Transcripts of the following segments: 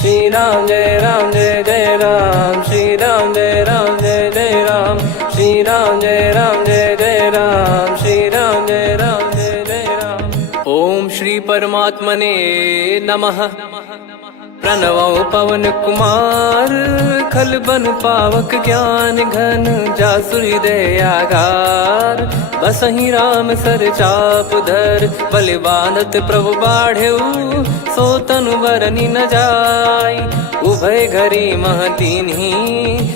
श्री राम जय जय राम, श्री राम जय जय राम, श्री राम जय जय राम, श्री राम जय जय राम। ओम श्री परमात्मने नमः। प्रणवो पवन कुमार, खल बन पावक ज्ञान घन, जासु हृदय आगार। बसहि राम सर चाप धर, बलि बांधत प्रभु बाढ़ेऊ, सो तनु बरनि न जाय। उभय घरी महतीन्ही,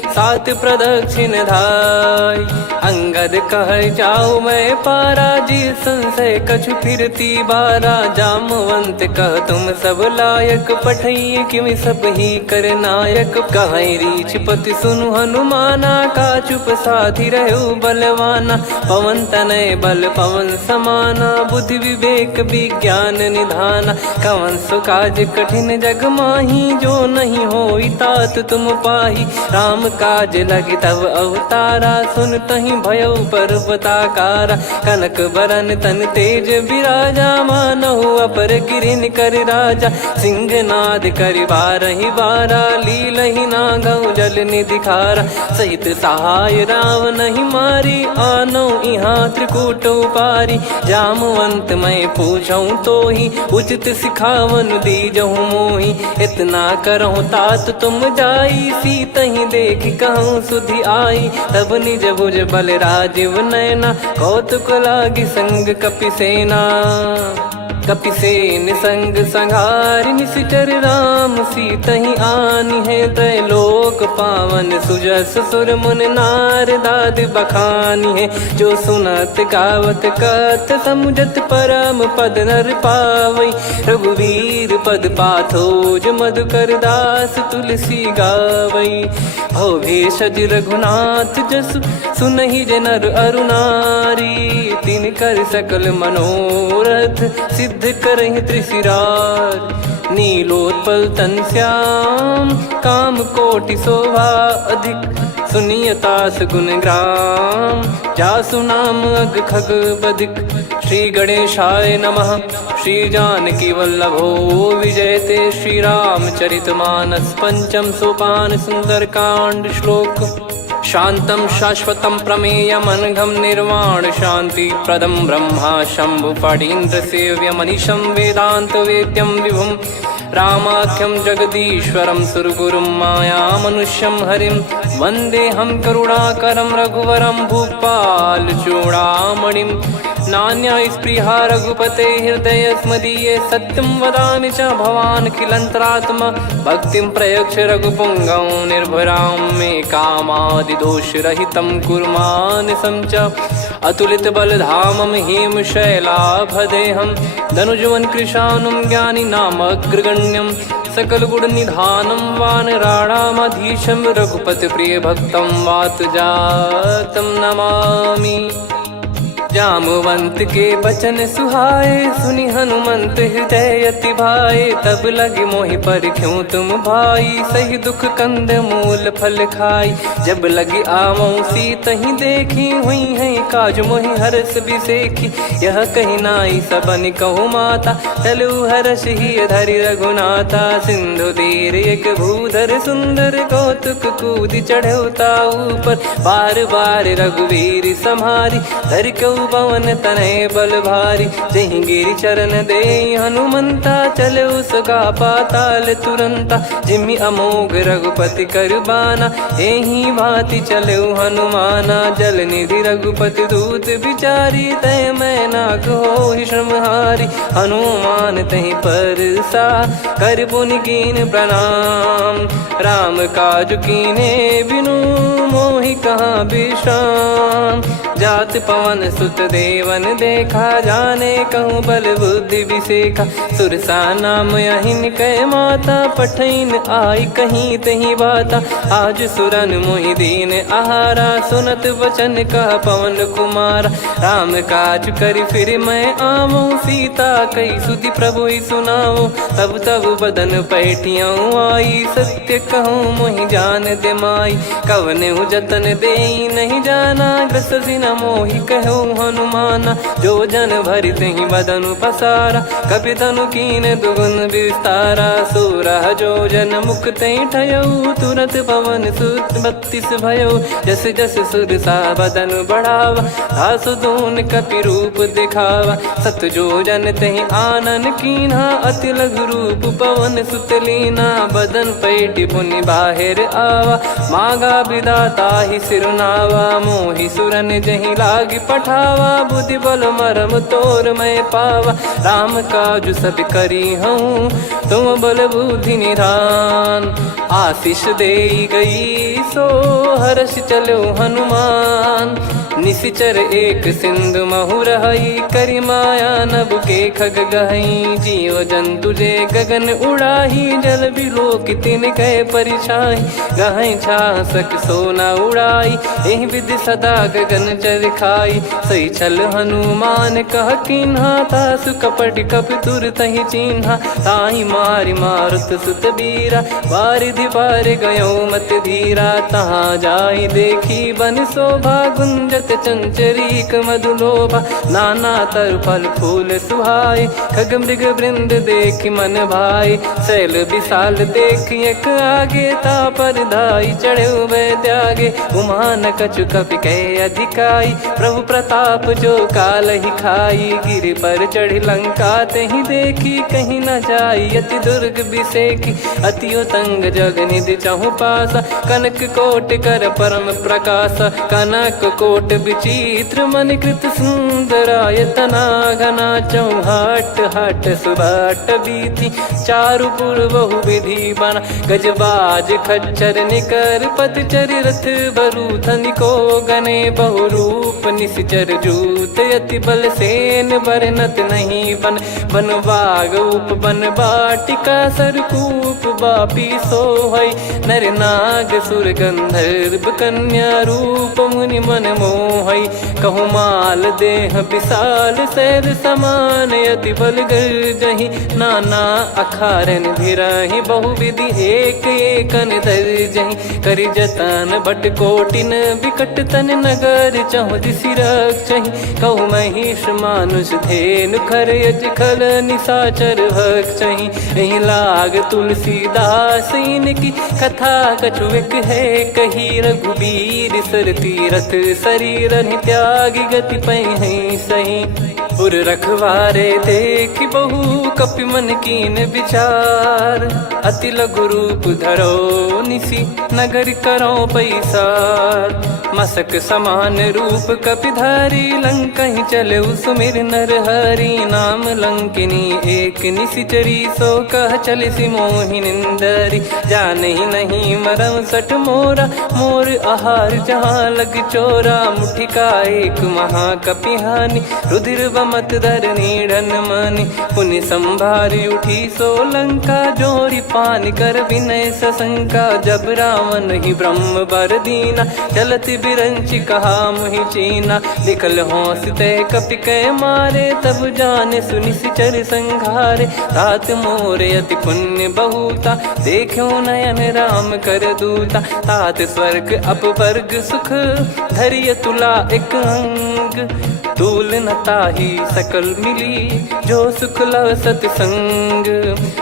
सात प्रदक्षिण धाय। अंगद कह जाऊ मैं पारा, जी संशय कछु फिरती बारा। जामवंत कह तुम सब लायक, पठई किमि सब ही कर नायक। कहीं रीछ पति सुनु हनुमाना, का चुप साधि रहु बलवाना। पवन तनय बल पवन समाना, बुद्धि विवेक विज्ञान निधाना। कवन सो काज कठिन जग माही, जो नहीं होई तात तुम पाही। राम काज लगी तब अवतारा, सुन तहि भयउ पर्वताकारा। कनक बरन तन तेज बिराजा, मानहु अपर गिरिन कर राजा। सिंहनाद करि बारहि बारा, लीलहि नागौ जल निधि खारा। सहित सहाय राम नहीं मारी, आनो इहाँ त्रिकूट उपारी। जामवंत मैं पूछऊँ तोहि, उचित सिखावन दीजहु मोहि। इतना करहु तात तुम जाई, सीतहि देख कहूँ सुधि आई। तब निज भुज बल राजीव नयना, कौतुक लागी संग कपिसेना। कपिसेन संग संघारि, निशिचर राम सीतहि आनी है। त्रैलोक पावन सुजस सुर मुन नार, दाद बखानी है। जो सुनत गावत कथ, समुझत परम पद नर पावई। रघुवीर पद पाथोज, मधुकर दास तुलसी गावई। भव भेषज रघुनाथ जसु, सुनहि जे नर अरु नारी। तिन कर सकल मनोरथ, सिद्ध करहि त्रिशिरार। नीलोत्पल तन श्याम, काम कोटि शोभा अधिक। सुनियतास गुण ग्राम, जासु नाम अग खग बदिक। श्री गणेशाय नमः। श्री जानकी वल्लभो विजयते, श्री रामचरित मानस। पंचम सोपान सुंदर कांड श्लोक। शांतं शाश्वतं प्रमेयमनघं, निर्वाण शांति प्रदं ब्रह्मा शंभु फणीन्द्र सेव्यमनिशं। वेदांत वेद्यं विभुं रामाख्यं जगदीश्वरं, सुरगुरुं माया मनुष्यं हरिं। वन्देऽहं करुणाकरं रघुवरं, भूपाल चूडामणिं। नान्या स्पृहा रघुपते हृदय स्मदीये, सत्यं वदामि च भवान् खिलन्तरात्मा। भक्तिं प्रयच्छ रघुपुङ्गं, निर्भरां मे कामादिदोषरहितं कुर्मानिसं च। अतुलित बलधामं हेमशैलाभदेहं, धनुजवन कृशानुं ज्ञानी नामग्रगण्यं। सकल गुण निधानं वानराणामधीशं, रघुपति प्रिय भक्तं वातजातं नमामि। जामवंत के बचन सुहाए, सुनि हनुमंत हृदय अति भाए। तब लगे मोहि पर क्यों तुम भाई, सही दुख कंद मूल फल खाई। जब लगे आवऊं सीतहि देखी, हुई है काज मोहि हरस बिसेखी। यह कही नाई सबन कहु माता, चलु हरष ही धरि रघुनाथा। सिंधु तीर एक भूधर सुंदर, कौतुक कूद चढ़ौता ऊपर। बार बार रघुवीर सम्हारी, धर कऊ पवन तनय बल भारी। जहि गिरि चरण दे हनुमंता, चले उसका पाताल तुरंता। जिमि अमोघ रघुपति कर बाना, एहि भांति चले हनुमाना। जल निधि रघुपति दूत बिचारी, तय मैं नाग होहि श्रमहारी। हनुमान तहि परसा, कर पुनि कीन प्रणाम। राम काज कीने बिनु, मोहि कहाँ विश्राम। जात पवन सुत देवन देखा, जाने कहूँ बल बुद्धि विसेखा। सुरसा नाम अहिन कै माता, पठैन आई कहीं तही बाता। आज सुरन मोहि दीन आहारा, सुनत वचन कह पवन कुमारा। राम काज करि फिर मैं आवऊं, सीता कई सुधि प्रभु ही सुनाओ। तब तब बदन पैठियाँ आई, सत्य कहूँ मोहि जान दे माई। कवने जतन दे नहीं जाना, ग्रसि न मोहि कहो हनुमाना। जो जन भरि तेहि बदनु पसारा, कपि तनु कीन दुगुन विस्तारा। सोरह जो जन मुख तेहि ठयऊ, तुरत पवन सुत 32 भयऊ। जस जस सुरसा बदन बढ़ावा, आसु दून कपि रूप दिखावा। सत जो जन तेहि आनन कीन्हा, अति लघु रूप पवन सुत लीना। बदन पैटि पुनि बाहिर आवा, मागा विधाता ही सिरुनावा। मोहि सुरन जहि लागी पठावा, बुद्धि बल मरम तोर मैं पावा। राम काजु सब करी हूँ, तुम बल बुद्धि निधान। आशीष देई गई सो हर्ष चलो हनुमान। निशिचर एक सिंधु महु रहई, करी माया नभ के खग गहई। जीव जंतु जे गगन उड़ाही, जल बिलोक तिन कह परिछाई। गहई छासक सोना उड़ाई, एहि विधि सदा गगन चर खाई। सही छल हनुमान कह कीन्हा, तासु कपट कप तुर तहि चिन्हा। ताहि मारि मारुत सुत बीरा, वारिधि पार गयो मत धीरा। तहाँ जाई देखी बन शोभा, गुंजत चंचरीक मधुलोभा। नाना तर फल फूल सुहाए, खग मृग वृंद देख मन भाई। शैल विशाल देख एक आगे, तापर धाई चढ़े वै त्यागे। उमान कछु कपि कह अधिकाई, प्रभु प्रताप जो काल ही खाई। गिर पर चढ़ी लंका तेहि देखी, कहीं न जाई अति दुर्ग बिसेकी। अति उतंग जग निधि चहु पासा, कनक कोट कर परम प्रकाश। कनक कोट विचित्र मन कृत सुंदरायतना। घना चौहाट हाट सुबाट बीती, चारु पुर बहु विधि बना। गजबाज खच्चर निकर पतचर, रथ बरु धनिको गने। बहु रूप निशिचर जूत, अति बल सेन बरनत नहीं बन। बन बाग उप बन बाटिका, सरकूप बापी सोहई। नर नाग सुर गंधर्व कन्या, रूप मुनि मन मोहई। कहु माल देह विशाल, शैल समान अति बल गर्जहि। नाना अखारन भिरहि, बहु विधि एक एकन दर्जहि। करि जतन बट कोटिन, बिकट तन नगर चहु दिसि रक्षहि। कहु महिष मानुष धेनु, खर यज खल निशाचर भक्षहि। एहि लाग तुलसीदास इनकी, कथा कछु एक है कही। रघुबीर सर तीरथ शरीर, त्यागी गति पै सही। पुर रखवारे देख बहु, कपि मन कीन विचार। अति लघु रूप धरो निसी, नगर करो पैसार। मसक समान रूप कपि धारी, लंकहि चले सुमिर नर हरि। नाम लंकिनी एक निशिचरी, सो कह चलिसि मोहि निंदरी। जानहि नहीं मरम सठ मोरा, मोर आहार जहाँ लग चोरा। मुठिका एक महाकपिहानि, रुधिर बमत धरनी ढन मानि। पुनि संभारी उठी सो लंका, जोरी पान कर विनय सशंका। जब रावण ही ब्रह्म बर दीना, चलत बिरंचि कहा मुहि चीना। लिखल होंस ते कपि कै मारे, तब जाने सुनि सिचर संघारे। तात मोरे अति पुण्य बहुता, देखो नयन राम कर दूता। तात स्वर्ग अपवर्ग सुख, धरिय तुला एक अंग। तूल न ताहि सकल मिली, जो सुख लव सतसंग।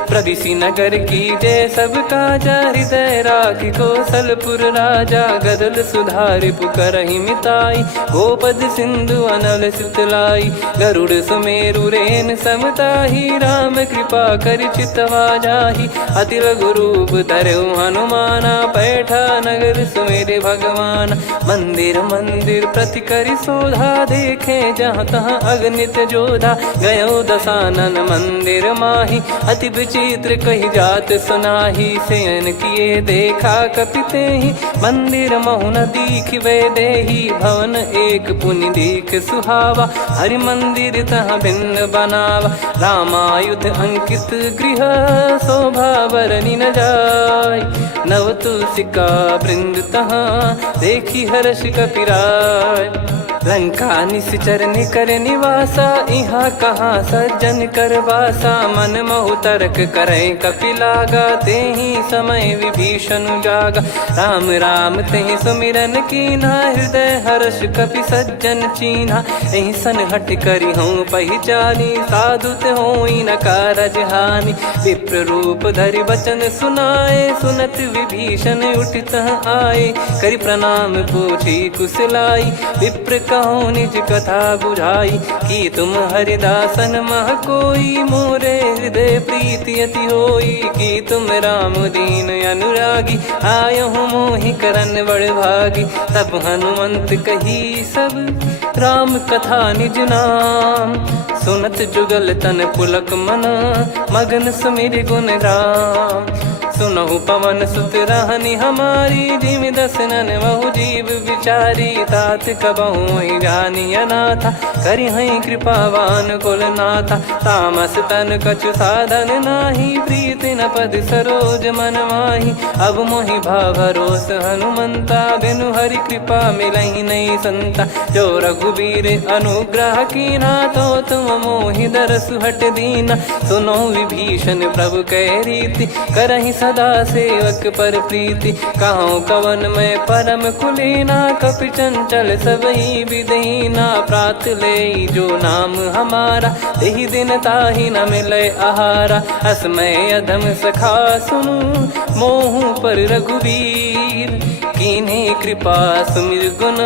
प्रविशि नगर की जय सब काजा, हृदय राखि कौशलपुर राजा। गदल सुधारि पुकरहि मिताई, गोपद सिंधु अनल सितलाई। गरुड़ सुमेरु रेन समताहि, राम कृपा करि चितवा जाहि। अति लघु रूप धरऊ हनुमाना, पैठा नगर सुमेरे भगवान। मंदिर मंदिर प्रति करि शोधा, देखे जहाँ तहाँ अगणित जोधा। गयो दशानन मंदिर माही, अति विचित्र कही जात सुनाही। शयन किए देखा कपि तेहि, मंदिर महु न दीख वे देही। भवन एक पुनि दीख सुहावा, हरि मंदिर तहाँ भिन्न बनावा। रामायुध अंकित गृह, शोभा बरनि न जाय। नव तुलसी का वृंद तहाँ, देखी हर्ष कपिराय। लंका निश्चर निकर निवासा, इहाँ कहाँ सज्जन कर वासा। मन महु तर्क करे कपिलागा, तेहि समय विभीषण जागा। राम राम तेहि सुमिरन कीन्हा, हृदय हर्ष कपि सज्जन चीन्हा। एहि सन हट करि हूँ पहिचानी, साधु ते होई न कारज हानि। विप्र रूप धरि वचन सुनाए, सुनत विभीषण उठित आए। करि प्रणाम पूछी कुशलाई, विप्र कहो निज कथा बुझाई। कि तुम हरिदासन मह कोई, मोरे हृदय प्रीति अति होई। कि तुम राम दीन अनुरागी, आयहु मोहि करन बड़ भागी। तब हनुमंत कही सब राम कथा निज नाम, सुनत जुगल तन पुलक मना, मगन सुमिर गुण राम। सुनहु पवन सुत रहनी हमारी, जिमि दसनन महु जीव विचारी। तात कबहु ही जानी अनाथा, करि हई कृपावान कुल नाथा। तामस तन कछु साधन नाही, प्रीति न पद सरोज मन माही। अब मोहि भाव भरोस हनुमंता, बिनु हरि कृपा मिलहि नहीं संता। जो रघुबीर अनुग्रह कीन्हा, तो तुम मोहि दरसु हट दीना। सुनो विभीषण प्रभु कह रीति, करहि सदा सेवक पर प्रीति। कहूँ कवन में परम कुलीना, कपि चंचल सबही विदहीना। प्रात ले जो नाम हमारा, तेहि दिन ताहि न मिले आहारा। असमय अधम सखा सुनु, मोहु पर रघुवीर। कीन्ही कृपा सुमिर गुण,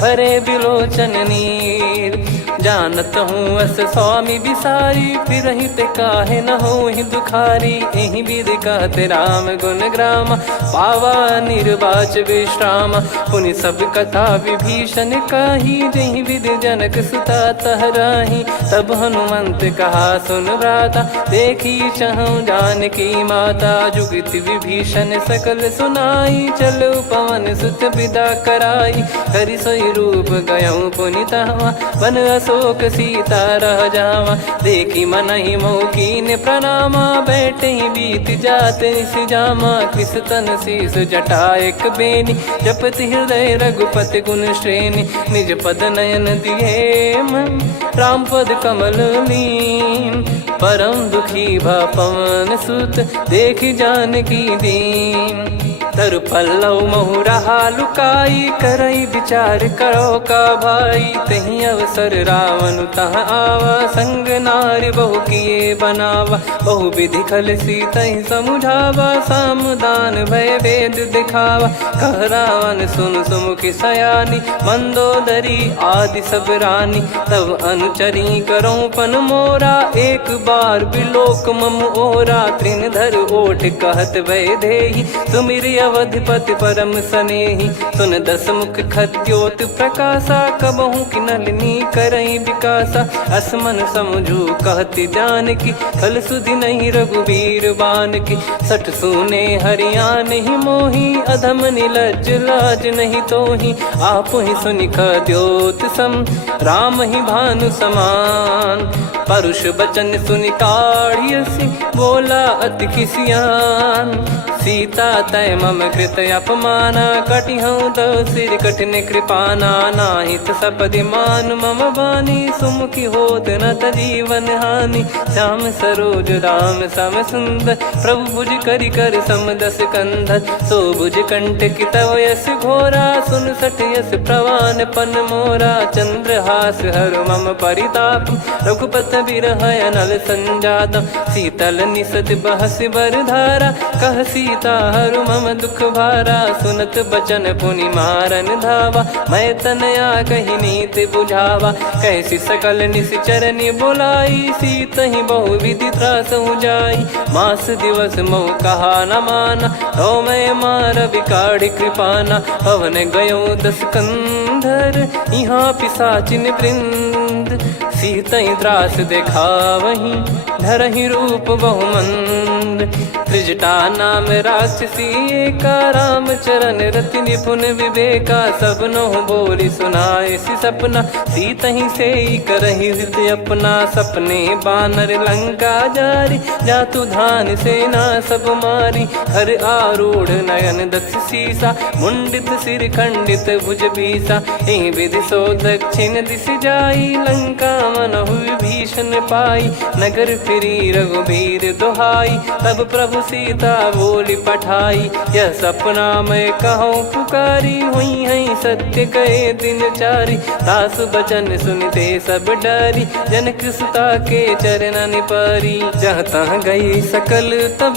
भरे बिलोचन नीर। जानत हूँ अस स्वामी बिसारी, फिरहि ते काहे न होहि दुखारी। एहि विधि कहते राम गुण ग्राम, पावा निर्वाच विश्राम। पुनि सब कथा विभीषण काही, जहि विधि जनक सुता तहराही। तब हनुमंत कहा सुन भ्राता, देखी चहु जानकी माता। जुगति विभीषण सकल सुनाई, चलो पवन सुत विदा कराई। करि सोई रूप गयऊँ पुनि तहवा, वन अशोक सीता रह जावा। देखी मनहि मोह कीन्ह प्रणामा, बैठे ही बीत जात निस जामा। कृस तन शीस जटा एक बेनी, जपति हृदय रघुपति गुण श्रेणी। निज पद नयन दिए मन, राम पद कमल लीन। परम दुखी भा पवन सुत, देखि जानकी दीन। तरु पल्लव महु रहा लुकाई, करई विचार करो का भाई। तहि अवसर रावण तह आवा, संग नारी बहु किए बनावा। बहु विधि खल सीतहि समुझावा, सामदान भय वेद दिखावा। कह रावण सुन सुमुखि सयानी, मंदोदरी आदि सब रानी। तब अनुचरी करो पन मोरा, एक बार बिलोक मम ओरा। तृण धर ओठ कहत भय देहि, सुमिर अवधिपति परम सनेहि। सुन दस मुख खद्योत प्रकाशा, कबहु कि नलिनी करई विकासा। असमन समझू कहति जानकी, खल सुधि नहीं रघुवीर बानकी। सठ सुने हरियाण ही मोही, अधम निलज्ज लाज नहीं तोही। आप ही सुनि खद्योत सम, राम ही भानु समान। परुष बचन सुनि काढ़ियसि, बोला अति किसियान। सीता तय मम कृत अपमाना, कटिहऊँ तव सिर कठिन कृपाना। नाहित सपदि मान मम बानी, सुमुखी होत न जीवन हानि। श्याम सरोज राम सम सुंदर, प्रभु भुज करि कर सम दस कंधर। सो भुज कंठ की तव यस घोरा, सुन सठ यस प्रवान पन मोरा। चंद्रहास हर मम परिताप, रघुपत बिरह अनल संजातम। शीतल निसत बहस बर धारा, कह सीता हरु मम दुख भारा। सुनत बचन पुनि मारन धावा, मैं तनया कहि नीति बुझावा। कैसी सकल निश्चरनि बुलाई, सीतहि बहु विधि त्रासहु जाई। मास दिवस मोह कहा न माना, तो मैं मार बिकाढ़ि कृपाना। पवन गयो दस कंधर, यहाँ पिशाचिन वृंद। मंद, सीतई त्रास देखावहीं धरहि रूप बहुमंद। त्रिजटा नाम राक्षसी एका, राम चरण रति निपुण विवेका। सबनो बोली सुनाए सि सपना, सीतहि से करहि हृद अपना। सपने बानर लंका जारी, जातु धान सेना सब मारी। हर आरूढ़ नयन दक्ष सीसा, मुंडित सिर खंडित भुज बीसा। एहि विधि सो दक्षिण दिश जाई, लंका मनहु विभीषण पाई। नगर फिरी रघुबीर दुहाई, तब प्रभु सीता बोली पठाई। यह सपना मैं कहूँ पुकारी, हुई है सत्य कहे दिन चारी। दास बचन सुनते सब डरी, जनक सुता के चरण परी। जहाँ तहाँ गई सकल तब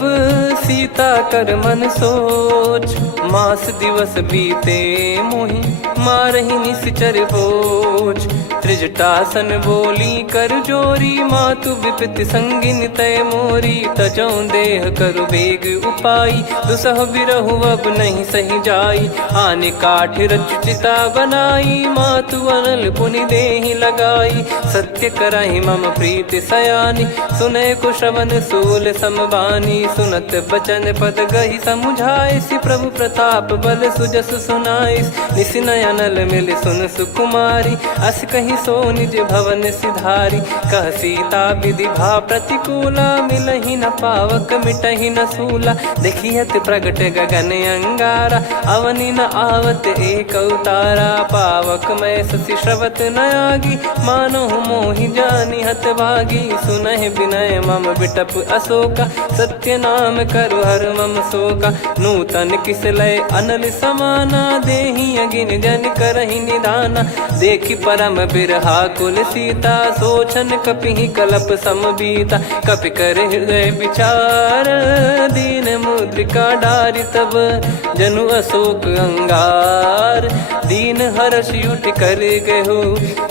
सीता कर मन सोच। मास दिवस बीते मोहि मारहि निश्चर बोझ। त्रिजटासन बोली कर जोरी, मातु विपत्ति संगिन तय मोरी। तजौ देह करु बेग उपाई, दुसह बिरहु अब नहीं सही जाई। आने काठ रचिता बनाई, मातु अनल पुनि देहि लगाई। सत्य करहि मम प्रीति सयानी, सुनय को श्रवण सूल समबानी। सुनत बचन पद गहि समुझाए, सि प्रभु प्रताप बल सुजस सुनाइस। निस नयनल मिल सुन सुकुमारी, अस कहि सो निज भवन सिधारी। कह सीता विधि भा प्रतिकूला, मिलहि न पावक मिटहि न सूला। देखियत प्रगट गगन अंगारा, अवनि न आवत एक अवतारा। पावक मैं शशि श्रवत न आगी, मानो मोहि जानि हत भागी। सुनहि विनय मम बिटप अशोका, सत्य नाम करु हर मम शोका। नूतन किस लय अनल समाना, देहि अगिन जन करहि निदाना। देखि परम बिरहा कुल सीता, सोचन कपिहि कलप समबीता। कपि कर हृदय विचार, दीन मुद्रिका डारि तब जनु अशोक अंगार। दीन हर्ष उठ कर गहु,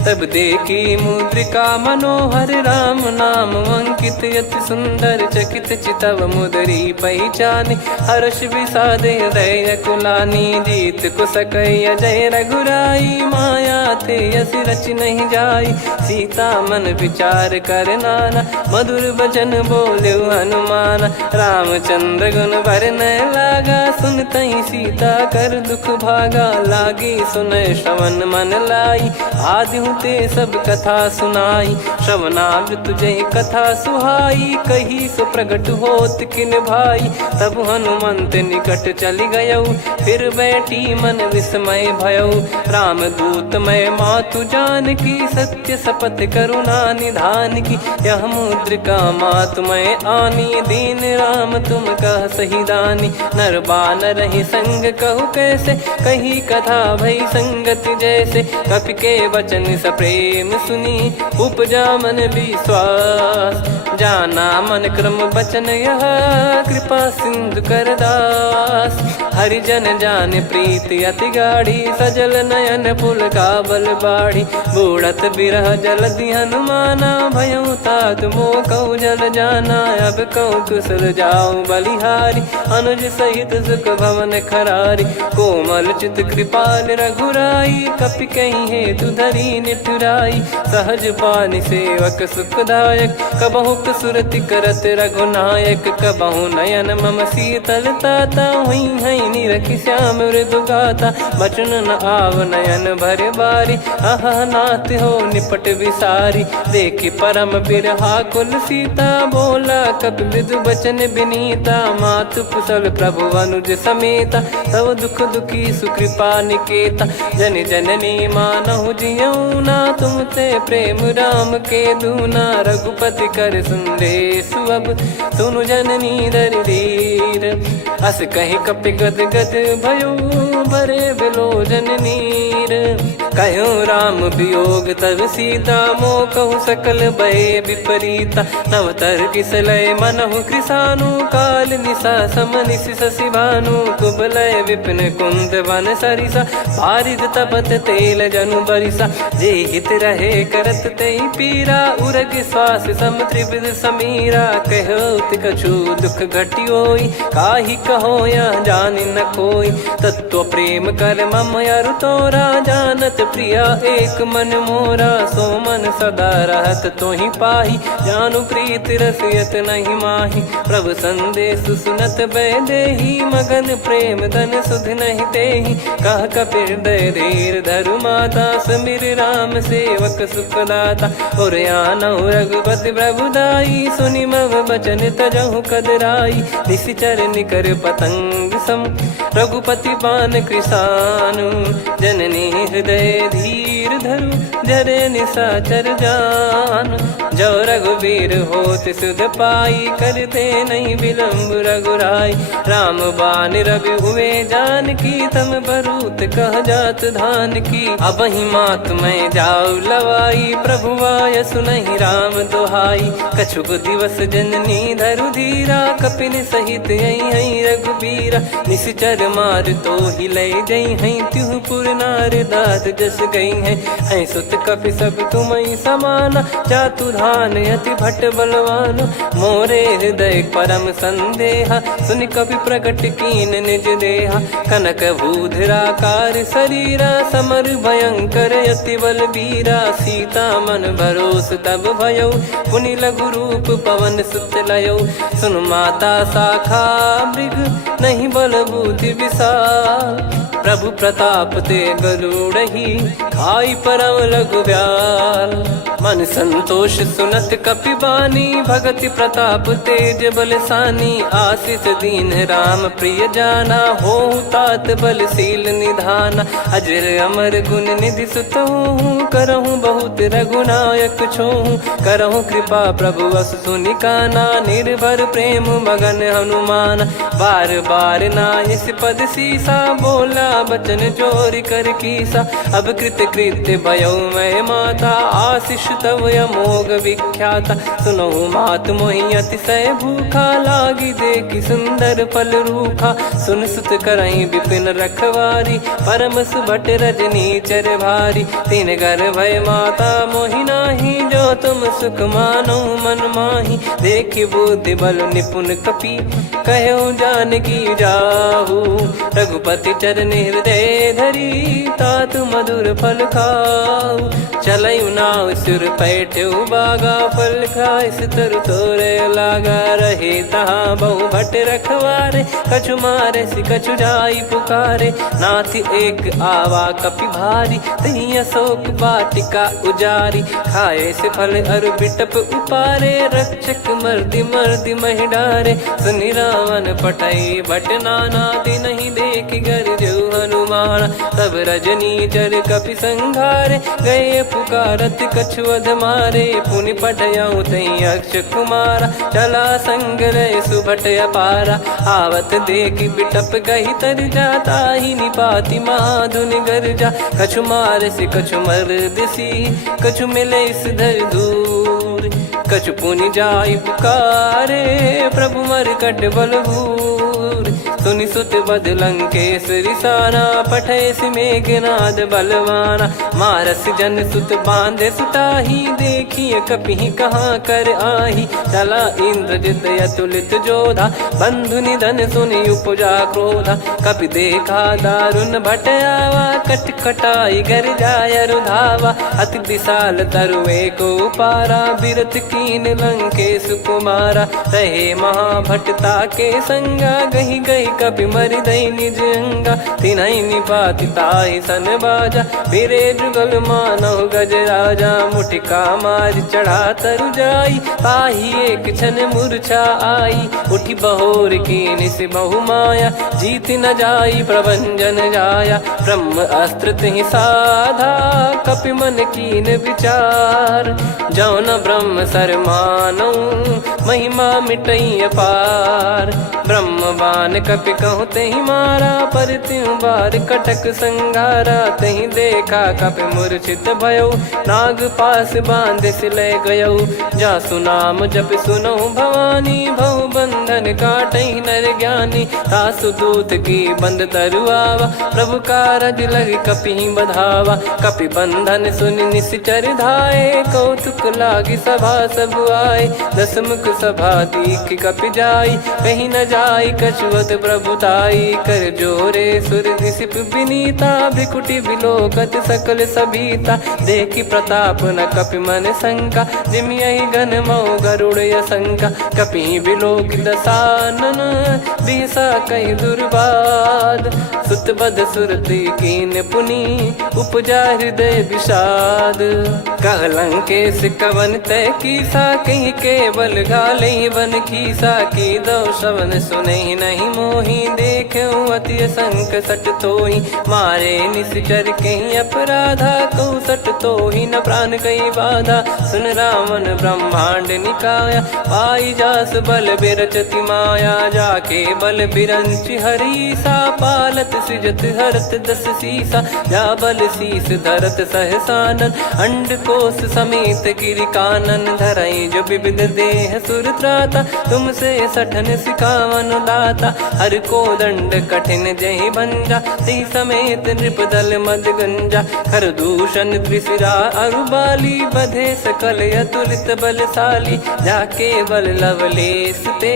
तब देखी मुद्रिका मनोहर। राम नाम अंकित अति सुंदर, चकित चितव मुदरी पहचान। हर्ष विषाद हृदय कुलानी, जीत को सकय जय रघुराई। माया थे यस रच नहीं जाई, सीता मन विचार कर नाना। मधुर बचन बोले हनुमान, रामचंद्र गुण बरनै लागा। सुनतहि सीता कर दुख भागा, लागी सुनय श्रवण मन लाई। आदि ते सब कथा सुनाई, श्रवणामृत जय कथा सुहाई। कही सो प्रगट होत किन भाई, तब हनुमंत निकट चली गयौ। फिर बैठी मन विस्मय भयौ, राम दूत मैं मातु जानकी। सत्य शपथ करुणा निधान की, यह मुद्रिका मातु मैं आनी। दीन राम तुम कह सही दानी, नर बानर ही संग कहु कैसे। कही कथा भई संगति जैसे, कपि के वचन सप्रेम सुनी। उपजा मन विश्वास, जाना मन क्रम बचन यह। कृपा सिंधु कर दास, हरिजन जान प्रीति अति गाढ़ी। सजल नयन पुल का बल बाढ़ी, बूढ़त बिरह जल दी हनुमाना। भयउ तात मोह कहु जल जाना, अब कहु कुशल जाऊं बलिहारी। अनुज सहित सुख भवन खरारी, कोमल चित कृपाल रघुराई। कपि कहीं हेतु धरी निठुराई, सहज पानि सेवक सुखदायक। कबहु सुरति करत रघुनायक, कबहु नयन मम शीतल ताता। हुई है निरखि श्याम मृदु गाता, बचन न आव नयन भर बारी। आहा नाथ हो निपट विसारी, देखि परम बिरहा कुल सीता। बोला कपि मृदु बचन बिनीता, मातु कुशल प्रभु अनुज समेता। तव दुख दुखी सुकृपा निकेता, जन जननी मानहु जियऊ ना। तुम ते प्रेम राम के दूना, रघुपति कर संदेश अब सुनु जननी दर धीर। अस कहि कपि गद गद भयो, भरे बिलोचन नीर। कहो राम वियोग तब सीता, मोह कहु सकल भय विपरीता। नवतर किसलय मनहु कृसानु, काल निशा समनिशि शशि भानु। कुबलय विपिन कुंद वन सरिसा, पारिद तपत तेल जनु बरिसा। जे हित रहे करत तेहि पीरा, उरग श्वास सम त्रिविध समीरा। कहो कछु दुख घटियोई, काहि कहो या जान न कोई। तत्व प्रेम कर मम अरु तोरा, जानत प्रिया एक मन मोरा। सो मन सदा रहत तो ही पाही, जानु प्रीत रसियत नहीं माही। प्रभु संदेश सुनत बैदेही, मगन प्रेम धन सुध नहीं तेही। कह कपिर दय धीर धरु माता, समिर राम सेवक सुखदाता। और आनौ रघुपति प्रभुदाई, सुनि मव बचन तजहु कदराई। निशिचर निकर पतंग सम, रघुपति पान कृसानु। जननी हृदय धीर धरु, जरे निशाचर जान। जो रघुवीर होत सुध पाई, करते नहीं विलम्ब रघुराई। राम बान रवि हुए जानकी, तम बरूत कह जात धान की। अब ही मात मैं जाऊ लवाई, प्रभु आय सुनहि राम दोहाई। कछुक दिवस जननी धरु धीरा, कपिन सहित यही रघुबीरा। निशिचर मार तो ही ले जई हैं, त्युह पुर नार दाद जस गई हैं। सुत कपि सब तुमहि समाना, जातु धान अति भट बलवान। मोरे हृदय परम संदेहा, सुनि कपि प्रकट कीन निज देहा। कनक भूधराकार शरीरा, समर भयंकर अति बलबीरा। सीता मन भरोस तब भयउ, पुनि लघु रूप पवन सुत लयउ। सुन माता शाखा मृग, नहीं बल बुद्धि विशाल। प्रभु प्रताप ते गरुड़ही, खाई परम लघु ब्याल। मन संतोष सुनत कपि बानी, भगति प्रताप तेज बलसानी। आशीष दीन राम प्रिय जाना, होहु तात बलशील निधाना। अजर अमर गुण निधि सुतहु, करहु बहुत रघुनायक छोहु। करहु कृपा प्रभु अस सुनि काना, निर्भर प्रेम मगन हनुमान। बार बार नायस पद सीसा, बोला बचन चोरी कर कीसा। अब कृत कृत्य भयउ मैं माता, आशीष तव अमोघ विख्याता। सुनहु मात मोहि अतिशय भूखा, लागी देखि सुंदर फल रूखा। सुन सुत करहि विपिन रखवारी, परम सुभट रजनी चर भारी। तीन घर भय माता मोहि नाही, जो तुम सुख मानो मन माही। देखि बुद्धि बल निपुण कपि, कहु जानकी जाहु। रघुपति चरण हृदय धरी, तात मधुर फल खाऊ। चलयु नाव सुर पैठ्यु बागा, फल खाइस तरु तोरे लागा। रहे तहाँ बहु भट रखवारे, कछु मारे सि कछु जाई पुकारे। नाथ एक आवा कपि भारी, तही अशोक वाटिका उजारी। खाए से फल अरु बिटप उपारे, रक्षक मर्दि मर्दि महि डारे। सुनि रावण पटई भट नाना, तिनहि देखि गरजउ हनुमान। तब रजनी चर कपि संघारे, गए पुकारत कछु अध मारे। पुनि पठयउ तई अक्ष कुमारा, चला संग रहे सुभट अपारा। आवत देखि बिटप गही तर जाता, ही निपाति महाधुनि गर्जा। कछु मार से कछु मर्दिसी, कछु मिले इस धर दूर। कछु पुनि जाई पुकारे, प्रभु मरकट बलभूर। सुनि सुत बद लंकेश्वरी साना, पठय मेघनाद बलवाना। मारस जन सुत बांधे सुताही, देखिए कपि कहाँ कर आही। चला इंद्रजित अतुलित जोधा, बंधु निधन सुनि उपजा क्रोधा। कपि देखा दारुण भट आवा, कट कटाई गर जाय रुधावा। अति विशाल तरुए को पारा, बिरत कीन लंकेश कुमारा। रहे महाभटता के संगा, गही गही कपि मरि दई निज अंगा। तिन्हि निपाति ताहि सन बाजा, फिरे जुगल मानव गज राजा। मुटिका मार चढ़ा तरु जाई, ताहि एक क्षण मूर्छा आई। उठि बहोर कीन से बहु माया, जीत न जाई प्रभंजन जाया। ब्रह्म अस्त्र तिहि साधा, कपि मन कीन विचार। जौ न ब्रह्म सर मानौ, महिमा मिटई अपार। ब्रह्म बान कपि कहु तहि मारा, पर त्यों बार कटक संगारा। तहि देखा कपि मूर्छित भयउ, नाग पास बांध सिले गयउ। जासु नाम जप सुनहु भवानी, भव बंधन काटहि नर ज्ञानी। तासु दूत की बंद तरुआवा, प्रभु कारज लग कपि बधावा। कपि बंधन सुनि निश्चर धाये, कौतुक लागी सभा सब आए। दस मुख सभा दीख कपि जाई, कहीं न जाई कछुवत प्रभुताई। कर जोरे सुर दिसिप विनीता, भ्रिकुटि बिलोकत सकल सबीता। देखि प्रताप न कपि मन शंका, जिमियहि गन मऊ गरुड़ असंका। कपि बिलोक दसानन, बिहसा कहि दुर्वाद। सुत बध सुरति कीन पुनि, उपजा हृदय विषाद। कहलंकेश कवन तय कीसा, कहीं केवल गाले बन खीसा। की दो श्रवण सुने नहीं मोही, देखे अति संक सट तोही। मारे निश्चर कहीं अपराधा, कहूँ सट तोही न प्राण कहीं बाधा। सुन रावण ब्रह्मांड निकाया, पाई जास बल बिरचति माया। जाके बल बिरंच हरीसा, पालत सृजत हरत दस सीसा। जा बल शीस धरत सहसानन, अंड कोश समेत गिरि कानन। धरई जो विविध देह सुर त्राता, तुमसे सठन सिखावन दाता। हर को दंड कठिन जहि भंजा, ती समेत नृप दल मद गंजा। खर दूषण त्रिशिरा अरुबाली, बधे सकल अतुलित बलशाली। जाके बल लवलेश ते,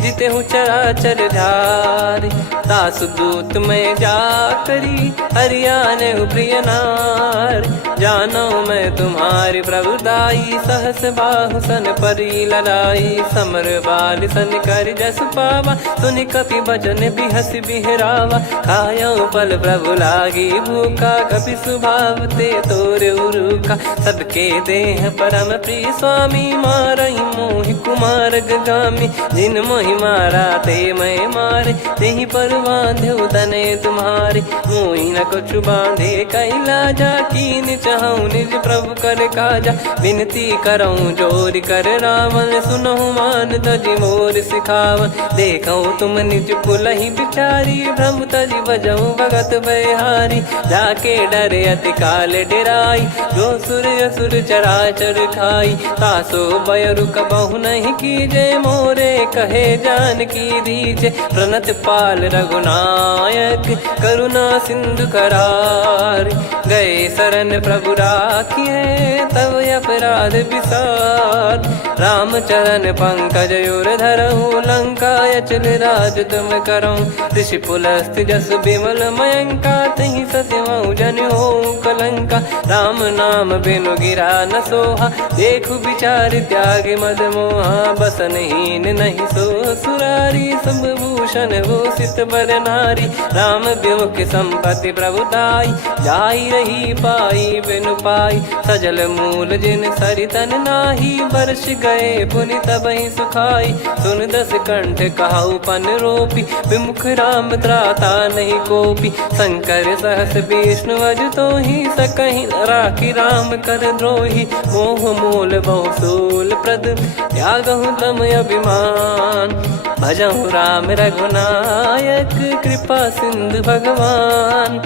जिते हूँ चराचर धारी। दास दूत में जा करी, हरियाने प्रिय नार। जानो मैं तुम्हारी प्रभुताई, सहस बाहु सन परी लड़ाई। समर बाल सन कर जस पावा, सुनि कपि भजन बिहस बिहरावा। खायो पल प्रभु लागी भूखा, कपि स्वभाव ते तोर उरुखा। सबके देह परम प्रिय स्वामी, मारई मोहि कुमार गगामी। जिन मोहि मारा ते मैं मारे, तेहि पर बांधो तने तुम्हारे। मोहि न कुछ बांधे कैलाजा, कीन चाहूँ निज प्रभु कर काजा। विनती करऊँ जोर कर रावण, सुनहु मान तजि मोर सिखावन। देखऊँ तुम निज पुलहि बिचारी, भ्रम तजि बजऊँ भगत बहारी। जाके डरे अति काल डेराई, जो सुर असुर चराचर खाई। तासो बयरु कबहु नहीं कीजे, मोरे कहे जान की दीजे। प्रणत पाल रघुनायक, करुणा सिंधु करार। गए शरण प्रभु राखिए, तब अपराध विसार। राम चरण पंकज उर धरऊँ, लंका अचल राज तुम करऊँ। ऋषि पुलस्त जस विमल मयंका, तहि सत्यमऊ जन हो कलंका। राम नाम बिनु गिरा न सोहा, देखु विचार त्याग मद मोहा। बसनहीन नहीं सो सुरारी, सब भूषण भूषित बर नारी। राम विमुख संपत्ति प्रभुताई, जाई रही पाई बिनु पाई। सजल मूल जिन सरितन नाही, वर्ष गए पुनि तबहि सुखाई। सुन दस कंठ कहाऊ पन रोपी, विमुख राम त्राता नहीं कोपी। शंकर सहस विष्णु अज तोहि, सकहि न राखी राम कर द्रोही। मोह मूल बहु सूल प्रद, त्यागहु तम अभिमान। भजहु राम रघुनायक, कृपा सिंधु भगवान।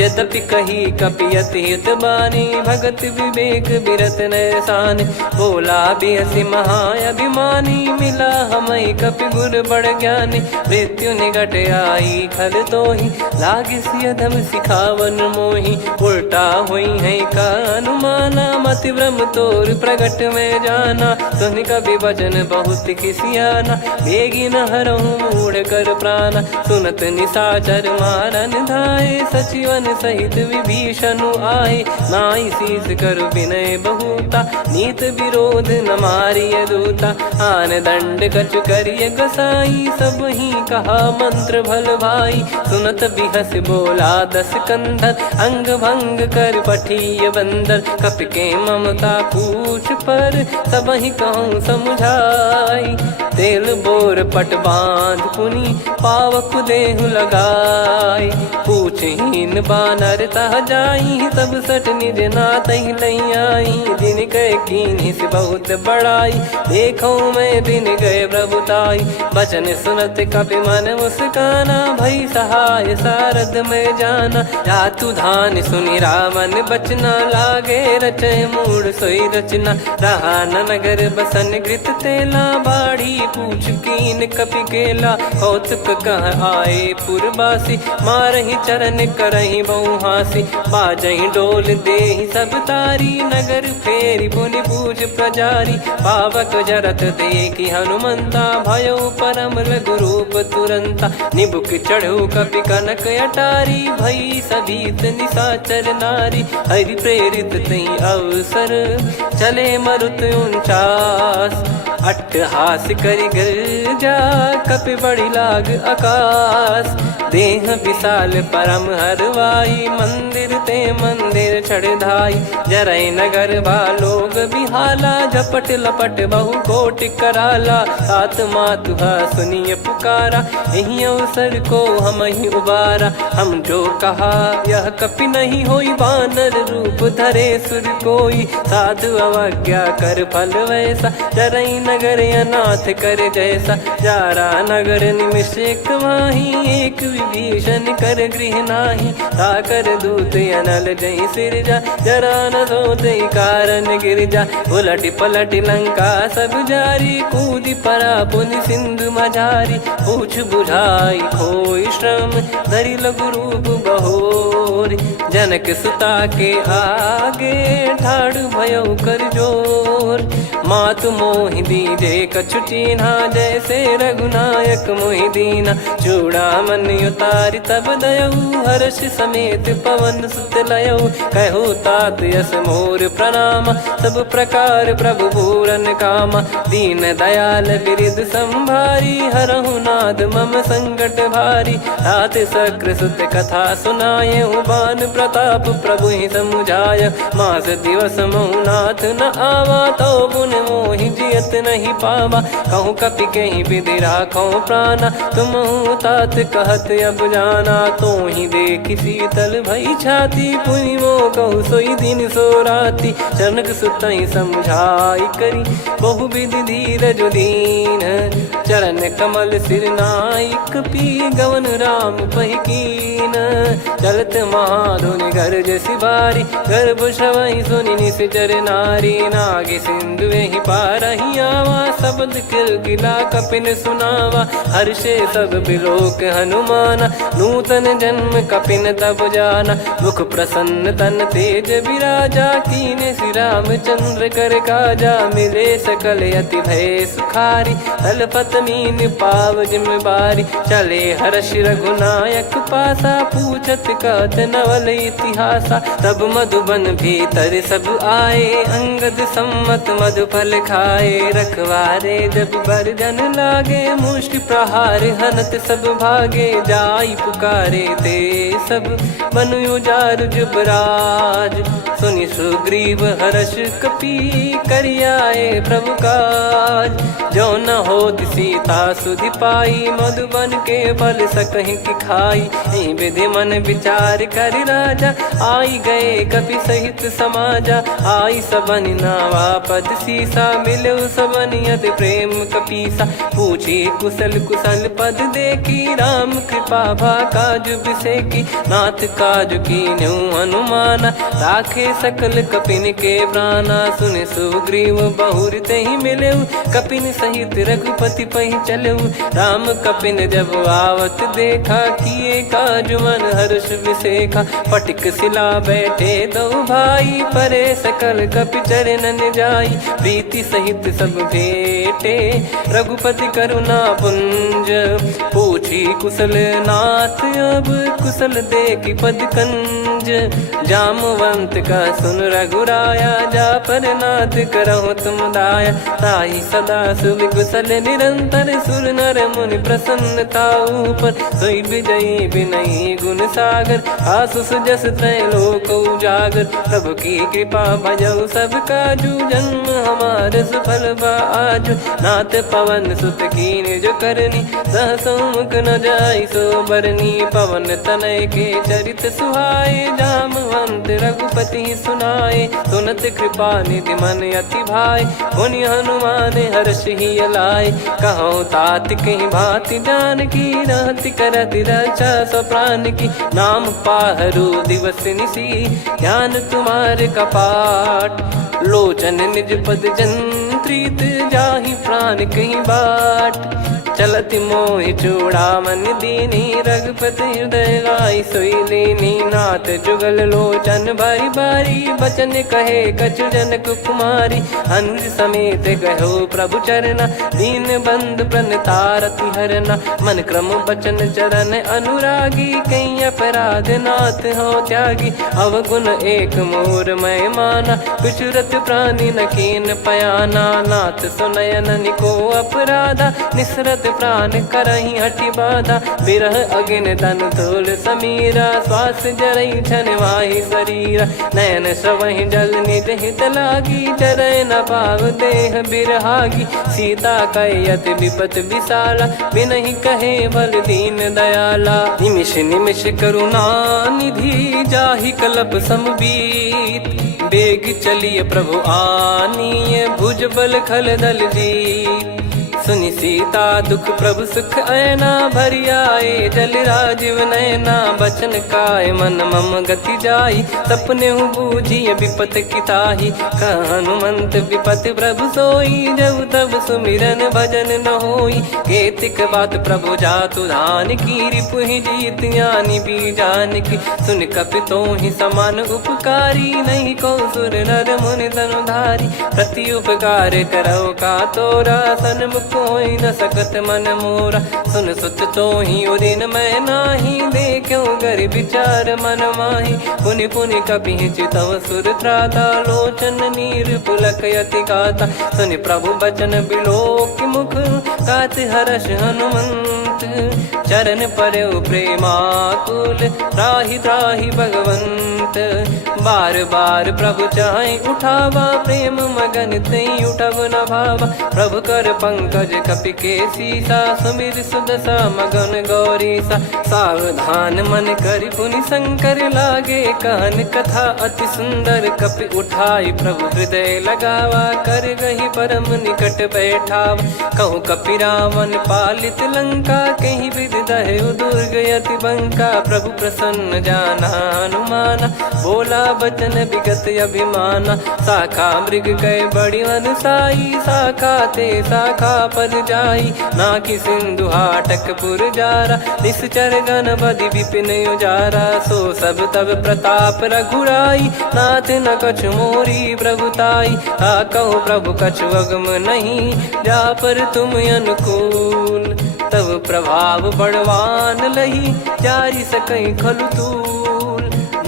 यद्यपि कही कपियति हित बानी, भगत विवेक बिरत नैसान। बोला बिहसि महाअभिमानी, मिला हमई कपि गुर बड़ ज्ञानी। मृत्यु निकट आई खल तोहि, लागिसि अधम सिखावन मोहि। उल्टा हुई है का अनुमाना, मति भ्रम तोर प्रगट में जाना। सुन कवि वचन बहुत खिसियाना, बेगी न हरहु मूढ़ कर प्राणा। सुनत निशाचर मारन धाये, सचिवन सहित विभीषणु आए। नाई शीस कर विनय बहुता, नीत विरोध न मारिय दूता। आन दंड कछु करिय गसाई, सब ही कहा मंत्र भल भाई। सुनत बिहस बोला दस कंधर, अंग भंग कर पठिय बंदर। कपि के ममता पूछ पर, सब ही कहूँ समुझाई। तेल बोर पट बांध पुनि, पावक देहु लगाई। पूछहीन बानर तह जाई, सब सट निज नातहि लई आई। दिन गए कीन्ही से बहुत बड़ाई, देखो मैं दिन गए प्रभुताई। बचन सुनत कपि मन मुस्काना, भई सहाय सारद में जाना। जातु धान सुनि रावण बचना, लागे रचय मूढ़ सोई रचना। रहा न नगर बसन घृत तेला, बाढ़ी पूछ कीन कपि केला कौतुक कह आए पुरबासी मारही चरण करही बहु हासी बाजही डोल देहि सब तारी नगर फेरी पुनि पूज प्रजारी पावक जरत देखी हनुमंता भयो परम लघु रूप तुरंता निबुक चढ़ू कपि कनक अटारी भई सभीत निशाचर नारी हरि प्रेरित तई अवसर चले मरुत 49 अट्टहास करि गिरजा कपि बड़ी लाग आकाश देह विशाल परम हरवाई मंदिर ते मंदिर चढ़ाई जरई नगर बालोग बिहाला झपट लपट बहु कोट कराला सात मातुहा सुनिय पुकारा यही अवसर को हम ही उबारा हम जो कहा यह कपि नहीं होई बानर रूप धरे सुर कोई साधु अवज्ञा कर फल वैसा जरई नगर अनाथ कर जैसा जारा नगर निमिष एक माही एक विभीषण कर गृह नाही ताकर दूत अनल जय सिरजा जरा न सोते कारण गिरजा उलट पलट लंका सब जारी कूदी परा पुनि सिंधु मझारी पूछ बुझाई खोई श्रम धरि लघु रूप बहोरी जनक सुता के आगे ठाड़ भयो कर जोर मातु मोहि दीजे कछु चीन्हा जैसे रघुनायक मोहि दीना चूड़ामन उतारि तब दयऊ हर्ष समेत पवन सुत लयऊ कहु तात यस मोर प्रणाम सब प्रकार प्रभु पूरन कामा दीन दयाल बिरिद संभारी हरहु नाद मम संकट भारी तात सक्र सुत कथा सुनाये बान प्रताप प्रभु ही समुझाय मास दिवस महु नाथ न आवा तो पुन मोहि जियत नहीं पावा कहूँ कपि कहीं विधि राखो प्राणा तुम तात कहत अब जाना तो ही देख शीतल भई छाती पुनि मो कहु सोई दिन सो राती जनक सुतई समझाई करी बहु विधि धीरज दीन चरण कमल सिर नाइक पी गवन राम पहिकीन चलत महाधुनि गर्ज सिबारी गर्भ श्रवहि सुनि निश्चर नारी नागे सिंधु ही पारही आवा शब्द किलकिला कपिन सुनावा हर्षे सब बिलोक हनुमाना नूतन जन्म कपिन तब जाना मुख प्रसन्न तन तेज विराजा कीने श्री रामचंद्र कर काजा मिले सकल अति भय सुखारी तलपत मीन पाव जिम्मेवारी चले हर्ष रघुनायक पासा पूछत कहत नवल इतिहासा तब मधुबन भीतर सब आए अंगद सम्मत मधुफल खाए रखवारे जब बरजन लागे मुष्टि प्रहार हनत सब भागे जाई पुकारे ते सब मनु उजार जुबराज सुनि सुग्रीव हर्ष कपि करियाए प्रभु काज जो न हो सीता सुधि पाई मधुबन के फल सकहि की खाई विधि मन विचार कर राजा आई गए कपि सहित समाजा आई सबन नावा पद सीसा मिलो सबनियत प्रेम कपीसा पूछी कुशल कुशल पद देखी राम कृपा भा काज बिसेकी नाथ काज की न्यू हनुमाना राखे सकल कपिन के प्राणा सुन सुग्रीव बहुर ते ही मिले कपिन सहित रघुपति पहि चले राम कपिन जब आवत देखा किए काज मन हर्ष विसेखा पटिक सिला बैठे दो भाई परे सकल कपि चरणन जाई प्रीति सहित सब भेटे रघुपति करुणा पुंज पूछी कुशल नाथ अब कुशल देखी पद कंज जामवंत का सुन रघुराया जा पर नाथ करहु तुम दाया ताई सदा सुभि कुशल निरंतर सुर नर मुनि प्रसन्नता ऊपर सोई विजयी विनयी गुण सागर आसु सुजस त्रैलोक उजागर प्रभु की कृपा भजऊ सब काजू जन्म हमार सफल बाजू नाथ पवन सुत कीन जो करनी सहसो मुख न जाई सो बरनी पवन तनय के चरित सुहाए जामवंत रघुपति सुनाए सुनत कृपा निधि मन अति भाई पुनि हनुमान हर्ष ही लाए कहो तात कहीं भांति जान की रहति करति रक्षा सो प्राण की नाम पाहरू दिवस निसी ध्यान तुम्हारे कपाट लोचन निज पद जन प्रीत जाहि प्राण कहीं बाट। चलत मोहि चूड़ामन दीनी रघुपति हृदय लाई सोई लीनी। नाथ जुगल लोचन बारी बारी बचन कहे कछु जनक कुमारी। हंस समेत गहो प्रभु चरना दीन बंद प्रणतारति हरना। मन क्रम बचन चरण अनुरागी कहीं अपराध नाथ हो त्यागी। अवगुण एक मोर मैं माना विचुरत प्राणी न कीन पयाना। नाथ सुनयन निको अपराधा निसरत प्राण करही हटि बाधा। बिरह अगिन तन तोल समीरा श्वास जरई छन वाहि शरीरा। नयन सवहि जल निज हित लागी चरय न पाव देह बिरहागी। सीता कयत विपत विशाला बिनहि कहे बल दीन दयाला। निमिष निमिष करुणा निधि जाहि कलप समबीत। बेग चलिए प्रभु आनीय भुज बल खल दल जीत। सुनि सीता दुख प्रभु सुख ऐना भरि आए जल राजीव नैना। बचन काय मन मम गति जाई सपने बूझी विपत किताही। हनुमंत विपत प्रभु सोई जब तब सुमिरन भजन न होई। केतिक बात प्रभु जातु धान की रिपुहि जीत ज्ञानी बीजान की। सुन कपितो ही समान उपकारी नहीं को सुर नर मुनि तनुधारी। प्रति उपकार करो का तोरा सन्मुख कोई न सकत मन मोरा। सुन सुत तो ही उदिन मैं नाही देखो गर विचार मन माही। पुनि पुनि कपि चितव सुर त्राता लोचन नीर पुलक यति गाता। सुनि प्रभु बचन बिलोक मुख गात हर्ष हनुमंत। चरण परयो प्रेमाकुल त्राहि त्राहि भगवंत। बार बार प्रभु चाहि उठावा प्रेम मगन तई उठब न भावा। प्रभु कर पंकज कपि के सीसा सुमिर सुदशा मगन गौरीसा। सावधान मन करि पुनि शंकर लागे कहन कथा अति सुंदर। कपि उठाई प्रभु हृदय लगावा कर गही परम निकट बैठावा। कहूँ कपि रावण पालित लंका कहीं विधि दहु दुर्ग यति बंका। प्रभु प्रसन्न जाना हनुमाना बोला बचन विगत अभिमाना। शाखा मृग गए बड़ी अनुसाई शाखा ते शाखा पर जाई। ना कि सिंधु हाटक पुर जारा निश्चर गण बदि विपिन उजारा। सो सब तब प्रताप रघुराई नाथ न कछु मोरी प्रभुताई। कहूँ प्रभु कछु अगम नहीं जा पर तुम अनुकूल। तब प्रभाव बड़वान लही जारी सकई खलु तूल।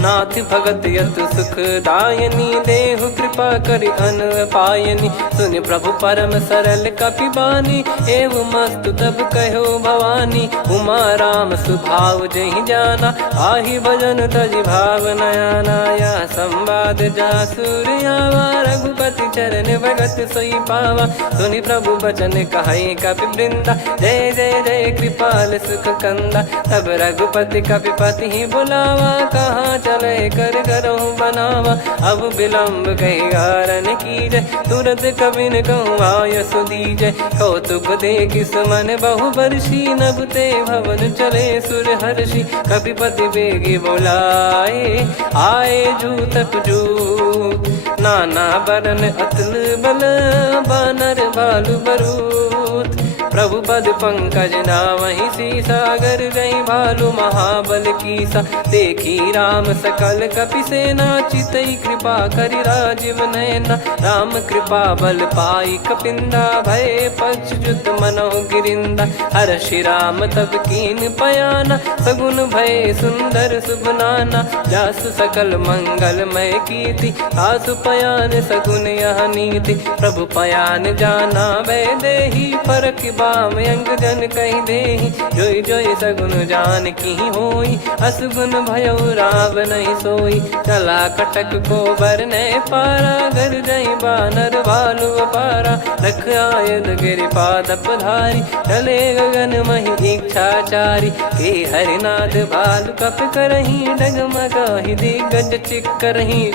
नाथ भगत यत सुख दायनी देहु कृपा करि अन पायनी। सुन प्रभु परम सरल कपि बानी एवं मस्तु तब कहो भवानी। उमा राम सुभाव जहि जाना आहि भजन तजि भाव नयाना। या संवाद जासुर आवा रघुपति चरण भगत सोई पावा। सुनि प्रभु बचन कहै कपि वृंदा जय जय जय कृपाल सुख कंदा। तब रघुपति कपि पति बुलावा कहाँ चले कर करहु बनावा। अब विलम्ब कही कारण कीजय तुरत कबिन कहूँ आयस दीजय। कौतुक देख सुमन बहु बरसी नभ ते भवन चले सुर हर्षि। कपिपति बेगी बोलाए आए जूतक जूत। नाना बरन अतुल बल बानर बालु बरूत। प्रभु पद पंकज नावहि सीसागर गई भालु महाबल कीसा। देखी राम सकल कपि सेना चितई कृपा करि राजीव नयना। राम कृपा बल पाई कपिंदा भय पक्ष जुत मनो गिरिंदा। हर्षि राम तब कीन पयाना सगुन भय सुंदर शुभ नाना। जासु सकल मंगलमय कीर्ति आसु पयान सगुन यह नीति। प्रभु पयान जाना वै देहि फरक बाम अंग जन कहीं देहि। जोई जोई सगुन जान की होई असगुन भयो राव नहीं सोई। चला कटक को बरने पारा घर जई बानर भालु पारा। रख आयद गिरि पाद पधारी चले गगन मही इच्छाचारी। के हरिनाथ भालु कप करही डगमगाहि दिग्गज चिक्करही।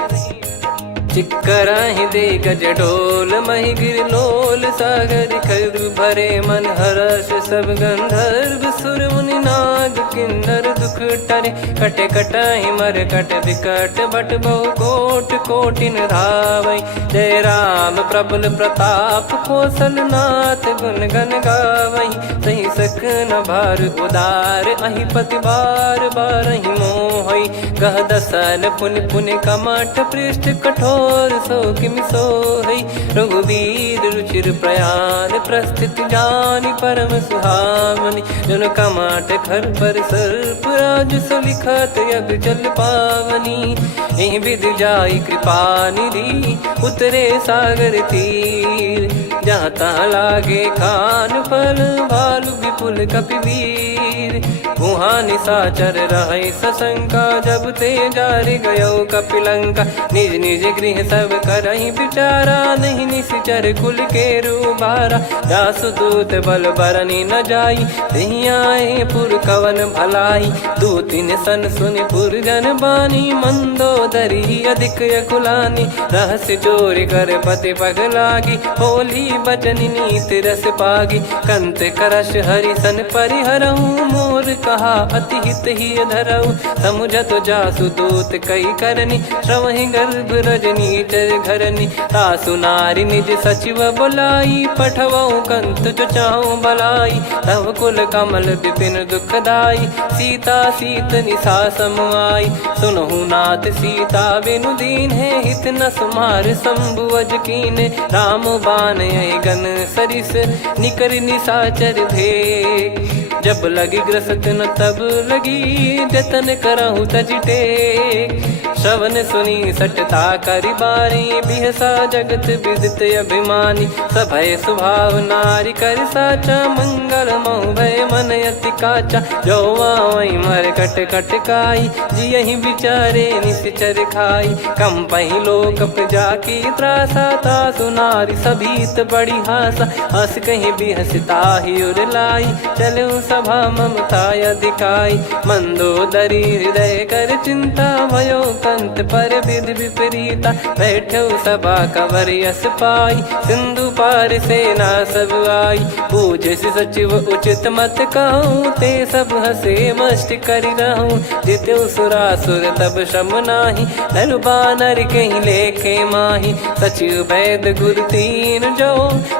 चिक्कराहि दे गज डोल महि गिर लोल सागर खर भरे मन हर्ष सब गंधर्व सुर मुनि नार। नाग किन्नर दुख टरे, कटे कटहि मर कट विकट बट बहु कोट कोटिन धावै। जय राम प्रबल प्रताप कौशलनाथ गुण गण गावै। सही सकन भार उदार अहि पति बार बारहि मोहै। गह दसन पुन पुन कमठ पृष्ठ कठोर सो किमि सोहै। रघुवीर रुचिर प्रयाण प्रस्थित जानि परम सुहावनि। जन कमठ खर पर सर्प राज सलिखत यग जल पावनी। एहि विधि जाई कृपा निधि उतरे सागर तीर। जहाँ तहाँ लागे खान फल भालु विपुल कपिवीर। वहाँ निशाचर रहै सशंका जब ते जारि गयो कपिलंका। निज निज गृह सब करहि विचारा नहीं निश्चर कुल के रूबारा। जासु दूत बल बरनि न जाई तेहि आए पुर कवन भलाई। दूतिन सन सुनि पुर जन बानी मंदोदरी अधिक यकुलानी। रहस्य चोरी कर पति पगलागी होली बचन नीति रस पागी। कंत करश हरिसन परिहरहु मोर कहा अति हित ही धरऊ। समुझत जासु दूत कई करनी श्रवहि गर्भ रजनी चर घरनी। तासु नारी निज सचिव बुलाई पठवऊ कंत जो चाहूं बलाई। तव कुल कमल विपिन दुखदाई सीता सीत निशा समाई। सुनहु नाथ सीता बिनु दीन है हित न सुमार शंभु अज कीने। राम बाण गन सरिस निकर निशाचर भेग। जब लगी ग्रसत न तब लगी जतन करहु तज टेक। श्रवण सुनी सटता करि बारी बिहसा जगत विदित अभिमानी। सभय स्वभाव नारी कर साचा मंगल मऊ भय मन अति काचा। जो आवै मर कट कट काई जियहि विचारे निश्चर खाई। कम पहि लोक जाकी त्रासा तासु नारी सभीत बड़ी हासा। हस कहीं बिहसता ही उर लाई चलऊ सभा ममता अधिकाई। मंदोदरी हृदय कर चिंता भयो कंत पर विधि विपरीता। बैठो सभा कवर यस पाई सिंधु पार सेना सब आई। पूज्य सचिव उचित मत कहूँ ते सब हसे मष्ट करि रहूँ। जित्यु सुरासुर तब श्रम नाही नर बानर कहीं लेखे माही। सचिव वैद गुरु तीन जो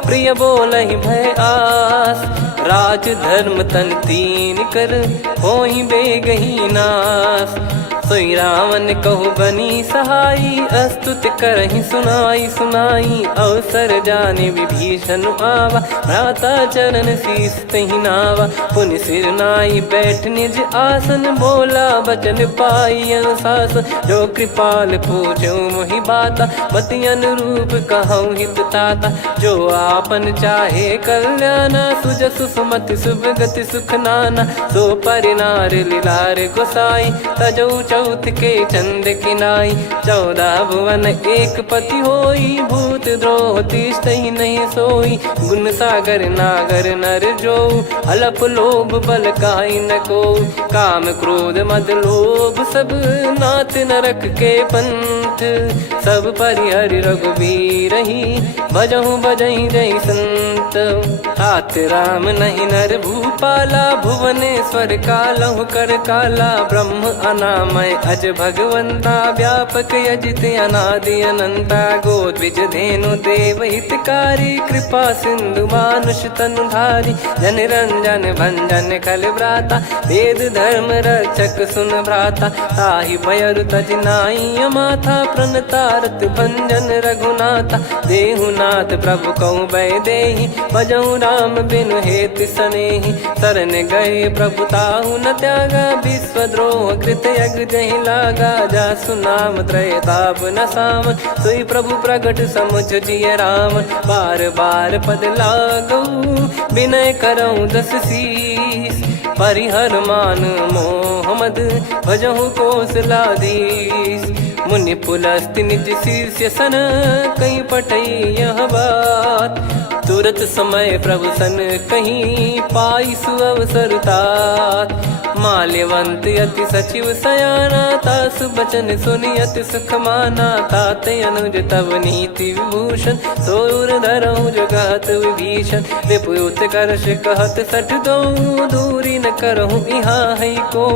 प्रिय बोलहि भय आस। राज धर्म तन तीन कर होई बेगही नास। सोई रावण कहु बनी सहाई अस्तुत करहि सुनाई सुनाई। अवसर जाने विभीषण आवा भ्राता चरण शीस तहि नावा। पुनि सिर नाई बैठ निज आसन बोला बचन पाई अनुशासन। जो कृपाल पूछो मोहि बाता मति अनुरूप कहूँ हित ताता। जो आपन चाहे कल्याणा सुजसु सुमति सुभगति सुख नाना। सो परिनार लीलार गोसाई तजौ चौथ के चंद किनाई। 14 भुवन एक पति होई भूत द्रोह तिष्ठहि नहीं सोई। गुण सागर नागर नर जो अलप लोभ बल काई न को। काम क्रोध मद लोभ सब नाथ नरक के पंथ। सब परिहरि रघुबीर ही भजहु भजहि जय संत। तात राम नहीं नर भूपाला भुवनेश्वर कालहु कर काला। ब्रह्म अनामय अज भगवंता व्यापक यजित अनादि अनंता। गोद्विज धेनु देव हितकारी कृपा सिंधु मानुष तनुधारी। जन रंजन भंजन खल भ्राता वेद धर्म रक्षक सुन भ्राता। ताहि भयरु तज नाई माथा प्रणतारत भंजन रघुनाथा। देहुनाथ प्रभु कहु भय देहि भजहु राम बिनु हेतु सनेहि। शरण गए प्रभु ताहु न त्यागा विश्वद्रोह कृत यज्ञ जहि लागा। जासु नाम त्रय ताप न सावन सोई प्रभु प्रगट समुझ जिय राम। बार बार पद लागऊ विनय करऊँ 10 शीस। परिहर मान मोह मद भजहु कौशलाधीश। मुनि पुलस्त्य निज शिष्य सन कहीं पठई यह बात। तुरत समय प्रभु सन कहीं पाई सुअवसर तात। माल्यवंत अति सचिव सयाना तासु बचन सुनि अति सुख माना। ताते अनुज तव नीति विभूषण सोर धरऊ जगत विभीषण। विपुत करश कहत सठ दो दूरी न करहु यहाँ है को।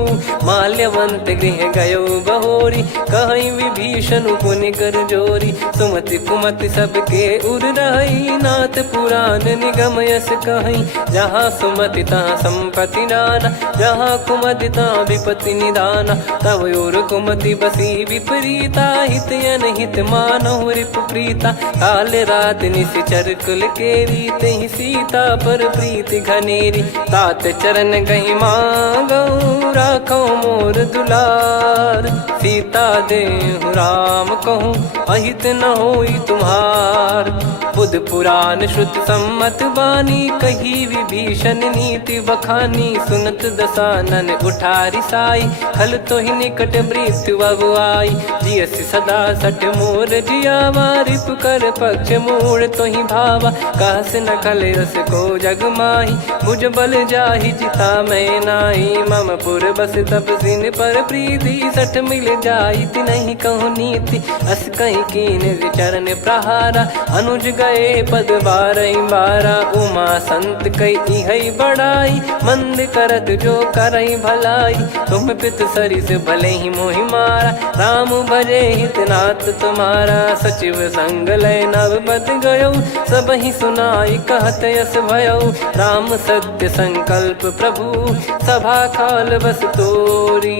माल्यवंत गृह गयो बहोरी, कहीं विभीषण पुनि कर जोरी। सुमति कुमति सबके उर रही, नाथ पुराण निगम यस कहीं। जहाँ सुमति तहाँ संपत्ति नाना, जहाँ कुमति तहाँ विपत्ति निदाना। तब और कुमति बसी विपरीता, हित अनहित मानहु रिपु प्रीता। काल रात निश्चर कुल केरी, तहि सीता पर प्रीति घनेरी। तात चरण गही मांगऊ, राखो मोर दुलार। सीता देहु राम कहूँ, अहित न होई तुम्हार। बुध पुराण श्रुत सम्मत बानी, कही विभीषण नीति बखानी। सुनत दसानन उठारी साई, खल तो ही निकट मृत्यु अब आई। जियसि सदा सठ मोर जियावा, रिप कर पक्ष मूड़ तो ही भावा। कहस न खल रस को जग माही, मुझ बल जाहि जिता मैं नाई। मम पुर बस तपसिन पर प्रीति, सठ मिल जाई नहीं कहूँ नीति। अस कहीं कीन चरण प्रहारा, अनुज गए पद बारई बारा। उमा संत कई है बड़ाई, मंद करत जो करई भलाई। तुम पित सरिस भले ही मोहि मारा, राम भजे हित नाथ तुम्हारा। सचिव संग लय नव बद गयो, सब ही सुनाई कहत यस भयो। राम सत्य संकल्प प्रभु, सभा काल बस तोरी।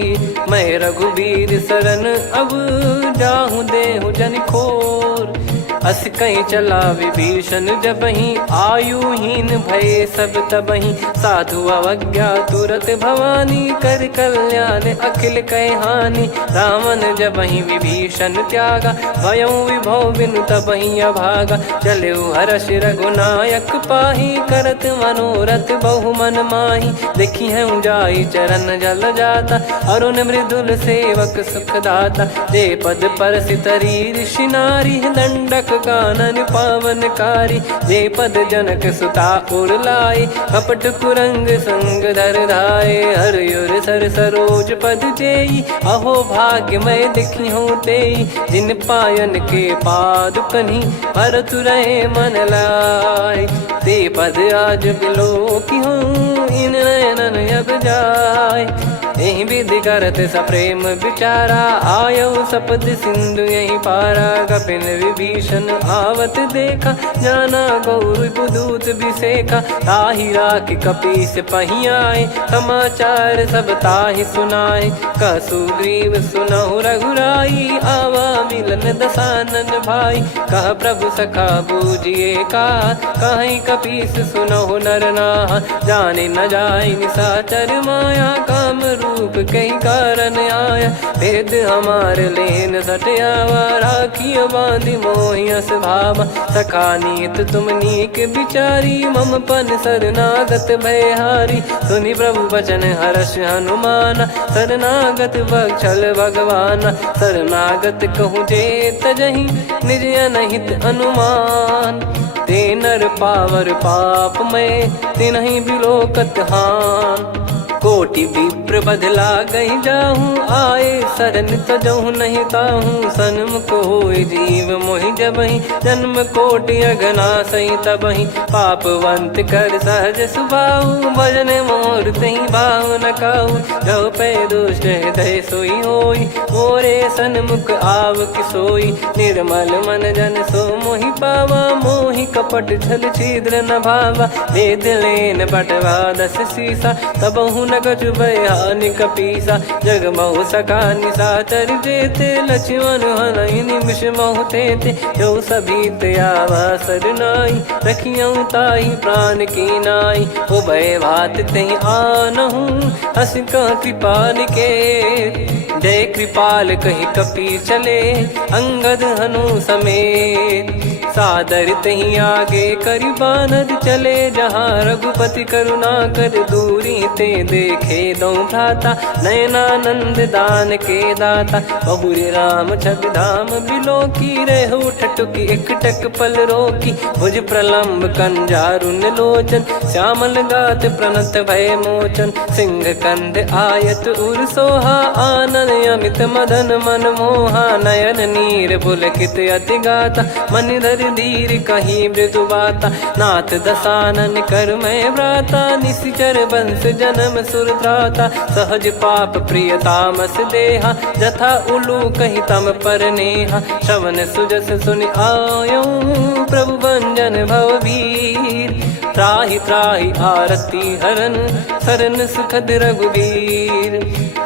मैं रघुबीर शरण अब, जाहूँ देहु जन खोर। अस कहीं चला विभीषण जबहि, आयुहीन भय सब तबहि। साधु अवज्ञा तुरत भवानी, कर कल्याण अखिल कह हानि। रावण जबहि विभीषण त्यागा, भयउ विभव बिनु तबहि अभागा। चलऊ हर्ष रघुनायक पाही, करत मनोरथ बहु मन माही। देखी है जाई चरण जल जाता, अरुण मृदुल सेवक सुखदाता। जे पद पर सितरी ऋषि नारी, दंडक कानन पावनकारी। जे पद जनक सुता उर लाए, कपट कुरंग संग धर धाये। हरियुर सर सरोज पद जेई, अहो भाग्य मैं दिखी हूँ तेई। जिन पायन के पाद कन्ही, भरत रहे मन लाए। ते पद आज बिलो की हूँ, इन नयनन अब जाय। यही विधि करत सप्रेम विचारा, आयऊ सपद सिंधु यही पारा। कपिन विभीषण आवत देखा, जाना गौर बुदूत बिसेखा। ताहि राख कपीस पही आए, समाचार सब ताहि सुनाए। कह सुग्रीव सुनहु रघुराई, आवा मिलन दसानन भाई। कह प्रभु सखा बूझिए का, कहीं कपीस सुनहु नर नाहा। जाने न जाय निशाचर माया, काम रूप कई कारण आया। भेद हमार लेन सटयावा, राखियो बांधि मोहियस भावा। सखा नीत तुम नीक बिचारी, मम पन शरणागत भयहारी। सुनि प्रभु वचन हर्ष हनुमाना, शरणागत बक्षल भगवाना। शरणागत कहूँ जे तजहि, निज अनहित अनुमान। ते नर पावर पाप में, तिन्हि बिलोकत हान। कोटि विप्र बदला गई जाहूँ, आए शरण तजहु नहीं ताहूँ। सन्मुख होय जीव मोहि जबहि, जन्म कोटि अगना सही तबहि। पापवंत कर सहज सुभाऊ, भजन मोर तहि भाव न काहू। जो पै दुष्ट हृदय सोई होई, मोरे सन्मुख आव किसोई। निर्मल मन जन सो मोहि पावा, मोहि कपट छल छिद्र न भावा। वेद लेन बटवा दस सीसा, तबहु न कछु भयानि कपीसा। जग महु सखा निशाचर जेते, लक्ष्मण हनहि निमिष महु तेते। जो सभी त्यावा सरनाई, रखियऊ ताहि प्राण की नाई। उभय भात तहि आनहु, हस कह कृपाल के। जय कृपाल कहि कपी चले, अंगद हनु समेत। सादर तही आगे करि बानर चले, जहाँ रघुपति करुणा कर दूरी ते देखे दो भ्राता। नयनानंद दान के दाता, बहुरी राम छग धाम बिलो की। रेहु ठटुकी एकटक पल रोकी, भुज प्रलम्ब कंजारुन लोचन। श्यामल गात प्रणत भय मोचन, सिंह कंध आयत उर सोहा। आनन अमित मदन मन मोहा, नयन नीर पुलकित अति गाता। मनिधर कर धीर कहीं मृदु बाता, नाथ दसानन कर मैं व्राता, निशिचर बंस जन्म सुर त्राता, सहज पाप प्रिय तामस देहा, जथा उलू कही तम पर नेहा, श्रवण सुजस सुनि आयो प्रभु भंजन भववीर, त्राहि त्राहि आरती हरन सरन सुखद रघुवीर,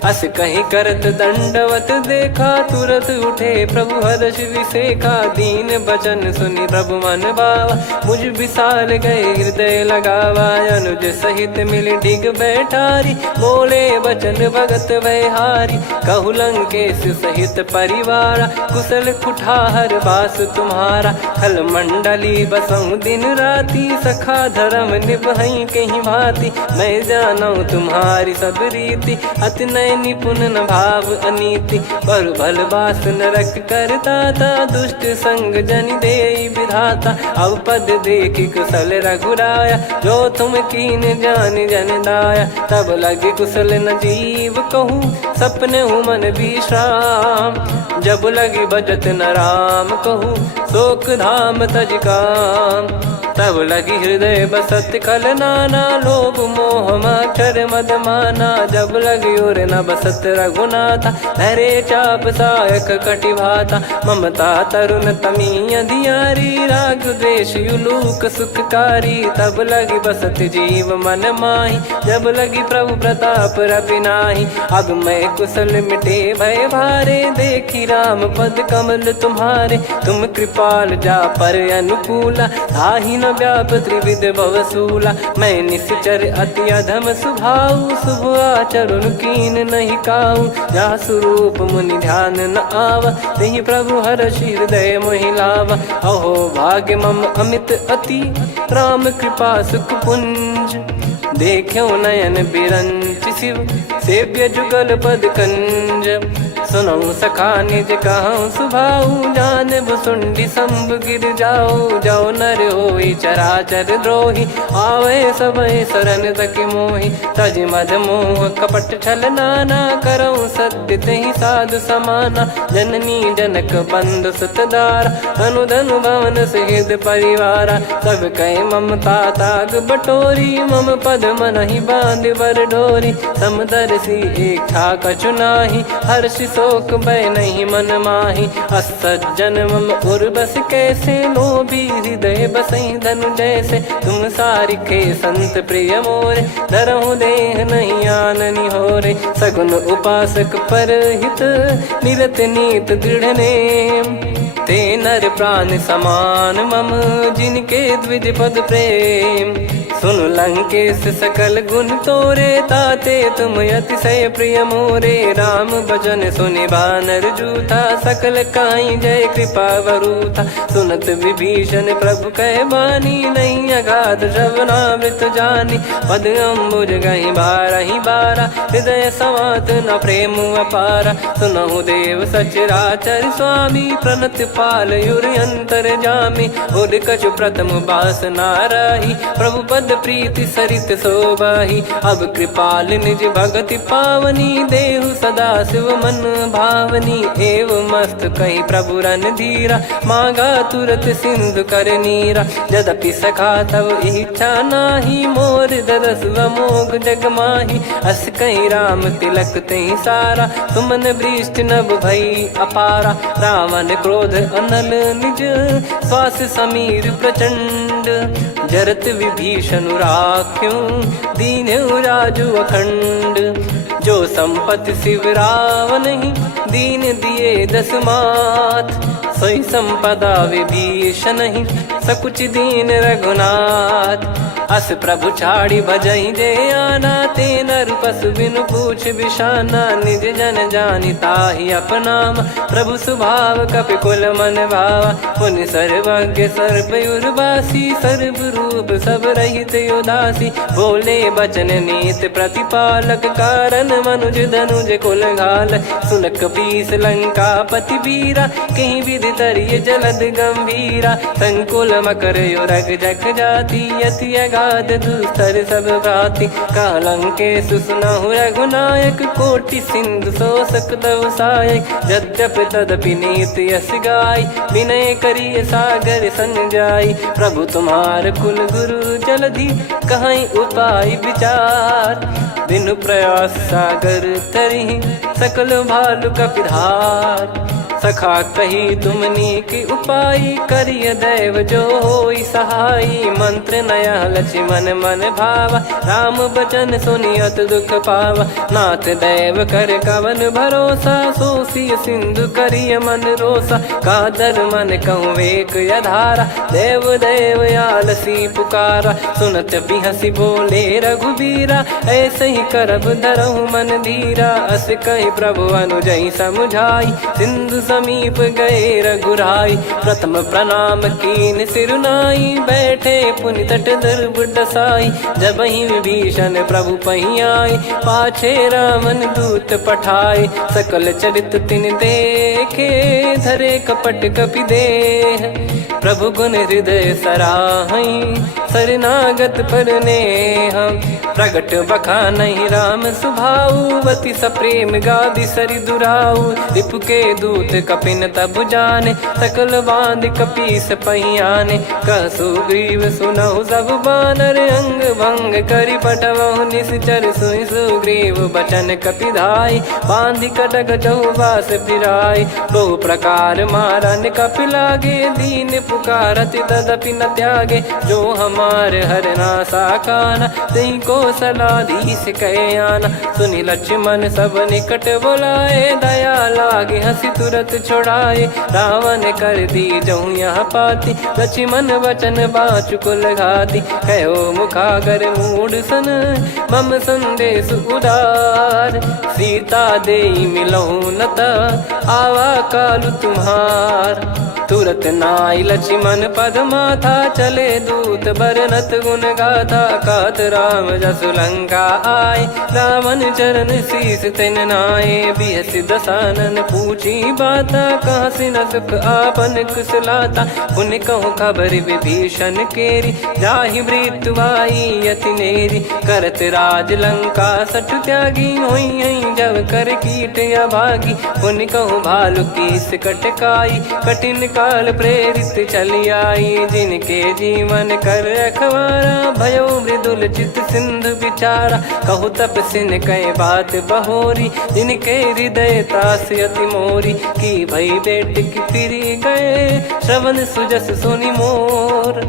अस कहीं करत दंडवत देखा, तुरत उठे प्रभु हर्ष विसेखा, दीन बचन सुनि प्रभु मन भावा, मुझ विशाल गए हृदय लगावा, अनुज सहित मिल डिग बैठारी, बोले बचन भगत वैहारी, कहु लंकेश सहित परिवारा, कुशल कुठार बास तुम्हारा, खल मंडली बसऊं दिन राती, सखा धर्म निभई कहीं भांति, मैं जानू तुम्हारी सब रीति, अति नय निपुण न भाव अनीति, पर भल बास नरक करता था, दुष्ट संग जन दे विधाता, अब पद देखी कुशल रघुराया, जो तुम कीन जान जन दाया, तब लगे कुशल न जीव कहूँ, सपने हूँ मन विश्राम, जब लगी बजत न राम कहूँ, शोक धाम तज काम, तब लगी हृदय बसत खल नाना, लोभ मोह मक्षर मद माना, जब लगी और न बसत रघुनाथा, धरे चाप सायक कटि भाता, ममता तरुण तमी अधियारी, राग द्वेष युलूक सुखकारी, तब लगी बसत जीव मन माही, जब लगी प्रभु प्रताप रवि नाही, अब मैं कुशल मिटे भय भारे, देखी राम पद कमल तुम्हारे, तुम कृपाल जा पर अनुकूला, ताहि न व्याप त्रिविध भवसूला, मैं निश्चर अति अधम सुभाऊ, शुभ आचरण कीन नहीं काऊ, जा स्वरूप मुनि ध्यान न आवा, तेहि प्रभु हर्ष हृदय मोहि लावा, अहो भाग्य मम अमित अति, राम कृपा सुख पुंज, देखो नयन बिरंच शिव, सेव्य जुगल पद कंज, सुनऊ सखा निज कहूँ सुभाऊ, जान भुसुंडी संभ गिर जाओ, जाओ नर होई चराचर द्रोही, आवे सबय शरण तक मोहि, तज मद मोह कपट छल नाना, करऊँ सत्य तेहि साधु समाना, जननी जनक बंधु सुतदारा, अनु धनु भवन सहित परिवारा, सब कहे ममता ताग बटोरी, मम पद मनहि बांध बर डोरी, समदर्शी इच्छा कछु नाही, हर्ष शोक भय नहीं मन माही, असज्जन मम उर्वश कैसे, लोभी हृदय बसई धनु जैसे, तुम सारिखे संत प्रिय मोरे, धरहु देह नहीं आननि होरे, सगुन उपासक पर हित, निरत नीत दृढ़ नेम, ते नर प्राण समान मम, जिनके द्विज पद प्रेम, सुन लंकेश सकल गुण तोरे, ताते तुम अतिशय प्रिय मोरे, राम भजन सुनि बानर जूथा, सकल काई जय कृपा वरूथा, सुनत विभीषण प्रभु कह बानी, नहीं अगाध श्रवणामृत जानी, पद अम्बुज गहि बारहि बारा, हृदय समात न प्रेम अपारा, सुनहु देव सचराचर स्वामी, प्रणत पाल युर अंतर जामी, उद कछु प्रथम बास नाराही, प्रभु पद प्रीति सरित शोभाही, अब कृपाल निज भगति पावनी, देहु सदा शिव मन भावनी, एव मस्त कही प्रभु रन धीरा, मांगा तुरत सिंधु कर नीरा, यद्यपि सखा तब इच्छा नाही, मोर दरस अमोघ जग माही, अस कहीं राम तिलक तहि सारा, सुमन वृष्ट नभ भई अपारा, रावण क्रोध अनल निज, श्वास समीर प्रचंड, जरत विभीषण राख्यों, दीन्हु राजु अखंड, जो संपत्ति शिव रावण ही, दीन दिए दस मात, सोई संपदा विभीषण ही, सकुच दीन रघुनाथ, अस प्रभु छाड़ी भजई जे आना, ते नर पशु बिनु पूछ बिशाना, निज जन जानि ताहि अपनाम, प्रभु स्वभाव कपि कुल मन भावा, मुनि सर्वज्ञ सर्वयुर्वासी, सर्व रूप सब रहित उदासी, बोले बचन नीत प्रतिपालक, कारण मनुज धनुज कुल घाल, सुन कपीस लंका पति वीरा, कहीं विधि तरिय जलद गंभीरा, संकुल मकर युरग जख जाति, यति गाद दुस्तर सब भांति कालंके सुसुनाहु रघुनायक कोटि सिंधु शोषक तव सहायक यद्यपि तदपि नीत यस गाय विनय करिय सागर सन जाई प्रभु तुम्हार कुल गुरु जलधि कहीं उपाय विचार बिनु प्रयास सागर तरिहि सकल भालु कपिधार सखा कही तुमनी की उपाय करिय दैव जो होई सहाई मंत्र नया लक्ष्मण मन भावा राम बचन सुनियत दुख पावा नाथ दैव कर कवन भरोसा सोसिय सिंधु करिय मन रोसा कादर मन कहूँ वेक यधारा देव देव आलसी पुकारा सुनत बिहसी बोले रघुबीरा ऐसे ही करब धरहु मन धीरा अस कही प्रभु अनुजई समुझाई सिंधु समीप गए रघुराई प्रथम प्रणाम कीन सिरुनाई बैठे पुनि तट दर्भ डसाई जब ही विभीषण प्रभु पही आए पाछे रामन दूत पठाए सकल चरित तिन देखे धरे कपट कपि देह प्रभु गुण हृदय सराहई शरणागत पर नेह प्रगट बखानहि राम सुभाऊ वति सप्रेम गादि सरि दुराऊ रिपु के दूत कपिन तब जाने सकल बांध कपीस पहियाने कह सुग्रीव सुनहु सब बानर अंग भंग करि पटवहु निश्चर सुनि सुग्रीव बचन कपिधाई बांधि कटक चहुबास फिराई बहु प्रकार मारन कपि लागे दीन पुकारति तदपि न त्यागे जो हमार हरना साकाना तई को सलाधीश कहे आना सुनि लक्ष्मण सब निकट बुलाए दया लागे हंसी तुरत छोड़ाए रावण कर दी जहूँ यहाँ पाती लक्ष्मण वचन बाचु कुल घाती कहो मुखागर मूड सन मम संदेश उदार सीता देई मिलहु नता आवा कालु तुम्हार तुरत नाई लक्ष्मण पद माथा चले दूत बरनत गुण गाथा कात राम जसु लंका आए रावण चरण शीस तिन नाये बिहसि दसानन पूछी बाता कहाँ से न सुख आपन कुशलाता पुन कहूँ खबर विभीषण केरी जाहि मृत्यु आई यति नेरी करत राज लंका सठ त्यागी होई जब कर कीट अभागी पुन कहूँ भालु कीस कटकाई कठिन काल प्रेरित चली आई जिनके जीवन कर रखवारा भयो मृदुल चित सिंधु विचारा कहु तप सिन कई बात बहोरी जिनके हृदय तास अति मोरी की भई बेट की फिरी गए श्रवण सुजस सुनि मोर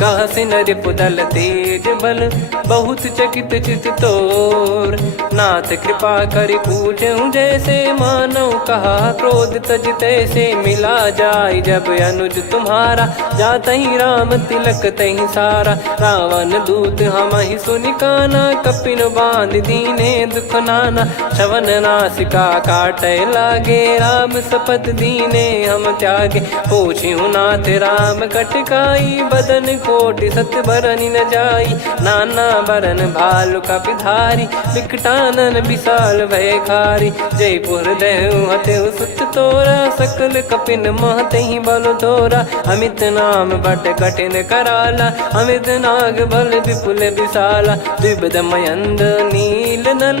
कह सिन रिपुदल तेज बल बहुत चकित चित तोर नाथ कृपा करि पूछूं जैसे मानव कहा क्रोध तज तैसे मिला जाय जब अनुज तुम्हारा जात ही राम तिलक तही सारा रावण दूत हम ही सुनि काना कपिन बांध दीने दुख नाना श्रवण नासिका काटे लागे राम सपत दीने हम त्यागे पूछ्यू नाथ राम कटकाई बदन कोटि सत बरनि न जाई नाना बरन भालु कपिधारी विकटानन विशाल भय खारी जयपुर देहु हतेउ सुत तोरा सकल कपिन महतहि बल तोरा अमित नाम बट कठिन कराला अमित नाग बल विपुल विशाला द्विपद मयंद नील नल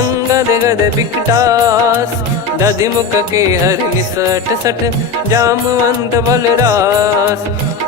अंगद गद विकटास दधि मुख के हर निसठ सठ जामवंत बलरास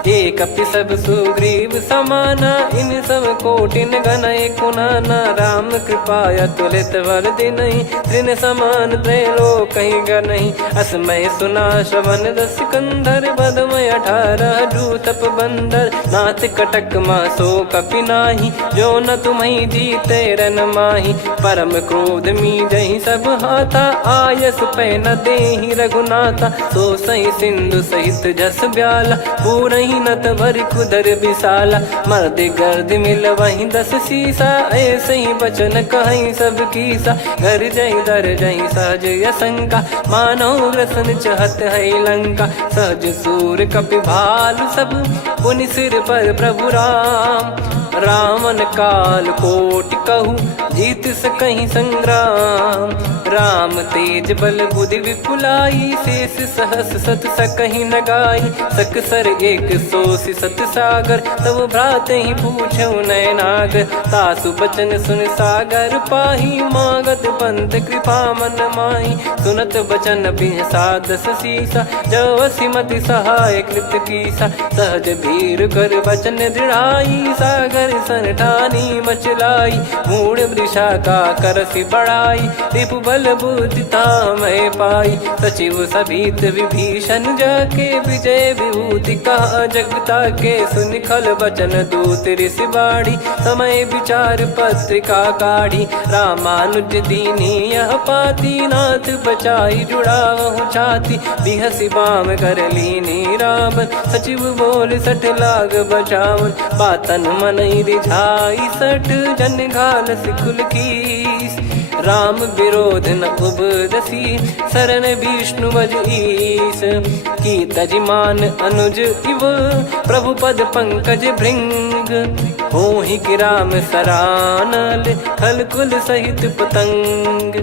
एक अपि सब सुग्रीव समाना इन सब कोटिन गनय कुनाना राम कृपा अतुलित बल दिनहि त्रिन समान त्रैलोक कहीं गनहि असमय सुना श्रवण दस कंधर बदमय 18 जूतप बंदर नाथ कटक मासो कपि नाही जो न तुम्हि जीते रन माही परम क्रोध मी जहि सब हाथा आयस पै न देहि रघुनाथा सो सही सिंधु सहित जस ब्याला पूरहि नत भरि कुदर विशाला मर्द गर्द मिल वहीं 10 सीसा ऐसे ही बचन कहीं सब कीसा घर जहि दर जहि सहज यसंका मानव रसन चहत है लंका सहज सूर कपि भालु सब पुनि सिर पर प्रभु राम रावण काल कोटि कहु जीत सकहीं संग्राम। राम तेज बल बुद्धि विपुलाई, शेष सहस सत सकहीं न गाई। सकसर एक सोसी सत सागर, तब भ्रात ही पूछो नयनागर। तासु बचन सुन सागर पाही, मागत पंथ कृपा मन माही। सुनत बचन बिहसादस सीसा, जव सिमति सहाय कृत कीसा। सहज भीर कर बचन दृढ़ाई, सागर सन ठानी मचलाई। मूढ़ वृषा का करसि बढ़ाई, रिपु बल बुद्धि तामय पाई। सचिव सभीत विभीषण जाके, विजय विभूति कहा जगता के। सुनि खल बचन दूत ऋषि बाड़ी, समय विचार पत्रिका काढ़ी। रामानुज दीनी यह पाती, नाथ बचाई जुड़ावहु छाती। बिहसि बाम कर लीनी रावण, सचिव बोल सठ लाग बचावन। बातन मनई रिझाई सठ, जन घाल सिकुल कीस। राम विरोध न उपदसी, शरण विष्णु बज ईस। की तजिमान अनुज इव, प्रभु पद पंकज भृंग। होहि कि राम सरानल, खल कुल सहित पतंग।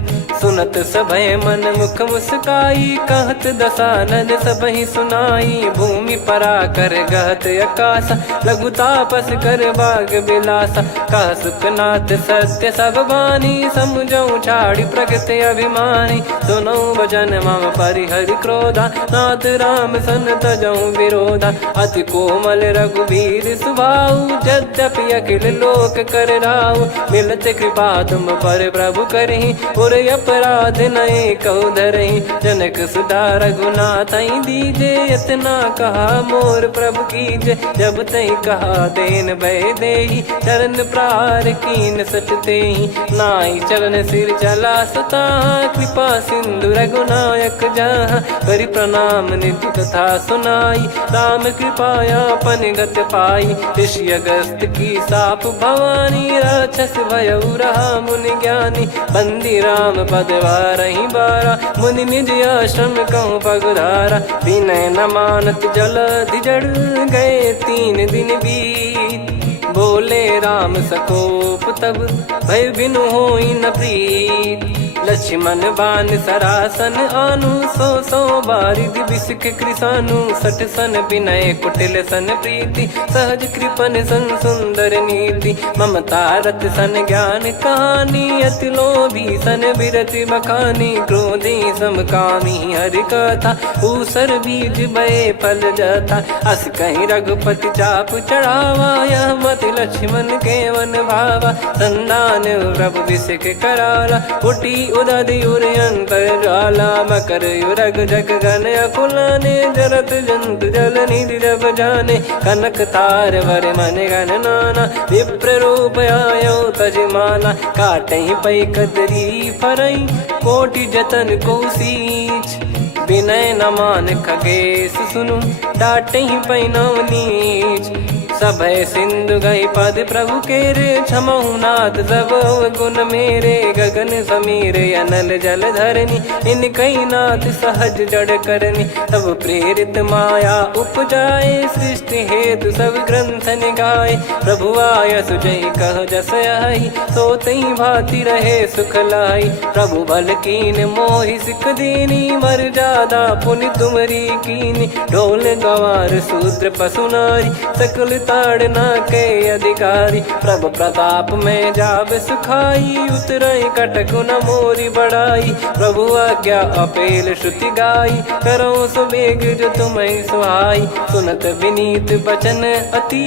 सुनत सभय मन मुख मुस्काई, कहत दसानन सबहि सुनाई। भूमि परा कर गहत आकाशा, लघु तापस कर बाग बिलासा। कह सुखनाथ सत्य सब बानी, समुझौ छाड़ी प्रगति अभिमानी। सुनो भजन मम परिहरि क्रोधा, नाथ राम सन तजौ विरोधा। अति कोमल रघुवीर सुभाऊ, यद्यपि अखिल लोक कर राऊ। मिलत कृपा तुम पर प्रभु करहि, पुर अपराध नए कौ धरहि। जनक सुधा रघुनाथ दीजे, इतना कहा मोर प्रभु कीजे। जब तई कहा देन भय देहि, चरण प्रार कीन सट तेहि। नाई चरण सिर चला सता, कृपा सिंधु रघुनायक जहाँ। करि प्रणाम निधि कथा सुनाई, राम कृपाया पन गत पाई। ऋषि अगस्त की साप भवानी, राक्षस भयउ रहा मुनि ज्ञानी। बंदी राम पद वारहि बारा, मुनि निज आश्रम कहूँ पगुधारा। विनय न मानत जलधि जड़, गए 3 दिन बीत। बोले राम सकोप तब, भय बिनु होई न प्रीत। लक्ष्मण बान सरासन आनु, 100 बारिधि बिसक कृसानु। 60 सन विनय कुटिल सन प्रीति, सहज कृपन सन सुंदर नीति। ममता रत सन ज्ञान कहानी, अति लोभी सन बिरति बखानी। क्रोधी समकामी हरि कथा, ऊसर बीज बये फल जथा। अस कहीं रघुपति चाप चढ़ावा, यह मत लक्ष्मण के वन भावा। संदान प्रभु बिसक कराला, उठी उदधि उर अंतर ज्वाला। मकर युरग जग गण अकुलाने, जरत जंतु जल निधि जब जाने। कनक तार वर मन गण नाना, विप्र रूप आयो तजमाना। काटहि पै कदरी फरई, कोटि जतन को सींच। विनय न मान खगेश सुनु, डांटहि पै नव नीच। सभय सिंधु गई पद प्रभु केरे, क्षमहु नाथ सब गुण मेरे। गगन समीरे अनल जल धरनी, इन कई नाथ सहज जड़ करनी। तब प्रेरित माया उपजाए, सृष्टि हेतु सब ग्रंथ निगाए। प्रभु आय सुजई कह जस आई, सोतई भांति रहे सुख लाई। प्रभु बल कीन मोहि सिख दीनी, मर्यादा पुनि तुमरी कीनी। ढोल गवार शूद्र पशु नारी, सकल ताड़ना के अधिकारी। प्रभु प्रताप में जाब सुखाई, उतरई कटक न मोरी बढ़ाई। प्रभु आज्ञा अपेल श्रुति गाई, करो सुबेग जो तुम्हें सुहाई। सुनत विनीत बचन अति,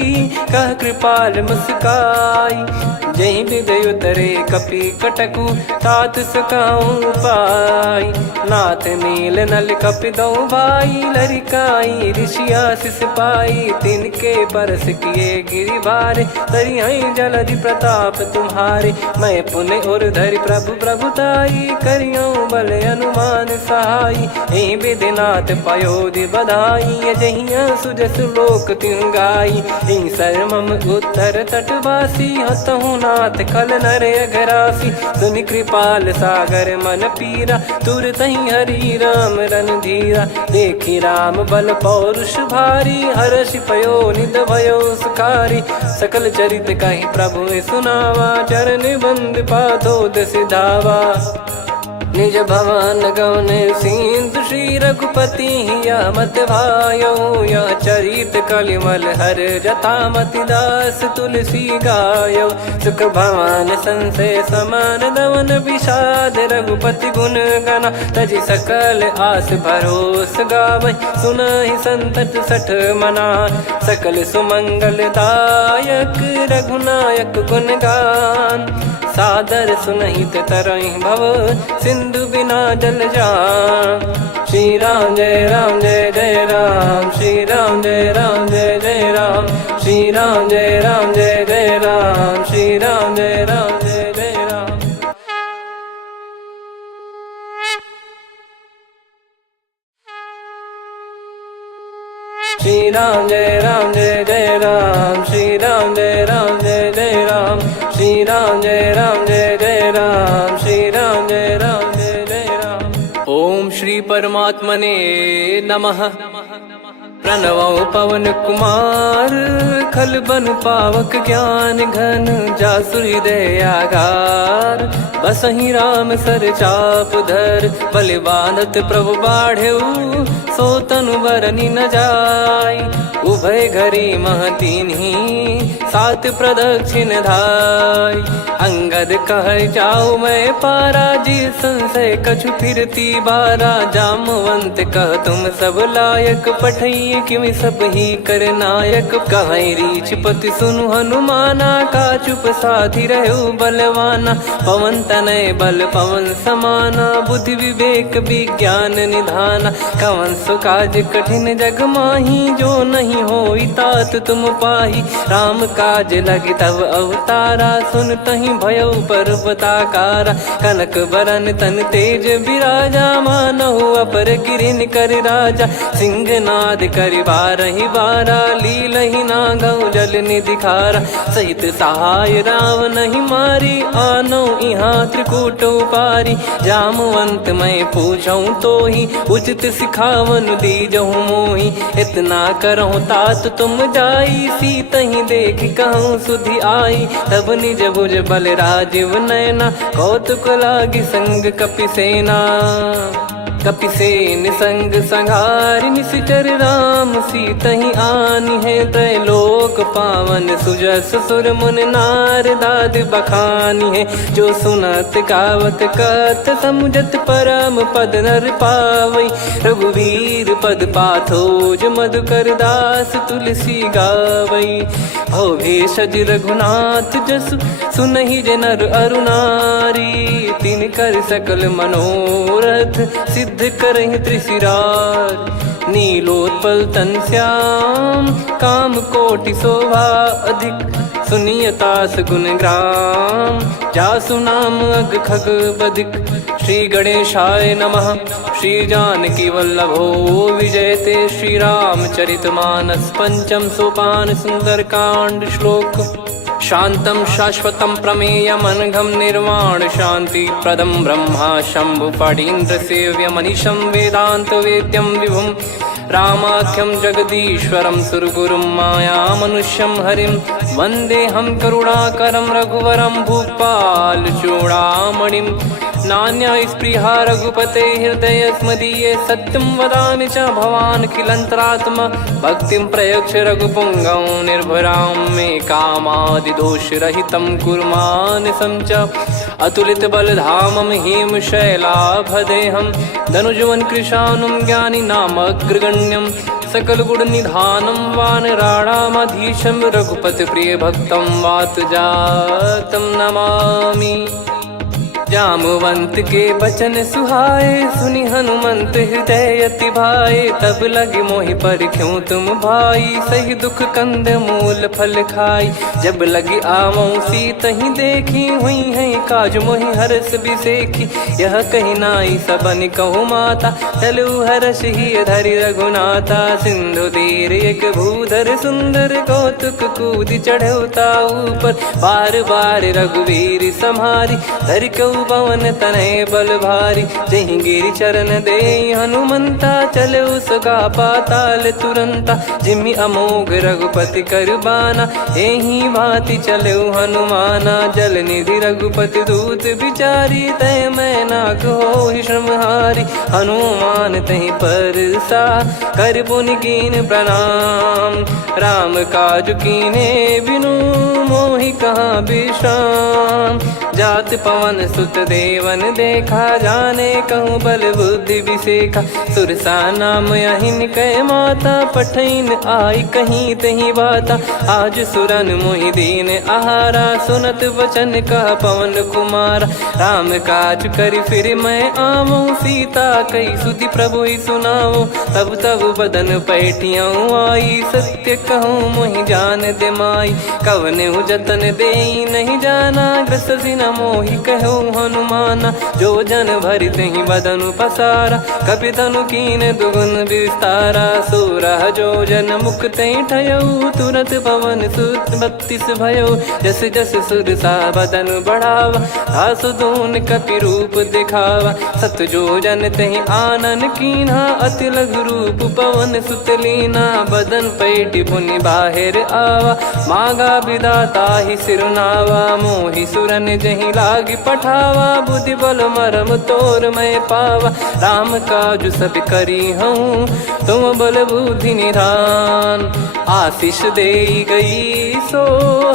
कह कृपाल मुस्काई। जहि हृदय उतरे कपि कटकु, तात सकाऊं पाई। नाथ नील नल कपि दो भाई, लरिकाई ऋषि आशीष पाई। तिनके परस किए गिरि भारे, तरिहै जलधि प्रताप तुम्हारे। मैं पुन और धरि प्रभु प्रभुताई, करियौ बल अनुमान सहाई। एहि विधिनाथ पयोधि बधाई, जहिया सुजस लोक तिहुँ गाई। एहि सरमम उत्तर तटवासी, हतहु रघुनाथ खल नर अघरासी, सुनि कृपाल सागर मन पीरा, तुरतहि हरि राम रणधीरा। देखि राम बल पौरुष भारी, हर्षि पयो निध भयो सुखारी। सकल चरित कहि प्रभु सुनावा, चरण बंद पादोद सिधावा। निज भवन गौन सिंधु श्री रघुपति हिया मत भायो, यह चरित कलिमल हर जथा मति दास तुलसी गायो। सुख भवन संशय समान दवन विषाद, रघुपति गुण गना तजि सकल आस भरोस गावै। सुनहि संतत सठ मना, सकल सुमंगल दायक रघुनायक गुण गान। सादर सुनहित तरहि भव, सिंधु बिना जल जान। श्री राम जय जय राम, श्री राम जय जय राम, श्री राम जय जय राम, श्री राम जय जय राम। श्री राम जय जय राम, श्री राम जय जय राम, श्री राम जय जय राम, श्री राम जय जय राम। ओम श्री परमात्मने नमः। प्रणवो पवन कुमार, खल बन पावक ज्ञान घन, जासु हृदय आगार। बसहि राम सर चाप धर, बलि बांधत प्रभु बाढ़ऊ, सो तनु बरनि न जाय। उभय घरी महतीन्ही, सात प्रदक्षिण धाय। अंगद कह जाऊ मैं पारा, जी संशय कछु फिरती बारा। जामवंत कह तुम सब लायक, पठई किमि सब ही कर नायक। कहै रीछ पति सुनु हनुमाना, का चुप साधि रहु बलवाना। पवन तनय बल पवन समाना, बुद्धि विवेक विज्ञान निधाना। कवन सो काज कठिन जग माही, जो नहीं होई तात तुम पाही। राम काज लगी तब अवतारा, सुन तहि भयउ पर्वताकारा। कनक बरन तन तेज बिराजा, मानहु अपर गिरिन कर राजा। सिंहनाद करि बारहि बारा, लीलहि नागौ जल निधि खारा। सहित सहाय राम नहीं मारी, आनो इहाँ त्रिकूट उपारी। जामवंत मैं पूछऊँ तोहि, उचित सिखावन दीजहु मोहि। इतना करहु तात तुम जाई, सीतहि देख कहूँ सुधि आई। तब निज भुज बल राजीव नयना, कौतुक लागी संग कपिसेना। कपिसेन संग संघारि निशिचर राम, सीतहि आनि है त्रैलोक पावन। सुजस सुर मुन नार दाद बखानी है, जो सुनत गावत कथ समुझत परम पद नर पावै। रघुवीर पद पाथोज मधुकर दास तुलसी गावै। भव भेषज रघुनाथ जसु, सुनहि जे नर अरु नारी। तिन कर सकल मनोरथ, सिद्ध करहि त्रिशिरार। नीलोत्पल तन श्याम, काम कोटि शोभा अधिक। सुनियतास गुण ग्राम, जासु नाम अग खग बधिक। श्री गणेशाय नमः। श्री जानकी वल्लभो विजयते, श्री रामचरित मानस पंचम सोपान सुंदरकांड श्लोक। शांतं शाश्वतं प्रमेयमनघं निर्वाण शांति प्रदं ब्रह्मा शंभु फणीन्द्र सेव्य मनीषं वेदांत वेद्यं विभुं। रामाख्यं जगदीश्वरं सुरगुरुं माया मनुष्यं हरिं। वन्देऽहं करुणाकरं रघुवरं भूपाल चूडामणिं। नान्या स्पृहा रघुपते हृदय स्मदीये, सत्यं वदामि च भवान् खिलन्तरात्मा। भक्तिं प्रयच्छ रघुपुङ्गं निर्भरां मे कामादिदोषरहितं कुर्मानसं च। अतुलित बलधामं हेमशैलाभदेहं, धनुजवन कृशानुं ज्ञानिनामग्रगण्यं। सकल गुण निधानं वानराणामधीशं, रघुपति प्रिय भक्तं वातजातं नमामि। जामवंत के बचन सुहाए, सुनि हनुमंत हृदय अति भाए। तब लगे मोहि पर क्यों तुम भाई, सही दुख कंद मूल फल खाई। जब लगी आवऊं सीत ही देखी, हुई है काज मोहि हरस बिसेखी। यह कही नाई सबन कहु माता, चलू हरष ही धरि रघुनाथा। सिंधु तीर एक भूधर सुंदर, कौतुक कूद चढ़ौता ऊपर। बार बार रघुवीर सम्हारी, धरि कहु पवन तनय बल भारी। जहि गिरि चरण दे हनुमंता, चलो सगा पाताल तुरंता। जिमि अमोघ रघुपति कर बाना, एहि भांति चलो हनुमाना। जल निधि रघुपति दूत बिचारी, तय मैं नाग होहि श्रमहारी। हनुमान तहि परसा, कर पुनि कीन प्रणाम। राम काज कीने बिनु, मोहि कहाँ विश्राम। जात पवन सुत देवन देखा, जाने कहूँ बल बुद्धि विसेखा। सुरसा नाम अहिन कै माता, पठैन आई कहीं तहीं बाता। आज सुरन मोहि दीन आहारा, सुनत वचन कह पवन कुमारा। राम काज करि फिर मैं आवऊं, सीता कई सुधि प्रभु ही सुनाओ। तब तब बदन पैठियाँ आई, सत्य कहूँ मोहि जान दे माई। कवने जतन देई नहीं जाना, ग्रसि न मोहि कहूँ हनुमाना। जो जन भरि तहि बदनु पसारा, कपि तनु कीन दुगुन विस्तारा। सोरह जो जन मुख तहि ठयऊ, तुरत पवन सुत 32 भयऊ। जस जस सुरसा बदन बढ़ावा, आसु दून कपि रूप दिखावा। सत जो जन तहि आनन कीन्हा, अति लघु रूप पवन सुत लीना। बदन पैठि पुनि बाहिर आवा, मांगा विधाता ही सिरुनावा। मोहि सुरन जहि लागी पठावा, बुद्धि बल मरम तोर मैं पावा। राम काज सब करी हूँ, तुम बल बुद्धि निधान। आशीष देई गई सो,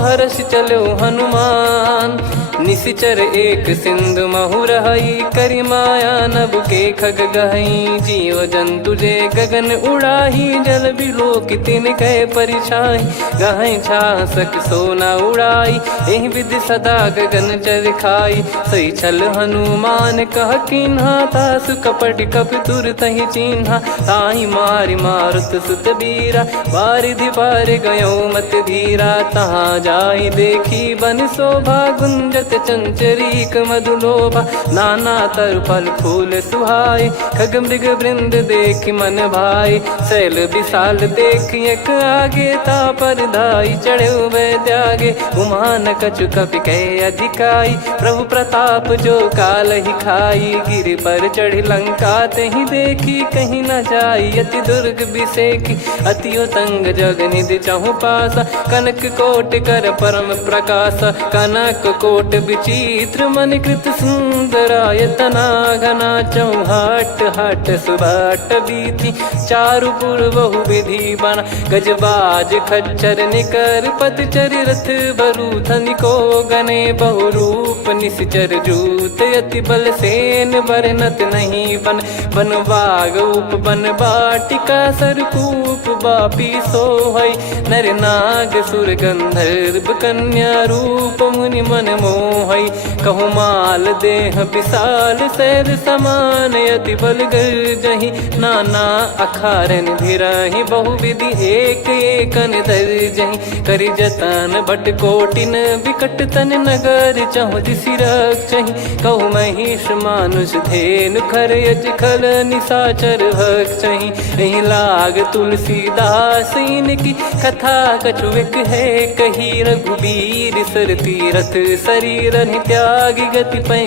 हर्ष चलो हनुमान। निशिचर एक सिंधु महु रहई, करि माया नभ के खग गहई। जीव जंतु जे गगन उड़ाही, जल बिलोक तिन कह परिछाई। गहई छासक सोना उड़ाई, एहि विधि सदा गगन चर खाई। सही छल हनुमान कह कीन्हा, तासु कपट कपि तुर तहि चिन्हा। ताहि मारि मारुत सुत बीरा, बारिधि पार गयो मत धीरा। तहाँ जाई देखी बन शोभा, गुंजत चंचरीक मधुलोभा। नाना तरु फल फूल सुहाए, खग मृग वृंद देख मन भाई। शैल विशाल देख एक आगे, तापर धाई चढ़े वै त्यागे। उमान कछु कपि कह अधिकाई, प्रभु प्रताप जो काल ही खाई। गिर पर चढ़ी लंका तहि देखी, कहीं न जाई अति दुर्ग बिसेखी। अति उतंग जग निधि चहु पासा, कनक कोट कर परम प्रकाशा। कनक कोट विचित्र मन कृत सुंदरायतना। घना चौहाट हाट सुबाट बीथी, चारु पुर बहु विधि बना। गजबाज खच्चर निकर पतचर, रथ बरु धनिको गने। बहु रूप निश्चर जूत, अति बल सेन बरनत नहीं बन। बन बाग उप बन बाटिका, सरकूप बापी सोहई। नर नाग सुर गंधर्व कन्या, रूप मुनि मन मोहई। कहु माल देह विशाल, शैल समान अति बल गर्जहि। नाना अखारन भिराहि, बहु विधि एक एकन दर्जहि। करि जतन भट कोटिन, विकट तन नगर चहु दिसि रक्षहि। कहु महिष मानुष धेनु, खर यज खल निशाचर भक्षहि। एहि लाग तुलसीदास इनकी, कथा कछु एक है कही। रघुबीर सर तीरथ शरीर, त्यागी गति पै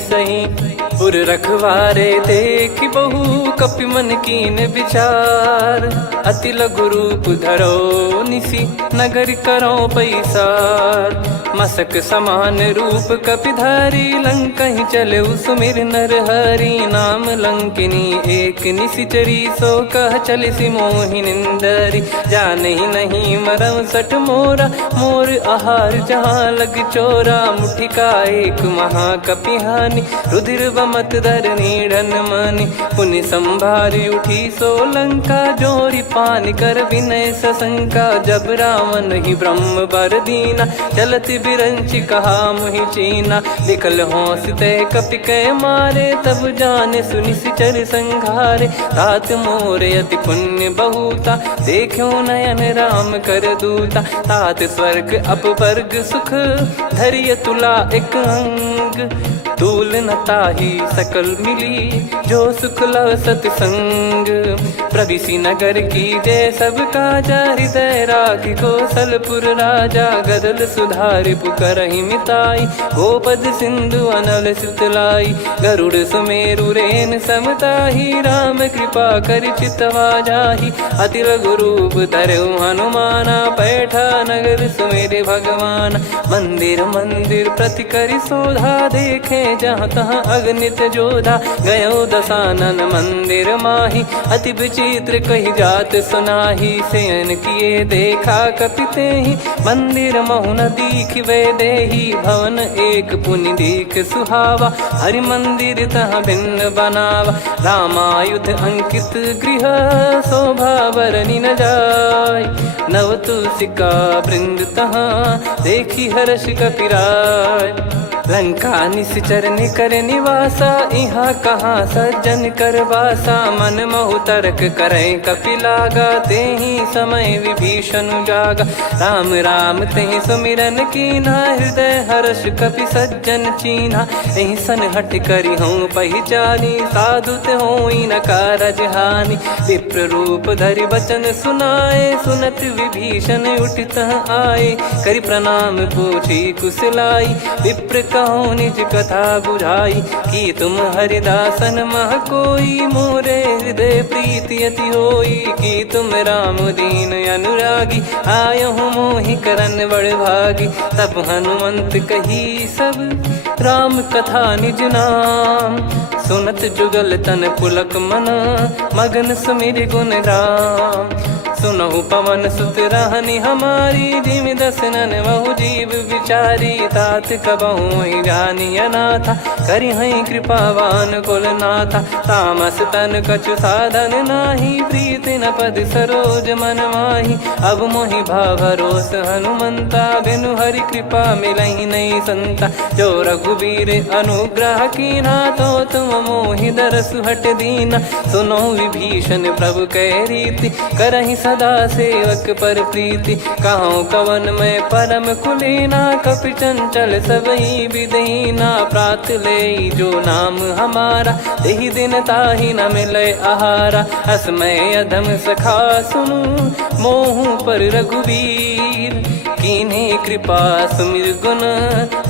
सही। पुर रखवारे देख बहु, कपि मन कीन विचार। अति लघु रूप धरो निसी, नगर करो पैसार। मसक समान रूप कपि धारी, लंकहि चले सुमिर नर हरि। नाम लंकिनी एक निशिचरी, सो कह चलिसि मोहि निंदरी। जानहि नहीं मरम सठ मोरा, मोर आहार जहाँ लग चोरा। मुठिका एक महाकपि हानि, रुधिर बमत धरनी ढन मनि पुनि संभारी उठी सोलंका जोरी पानी कर विनय सशंका जब रावण ही ब्रह्म बर दीना चलत बिरंची कहा मुहि चीना निकल होंस ते कपि कै मारे तब जाने सुनि सिचर संघारे तात मोरे अति पुण्य बहुता देखो नयन राम कर दूता तात स्वर्ग अपवर्ग सुख धरिय तुला एक अंग तूल न ताही सकल मिली जो सुख लव सतसंग प्रविसी नगर की जय सब काजा हृदय राखी कौशलपुर राजा गदल सुधारि पुकरहि मिताई गोपद सिंधु अनल सितलाई गरुड़ सुमेरु रेन समताही राम कृपा कर चितवा जाही अति लघु रूप धरऊ हनुमाना बैठा नगर सुमेरे भगवान मंदिर मंदिर प्रति करि शोधा देखे जहाँ तहाँ अगणित जोधा गयो दशानन मंदिर माही अति विचित्र कही जात सुनाही सेन किए देखा कपिते ही मंदिर महु न दीख वे देही भवन एक पुनि दीख सुहावा हरि मंदिर तहाँ भिन्न बनावा रामायुध अंकित गृह शोभा बरनी न जाय नव तुलसी का वृंद तहाँ देखी हर्ष कपिराय लंका निश्चर निकर निवासा यहाँ कहाँ सज्जन कर वासा मन महु तर्क करे कपिलागा ते ही समय विभीषण जागा राम राम ते सुमिरन कीना हृदय हर्ष कपि सज्जन चीन्हा यही सन हट करी हूँ पहचानी साधु ते होई न कारज हानि विप्र रूप धरि वचन सुनाए सुनत विभीषण उठित आए करि प्रणाम पूछी कुशलाई विप्र कहो निज कथा बुझाई कि तुम हरिदासन मह कोई मोरे हृदय प्रीति अति होई कि तुम राम दीन अनुरागी आयहु मोहि करन बड़ भागी तब हनुमंत कही सब राम कथा निज नाम सुनत जुगल तन पुलक मन मगन सुमिर गुण राम सुनहु पवन सुत रहनी हमारी जिमि दसनन बहु जीव विचारी तात कबहु ही जानी अनाथा करि हई कृपावान कुल नाथा तामस तन कछु साधन नाही प्रीति न पद सरोज मन माही अब मोहि भाव भरोस हनुमंता बिनु हरि कृपा मिलहि नहीं संता जो रघुबीर अनुग्रह कीना तो तुम मोहि दरस हट दीना सुनो विभीषण प्रभु कह रीति करहि सदा सेवक पर प्रीति कहूँ कवन में परम कुलीना कपि चंचल सबही विदहीना प्रात ले जो नाम हमारा तेहि दिन ताहि न मिले आहारा असमय अधम सखा सुनु मोहु पर रघुवीर कीन्हे कृपा सुमिर गुण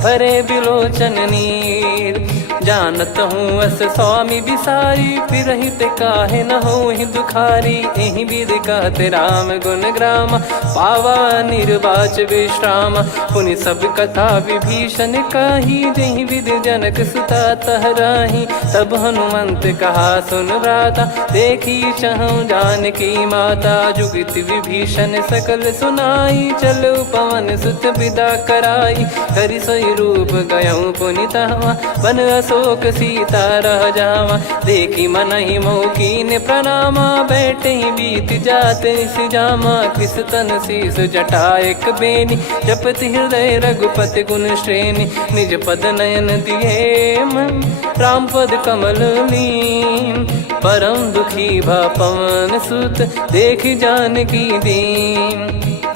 भरे बिलोचन नीर जानत हूँ अस स्वामी बिसारी फिर हित काहे न हो ही दुखारी एहि विध कहते राम गुण ग्राम पावा निर्वाच विश्राम पुनि सब कथा विभीषण काही जहि विध जनक सुता तहराही तब हनुमंत कहा सुन भ्राता देखी चहु जानकी माता जुगित विभीषण सकल सुनाई चलो पवन सुत विदा कराई करि सोई रूप गयऊँ पुनि तहवा बन अशोक सीता रह जावा देखी मन ही मौकीन प्रणामा बैठे ही बीत जाते जामा कृष तन शीस जटा एक बेनी जपति हृदय रघुपति गुण श्रेणी निज पद नयन दिए मन राम पद कमल लीन परम दुखी भा पवन सुत देखी जानकी दीन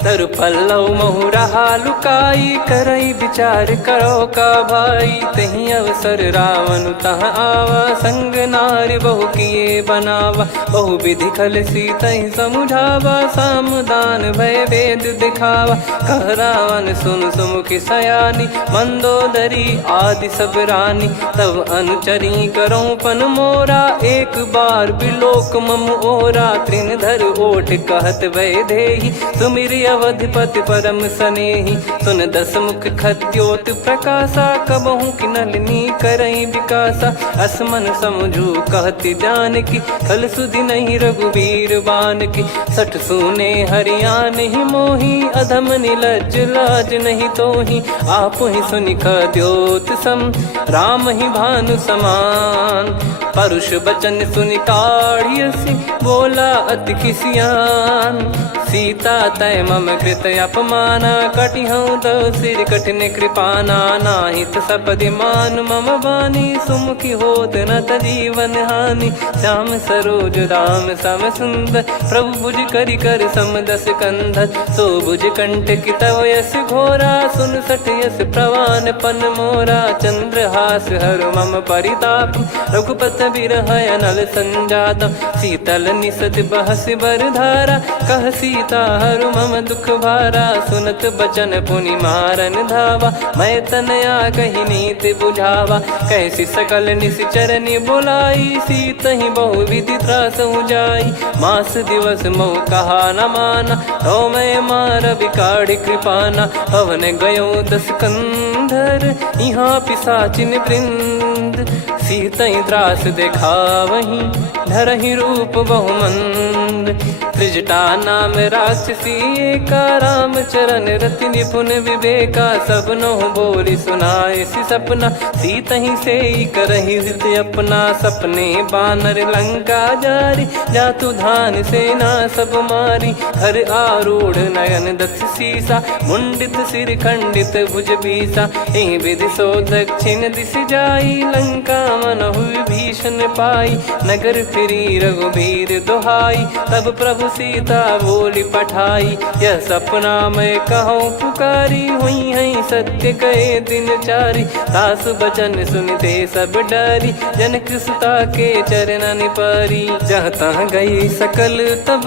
तरु पल्लव महु रहा लुकाई करई विचार करो का भाई तही अवसर रावण तह आवा संग नारी बहु किए बनावा बहु विधि खल सीतहि समुझावा सामदान भय वेद दिखावा कह रावण सुन सुमुखी सयानी मंदोदरी आदि सब रानी तब अनुचरी करो पन मोरा एक बार बिलोक मम ओरा तृण धर ओट कहत वै देहि सुमिर अवधिपति परम सनेही। सुन दस मुख खद्योत प्रकाशा, कबहू की नलिनी करई विकासा। असमन समझू कहती जान की, फल सुधि नहीं रघुबीर बान की। सठ सुने हरियाण ही मोही, अधम निलज लाज नहीं तोही। आप ही सुनि खद्योत सम, राम ही भानु समान। परुष बचन सुनि काढ़ियसि, बोला अति किसियान। सीता तय मम कृत अपमाना, कटिहऊँ तो सिर कठिन कृपाना। नाहित सपदि मान मम बानी, सुमुखी होत न जीवन हानि। श्याम सरोज राम सम सुंदर, प्रभु भुज करि कर सम दस कंधर। सो भुज कंठ की तव यस घोरा, सुन सठ यस प्रवान पन मोरा। चंद्रहास हर मम परिताप, रघुपत बिरह अनल संजात। शीतल निसत बहस बर धारा, कह सीता हरु मम दुख भारा। सुनत बचन पुनि मारन धावा, मैं तनया कही नीति बुझावा। कैसी सकल निश्चरनि बुलाई, सीत ही बहु विधि त्रास जाई। मास दिवस मोह कहा न माना, तो मैं मार बिकाढ़ी कृपाना। पवन गयो दस कंधर, यहाँ पिशाचिन वृंद। सीतहि त्रास देखावहीं, धरहि रूप बहुमंद। त्रिजटा नाम राक्षसी एका, राम चरण रति निपुण विवेका। सबनो बोली सुनाए सि सपना, सीतहि सेई करहि हृद अपना। सपने बानर लंका जारी, जातु धान सेना सब मारी। हर आरूढ़ नयन दस सीसा, मुंडित सिर खंडित भुज बीसा। एहि विधि सो दक्षिण दिश जाई, लंका मनहु भीषण पाई। नगर फिरी रघुबीर दुहाई, तब प्रभु सीता बोली पठाई। यह सपना मैं कहूँ पुकारी, हुई है सत्य कहे दिन चारी। सासु बचन सुनते सब डरी, जनक सुता के चरण परी। जहाँ तहाँ गई सकल तब,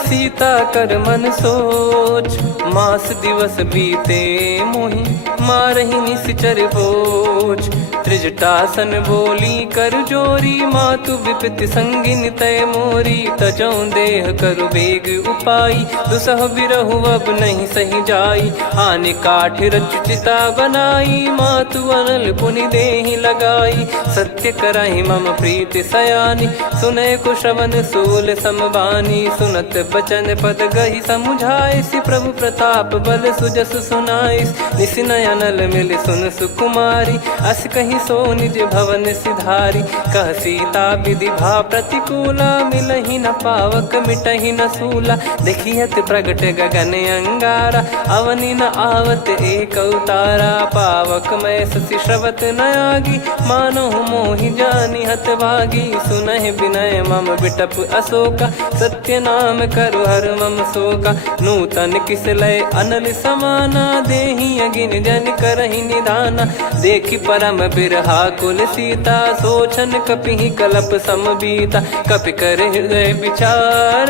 सीता कर मन सोच। मास दिवस बीते मोहि, मारहि निश्चर बोझ। त्रिजटासन बोली कर जोरी, मातु विपति संगिन तय मोरी। तजौ देह करु बेग उपाई, दुसह बिरहु अब नहीं सही जाई। आने काठ रचु चिता बनाई, मातु अनल पुनि देहि लगाई। सत्य करहि मम प्रीति सयानी, सुनय को श्रवण सूल समबानी। सुनत बचन पद गहि समुझाइसि, प्रभु प्रताप बल सुजस सुनाइस। निसिनय अनल मिल सुन सुकुमारी, अस कहि सो निज भवन सिधारी। कह सीता विधि भा प्रतिकूला, मिलहि न पावक मिटहि न सूला। देखियत प्रगट गगन अंगारा, अवनि न आवत एक अवतारा। पावक मैं ससि श्रवत न आगी, मानो मोहि जानि हत भागी। सुनहि विनय मम बिटप अशोका, सत्य नाम करु हर मम शोका। नूतन किस लय अनल समाना, देहि अगिन जन करहि निधाना। देखि परम बिरहा कुल सीता, सोचन कपिहि कलप समबीता। कपि कर हृदय विचार,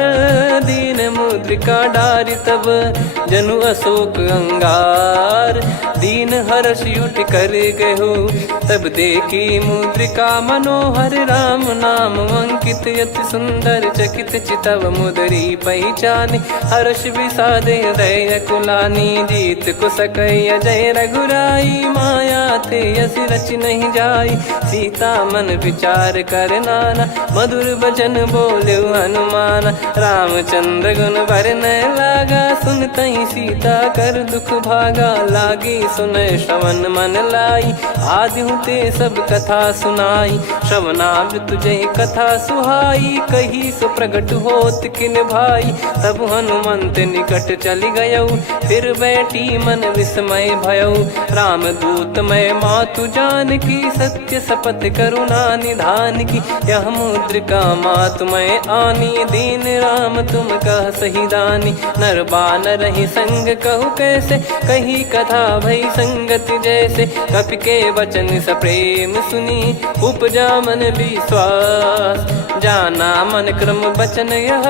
दीन मुद्रिका डारि तब। जनु अशोक अंगार, दीन हर्ष उठ कर गहो। तब देखी मुद्रिका मनोहर, राम नाम अंकित अति सुंदर। चकित चितव मुदरी पहचानी, हर्ष विषाद हृदय कुलानी। जीत को सकय जय रघुराई, माया थे यस रच नहीं जाई। सीता मन विचार कर नाना, मधुर बचन बोले हनुमान। रामचंद्र गुण बरनय लागा, सुनतहि सीता कर दुख भागा। लागी सुनय श्रवण मन लाई, आदिहु ते सब कथा सुनाई। श्रवणाब तुझे कथा सुहाई, कही सो प्रगट होत किन भाई। तब हनुमंत निकट चली गयऊ, फिर बैठी मन विस्मय भयऊ। राम दूत मैं मातु जान की, सत्य शपथ करुणा निधान की। यह मुद्रिका मातु मैं आनी, दीन राम तुम कह सही दानी। नर बानर ही संग कहु कैसे, कही कथा भई संगति जैसे। कपि के वचन सप्रेम सुनी, उपजा मन विश्वास। जाना मन क्रम बचन यह,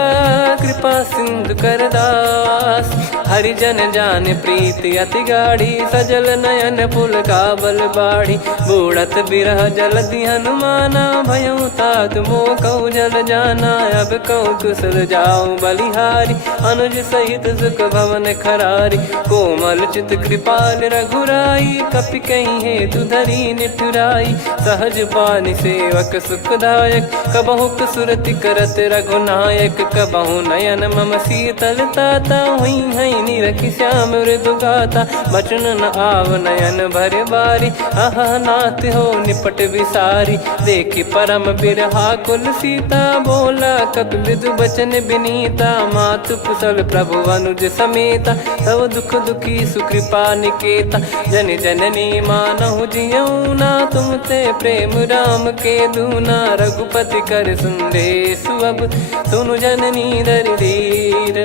कृपा सिंधु कर दास। हरिजन जान प्रीति अति गाढ़ी, सजल नयन पुल काबल बाढ़ी। बूढ़त बिरह जलधि हनुमाना, भयउ तात मोह कहु जल जाना। अब कहु कुशल जाऊं बलिहारी, अनुज सहित सुख भवन खरारी। कोमल चित कृपाल रघुराई, कपि कहीं हेतु धरी निठुराई। सहज पानि सेवक सुखदायक, कबहु सुरति करत रघुनायक। कबहु नयन मम शीतलता, हुई हई निरखि श्याम मृदु गाता। बचन न आव नयन भर बारी, आहा नाथ हो निपट विसारी। देखि परम बिरहा कुल सीता, बोला कपि मृदु बचन बिनीता। मातु कुशल प्रभु अनुज समेता, तव दुख दुखी सुकृपा निकेता। जन जननी मानहु जियऊ ना, तुम ते प्रेम राम के दूना। रघुपति कर संदेशु अब, सुनु जननी दर धीर।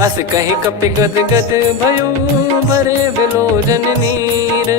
अस कहि कपि गद गद भयो, भरे बिलोचन नीर।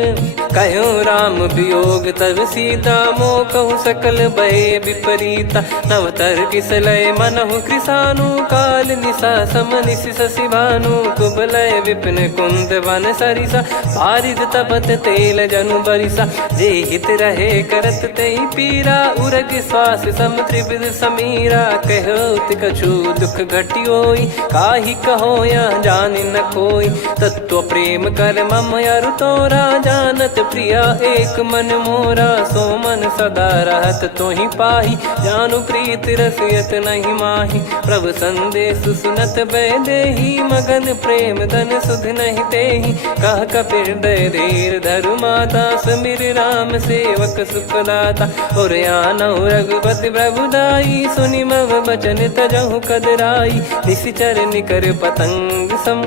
कहूँ राम वियोग तब सीता, मोह कहूँ सकल भय विपरीता। नवतर किसलय मनहु कृसानु, काल निशा समनिशि शशि भानु। कुबलय विपिन कुंद वन सरिसा, पारिद तपत तेल जनु बरिसा। जे हित रहे करत तेहि पीरा, उरग श्वास सम त्रिविध समीरा। कहत कछु दुख घटियोई, काहि कहो या जानि न कोई। तत्व प्रेम कर मम अरु तोरा, जानत प्रिया एक मन मोरा। सो मन सदा रहत तोहि पाही, जानु प्रीत रसियत नहीं माही। प्रभु संदेश सुनत बैदेही, मगन प्रेम धन सुध नहीं तेहि। कह कपिर दय धीर धरु माता, सुमिर राम सेवक सुखदाता। और आनहु रघुपति प्रभु दाई, सुनि मव बचन तजहु कदराई। निशिचर निकर पतंग सम,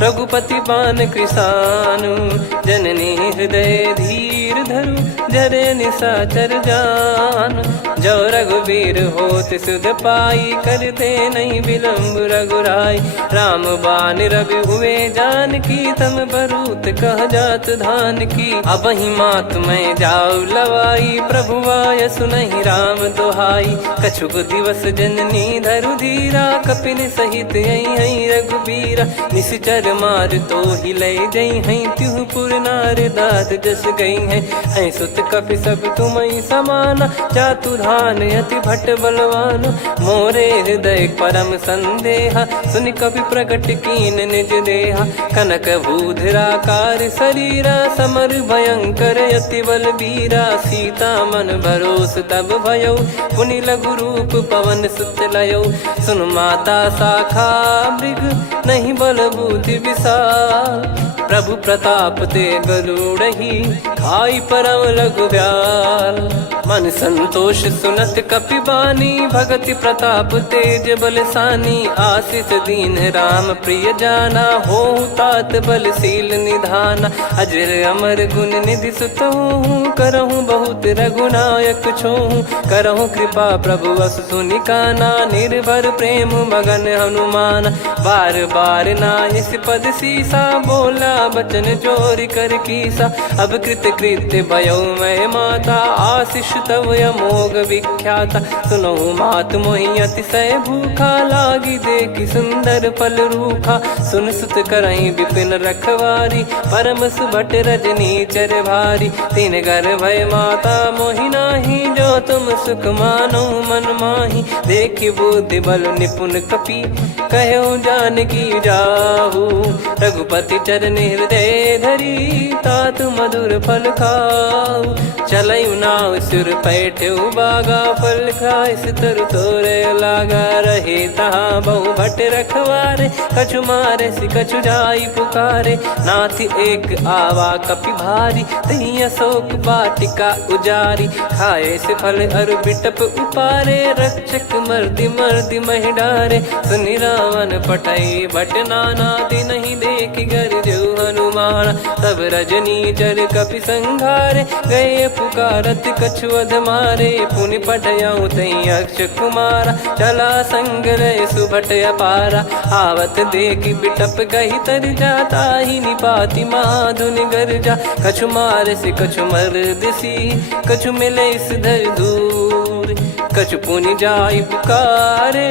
रघुपति पान कृसानु। जननी हृदय धीर धरु, जरे निशाचर जान। जो रघुवीर होत सुध पाई, कर दे नहीं विलम्ब रघुराई। राम बान रवि हुए जानकी, तम बरूत कह जात धान की। अब ही मात मैं जाऊ लवाई, प्रभु आय सुनहि राम दोहाई। कछुक दिवस जननी धरु धीरा, कपिन सहित यही रघुबीरा। निशिचर मार तो ही ले जई हैं, त्यों पुर नार दाद जस गई हैं। सुत कपि सब तुमहि समाना, चातुधान अति भट्ट बलवान। मोरे हृदय परम संदेहा, सुन कपि प्रकट कीन निज देहा। कनक भूधराकार शरीरा, समर भयंकर अति बलबीरा। सीता मन भरोस तब भयउ, पुनि लघु रूप पवन सुत लयौ। सुन माता शाखा मृग, नहीं बल बुद्धि विशाल। प्रभु प्रताप ते गरुड़हि, खाई परम लघु ब्याल। मन संतोष सुनत कपि बानी, भगति प्रताप तेज बलसानी। आशीष दीन राम प्रिय जाना, होहु तात बलशील निधाना। अजर अमर गुण निधि सुतहु, करहु बहुत रघुनायक छोहु। करहु कृपा प्रभु अस सुनि काना, निर्भर प्रेम मगन हनुमान। बार बार नायस पद सीसा, बोला बचन चोरी कर कीसा। अब कृत कृत्य भयो मैं माता, आशीष तव अमोघ विख्याता। सुनहु मात मोहि अतिशय भूखा, लागी देखि सुंदर फल रूखा। सुन सुत करहि विपिन रखवारी, परम सुभट रजनी चर भारी। तीन घर भय माता मोहि नाही, जो तुम सुख मानो मन माही। देखि बुद्धि बल निपुण कपि, कहु जानकी जाहु। रघुपति चरण हृदय धरी, तात मधुर फल खाऊ। चलऊ नाव सुर पैठऊ बागा, फल खाइस तरु तोरे लागा। रहे तहाँ बहु भट रखवारे, कछु मारे सि कछु जाई पुकारे। नाथ एक आवा कपि भारी, तही अशोक वाटिका उजारी। खाए से फल अरु बिटप उपारे, रक्षक मर्दि मर्दि महि डारे। सुनि रावण पटई भट नाना, तिनहि देखि गरजऊ हनुमान। तब रजनी चर कपि संघारे, गए पुकारत कछु अध मारे। पुनि पटयऊ तई अक्ष कुमारा, चला संग रहे सुभट अपारा। आवत देखि बिटप गही तर जाता, ही निपाति माधुन गर्जा। कछु मार से कछु मर्द सी, कछु मिले इस धर दूर। कछु पुनि जाई पुकारे,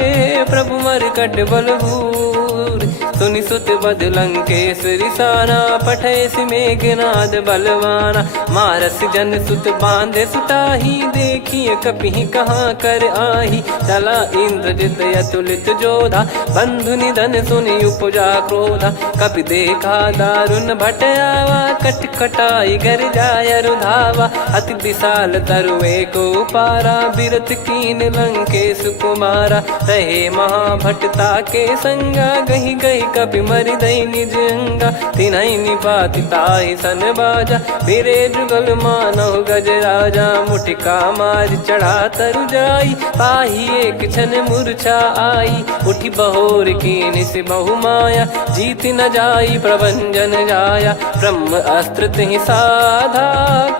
प्रभु मर कट बलभूर। सुनि सुत बद लंकेश्वरी साना, पठैसि मेघनाद बलवाना। मारस जन सुत बांधे सुताही, देखिए कपिहि कहाँ कर आही। चला इंद्रजित अतुलित जोधा, बंधु निधन सुनि उपजा क्रोधा। कपि देखा दारुण भट आवा, कट कटाई घर जाय रुधावा। अति विशाल तरुए को पारा, बिरत कीन लंकेश कुमारा। रहे महाभटता के संगा, गही गही कपि मरि दई निज अंगा। तिन्है निपाति ताहि सन बाजा, बिरे जुगल मानव गज राजा। मुटिका मार चढ़ा तरु जाई, पाही एक क्षण मूर्छा आई। उठी बहोर कीन से बहु माया, जीत न जाई प्रभंजन जाया। ब्रह्म अस्त्र तिहि साधा,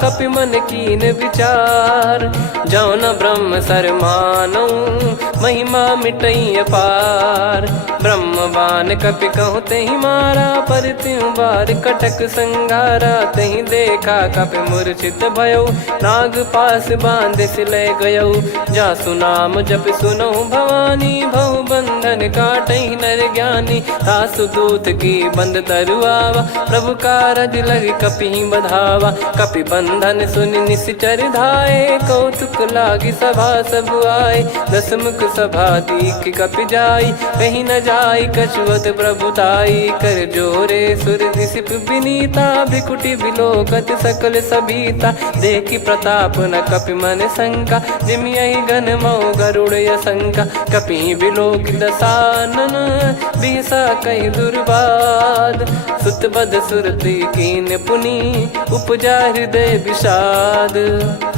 कपि मन कीन विचार। जौ न ब्रह्म सर मानौ, महिमा मिटई अपार। ब्रह्म बान कपि कहु तेहि मारा, पर त्यों बार कटक संगारा। तेहि देखा कपि मूर्छित भयौ, नाग पास बांध सिले गयौ। जासु नाम जप सुनौ भवानी, भव बंधन काटहि नर ज्ञानी। तासु दूत की बंद तरुआवा, प्रभु कारज लग कपि बधावा। कपि बंधन सुनि निश्चर धाये, कौतुक लागी सभा सब आए। दसमुख सभा दीख कपि जाई, कहीं न जाई कछुवत प्रभुताई। कर जोरे सुर दिसिप विनीता, भ्रिकुटि बिलोकत सकल सबीता। देखि प्रताप न कपि मन शंका, जिमियहि घन मऊ गरुड़ असंका। कपि बिलोक दसानन, बिहसा कहि दुर्बाद। सुत बद सुरति कीन पुनि, उपजा हृदय विषाद।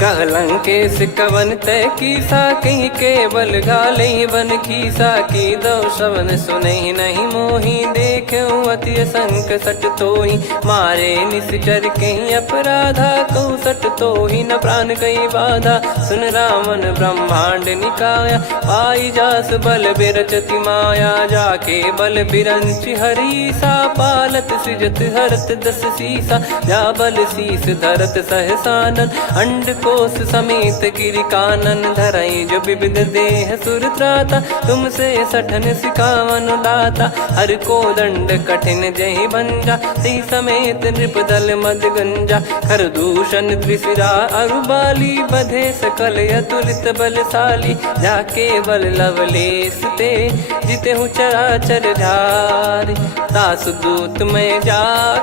कह लंकेश कवन तय कीसा, कहीं केवल घाले बन खीसा। की दो श्रवण सुनहि नहीं मोही, देखऊं अति संक सट तोहि। मारे निश्चर कहीं अपराधा, कहूँ सट तोहि न प्राण कहीं बाधा। सुन रावण ब्रह्मांड निकाया, पाई जास बल बिरचति माया। जाके बल बिरंच हरीसा, पालत सृजत हरत दस सीसा। जा बल शीस धरत सहसानन, अंड कोश समेत गिरि कानन। धरई जो विविध देह सुर त्राता, तुमसे सठन सिखावन दाता। हर को दंड कठिन जहि भंजा, ती समेत नृप दल मद गंजा। कर दूषण त्रिशिरा अरुबाली, बधे सकल अतुलित बलशाली। जाके बल लवलेस ते, जिते हूँ चराचर झारी। दास दूत में जा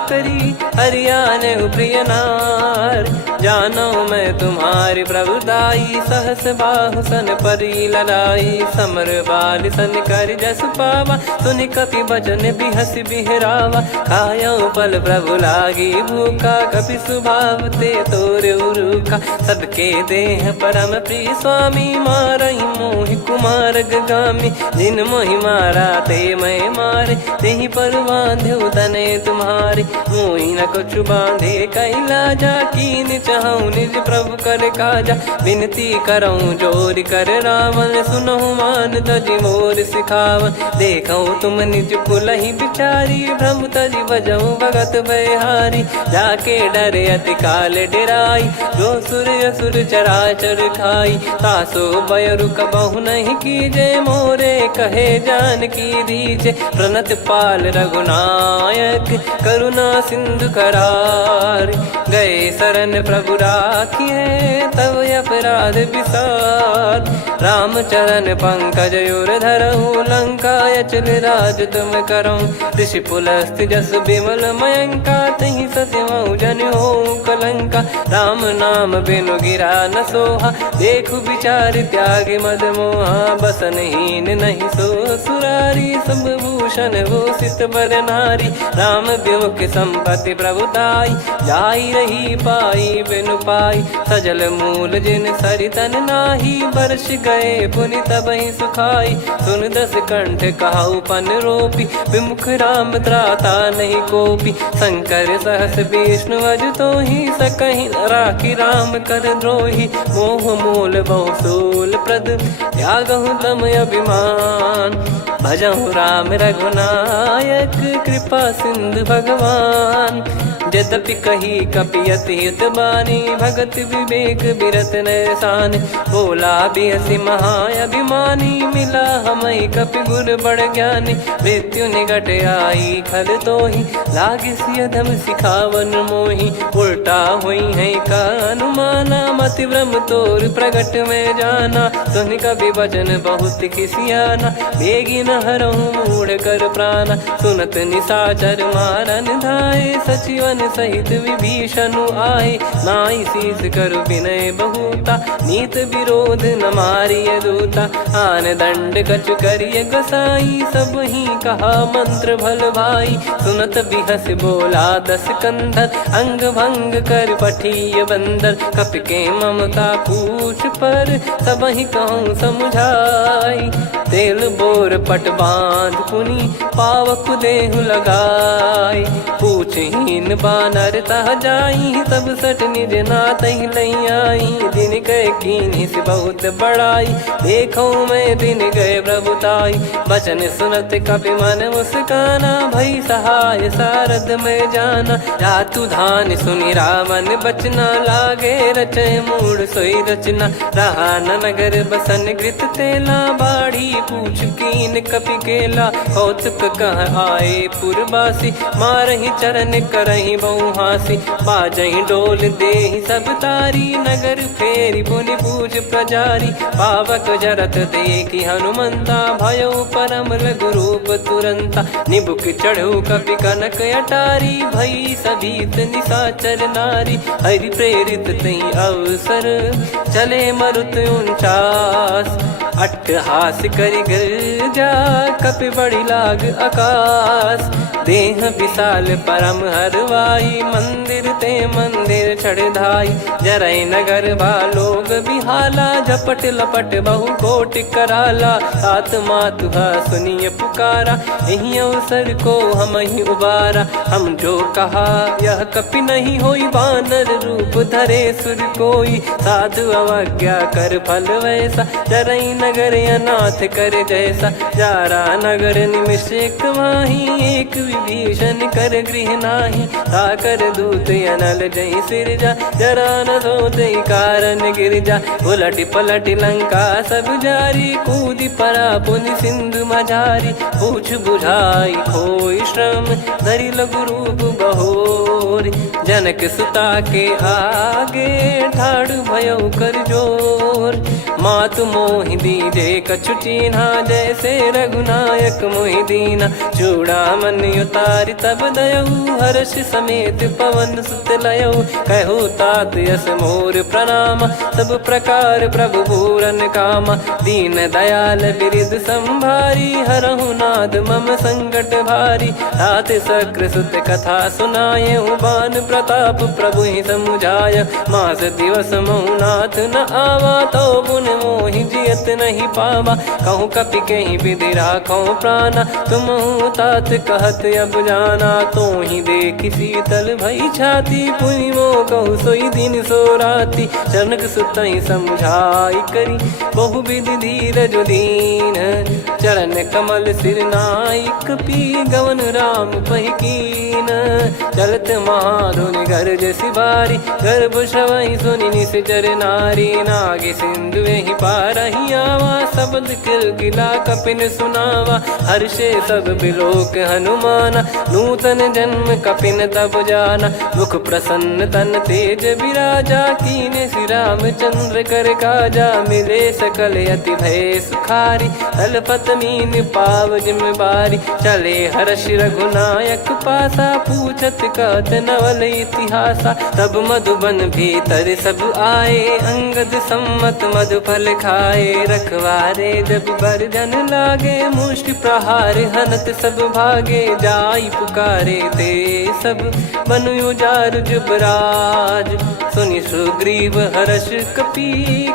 करी, हरियाने प्रिय नार। जानो मैं तुम्हारी प्रभुताई, सहस बाहु सन परी लड़ाई। समर बाल सन कर जस पावा, सुनि कपि बचन बिहस बिहरावा। खायो पल प्रभु लागी भूखा, कपि स्वभाव ते तोर उरुखा। सबके देह परम प्रिय स्वामी, मारहि मोहि कुमार गगामी। जिन मोहि मारा ते मैं मारे, तेहि पर बांधो तने तुम्हारे। मोहि न कछु बांधे कैलाजा, कीन चाहूं निज प्रभु कर काजा। विनती करऊं जोरि कर रावण, सुनहु मान तजि मोर सिखावन। देखऊं तुम निज कुलहि बिचारी, भ्रम तजि बजऊं भगत बयहारी। जाके डरे अति काल डेराई, जो सुर असुर चराचर खाई। तासो बयरु कबहु नहीं कीजे, मोरे कहे जान की दीजे। प्रणत पाल रघुनायक, करुणा सिंधु करार। गए शरण प्रभु राखिए, तब अपराध विसार। राम चरण पंकज उर धरऊं, लंका अचल राज तुम करऊं। ऋषि पुलस्त्य जस विमल मयंका, तहि ससिमऊ जन होऊं कलंका। राम नाम बिनु गिरा न सोहा, देखु विचार त्याग मद मोहा। बसनहीन नहीं सो सुरारी, सब भूषण भूषित बर नारी। राम विमुख संपत्ति प्रभुताई, जाई रही पाई बिनु पाई। सजल मूल जिन सरितन नाही, बरस गए पुनि तबहि सुखाई। सुन दस कंठ कहाऊ पन रोपी, विमुख राम त्राता नहीं कोपी। शंकर सहस विष्णु अज तोहि, सकहि न राखी राम कर द्रोही। मोह मूल बहु सूल प्रद, त्यागहु तम अभिमान। भजहु राम रघुनायक, कृपा सिंधु भगवान। यद्यपि कही कपियत हित बानी भगत विवेक बिरत नैसान बोला बियसि महाअभिमानी मिला हमई कपि गुर बड़ ज्ञानी मृत्यु निकट आई खल तो ही लागिस अधम सिखावन मोही उल्टा हुई है का अनुमाना मति भ्रम तोर प्रगट में जाना सुन कवि वचन बहुत खिसियाना बेगी न हरहु मूढ़ कर प्राण सुनत निशाचर मारन धाये सचिवन सहित विभीषण आए नाई शीस कर विनय बहुता नीत विरोध न मारिय दूता आन दंड कछु करिय गोसाई सब ही कहा मंत्र भल भाई सुनत बिहस बोला दस कंधर अंग भंग कर पठिय बंदर कपि के ममता पूछ पर सब ही कहूँ समझाई तेल बोर पट बांध पुनी पावक देहु लगाई पूछहीन बानर तह जाई तब सट निज नाथ लई आई दिन गए कीनी से बहुत बड़ाई देखो मैं दिन गए प्रभुताई बचन सुनत कपि मन मुस्काना भई सहाय सारद में जाना जातु धान सुनि रामन बचना लागे रचय मूड सोई रचना रहा न नगर बसन कृत तेला बाड़ी पूछ कीन कपि केला कौतुक कह आए पुरबासी मारहि चरण करहि बहुहासी बाजहि डोल देहि सब तारी नगर फेरी पुनि पूज प्रजारी पावक जरत देखि हनुमंता भयो परम लघु रूप तुरंता निबुक चढ़ऊ कपि कनक अटारी भई सभीत निशाचर नारी हरि प्रेरित तई अवसर चले मरुत 49 अट्टहास करि गिरजा कपि बड़ी लाग आकाश देह विशाल परम हरवाई मंदिर ते मंदिर चढ़ाई जरई नगर लोग बिहाला झपट लपट बहु कोट कराला सात मातुहा सुनिय पुकारा यही अवसर को हम ही उबारा हम जो कहा यह कपि नहीं होई बानर रूप धरे सुर कोई साधु अवज्ञा कर फल वैसा जरई नगर अनाथ कर जैसा जारा नगर निमिष एक माही एक विभीषण कर गृह नाही ताकर दूत अनल जय सिरजा जरा न सोते कारण गिरजा उलट पलट लंका सब जारी कूदी परा पुनि सिंधु मझारी पूछ बुझाई खोई श्रम धरि लघु रूप बहोरी जनक सुता के आगे ठाड़ भयो कर जोर मातु मोहि दीजे कछु चिन्हा जैसे रघुनायक मोहि दीना चूड़ामन उतारि तब दयऊ हर्ष समेत पवन सुत लयऊ कहु तात यस मोर प्रणाम सब प्रकार प्रभु पूरन कामा दीन दयाल बिरिद संभारी हरहु नाद मम संकट भारी तात सक्र सुत कथा सुनाये बान प्रताप प्रभु ही समुझाय मास दिवस मौनाथ न आवा तो पुन मोहि जियत नहीं पावा कहूँ कपि कहीं विधि राखो प्राणा तुम तात कहत अब जाना तो ही देख शीतल भई छाती पुनि मो कहु सोई दिन सो राती जनक सुतई समझाई करी बहु विधि धीरज दीन चरण कमल सिर नाइक पी गवन राम पहिकीन चलत महाधुनि गर्ज सिबारी गर्भ श्रवई सुनि निश्चर नारी नागे सिंधु ही पारही आवा शब्द किलकिला कपिन सुनावा हर्षे सब बिलोक हनुमाना नूतन जन्म कपिन तब जाना मुख प्रसन्न तन तेज विराजा कीने श्री रामचंद्र कर काजा मिले सकल अति भय सुखारी तलपत मीन पाव जिम्मेवारी चले हर्ष रघुनायक पासा पूछत कहत नवल इतिहासा तब मधुबन भीतर सब आए अंगद सम्मत मधुफल खाए रखवारे जब बरजन लागे मुष्टि प्रहार हनत सब भागे जाई पुकारे ते सब बनु उजार जुबराज सुनि सुग्रीव हर्ष कपि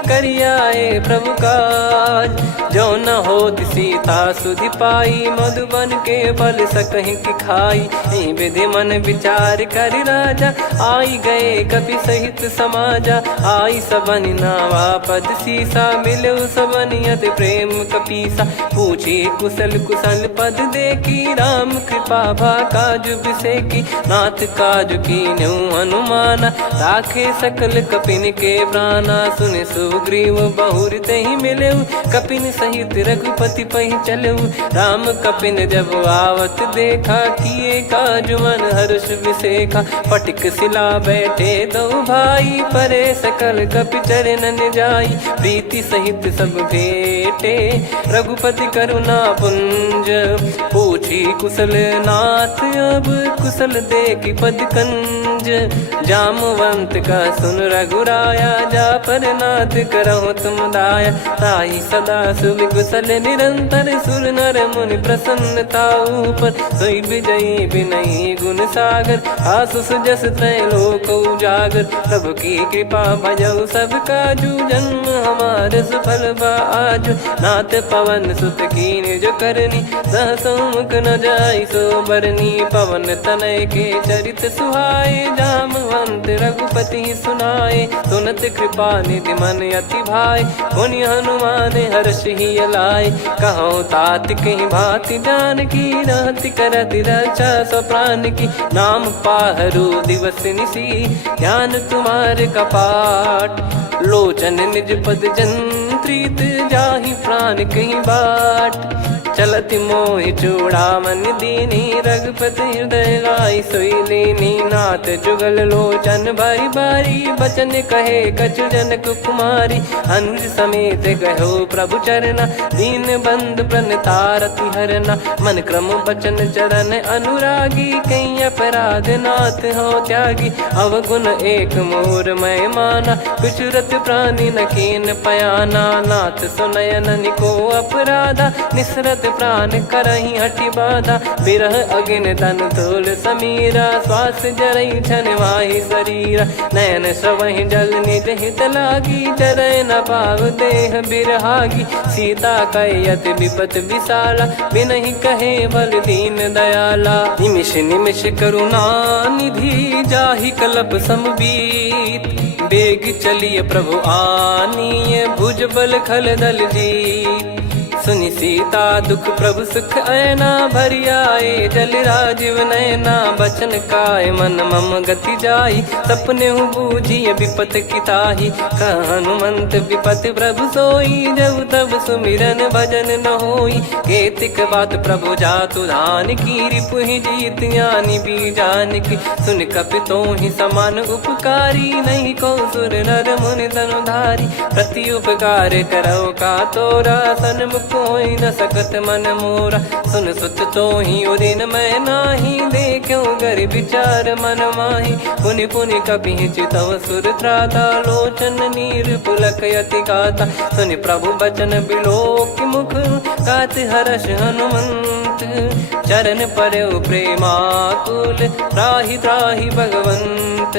करियाए प्रभु काज जो न होत सीता सुधि पाई मधुबन के फल सकहि की खाई विधि मन विचार कर राजा आई गए कपि सहित समाजा आई सबन नावा पद सीसा मिलो सबन करत प्रेम कपीसा। पूछी कुशल कुशल पद देखी राम कृपा भा काज बिसेकी। नाथ काज कीन्हु हनुमाना राखे सकल कपिन के प्राणा। सुन सुग्रीव बहुर तेहि मिलेउ कपिन सहित रघुपति पहि चलेउ। राम कपिन जब आवत देखा किए काज मन हर्ष विसेखा। फटिक सिला बैठे दो भाई परे सकल कपि चरणन जाई। प्रीति सहित सब भेटे रघुपति करुणा पुंज। पूछी कुशल नाथ अब कुशल देखी पद कंज। जामवंत का सुन रघुराया जा पर नाथ करहु तुम दाया। ताई सदा सुविकुशल निरंतर सुर नर मुनि प्रसन्नता ऊपर। सोई विजयी विनयी गुण सागर आसु सुजस त्रैलोक उजागर। प्रभु की कृपा भजऊ सब काजू जन्म हमारे सफल बा आजु। नाथ पवन सुत कीन्ह जो करनी सहसो मुख न जाई सो बरनी। पवन तनय के चरित सुहाए जामवंत रघुपति सुनाए। सुनत कृपा निधि मन अति भाई पुनि हनुमान हर्ष ही लाए। कहो तात कहीं भांति जान की रहति करति रक्षा सो प्राण की। नाम पाहरु दिवस निसी ध्यान तुम्हारे कपाट। लोचन निज पद जंत्रित जाहि प्राण कहीं बाट। चलति मोहि चूड़ामन दीनी रघुपति हृदय लाई सोई लीनी। नाथ जुगल लोचन बारी बारी बचन कहे कछु जनक कुमारी। अनुज समेत गहो प्रभु चरना दीन बंद प्रणतारति हरना। मन क्रम बचन चरण अनुरागी कहीं अपराध नाथ हो त्यागी। अवगुण एक मोर मैं माना कुछुरत प्राणी न कीन पयाना। नाथ सुनयन निको अपराधा निसरत प्राण करही हटि बाधा। बिरह अगिन तन तोल समीरा श्वास जरई छन वाहि शरीरा। नयन श्रवहि जल निज हित लागी चरय न पाव देह बिरहागी। सीता कयत विपत विशाला बिनहि कहे बल दीन दयाला। निमिष निमिष करुणा निधि जाहि कलप समबीत। बेग चलिए प्रभु आनीय भुज बल खल दल जीत। सुनि सीता दुख प्रभु सुख ऐना भरि आए। जल राजीव नयना बचन काय मन मम गति जाई। सपने हूँ बूझिए विपत किताही हनुमंत विपत प्रभु सोई। जब तब सुमिरन भजन न होई केतिक बात प्रभु जातु धान की। रिपु ही जीत ज्ञानी बीजान की सुन कपि तो ही समान उपकारी। नहीं को सुर नर मुनि धनुधारी प्रति उपकार करो का तोरा। सन्मुख कोई न सकत मन मोरा सुन सुत तो ही उदिन मैं नाही। देखो गर विचार मन माही पुनि पुनि कपि चितव सुर त्राता। लोचन नीर पुलक यति गाता सुनि प्रभु बचन बिलोक मुख। गात हर्ष हनुमंत चरण परउ प्रेमाकुल। त्राहि त्राहि भगवंत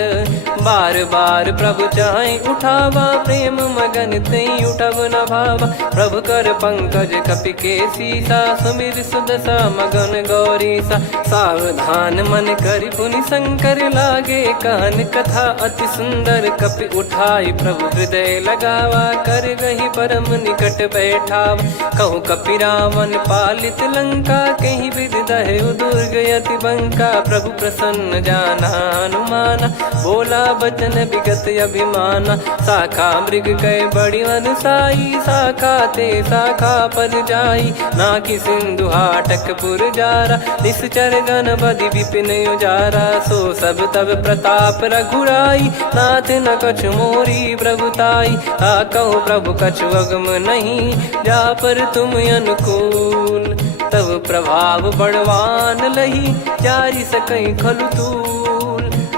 बार बार प्रभु चाहि उठावा। प्रेम मगन तई उठब न भावा। प्रभु कर पंकज कपि के सीसा सुमिर सुदशा मगन गौरीसा। सावधान मन करि पुनि शंकर लागे कहन कथा अति सुंदर। कपि उठाई प्रभु हृदय लगावा कर गही परम निकट बैठावा। कहु कपि रावण पालित लंका कहीं विधि दहु दुर्ग यति बंका। प्रभु प्रसन्न जाना हनुमाना बोला बचन विगत अभिमाना। शाखा मृग कय बड़ी अनुसाई शाखा ते शाखा पर जाई। नाकि सिंधु हाटक पुर जारा निश्चर गण बदि विपिन उजारा। सो सब तब प्रताप रघुराई नाथ न कछु मोरी प्रभुताई। कहो प्रभु कछु अगम नहीं जा पर तुम अनुकूल। तब प्रभाव बड़वान लही जारी सकई खलु तूल।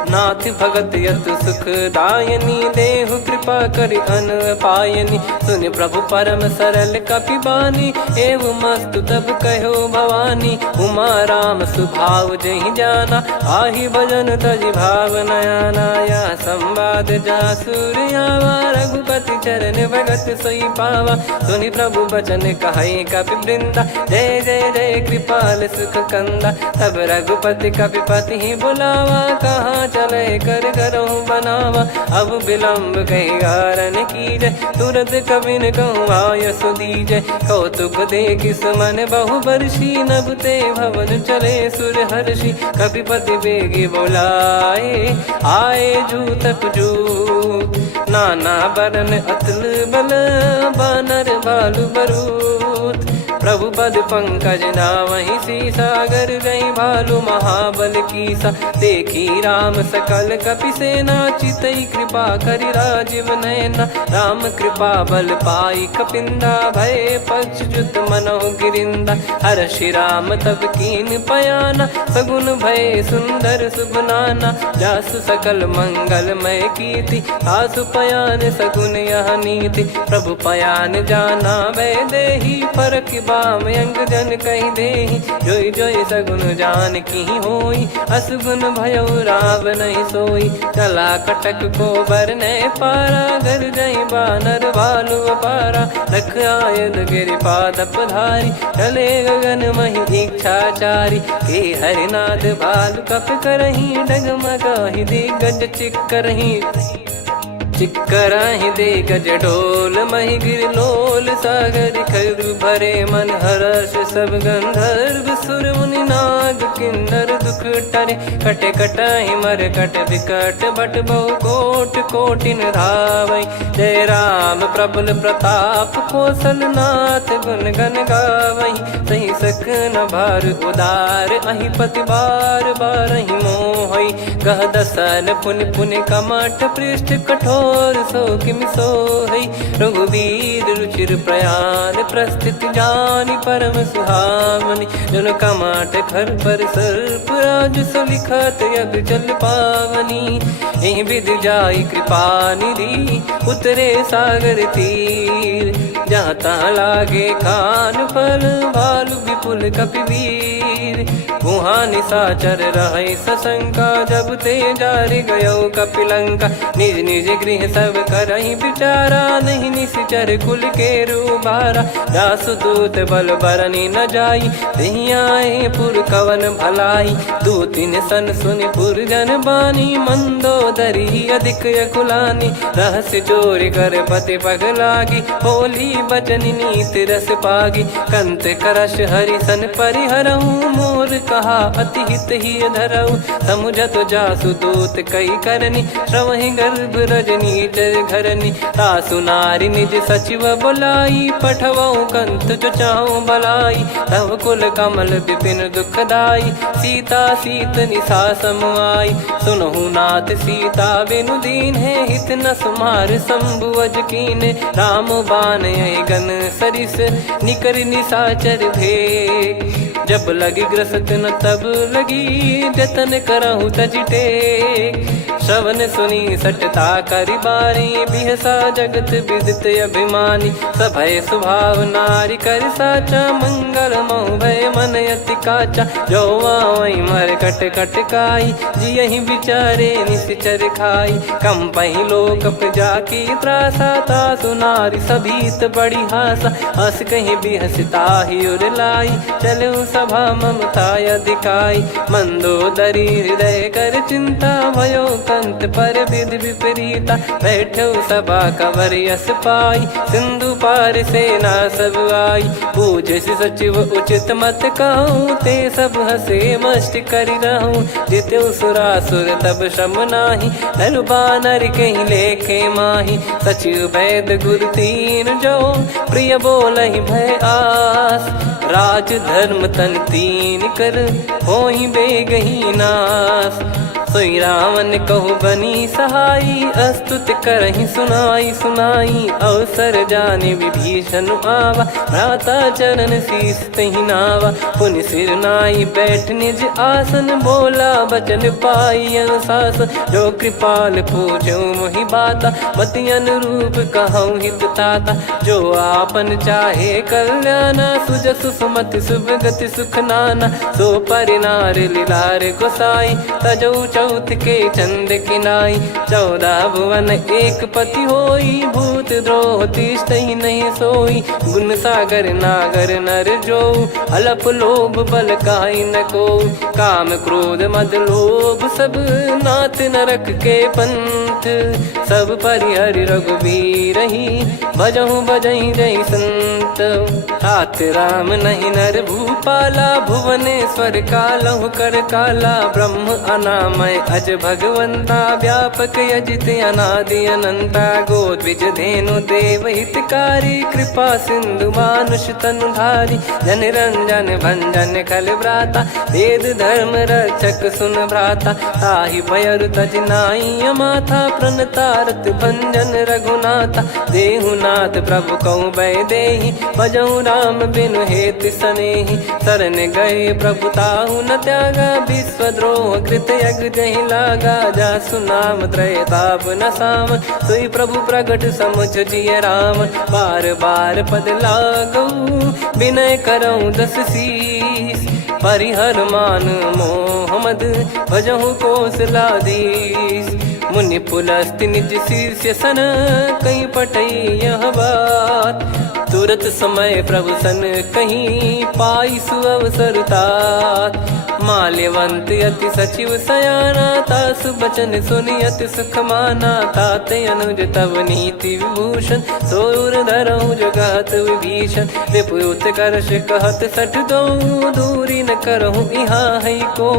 नाथ भगत यतु सुख दायनी देहु कृपा करि अन पायनी। सुन प्रभु परम सरल कपि बानी एवं मस्तु तब कहो भवानी। उमा राम सुभाव जहि जाना आहि भजन तजि भाव नयाना। या संवाद जासुर आवा रघुपति चरण भगत सोई पावा। सुनि प्रभु बचन कहै कपि वृंदा जय जय जय कृपाल सुख कंदा। तब रघुपति कपिपति बुलावा कहाँ चले कर करहु बनावा। अब विलम्ब कही कारण कीजय, तुरत कबिन कहूँ आयस दीजय। कौतुक देखिस मन बहु बरसी, नभ ते भवन चले सुर हर्षि। कपिपति बेगी बोलाए, आए जूतक जूत। नाना बरन अतुल बल, बानर भालु बरूत। प्रभु पद पंकज नावहि सीसा, गर गई भालु महाबल कीसा। देखी राम सकल कपि सेना, चितई कृपा करि राजीव नयना। राम कृपा बल पाई कपिंदा, भय पक्ष जुत मनोह गिरिंदा। हर्षि राम तब कीन पयाना, सगुन भय सुंदर शुभ नाना। जासु सकल मंगलमय कीर्ति, आसु पयान सगुन यह नीति। प्रभु पयान जाना वै देहि, फरक बाम अंग जन कहि देहि। जोई जोई सगुन जान की होई, असगुन भयो राव नहीं सोई। चला कटक को बरने पारा, घर जई बानर भालु अपारा। रख आयद गिरिपाद पधारी, चले गगन महि इच्छाचारी। के हरिनाथ भालु कप करही, डगमगाहि दिग्गज चिक्करही। चिक्कराहि दे गज ढोल, महि गिर लोल। सागर खर भरे मन हर्ष, सब गंधर्व सुर मुनि नाग किन्नर दुख टरे। कटे कटाहि मर कट विकट, बट बहु कोट कोटिन धावै। जय राम प्रबल प्रताप, कौशल नाथ गुण गन गावै। सही सकन भार उदार, अहि पति बार बारहि मोहै। गह दसन पुन पुन कमठ, पृष्ठ कठोर सो किमि सोहै। रघुवीर रुचिर प्रयाण, प्रस्थित जानि परम सुहावनि। जन कमाट खर पर सर्प, राज सलिखत यग जल पावनी। एहि विधि जाई कृपा निधि, उतरे सागर तीर। जहाँ तहाँ लागे खान फल, भालु विपुल कपिवीर। गुहा निशाचर रहै सशंका, जब ते जारि गयो कपिलंका। निज निज गृह सब करहि विचारा, नहीं निश्चर कुल के रूबारा। जासुदूत बल बरनि न जाई, तेहि आए पुर कवन भलाई। दूतिन सन सुनि पुर जन बानी, मंदोदरी अधिक यकुलानी। रहस्य चोरी कर पति पग लागी, होली बचन नीत रस पागी। कंत करश हरिसन परिहरहु, मोर कहा अति हित ही धरऊ। समुझत जासुदूत कई करनी, श्रवहि गर्भ रजनी चर घरनी। तासु नारी निज सचिव बोलाई, पठवऊ कंत जो चाहूं बलाई। तव कुल कमल विपिन दुखदाई, सीता सीत निशा समाई। सुनहु नाथ सीता बिनु दीन है, हित न सुमार शंभु अज कीने। राम बान गन सरिस, निकर निशाचर भेग। जब लगी ग्रसत न तब लगी, जतन करहु तज टेक। श्रवण सुनी सटता करि बारी, बिहसा जगत विदित अभिमानी। सभय स्वभाव नारी कर साचा, मंगल महु भय मन अति काचा। जो आवै मर कट कट काई, जियहि विचारे निश्चर खाई। कम पहि लोक जाकी त्रासा, तासु नारी सभीत बड़ी हासा। हस कहीं बिहसता ही उर लाई, चलऊ सभा ममता अधिकाई। मंदोदरी हृदय कर चिंता, भयो कंत पर विधि विपरीता। बैठो सभा कवर यस पाई, सिंधु पार सेना सब आई। पूज्य सचिव उचित मत कहूँ, ते सब हसे मस्त करि रहूं। जित्यु सुरासुर तब श्रम नाही, नर बानर कहीं लेखे माही। सचिव वैद गुरु तीन जो, प्रिय बोलहि भय आस। राज धर्म तन तीन कर, होहि बेगहि नास। सोई रावण कहु बनी सहाई, अस्तुत करहि सुनाई सुनाई। अवसर जाने विभीषण आवा, भ्राता चरण शीस तहि नावा। पुनि सिर नाई बैठ निज आसन, बोला बचन पाई अनुशासन। जो कृपाल पूछो मोहि बाता, मति अनुरूप कहूँ हित ताता। जो आपन चाहे कल्याणा, सुजसु सुमति शुभ गति सुख नाना। सो परिनार लीलार गोसाई, तजौ चौथ के चंद किनाई 14 भुवन एक पति होई भूत द्रोह तिष्ठ ही नहीं सोई गुण सागर नागर नर जो अलप लोभ बल काई न को काम क्रोध मद लोभ सब नाथ नरक के पंथ सब परिहरि रघुबीर ही भजहु भजहि जय संत तात राम नहीं नर भूपाला भुवनेश्वर कालहु कर काला ब्रह्म अनामय अज भगवंता व्यापक यजित अनादि अनंता गोद्विज धेनु देव हितकारी कृपा सिंधु मानुष तनुधारी जन रंजन भंजन खल भ्राता वेद धर्म रक्षक सुन भ्राता ताहि भयर तज नाई माथा प्रणतारत भंजन रघुनाथा देहुनाथ प्रभु कहु बै देहि भजहु राम बिनु हेत सनेहि शरण गए प्रभु ताहु न त्यागा विश्वद्रोह कृत यज्ञ जहि लागा जासु नाम त्रय ताप न साम सोई प्रभु प्रगट समुझ जिय राम बार बार पद लागऊ विनय करऊँ दस शीस परिहर मान मोह मद भजहु कौशलाधीश मुनि पुलस्ति निज शीर्ष सन कहीं पटई यह बात तुरत समय प्रभु सन कहीं पाई सुअवसर तात माल्यवंत अति सचिव सयाना तासु बचन सुनि अति सुख माना ताते अनुज तव नीति विभूषण सोर धरहु जगत विभीषण रिपुत करश कहत सठ दो दूरी न करहु इहाँ है को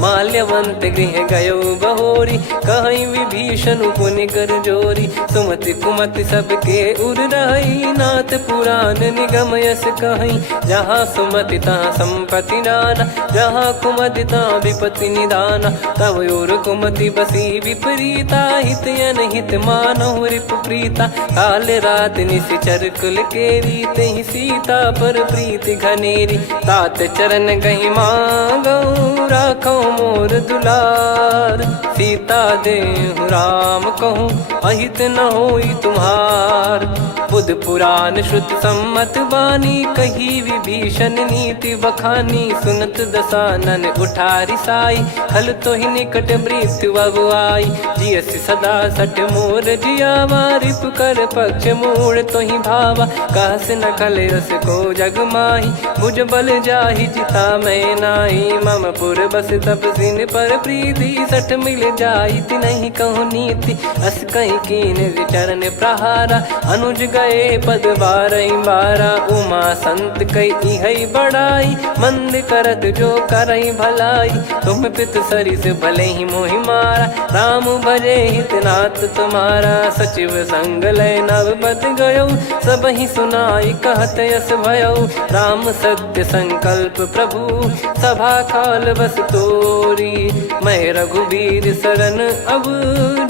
माल्यवंत गृह गयो बहोरी कहीं विभीषण पुनि कर जोरी सुमति कुमति सबके उर रही नाथ पुराण निगम यस कहीं जहाँ सुमति तहाँ संपत्ति नाना जहाँ कुमति तहाँ विपत्ति निदाना तव और कुमति बसी विपरीता हित अनहित मानहु रिप प्रीता काल रात निशिचर कुल केरी तेहि सीता पर प्रीति घनेरी तात चरण गहि मांगऊ राखो मोर दुलार सीता देहु राम कहूँ अहित न होई तुम्हार बुध पुराण श्रुत सम्मत वाणी कही विभीषण नीति बखानी सुनत दसानन उठारी साई खल तो ही निकट मृत्यु अब आई जियसि सदा सट मोर जियावा रिप कर पक्ष मूड़ तो ही भावा कहस न खल रस को जग माही मुझ बल जाहि जिता मैं नाही मम पुर बस तपसिन पर प्रीति सठ मिल जाई नहीं कहूँ नीति अस कहीं कीन विचरण प्रहारा अनुज गए पद बारा उमा संत कई है बड़ाई मंद करत जो करई भलाई तुम पित सरिस भले ही मोहि मारा राम भजे हितनाथ तुम्हारा सचिव संग लय नवपत गयो सब ही सुनाई कहत यस भयो राम सत्य संकल्प प्रभु सभा काल बस तोरी मैं रघुबीर शरण अब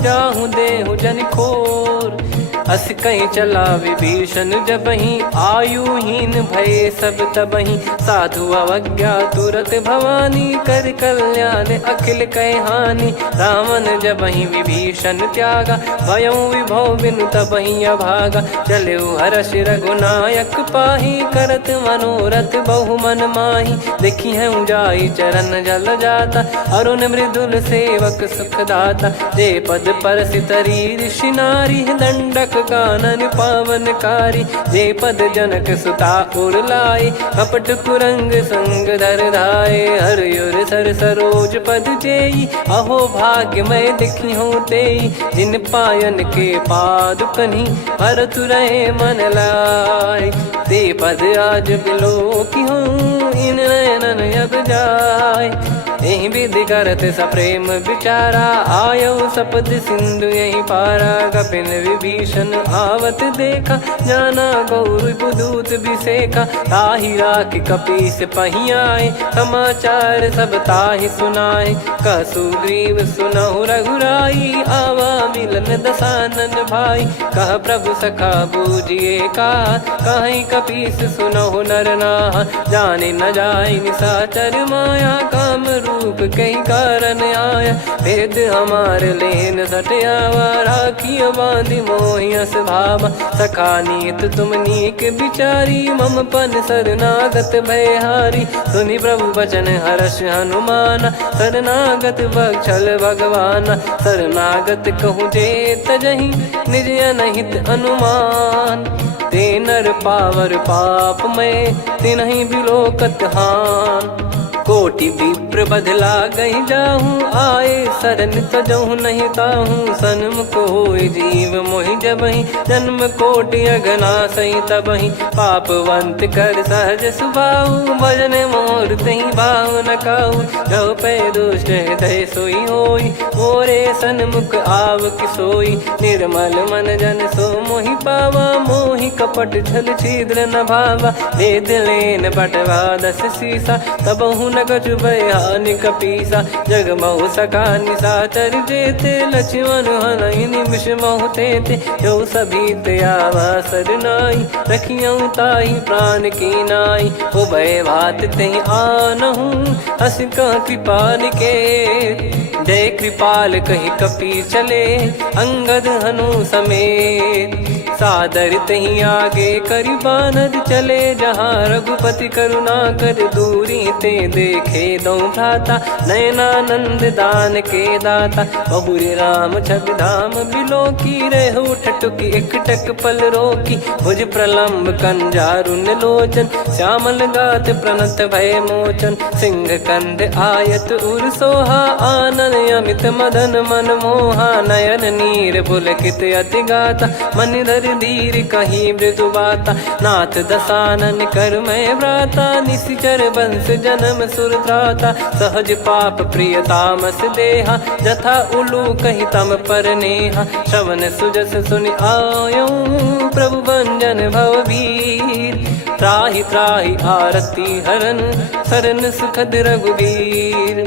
जाहूँ देहु जन खोर अस कहीं चला विभीषण जबहि आयुहीन भय सब तबहि साधु अवज्ञा तुरत भवानी कर कल्याण अखिल कह हानि रावण जबहि विभीषण त्यागा भयउ विभव बिनु तबहि अभागा चलऊ हर्ष रघुनायक पाही करत मनोरथ बहु मन माही देखी है जाई चरण जल जाता अरुण मृदुल सेवक सुख दाता जे पद पर सितरी ऋषि नारी दंडक कानन पावनकारी जे पद जनक सुता उर लाई कपट कुरंग संग धर धाये हरियुर सर सरोज पद जेई अहो भाग्य मैं दिखी हूँ तेई जिन पायन के पाद कन्ही भरत रहे मन लाय ते पद आज बिलो की हूँ इन नयनन अब जाय यही विधि करत सप्रेम विचारा आयो सपद सिंधु यही पारा कपिन विभीषण आवत देखा जाना गौर बुदूत बिसेखा ताहि राख कपीस पहियाए समाचार सब ताहि सुनाए कसु ग्रीव सुनहु रघुराई आवा मिलन दसानन भाई कह प्रभु सखा बूझिए का कहीं कपीस सुनहु नर नाह जाने न जाय निशाचर माया काम रूप कई कारण आया, भेद हमारे लेन सटयावा, राखिया बांधी मोहियस भावा, सखा नीत तुम नीक बिचारी, मम पन शरणागत भयहारी, सुनि प्रभु वचन हर्ष हनुमाना, शरणागत बक्षल भगवाना, शरणागत कहूँ जे तजहि निज अनहित अनुमान, ते नर पावर पाप में तिन्हि बिलोकत हान, कोटि विप्र बदला गई जाहूँ, आए शरण तजहु नहीं ताहूँ, सन्मुख होय जीव मोहि जबहि, जन्म कोटि अगना सही तबहि, पापवंत कर सहज सुभाऊ, भजन मोर तहि भाव न काहू, जो पै दुष्ट हृदय सोई होई, मोरे सन्मुख आव किसोई, निर्मल मन जन सो मोहि पावा, मोहि कपट छल छिद्र न भावा, वेद लेन बटवा दस सीसा, तबहु न कछु बयान कपीसा, जग महु सका निशाचर जेते, लक्ष्मण हनहि निमिष महु तेते, जो सभी त्यावा सरनाई, रखियऊ ताहि प्राण की नाई, उभय भात तेहि आनहु, हस कह कृपाल के, जय कृपाल कहि कपि चले, अंगद हनु समेत, सादर तही आगे करि बानर चले, जहाँ रघुपति करुणा कर दूरी ते देखे दो भ्राता, नयनानंद दान के दाता, बहुरी राम छवि धाम बिलो की, रेहु ठटुकी एकटक पल रोकी, भुज प्रलम्ब कंजारुन लोचन, श्यामल गात प्रणत भय मोचन, सिंह कंद आयत उर सोहा, आनन अमित मदन मन मोहा, नयन नीर पुलकित अति गाता, मन धर धीर कहीं मृदु बाता, नाथ दसानन कर मैं भ्राता, निशिचर वंश जन्म सुर त्राता, सहज पाप प्रिय तामस देहा, जथा उलू कहि तम पर नेहा, श्रवण सुजस सुनि आयो, प्रभु भंजन भवभीर, त्राहि त्राहि आरती हरन, शरण सुखद रघुबीर,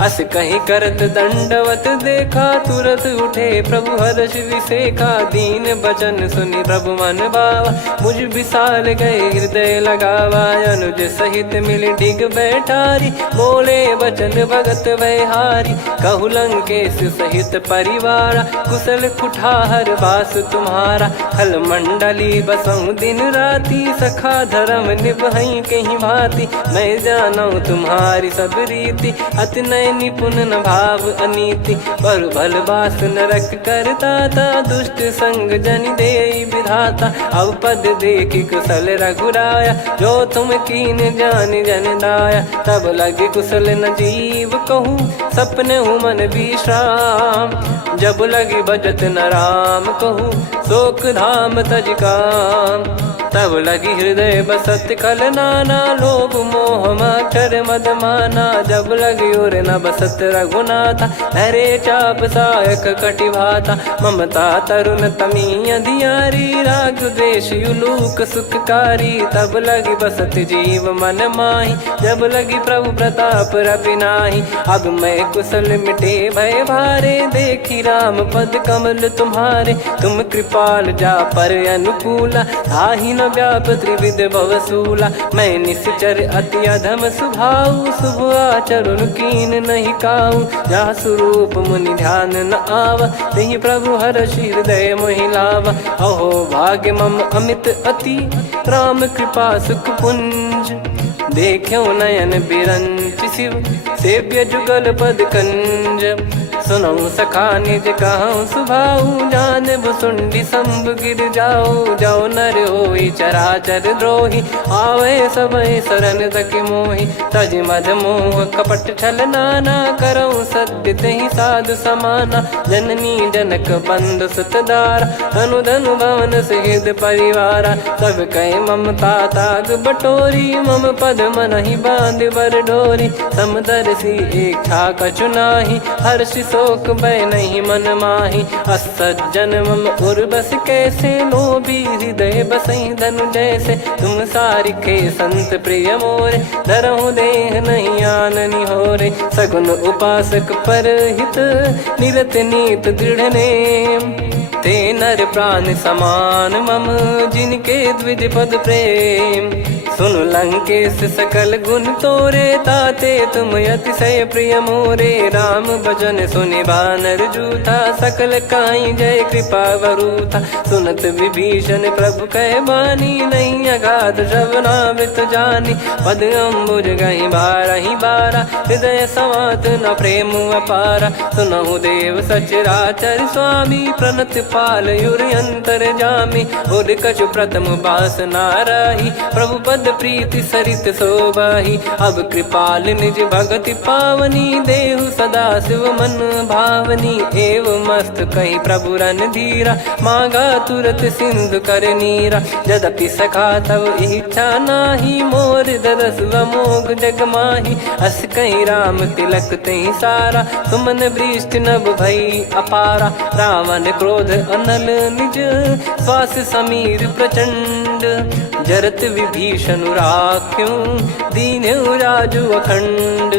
अस कहीं करत दंडवत देखा, तुरत उठे प्रभु हर्ष विसेखा, दीन बचन सुनि प्रभु मन भावा, मुझ विशाल गए हृदय लगावा, अनुज सहित मिल डिग बैठारी, बोले बचन भगत वैहारी, कहु लंकेश सहित परिवारा, कुशल कुठार बास तुम्हारा, खल मंडली बसऊं दिन राती, सखा धर्म निभई कहीं भांति, मैं जानू तुम्हारी सब रीति, अति नय निपुण न भाव अनीति, पर भल बास नरक करता था, दुष्ट संग जन दे विधाता, अब पद देखी कुशल रघुराया, जो तुम कीन जान जन दाया, तब लगे कुशल न जीव कहूँ, सपने हूँ मन विश्राम, जब लगी बजत न राम कहूँ, शोक धाम तज काम, तब लगी हृदय बसत खल नाना, लोभ मोह मक्षर मद माना, जब लगी उर न बसत रघुनाथा, हरे चाप सायक कटि भाता, ममता तरुण तमी अधियारी, राग द्वेष युलूक सुखकारी, तब लगी बसत जीव मन माही, जब लगी प्रभु प्रताप रवि नाही, अब मैं कुशल मिटे भय भारे, देखी राम पद कमल तुम्हारे, तुम कृपाल जा पर अनुकूला, आही न व्याप त्रिविध भवसूला, मैं निश्चर अति अधम सुभाऊ, शुभ आचरण कीन नहीं काऊ, जहाँ स्वरूप मुनि ध्यान न आवा, तहि प्रभु हर्ष हृदय मोहि लावा, अहो भाग्य मम अमित अति, राम कृपा सुख पुंज, देखो नयन बिरंच शिव, सेव्य जुगल पद कंज, सुनऊ सखा निज कहूँ सुभाऊ, जान भुसुंडी शंभ गिर जाओ, जाओ नर होई चराचर द्रोही, आवे सबय शरण तक मोहि, तज मद मोह कपट छल नाना, करऊँ सत्य तहि साधु समाना, जननी जनक बंधु सुतदारा, धनु धनु भवन सहित परिवारा, सब कहे ममता ताग बटोरी, मम पद मनहि बांध बर डोरी, समदर्शी इच्छा कछु नाही, हर्ष शोक भय नहीं मन माही, असज्जन मम उर्वश कैसे, लोभी हृदय बसई धनु जैसे, तुम सारिखे संत प्रिय मोरे, धरहु देह नहीं आननि होरे, सगुन उपासक पर हित, निरत नीत दृढ़ नेम, ते नर प्राण समान मम, जिनके द्विज पद प्रेम, सुन लंकेश सकल गुण तोरे, ताते तुम अतिशय प्रिय मोरे। राम भजन सुनि बानर जूथा, सकल काई जय कृपा वरूथा। सुनत विभीषण प्रभु कह बानी, नहीं अगाध श्रवणामृत जानी। पद अम्बुज गहि बारहि बारा, हृदय समात न प्रेम अपारा। सुनहु देव सचराचर स्वामी, प्रणत पाल युर अंतर जामी। उर कछु प्रथम बास नाराही, प्रभु पद प्रीति सरित शोभाही। अब कृपाल निज भगति पावनी, देहु सदा शिव मन भावनी। एव मस्त कही प्रभु रन धीरा, मांगा तुरत सिंधु कर नीरा। यद्यपि सखा तब इच्छा नाही, मोर दरस मोग जग माही। अस कहीं राम तिलक तही सारा, सुमन वृष्टि नभ भई अपारा। रावण क्रोध अनल निज, श्वास समीर प्रचंड। जरत विभीषण राख्यों, दीन्हु राजु अखंड।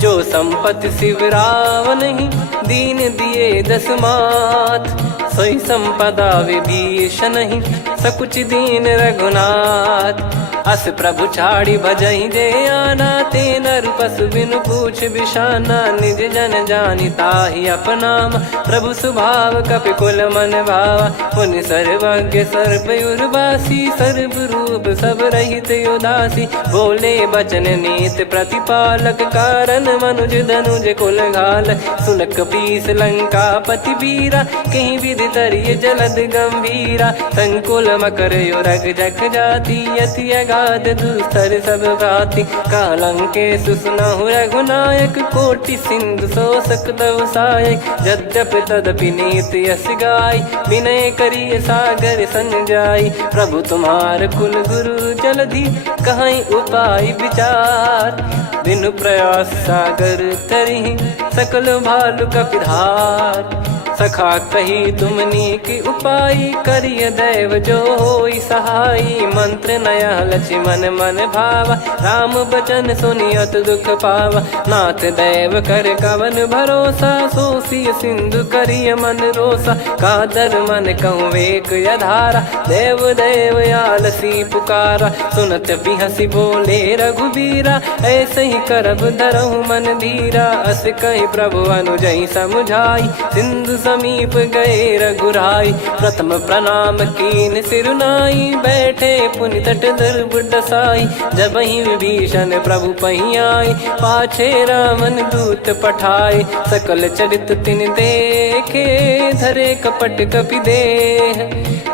जो संपत्ति शिव रावण ही, दीन दिए दस मात। सोई संपदा विभीषण ही, सकुच दीन रघुनाथ। अस प्रभु छाड़ी भजई जे आना, ते नर पशु बिनु पूछ बिशाना। निज जन जानि ताहि अपनाम, प्रभु स्वभाव कपि कुल मन भावा। मुनि सर्वज्ञ सर्वयुर्वासी, सर्व रूप सब रहित उदासी। बोले बचन नीत प्रतिपालक, कारण मनुज धनुज कुल घाल। सुन कपीस लंका पति वीरा, कहीं विधि तरिय जलद गंभीरा। संकुल मकर युरग जख जाति, यति अगाध दुस्तर सब भाति। कालंकेश सुनहु रघुनायक, कोटि सिंधु शोषक तव सहायक। यद्यपि तदपि नीति यस गाय, विनय करिय सागर सन जाई। प्रभु तुम्हार कुल गुरु जलधि, कहीं उपाय विचार। बिनु प्रयास सागर तरिहि, सकल भालु कपिधार। सखा कही तुमनी की उपाय, करिय दैव जो होई सहाई। मंत्र नया लक्ष्मण मन भावा, राम बचन सुनियत दुख पावा। नाथ दैव कर कवन भरोसा, सोसिय सिंधु करिय मन रोसा। कादर मन कहूँ वेक यधारा, देव देव आलसी पुकारा। सुनत बिहसी बोले रघुबीरा, ऐसे ही करब धरहु मन धीरा। अस कही प्रभु अनुजई समुझाई, सिंधु समीप गए रघुराई। प्रथम प्रणाम कीन सिरुनाई, बैठे पुनि तट दर्भ डसाई। जब ही विभीषण प्रभु पही आई, पाछे रावण दूत पठाए। सकल चरित तिन देखे, धरे कपट कपि देह।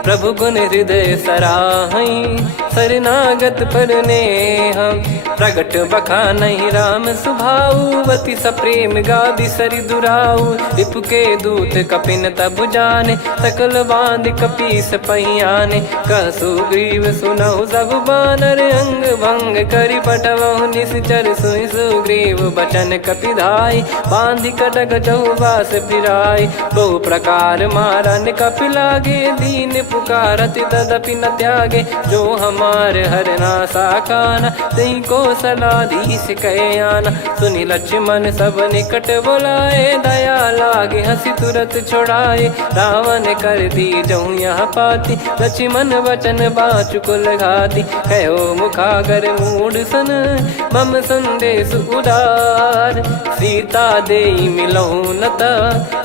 प्रभु गुण हृदय सराहई, शरणागत पर नेह। प्रगट बखानहि राम सुभाऊ, अति सप्रेम गादि सरि दुराऊ। रिपु के दूत कपिन तब जाने, सकल बांध कपीस पहियाने। कह सुग्रीव सुनहु सब बानर, अंग भंग करि पठवहु निश्चर। सुनि सुग्रीव बचन कपिधाई, बांधि कटक चहुबास फिराई। बहु प्रकार मारन कपि लागे, दीन पुकारत तदपि न त्यागे। जो हमार हरना साकाना, तई को सलाधीश कहे आना। सुनि लक्ष्मण सब निकट बुलाए, दया लागे हंसी तुरत छुड़ाए। रावण कर दी जऊँ यहाँ पाती, लक्ष्मण वचन बाचु कुल घाती। कहो मुखागर मूढ़ सन, मम संदेश उदार। सीता देई मिलहु नता,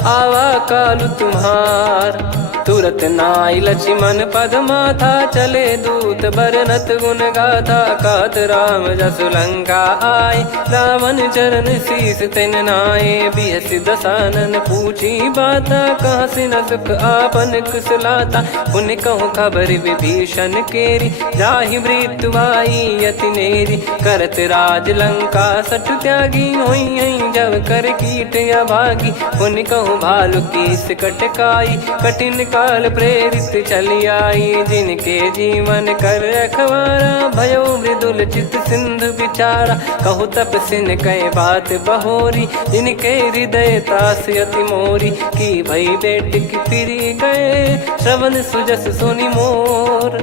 आवा कालु तुम्हार। तुरत नाई लक्ष्मण पद माथा, चले दूत बरनत गुण गाथा। कात राम जसु लंका आए, रावण चरण शीस तिन नाये। बिहसि दसानन पूछी बाता, कहाँ से न सुख आपन कुशलाता। पुन कहूँ खबर विभीषण केरी, जाहि मृत्यु आई अति नेरी। करत राज लंका सठ त्यागी, होई जब कर कीट अभागी। पुन कहूँ भालु कीस कटकाई, कठिन काल प्रेरित चली आई। जिनके जीवन कर रखवारा, भयो मृदुल चित सिंधु विचारा। कहु तपसिन कई बात बहोरी, जिनके हृदय तास अति मोरी। की भई बेट की फिरी गए, श्रवण सुजस सुनि मोर।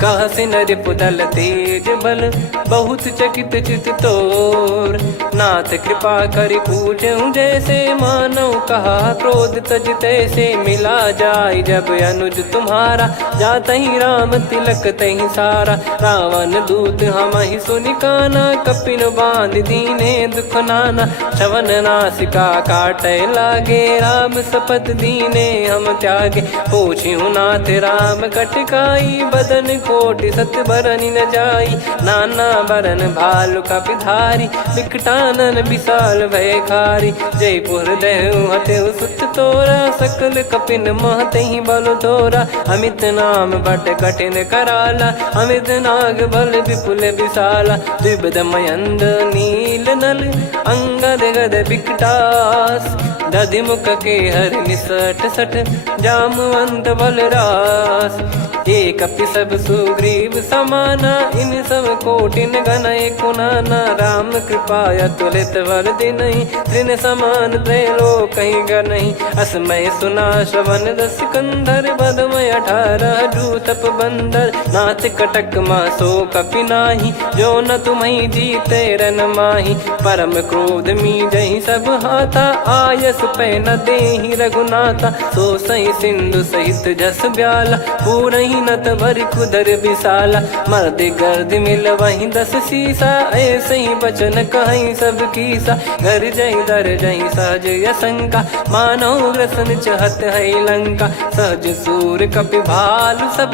कह से नर पुदल तेज बल बहुत चकित चित तोर। नाथ कृपा कर पूछूं जैसे मानव कहा क्रोध तज तैसे मिला जाय जब अनुज तुम्हारा जात ही राम तिलक तही सारा। रावण दूत हम ही सुनि काना कपिन बांध दीने दुख नाना। श्रवण नासिका काटे लागे राम शपथ दीने हम त्यागे। पूछ्यू नाथ राम कटकाई बदन कोटि सत बरनि न जाई। नाना बरन भालु कपिधारी विकटानन विशाल भयखारी। जयपुर देहु हतेउ सुत तोरा सकल कपिन महतहि बल तोरा। अमित नाम बट कठिन कराला अमित नाग बल विपुल विशाला। द्विबद मयंद नील नल अंगद गद विकटास। दधि मुख के हर निसठ सठ जामवंत बलरास। एक कपि सब सुग्रीव समाना इन सब कोटिन गनय कुनाना। राम कृपा अतुलित बल दिनहि तृण समान त्रैलोक गनहि। असमय सुना श्रवण दस कंधर बदमय 18 जूतप बंदर। नाथ कटक मासो कपि नाही जो न तुम्हि जीते रन माही। परम क्रोध मी जहि सब हाथा आयस पै न देहि रघुनाथा। सो सही सिंधु सहित जस ब्याला पूरहि नत भर कुदर विशाला। मर्द गर्द मिल वहीं 10 सीसा ऐसे ही बचन कहीं सब कीसा। घर जय दर जय सहज यसंका मानव ग्रसन चहत है लंका। सहज सूर कपि भालु सब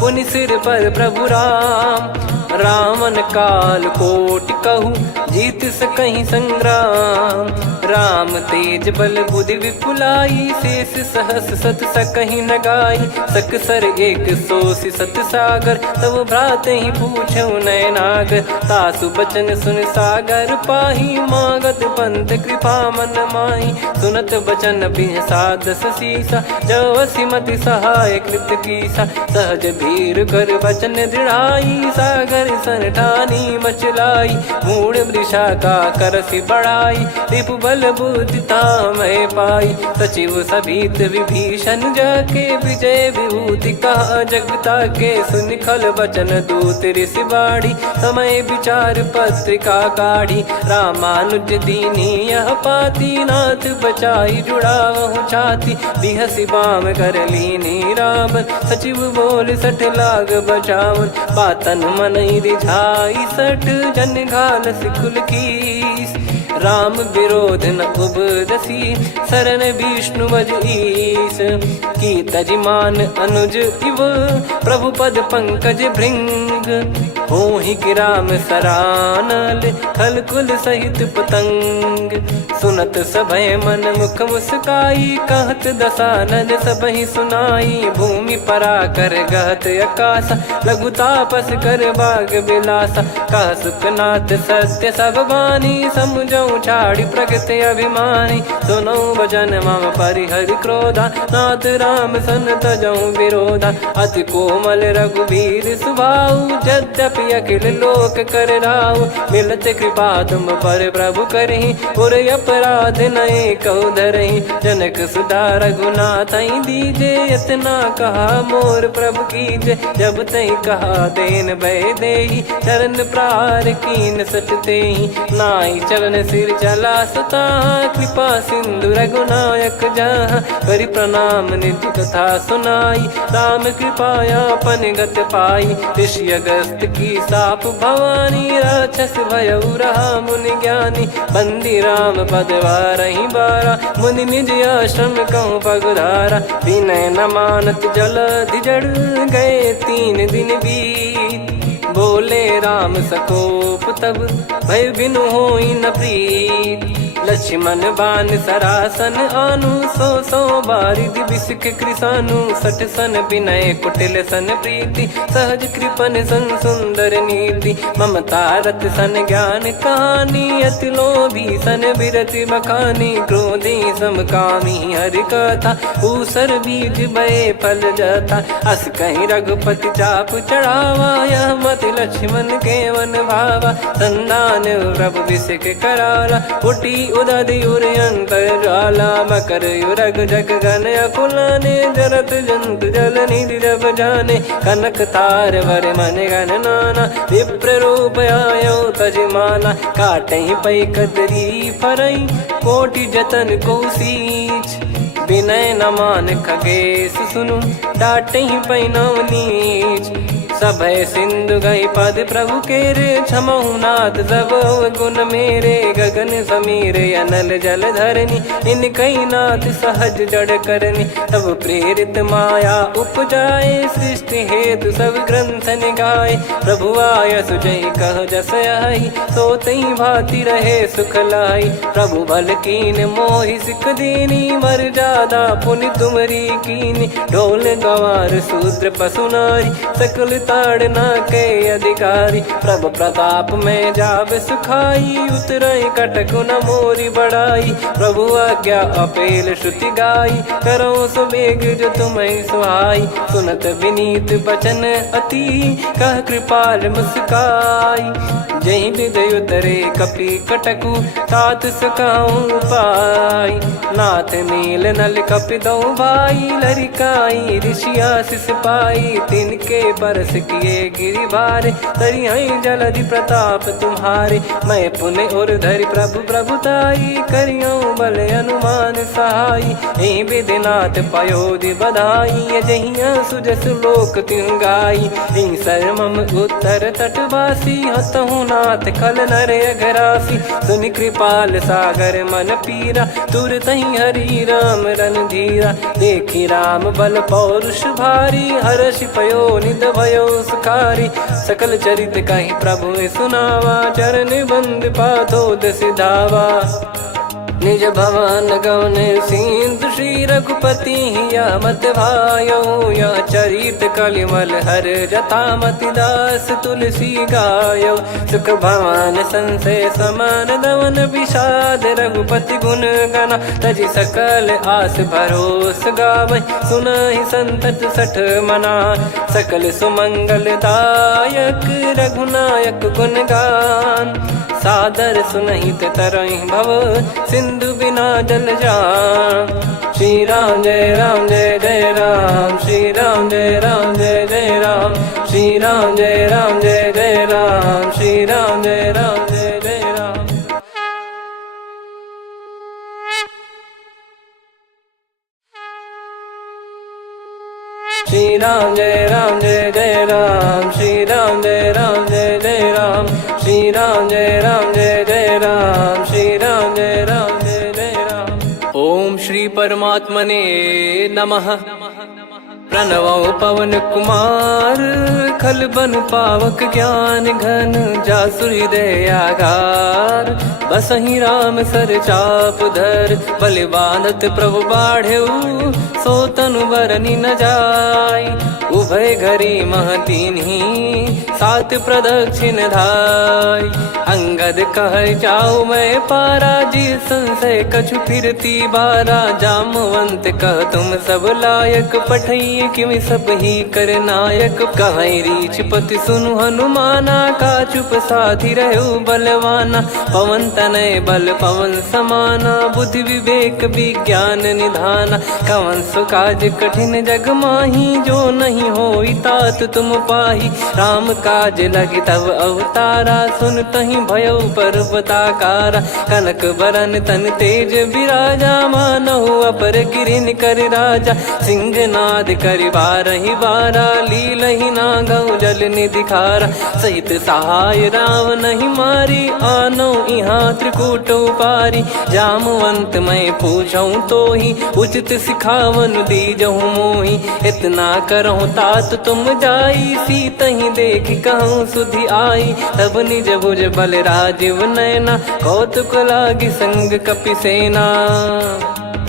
पुनि सिर पर प्रभु राम। रामन काल कोटि कहु जीत सकहि संग्राम। राम तेज बल बुद्धि विपुलाई शेष सहस सत सकहि न गाई। सकसर एक सोसि सत सागर तब भ्रात ही पूछौ नयनागर। तासु बचन सुन सागर पाही मागत पंथ कृपा मन माही। सुनत बचन बिहसा 10 सीसा जवसि मति सहाय कृत कीसा। सहज भीर कर बचन दृढ़ाई सागर सन ठानी मचलाई। मूढ़ वृषा का करसि बढ़ाई रिपु बल बुद्धि तामय पाई। सचिव सभीत विभीषण जाके विजय विभूति कहा जगता के। सुनि खल बचन दूत ऋषि बाड़ी समय विचार पत्रिका काढ़ी। रामानुज दीनी यह पाती नाथ बचाई जुड़ावहु छाती। बिहसि बाम कर लीनी राम सचिव बोल 60 लाग बचावन। बातन मन रिझाई 60 जन घाल सिकुल कीस। राम विरोध न उपदसी शरण विष्णु बज ईस। की तजिमान अनुज इव प्रभु पद पंकज भृंग। होहि कि राम सरानल खल कुल सहित पतंग। सुनत सभय मन मुख मुस्काई कहत दसानन सबहि सुनाई। भूमि परा कर गहत आकाशा लघु तापस कर बाग बिलासा। कह सुखनाथ सत्य सब बानी समुझौ छाड़ी प्रकृति अभिमानी। सुनो भजन मम परिहरि क्रोधा नाथ राम सन तजौ विरोधा। अति कोमल रघुवीर सुभाऊ यद्यपि अखिल लोक कर राऊ। मिलत कृपा तुम पर प्रभु करहि पुर अपराध नए कहु धरहि। जनक सुधा रघुनाथ दीजे इतना कहा मोर प्रभु कीजे। जब तई कहा देन भय देहि चरण प्रार कीन सटतेहि। नाई चरण सिर चला सता कृपा सिंधु रघुनायक जहाँ। करि प्रणाम नित्य कथा सुनाई राम कृपाया पन गत पाई। ऋषि अगस्त की साप भवानी राक्षस भयउ रहा मुनि ज्ञानी। बंदी राम पद वारहि बारा मुनि निज आश्रम कहूँ पगुधारा। विनय न मानत जल जड़ गए 3 दिन बीत। बोले राम सकोप तब भय बिनु होई न प्रीत। लक्ष्मण बान सरासन आनु 100 बारिधि बिसिख कृसानु। 60 सन विनय कुटिल सन प्रीति सहज कृपन सन सुंदर नीति। ममता रत सन ज्ञान कहानी अति लोभी सन बिरति बखानी। क्रोधी समकामी हरि कथा ऊसर बीज भय फल जाता। अस कहीं रघुपति चाप चढ़ावा यह मत लक्ष्मण के वन भावा। संदान प्रभु बिसिख कराला उठी उदधियुर अंतर्ज्वाला मकर युरग जग गण अकुलाने जरत जंत जल निधि जब जाने कनक तार वर मन गण नाना विप्र रूप आयो तजमाना काटहि पै कदरी फरई कोटि जतन को सींच विनय न मान खगेश सुनु डाटहि पै नव नीच सभय सिंधु गई पद प्रभु केरे क्षमहु नाथ सब गुण मेरे गगन समीरे अनल जल धरनी इन कई नाथ सहज जड़ करनी तब प्रेरित माया उपजाए सृष्टि हेतु सब ग्रंथ निगाए प्रभु आय सुजय कह जस आई सो तई भांति रहे सुख लाई प्रभु बल कीन मोहि सिख दीनी मर जादा पुनि तुमरी कीनी ढोल गवार शूद्र पशु नारी सकल ताड़ना के अधिकारी प्रभु प्रताप में जाब सुखाई उतरई कटक न मोरी बढ़ाई प्रभु आज्ञा अपेल श्रुति गाई करो सुबेग जो तुम्हें सुहाई सुनत विनीत बचन अति कह कृपाल मुस्काई जही विदय उतरे कपि कटकु तात सकाऊं पाई नाथ नील नल कपि दो भाई लरिकाई ऋषिया शिष पाई तिनके परस किए गिरि भारे तरियाई जलधि प्रताप तुम्हारे मैं पुण्य और धरि प्रभु प्रभुताई करियो बल अनुमान सहाई यही विधिनाथ पयोधि बधाई जहिया सुजस लोक तिहु गाई यही सरमम उत्तर तटवासी हतहु नाथ खल नर अघरासी सुनि कृपाल सागर मन पीरा तुरत ही हरि राम रणधीरा देखी राम बल पौरुष भारी हर्षि पयो निध भयो सुखारी सकल चरित कहीं प्रभु सुनावा चरण बंद पाथोद सिधावा निज भवन गौन सिंधु श्री रघुपति या मत भायो या चरित कलिमल हर जता मति दास तुलसी गायो सुख भवन संशय समान दवन विषाद रघुपति गुण गना तजि सकल आस भरोस गावै सुनहि संतत सठ मना सकल सुमंगल दायक रघुनायक गुण गान सादर सुनहित तरहि भव सिंधु बिना जल जान श्री राम जय जय राम श्री राम जय जय राम श्री राम जय जय राम श्री राम जय जय राम श्री राम जय जय राम श्री राम जय जय राम श्री राम जय जय राम श्री राम जय जय राम। ओम श्री परमात्मने नमः। प्रणवो पवन कुमार खल बन पावक ज्ञान घन जासु हृदय आगार बसहि राम सर चाप धर बलि बांधत प्रभु बाढ़ेऊ सो तनु बरनि न जाय उभय घरी महतीन्ही सात प्रदक्षिण धाय अंगद कह जाऊ मैं पारा जी संशय कछु फिरती बारा जामवंत कह तुम सब लायक पठई किमि सब ही कर नायक कहीं रीछ पति सुनु हनुमाना का चुप साधि रहो बलवाना पवन तनय बल पवन समाना बुद्धि विवेक विज्ञान निधाना कवन सो काज कठिन जग माही जो नहीं होई तात तुम पाही राम काज लगी तब अवतारा सुन तहि भयो पर्वताकारा कनक बरन तन तेज विराजा मानहु अपर गिरिन कर राजा सिंहनाद कर बारहि बारा लीलहि नागौ जल निधि खारा सहित सहाय राम नहीं मारी आनो इहाँ त्रिकूट पारी जामवंत मैं पूछऊं तो ही उचित सिखावन दीजहु मोही इतना करहु तात तुम जाई सीत ही देख कहूँ सुधि आई तब निज भुज बल राजीव नैना कौतुक लागी संग कपिसेना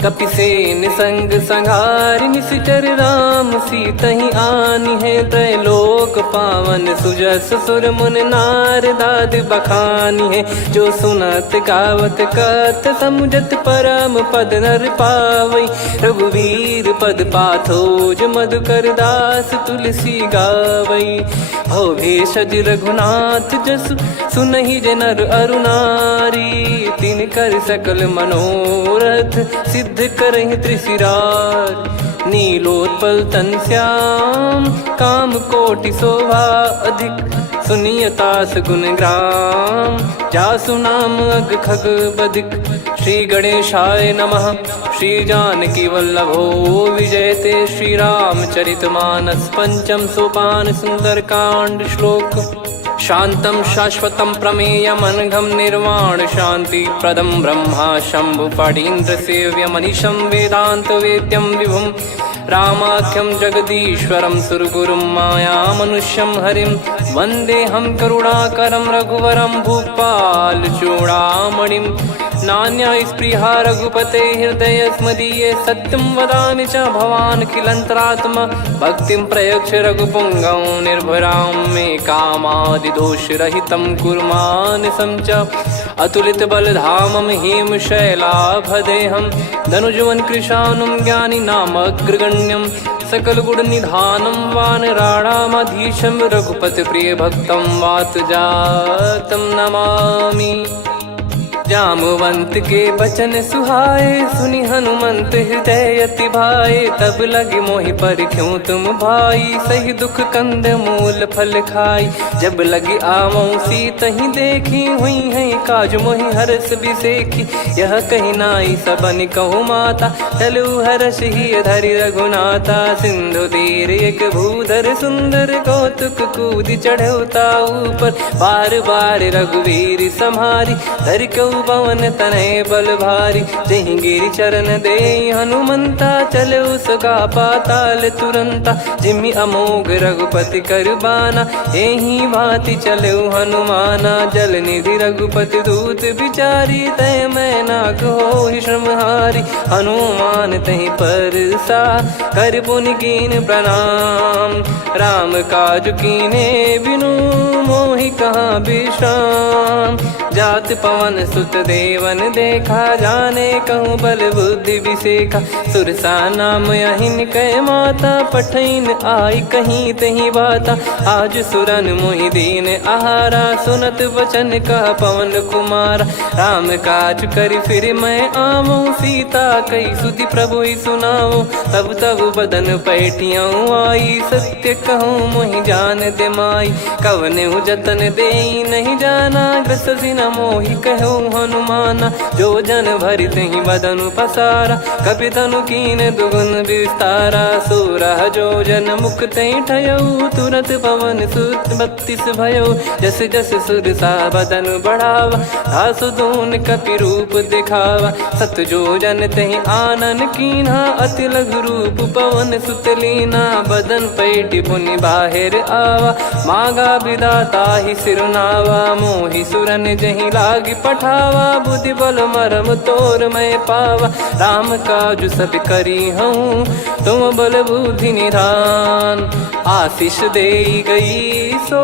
कपिसेन संग संहारि निशिचर राम सीतहि आनि है त्रैलोक पावन सुजस सुर मुन नार दाद बखानी है जो सुनत गावत कत समुझत परम पद नर पावई रघुवीर पद पाथोज मधुकर दास तुलसी गावई हो भेषज रघुनाथ जसु सुनहि जे नर अरु नारी। तिन कर सकल मनोरथ सिद्ध करहि त्रिशिरार। नीलोत्पल तन श्याम काम कोटि शोभा अधिक। सुनियतास गुण ग्राम जासु नाम अग खग बधिक। श्री गणेशाय नमः। श्री जानकी वल्लभो विजयते। श्री रामचरितमानस पंचम सोपान सुंदरकांड श्लोक। शांतं शाश्वतं प्रमेयम् अनघं निर्वाण शांति प्रदं ब्रह्मा शंभु फणीन्द्र सेव्य मनीषं वेदांत वेद्यं विभुं। रामाख्यं जगदीश्वरं सुरगुरुं माया मनुष्यं हरिं। वन्देऽहं करुणाकरं रघुवरं भूपाल चूडामणिं। नान्या स्पृहा रघुपते हृदय स्मदीये। सत्यं वदामि च भवान् खिलन्तरात्मा। भक्तिं प्रयच्छ रघुपुङ्गं निर्भरां मे कामादिदोषरहितं कुर्मानसं च। अतुलित बलधामं हेमशैलाभदेहं। धनुजवन कृशानुं ज्ञानी नामग्रगण्यं। सकल गुण निधानं वानराणामधीशं। रघुपति प्रिय भक्तं वात जातं नमामि। जामवंत के बचन सुहाए सुनि हनुमंत हृदय अति भाए। तब लगे मोहि पर क्यों तुम भाई सही दुख कंद मूल फल खाई। जब लगी आवों सीत ही देखी हुई है काज मोहि हरस बिसेखी। यह कही नाई सबन कहु माता चलु हरष ही धरि रघुनाथा। सिंधु तीर एक भूधर सुंदर कौतुक कूद चढ़ौता ऊपर। बार बार रघुवीर सम्हारी धरि कऊ पवन तनय बल भारी। जहि गिरि चरण दे हनुमंता चले उसका पाताल तुरंता। जिमि अमोघ रघुपति कर बाना एहि भांति चले हनुमाना। जल निधि रघुपति दूत बिचारी तय मैं नाक होहि श्रमहारी। हनुमान तहि परसा कर पुनि कीन प्रणाम। राम काज कीने बिनु मोहि कहाँ विश्राम। जात पवन सुत देवन देखा जाने कहूँ बल बुद्धि विसेखा। सुरसा नाम यहिन कै माता पठैन आई कहीं तही बाता। आज सुरन मोहि दीन आहारा सुनत वचन कह पवन कुमारा। राम काज करि फिर मैं आवूं सीता कई सुधि प्रभु ही सुनाऊं। तब तब बदन पैठियाँ आई सत्य कहूँ मोहि जान दे माई। कवने जतन दे नहीं जाना ग्रसिन मोहि कहूँ हनुमाना। जो जन भरि तहि बदनु पसारा कपि तनु कीन दुगुन विस्तारा। सोरह जो जन मुख तहि ठयऊ तुरत पवन सुत 32 भयऊ। जस जस सुरसा बदनु बढ़ावा आसु दून कपि रूप दिखावा। सत जो जन तहि आनन कीन्हा अति लघु रूप पवन सुत लीना। बदन पैठि पुनि बाहिर आवा मांगा विधाता ही सिरुनावा। मोहि सुरन जहि लागी पठावा बुद्धि बल मरम तोर मैं पावा। राम काज सब करी हूँ तुम बल बुद्धि निधान। आशीष दे गई सो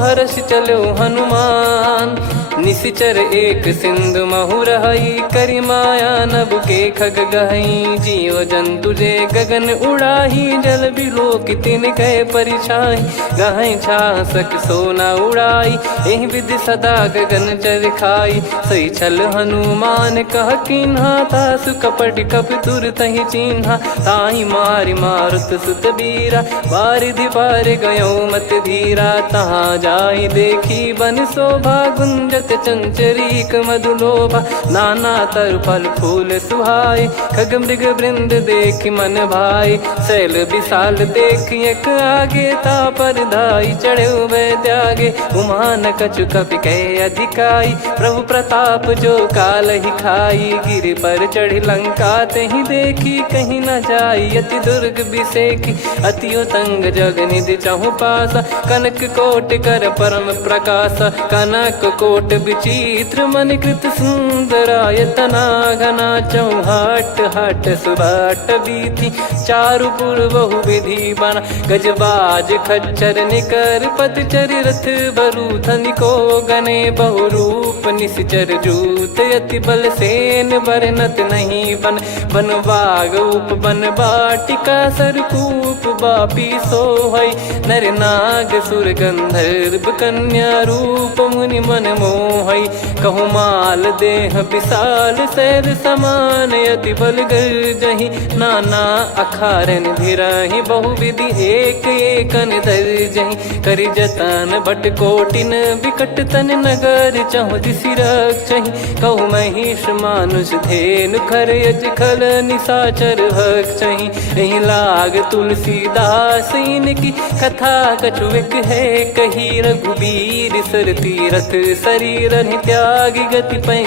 हर्ष चलो हनुमान। निशिचर एक सिंधु महु रहई करी माया नभ के खग गहई। जीव जंतु जे गगन उड़ाही जल बिलो कितिन गए परिछाई। गहई छासक सोना उड़ाई एहि विधि सदा गगन चर खाई। सही छल हनुमान कह कीन्हा तासु कपट कप तुर तहि चिन्हा। ताहि मारि मारुत सुत बीरा बारिधि पार गयो मत धीरा। तहाँ जाई देखी बन शोभा गुंजत चंचरीक मधुलोभा। नाना तरु फल फूल सुहाई खग मृग वृंद देख मन भाई। शैल विशाल देख एक आगे तापर धाई चढ़े वै त्यागे। उमा न कछु कपि कह अधिकाई प्रभु प्रताप जो काल ही खाई। गिर पर चढ़ी लंका तहि देखी कहीं न जाई अति दुर्ग बिसेखी। अति उतंग जग निधि चहु पासा कनक कोट कर परम प्रकाशा। कनक कोट विचित्र मन कृत सुंदरायतना घना चौहाट हाट सुबाट बीथी चारु पुर बहु विधि बना गजबाज खच्चर निकर पतचर रथ बरु धनिको गने बहु रूप निश्चर जूत अति बल सेन बरनत नहीं बन बन बाग उप बन बाटिका सरकूप बापी सोहई नर नाग सुर गंधर्व कन्या रूप मुनि मन मोहई कहु माल देह विशाल शैल समान अति बल गर्जहि नाना अखारन भिराहि बहुविधि एक एकन दर्जहि करि जतन बट कोटिन विकट तन नगर चहु दिसि रक्षहि कहु महिष मानुष धेनु खर यज खल निशाचर भक्षहि एहि लाग तुलसीदास इनकी कथा कछुक है कही रघुबीर सर तीरथ शरीर त्यागी गति पै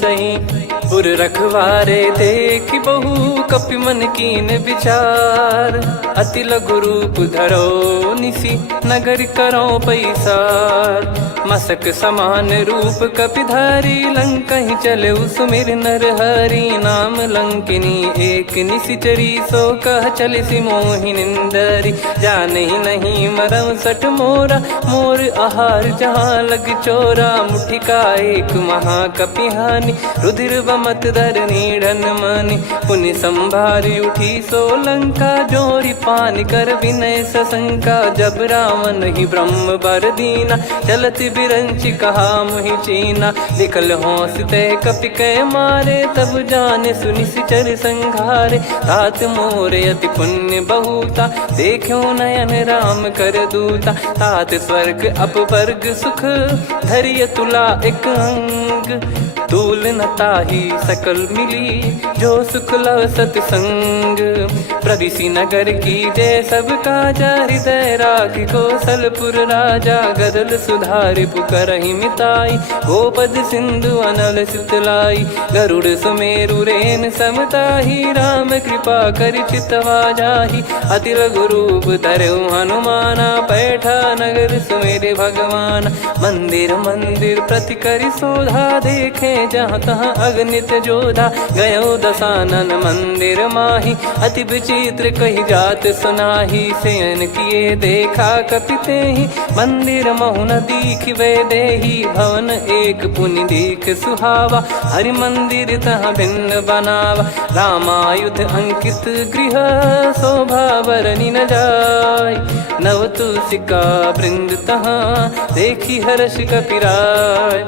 सही पुर रखवारे देख बहु कपि मन कीन विचार अति लघु रूप धरो निसी नगर करो पैसार मसक समान रूप कपिधारी लंकहि चले सुमिर नर हरि नाम लंकिनी एक निशिचरी सो कह चले सि मोहि निंदरी जानहि नहीं मरम सठ मोरा मोर आहार जहाँ लग चोरा मुठिका एक महाकपिहानि रुधिर बमत धरनी ढन मानि पुनि संभारी उठी सो लंका जोरी पान कर विनय सशंका जब रावण ही ब्रह्म बर दीना चलति बिरंचि कहा मुहि चीना निकल हौसते कपि कै मारे तब जाने सुनि सिचर संघारे तात मोरे अति पुण्य बहुता देखो नयन राम कर दूता तात स्वर्ग अपवर्ग सुख धरिय तुला एक अंग तूल न ताही सकल मिली जो सुख लव सतसंग प्रदिशि नगर की जय सब काजा हृदय राख कौशलपुर राजा गदल सुधारि पुकरहि मिताई गोपद सिंधु अनल सितलाई गरुड़ सुमेरु रेन समताही राम कृपा कर चितवा जाहि अति लघु रूप धरऊ हनुमाना बैठा नगर सुमेरे भगवान मंदिर मंदिर प्रति करि शोधा देखे जहाँ तहाँ अगणित जोधा गयो दशानन मंदिर माही अति विचित्र कही जात सुनाही सेन किए देखा कपिते ही मंदिर महु न दीख वे देही भवन एक पुनि दीख सुहावा हरि मंदिर तहाँ भिन्न बनावा रामायुध अंकित गृह शोभा बरनी न जाय नव तुलसिका वृंद तहाँ देखी हर्ष कपिराय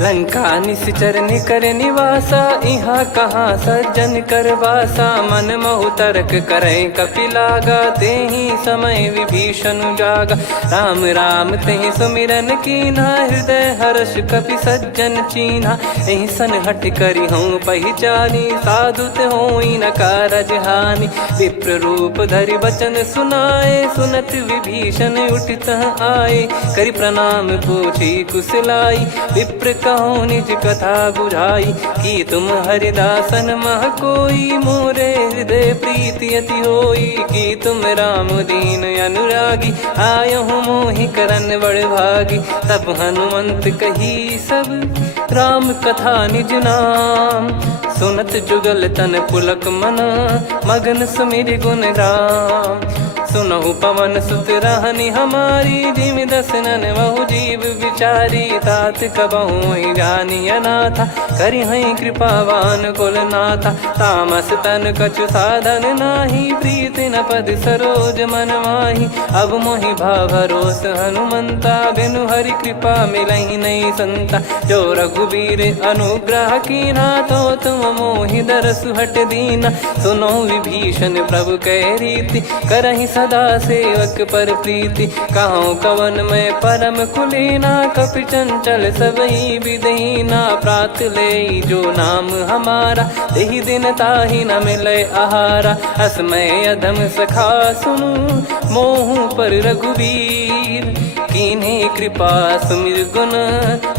लंका निश्चर निकर निवासा इहाँ कहाँ सज्जन कर वासा मन महु तर्क करे कपिलागा तेहि समय विभीषण जागा राम राम तेहि सुमिरन कीना हृदय हर्ष कपि सज्जन चीन्हा एहि सन हट करी हूँ पहचानी साधु ते होई न कारज हानि विप्र रूप धरि वचन सुनाए सुनत विभीषण उठित आए करि प्रणाम पूछी कुशलाई विप्र कहो निज कथा बुझाई कि तुम हरिदासन मह कोई मोरे हृदय प्रीति अति होई कि तुम राम दीन अनुरागी आयहु मोहि करन बड़ भागी तब हनुमंत कही सब राम कथा निज नाम सुनत जुगल तन पुलक मन मगन सुमिर गुण राम सुनहु पवन सुत रहनी हमारी जिमि दसनन बहु जीव विचारी तात कबहु जानी अनाथा करि हई कृपावान कुल नाथा तामस तन कछु साधन नाही प्रीति न पद सरोज मन माही अब मोहि भाव भरोस हनुमंता बिनु हरि कृपा मिलहि नहीं संता जो रघुबीर अनुग्रह कीना तो तुम मोहि दरसु हट दीना सुनो विभीषण प्रभु कह रीति करहि सदा सेवक पर प्रीति कहूँ कवन में परम कुलीना कपि चंचल सबई विदहीना प्रात ले जो नाम हमारा तेहि दिन ताहि न मिले आहारा असमय अधम सखा सुनु मोहु पर रघुवीर कीन्हे कृपा सुमिर गुण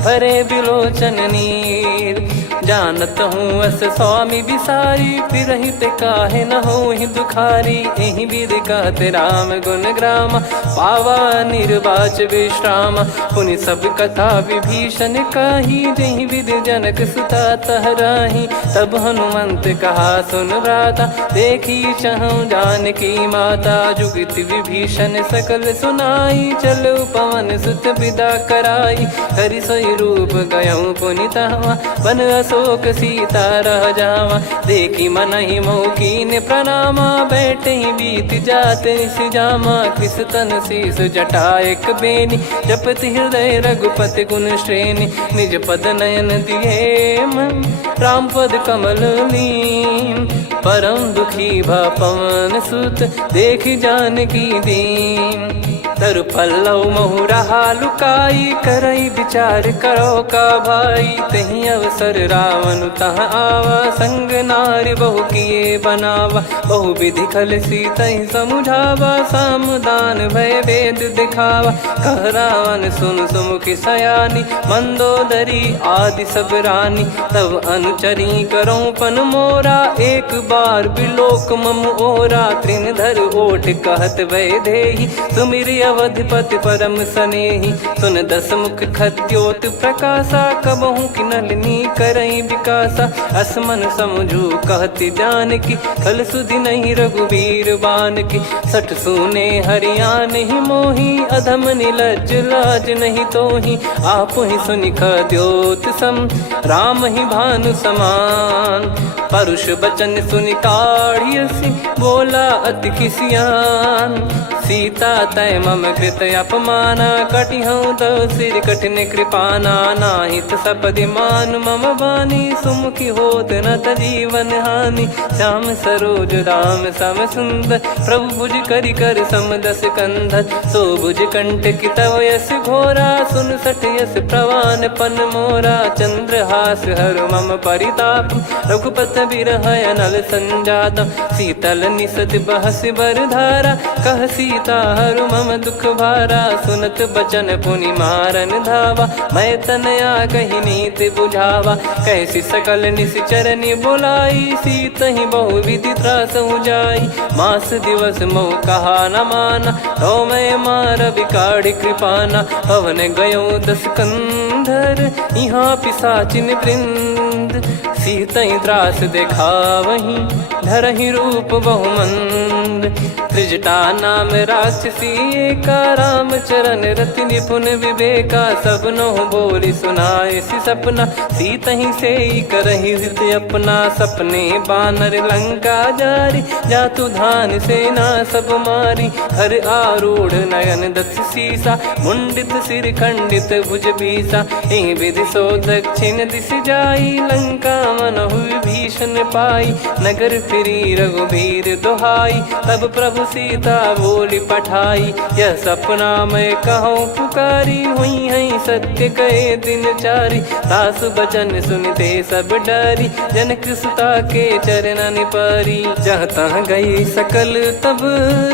भरे बिलोचन नीर जानत हूँ अस स्वामी बिसारी, फिर ही ते काहे न हो ही दुखारी। यही विधि कहते राम गुण ग्राम, पावा निर्वाच विश्राम। पुनि सब कथा विभीषण काही, जही विधि जनक सुता तहराही। तब हनुमंत कहा सुन भ्राता, देखी चहु जानकी माता। जुगित विभीषण सकल सुनाई, चलो पवन सुत विदा कराई। हरि सोई रूप गयऊँ पुनि तहवा, बन अशोक सीता रह जावा। देखी मनहि मौकीन प्रणामा, बैठे ही बीत जात निस जामा। कृस तन शीस जटा एक बेनी, जपति हृदय रघुपति गुण श्रेणी। निज पद नयन दिए मन, राम पद कमल लीन। परम दुखी भा पवन सुत, देखी जानकी दीन। तरु पल्लव महु रहा लुकाई, करई विचार करो का भाई। तही अवसर रावण तहाँ आवा, संग नारी बहु किए बनावा। बहु विधि खल सीतहि समुझावा, सामदान भय वेद दिखावा। कह रावण सुन सुमुखी सयानी, मंदोदरी आदि सब रानी। तब अनुचरी करो पन मोरा, एक बार बिलोक मम ओरा। तृण धर ओठ कहत भय देहि, सुमिर अवधिपति परम सनेहि। सुन दस मुख खद्योत प्रकाशा, कबहु की नलिनी करई विकासा। असमन समझू कहति जानकी, खल सुधि नहीं रघुवीर बान की। सठ सुने हरियाण ही मोही, अधम निलज लाज नहीं तोही। आप ही सुनि खद्योत सम, राम ही भानु समान। परुष बचन सुनि काढ़ियसि, बोला अति किसियान। सीता तय मम कृत अपमाना, कटिहऊँ तो सिर कठिन कृपाना। नाहित सपदि मान मम बानी, सुमुखी होत न जीवन हानि। श्याम सरोज राम सम सुंदर, प्रभु भुज करि कर सम दस कंधर। सो भुज कंठ की तव यस घोरा, सुन सठ यस प्रवान पन मोरा। चंद्रहास हर मम परिताप, रघुपत बिरह अनल संजात। शीतल निसत बहस बर धारा, कह सीता हरु मम दुख भारा। सुनत बचन पुनि मारन धावा, मैं तनया कही नीति बुझावा। कैसी सकल निश्चरनि बुलाई, सीत ही बहु विधि त्रास जाई। मास दिवस मोह कहा न माना, तो मैं मार बिकाढ़ी कृपाना। पवन गयो दस कंधर, यहाँ पिशाचिन वृंद। सीतहि त्रास देखावहीं, धरहि रूप बहुमंद। त्रिजटा नाम राक्षसी एका, राम चरण रति निपुण विवेका। सबनो बोली सुनाए सि सपना, सीतहि से करहि हृद अपना। सपने बानर लंका जारी, जातु धान सेना सब मारी। हर आरूढ़ नयन दस सीसा, मुंडित सिर खंडित भुज बीसा। एहि विधि सो दक्षिण दिश जाई, लंका मनहु विभीषण पाई। नगर फिरी रघुबीर दुहाई, तब प्रभु सीता बोली पठाई। यह सपना मैं कहूँ पुकारी, हुई है सत्य कहे दिन चारी। सासु बचन सुनते सब डरी, जनक सुता के चरण परी। जहाँ तहाँ गई सकल तब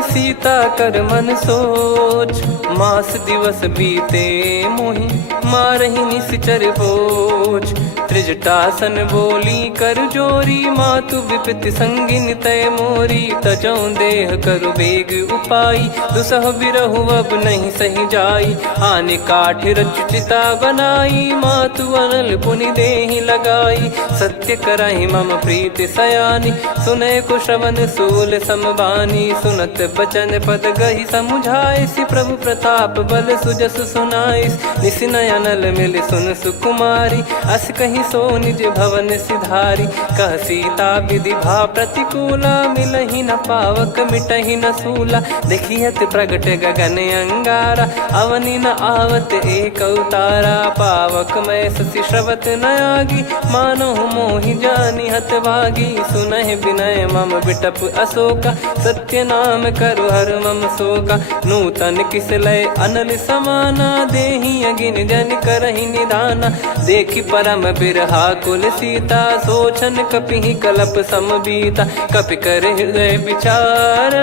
सीता कर मन सोच। मास दिवस बीते मोहि, मारहि निश्चर बोझ। त्रिजटासन बोली कर जोरी, मातु विपति संगिन तय मोरी। तजौ देह करु बेग उपाई, दुसह बिरहु अब नहीं सही जाई। आने काठ रचिता बनाई, मातु अनल पुनि देहि लगाई। सत्य करहि मम प्रीति सयानी, सुनय को श्रवण सूल समबानी। सुनत बचन पद गहि समुझाए, सि प्रभु प्रताप बल सुजस सुनाइस। निस नयनल मिल सुन सुकुमारी, अस कहि सो निज भवन सिधारी। कह सीता विधि भा प्रतिकूला, मिलहि न पावक मिटहि न सूला। देखियत प्रगट गगन अंगारा, अवनि न आवत एक अवतारा। पावक मैं ससि श्रवत न आगी, मानो मोहि जानि हत भागी। सुनहि विनय मम बिटप अशोका, सत्य नाम करु हर मम शोका। नूतन किस लय अनल समाना, देहि अगिन जन करहि निधाना। देखि परम बिरहा कुल सीता, सोचन कपि कलप सम बीता। कपि कर हृदय विचार,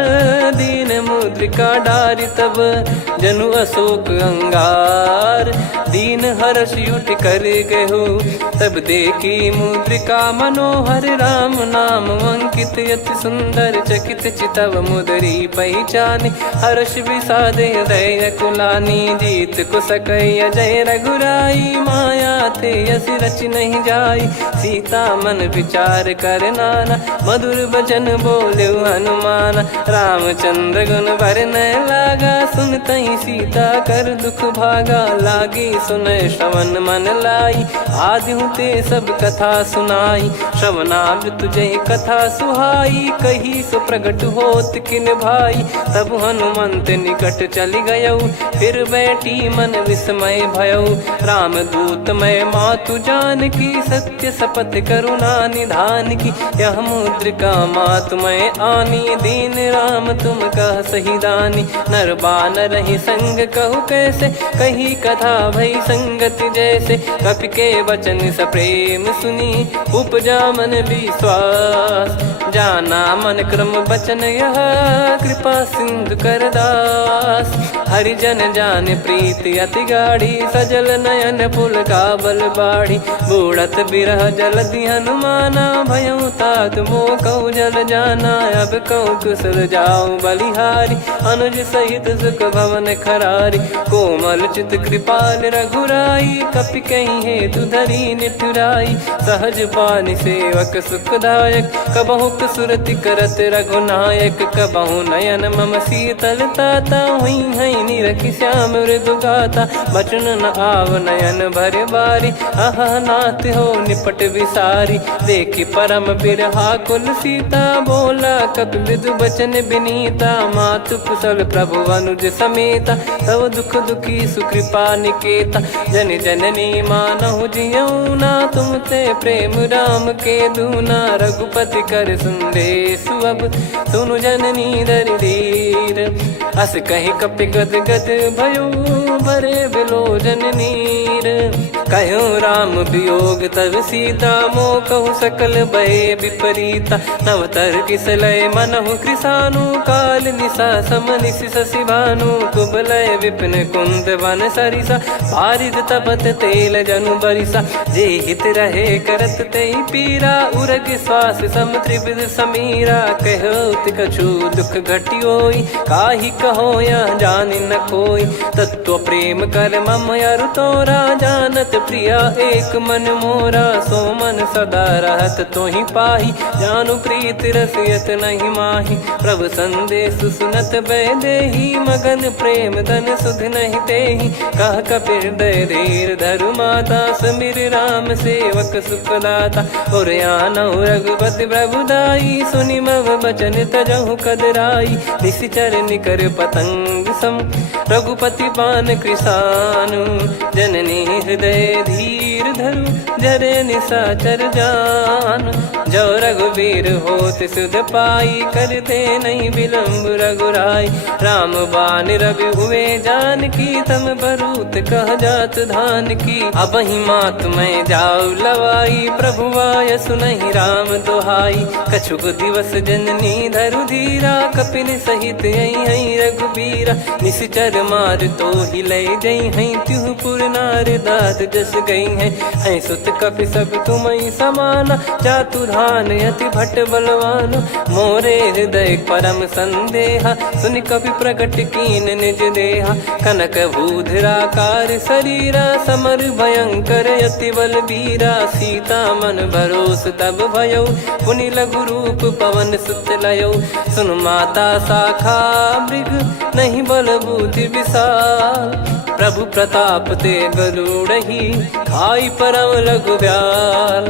दीन मुद्रिका डारि तब जनु अशोक अंगार। दीन हर्ष युट कर गहु, तब देखी मुद्रिका मनोहर। राम नाम अंकित अति सुंदर, चकित चितव मुदरी पहचानी। हर्ष विषाद हृदय कुलानी, जीत को सकय जय रघुराई। माया थे यस रच नहीं जाई, सीता मन विचार कर नाना। मधुर बचन बोले हनुमान, रामचंद्र गुण बरनय लागा। सुनतहि सीता कर दुख भागा, लागी सुनय श्रवण मन लाई। आदिहु ते सब कथा सुनाई, श्रवणाब तुझे कथा सुहाई। कही सो प्रगट होत किन भाई, तब हनुमंत निकट चली गयऊ। फिर बैठी मन विस्मय भयऊ, राम दूत मैं मातु जानकी। सत्य शपथ करुणा निधान की, यह मुद्रिका मातु मैं आनी। दीन राम तुम कह सही दानी, नर बानर ही संग कहु कैसे। कही कथा भई संगति जैसे, कपि के वचन सप्रेम सुनी। उपजा मन विश्वास, जाना मन क्रम बचन यह। कृपा सिंधु कर दास, हरिजन जान प्रीति अति गाढ़ी। सजल नयन पुल काबल बाढ़ी, बूढ़त बिरह जलधि हनुमाना। भयउ तात मोह कहु जल जाना, अब कहु कुशल जाऊं बलिहारी। अनुज सहित सुख भवन खरारी, कोमल चित कृपाल रघुराई। कपि कहीं हेतु धरी निठुराई, सहज पानि सेवक सुखदायक। कबहु सुरति करत रघुनायक, कबहु नयन मम शीतल ताता। हुई हई निरखि श्याम मृदु गाता, बचन न आव नयन भर बारी। अह नाथ हो निपट विसारी, देखि परम बिरहा कुल सीता। बोला कपि मृदु बचन बिनीता, मातु कुशल प्रभु अनुज समेता। तव दुख दुखी सुकृपा निकेता, जन जननी मानहु जियऊ ना। तुम ते प्रेम राम के दूना, रघुपति कर संदेशु अब सुनु जननी दरि धीर। अस कहि कपि गद गद भयो, भरे बिलोचन नीर। कहूँ राम वियोग तब सीता, मोह कहु सकल भय विपरीता। नव तर किसलय मनहु कृसानु, काल निशा सम निशि शशि भानु। कुबलय विपिन कुंद वन सरिसा, पारिद तपत तेल जनु बरिसा। जे हित रहे करत ते पीरा, उरग श्वास सम त्रिविध समीरा। कहो कछु दुख घटियोई, काहि कहो या जानि न कोई। तत्व प्रेम कर मम अरु तोरा, जानत प्रिया एक मन मोरा। सो मन सदा रहत तोहि पाही, जानु प्रीत रसियत नहीं माही। प्रभु संदेश सुनत भय देहि, मगन प्रेम धन सुध नहीं तेहि। कह कपिर दय धीर धरु माता, समीर राम सेवक सुखदाता। और आनहु रघुपति प्रभु दाई, सुनि मव बचन तजहु कदराई। निशिचर निकर पतंग सम, रघुपति पान कृसानु। जननी हृदय धीर धरु, जरे निशाचर जान। जो रघुवीर होत सुध पाई, करते नहीं विलंब रघुराई। राम बान रवि हुए जानकी, तम बरूत कह जात धान की। अब ही मात मैं जाऊ लवाई, प्रभु आय सुनहि राम दोहाई। कछुक दिवस जननी धरु धीरा, कपिन सहित हई रघुबीरा। निश्चर मार तो ही लय जई हई, त्युह पुर नार दाद जस गई है। सुत कपि सब तुम समाना, जातु धान अति भट बलवान। मोरे हृदय परम संदेहा, सुनि कपि प्रकट कीन निज देहा। कनक भूधराकार शरीरा, समर भयंकर अति बलबीरा। सीता मन भरोस तब भयऊ, पुनि लघु रूप पवन सुत लयऊ। सुन माता शाखा मृग, नहीं बल बुद्धि विशाल। प्रभु प्रताप ते गरुड़हि, खाई परम लघु ब्याल।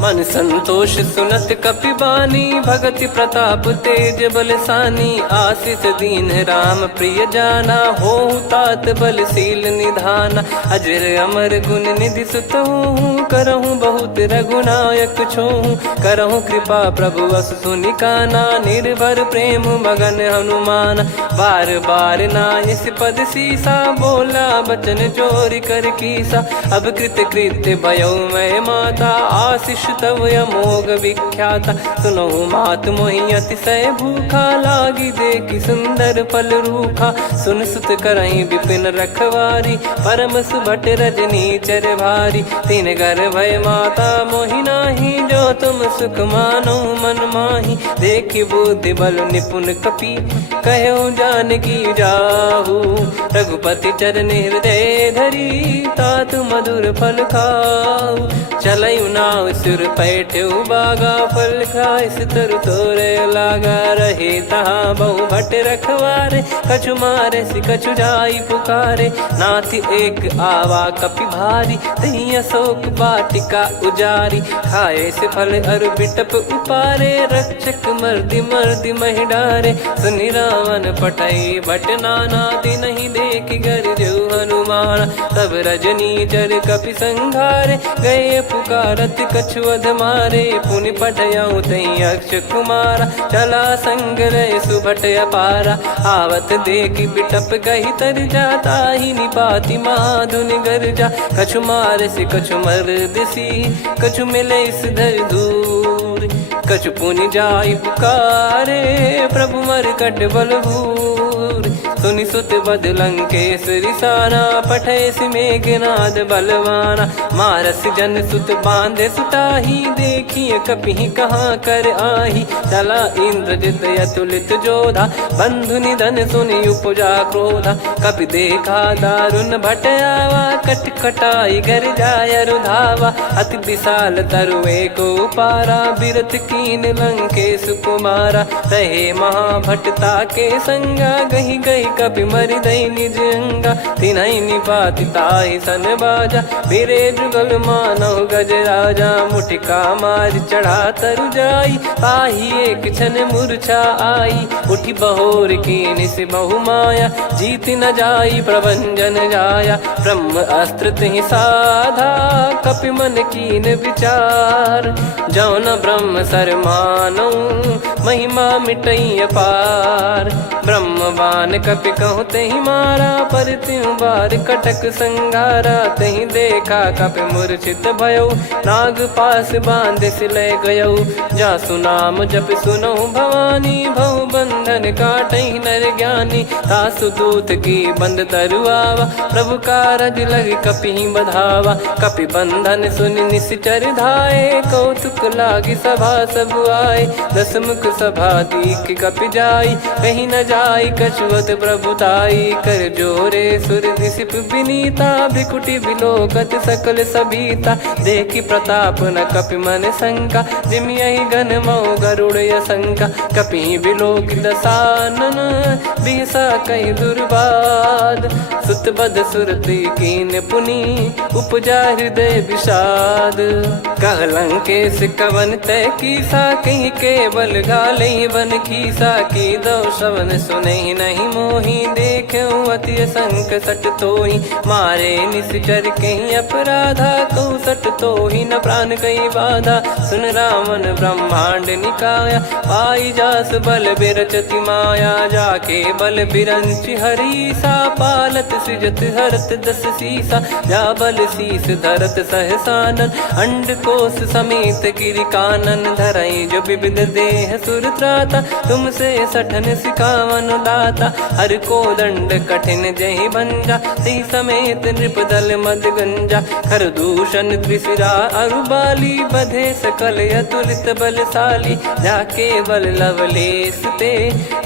मन संतोष सुनत कपि बानी, भगति प्रताप तेज बलसानी। आशीष दीन राम प्रिय जाना, होहु तात बलशील निधाना। अजर अमर गुण निधि सुतहु, करहु बहुत रघुनायक छोहु। करहु कृपा प्रभु अस सुनि काना, निर्भर प्रेम मगन हनुमान। बार बार नायस पद सीसा, बोला बचन चोरी कर कीसा। अब कृत कृत्य भयो मैं माता, आशीष तव अमोघ विख्याता। सुनो मात मोहि अतिशय भूखा, लागी देखी सुंदर फल रूखा। सुन सुत करई विपिन रखवारी, परम सुभट रजनी चर भारी। तीन घर भय माता मोहि नाही, जो तुम सुख मानो मन माही। देखी बुद्धि बल निपुण कपि, कहो जानकी जाहू। रघुपति चरण हृदय धरी, तात मधुर फल खाऊ। चलऊ नाव सुर पैठऊ बागा, फल खाइस तरु तोरे लागा। रहे तहाँ बहु भट रखवारे, कछु मारे सि कछु जाई पुकारे। नाथ एक आवा कपि भारी, तही अशोक वाटिका उजारी। खाए से फल अरु बिटप उपारे, रक्षक मर्दि मर्दि महि डारे। सुनि रावण पटई भट नाना, नहीं देखि गरजु हनुमान। तब रजनी चर कपि संघारे, गए पुकारत कछु अध मारे। पुनि पटयऊ तई अक्ष कुमारा, चला संग रहे सुभट अपारा। आवत देखि बिटप कही तर जाता, ही निपाति माधुन गर्जा। कछु मार से कछु मर्द सी, कछु मिले इस धर दूर। कछु पुनि जाई पुकारे, प्रभु मरकट बलभूर। सुनि सुत बद लंकेश्वरी साना, पठे सि मेघनाद बलवाना। मारस जन सुत बांधे सुताही, देखिए कपि कहाँ कर आही। चला इंद्रजित अतुलित जोधा, बंधु निधन सुनि उपजा क्रोधा। कपि देखा दारुण भट आवा, कट कटाई गर जाय रुधावा। अति विशाल तरुए को पारा, बिरत कीन लंकेश कुमारा। रहे महाभटता के संगा, गही गही कपि मरि दई निज अंगा। तिन्हि निपाति ताहि सन बाजा, फिरे जुगल मानव गज राजा। मुटिका मार चढ़ा तरु जाई, ताहि एक क्षण मूर्छा आई। उठी बहोर कीन से बहु माया, जीत न जाई प्रभंजन जाया। ब्रह्म अस्त्र तिहि साधा, कपि मन कीन विचार। जौ न ब्रह्म सर मानौ, महिमा मिटई अपार। ब्रह्मवान कपि कहु तहि मारा, पर त्यों बार कटक संगारा। तहि देखा कपि मूर्छित भयउ, नाग पास बांध सिले गयउ। जासु नाम जप सुनौ भवानी, भव बंधन काटहि नर ज्ञानी। तासु दूत की बंद तरुआवा, प्रभु कारज लग कपि बधावा। कपि बंधन सुनि निश्चर धाये, कौतुक लागी सभा सब आए। दस मुख सभा दीख कपि जाई, कहीं न जाई कछुअत प्रभुताई। कर जोरे सुर दिसिप विनीता, भ्रिकुटि बिलोकत सकल सबीता। देखि प्रताप न कपि मन शंका, जिमियहि घन मऊ गरुड़ असंका। कपि बिलोक दसानन, बिहसा कहि दुर्बाद। सुत बद सुरति कीन पुनि, उपजा हृदय विषाद। कह लंकेश कवन तय कीसा, कहीं केवल गाले बन खीसा। की दो श्रवण सुनहि नहीं मोही, देखऊं अति संक सट तोहि। मारे निश्चर कहीं अपराधा, कहूँ सट तोहि न प्राण कहीं बाधा। सुन रावण ब्रह्मांड निकाया, पाई जास बल बिरचति माया। जाके बल बिरंच हरीसा, पालत सृजत हरत दस सीसा। जा बल शीस धरत सहसानन, अंड कोश समेत गिरि कानन। धरई जो विविध देह सुर त्राता, तुमसे सठन सिखावन दाता। हर को दंड कठिन जहि भंजा, ती समेत नृप दल मद गंजा। खर दूषण त्रिशिरा अरुबाली, बधे सकल अतुलित बलशाली। जाके बल लवलेस ते,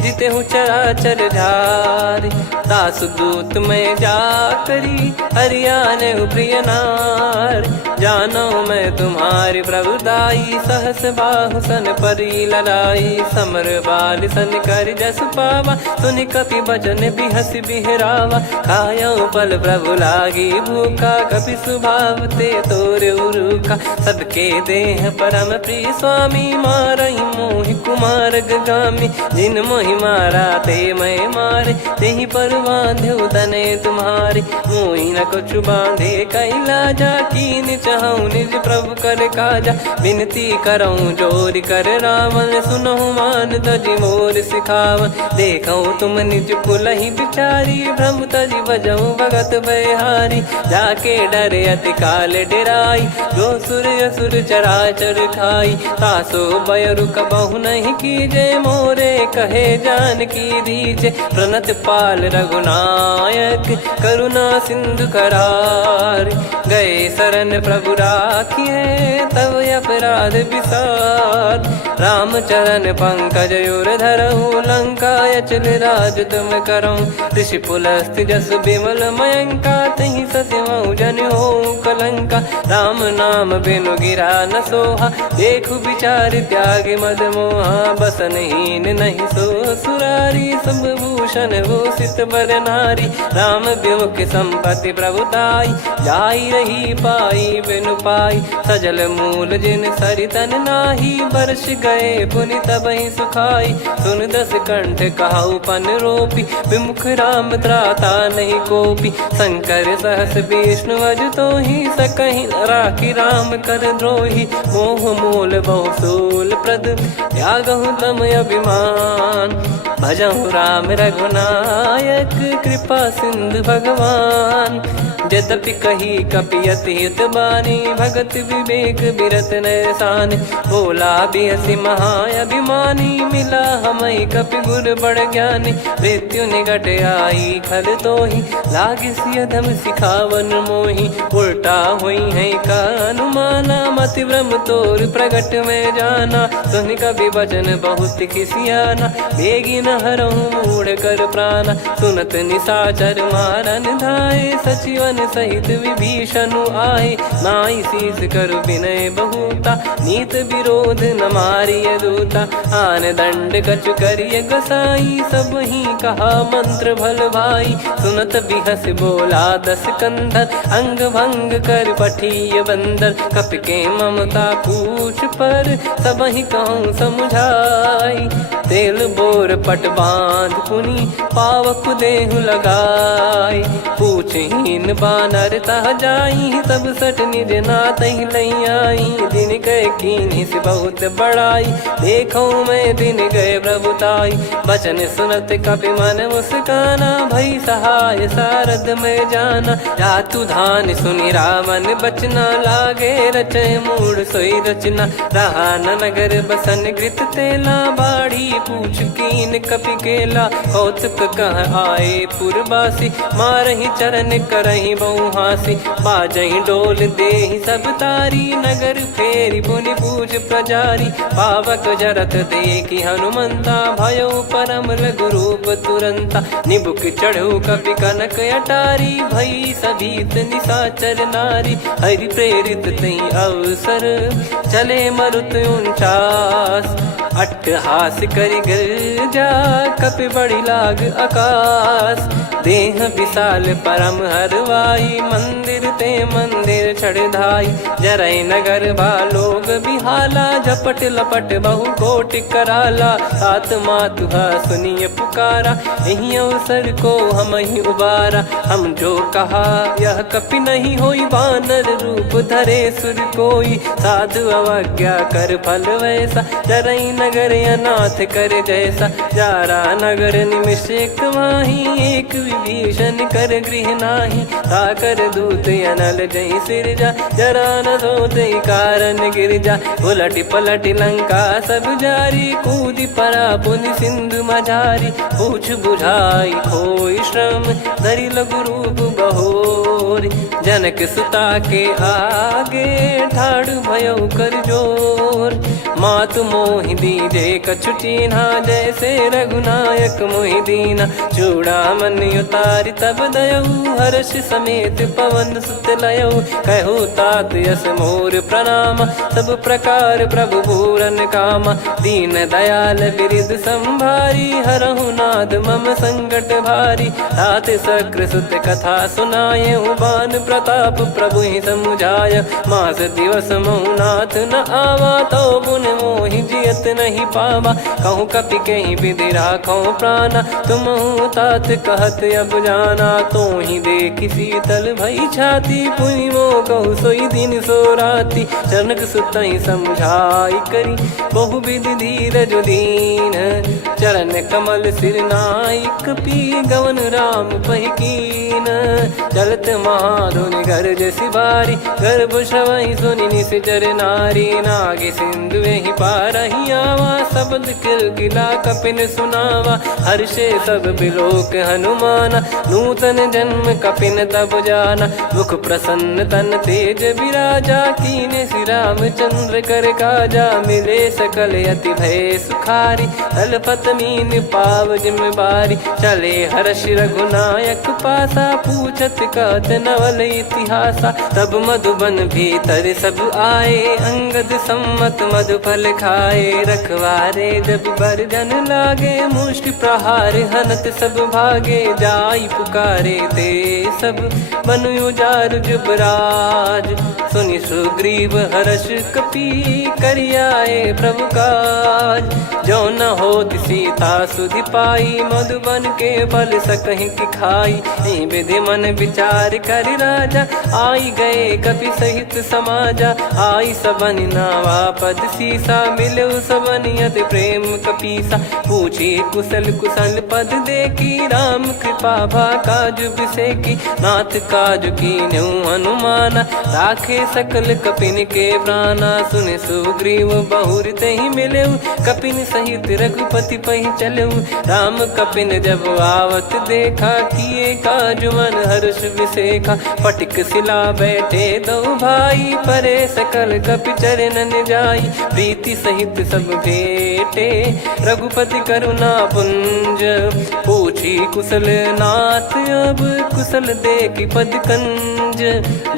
जिते हूँ चराचर झारी। दास दूत में जा करी, हरियाने प्रिय नार। जानो मैं तुम्हारी प्रभुदाई, सहस बाहु सन परी लड़ाई। समर बाल सन कर जस पावा, सुनि कपि बचन बिहस बिहरावा। खायऊ पल प्रभु लागी भूखा, कपि स्वभाव ते तोर उरुखा। सबके देह परम प्रिय स्वामी, मारई मोहि कुमार गगामी। जिन मोहि मारा ते मैं मारे, तेहि पर बांधे तने तुम्हारे। मोहि न कुछ बांधे कैला, जा कीन चहूँ निज प्रभु कर काजा। विनती करऊँ जोर कर रावण, सुनहु मान तजी मोर सिखावन। देखऊँ तुम निज कुलहि बिचारी, भ्रम तजी बजऊँ भगत बहारी। जाके डरे अति काल डेराई, जो सुर असुर चराचर खाई। तासो बयरु कबहु नहीं कीजे, मोरे कहे जान की दीजे। प्रणत पाल रघुनायक, करुणा सिंधु करार। गए शरण प्रभु राखिए, तब अपराध विसार। राम चरण पंकज उर धरहु, लंका अचल राज तुम करऊँ। ऋषि पुलस्त्य जस विमल मयंका, तहि सत्यमऊ जन हो कलंका। राम नाम बिनु गिरा न सोहा, देखु विचार त्याग मद मोहा। बसनहीन नहीं सो सुरारी, सब भूषण भूषित बर नारी। राम विमुख संपत्ति प्रभुताई, जाई रही पाई बिनु पाई। सजल मूल जिन सरितन नाही, बरस गए पुनि तबहि सुखाई। सुन दस कंठ कहाऊ पन रोपी, विमुख राम त्राता नहीं कोपी। शंकर सहस विष्णु अज तोहि, सकहि न राखी राम कर द्रोही। मोह मूल बहु सूल प्रद, त्यागहु तम अभिमान। भजहु राम रघुनायक, कृपा सिंधु भगवान। यद्यपि कही कपियति हित बानी, भगत विवेक बिरत नैसान। बोला बिहसि महाअभिमानी, मिला हमई कपि गुर बड़ ज्ञानी। मृत्यु निकट आई खल तोहि, लागिसि अधम सिखावन मोहि। उल्टा हुई है का अनुमाना, मति भ्रम तोर प्रगट में जाना। सुनि कपि वचन बहुत खिसियाना, बेगी न हरहु मूढ़ कर प्राणा। सुनत निशाचर मारन धाये, सचिवन सहित विभीषण आए। नाई शीस कर विनय बहुता, नीत विरोध न मारिय दूता। आन दंड कछु करिय गसाई, सब ही कहा मंत्र भल भाई। सुनत बिहस बोला दस कंधर, अंग भंग कर पठिय बंदर। कपि के ममता पूछ पर, सब ही कहूँ समझाई। तेल बोर पट बांध पुनि, पावक देहु लगाई। पूछहीन बानर तह जाई, तब सट निज नाथ ही लई आई। दिन गए कीन्ही से बहुत बड़ाई, देखो मैं दिन गए प्रभुताई। बचन सुनत कपि मन मुस्काना, भई सहाय सारद में जाना। जातु धान सुनि रावण बचना, लागे रचय मूढ़ सोई रचना। रहा न नगर बसन घृत तेला, बाढ़ी पूछ कीन कपि केला। कौतुक कह आए पुरबासी, मारहि चरण करहि बहु हासी। बाजहि डोल देहि सब तारी, नगर फेरी पुनि पूज प्रजारी। पावक जरत देखि हनुमंता, भयो परम लघु रूप तुरंता। निबुक चढ़ऊ कपि कनक अटारी, भई सभीत निशाचर नारी। हरि प्रेरित तई अवसर, चले मरुत 49। अट्टहास करि गिरजा, कपि बड़ी लाग आकाश। देह विशाल परम हरवाई, मंदिर ते मंदिर चढ़धाई। जरई नगर बालोग बिहाला, झपट लपट बहु कोटि कराला। सात मातुहा सुनिय पुकारा, यही अवसर को हम ही उबारा। हम जो कहा यह कपि नहीं होई, वानर रूप धरे सुर कोई। साधु अवज्ञा कर फल वैसा, जरई नगर अनाथ कर जैसा। जारा नगर निमिष एक माही, एक विभीषण कर गृह नाही। ताकर दूत अनल जय सिरजा, जरा न सोते कारण गिरजा। उलटि पलटि लंका सब जारी, कूदि परा पुनि सिंधु मझारी। पूछ बुझाई खोई श्रम, धरि लघु रूप बहोरी। जनक सुता के आगे, ठाड़ भयउ कर जोर। मातु मोहि दीजे कछु चीन्हा, जैसे रघुनायक मोहि दीना। चूड़ामणि उतारि तब दयऊ, हर्ष समेत पवन सुत लयऊ। कहु तात यस मोर प्रणाम, सब प्रकार प्रभु पूरन कामा। दीन दयाल बिरिद संभारी, हरहु नाद मम संकट भारी। तात सक्र सुत कथा सुनाये, बान प्रताप प्रभु ही समुझाय। मास दिवस महु नाथ न आवा, तो पुन मोहि जियत नहीं पावा। कहूँ कपि कहीं विधि राखो प्राणा, तुम तात कहत अब जाना। तो ही देखी शीतल भई छाती, पुनि मो कहु सोई दिन सो राती। जनक सुतहि समझाई करी, बहु विधि धीरज दीन। चरण कमल सिर नायक, पी गवन राम पहिकीन। चलत महाधुनि गरज सिबारी, गर्भ श्रवहि सुनि निश्चर नारी। नागे सिंधु ही पारहि आवा, शब्द किलकिला कपिन सुनावा। हर्षे सब बिलोक हनुमाना, नूतन जन्म कपिन तब जाना। मुख प्रसन्न तन तेज विराजा, कीने श्री रामचंद्र कर काजा। मिले सकल अति भय सुखारी, तलपत मीन पाव जिम्मेवारी। चले हर्ष रघुनायक पासा, पूछत कहत नवल इतिहासा। तब मधुबन भीतर सब आए, अंगद सम्मत मधुफल खाए। रखवारे जब बरजन लागे, मुष्टि प्रहार हनत सब भागे। जाई पुकारे ते सब, बन उजार जुबराज। सुनि सुग्रीव हर्ष कपि, करियाए प्रभु काज। जो न होत सीता सुधि पाई, मधुबन के बल सकहि की खाई। विधि मन विचार कर राजा, आई गए कपि सहित समाजा। आई सबनि नावा पद सीसा, मिलु सबनि अति प्रेम कपीसा। पूछी कुशल कुशल पद देखी, राम कृपा भा काज बिसेकी। नाथ काज कीन्हु हनुमाना, राखे सकल कपिन के प्राणा। सुनि सुग्रीव बहुर तेहि मिलेउ, कपिन सहित रघुपति पहि चलेउ। राम कपिन जब आवत देखा, किए काज मन हर्ष विसेखा। पटिक सिला बैठे दो भाई, परे सकल कपि चरणन जाई। प्रीति सहित सब भेटे, रघुपति करुणा पुंज। पूछी कुशल नाथ अब, कुशल देखि पद कंज।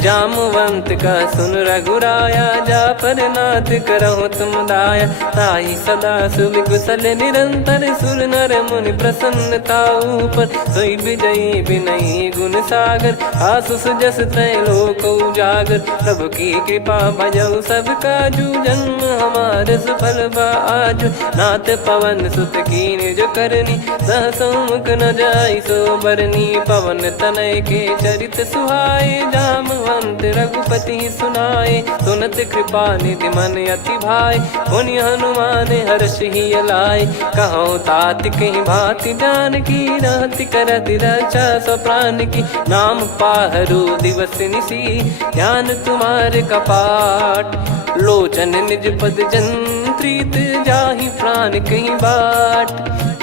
जामवंत का सुन रघुराया, जा पर नाथ करहु तुम दाया। ताहि सदा सुभि कुशल निरंतर, सुर नर मुनि प्रसन्नता ऊपर। सोई विजयी विनयी गुण सागर, आसु सुजस त्रैलोक उजागर। प्रभु की कृपा भजऊ सब काजू, जन्म हमार सफल बा आजु। नाथ पवन सुत कीन्ह जो करनी, सहसो मुख न जाई सो बरनी। पवन तनय के चरित सुहाए, जामवंत रघुपति सुनाए। सुनत कृपा निधि मन अति भाई, पुनि हनुमान हर्ष ही लाए। कहो तात कहीं भांति जान की, रहति करति रक्षा सो प्राण की। नाम पाहरु दिवस निसी, ध्यान तुम्हारे कपाट। लोचन निज पद जंत्रित, जाहि प्राण कहीं बाट।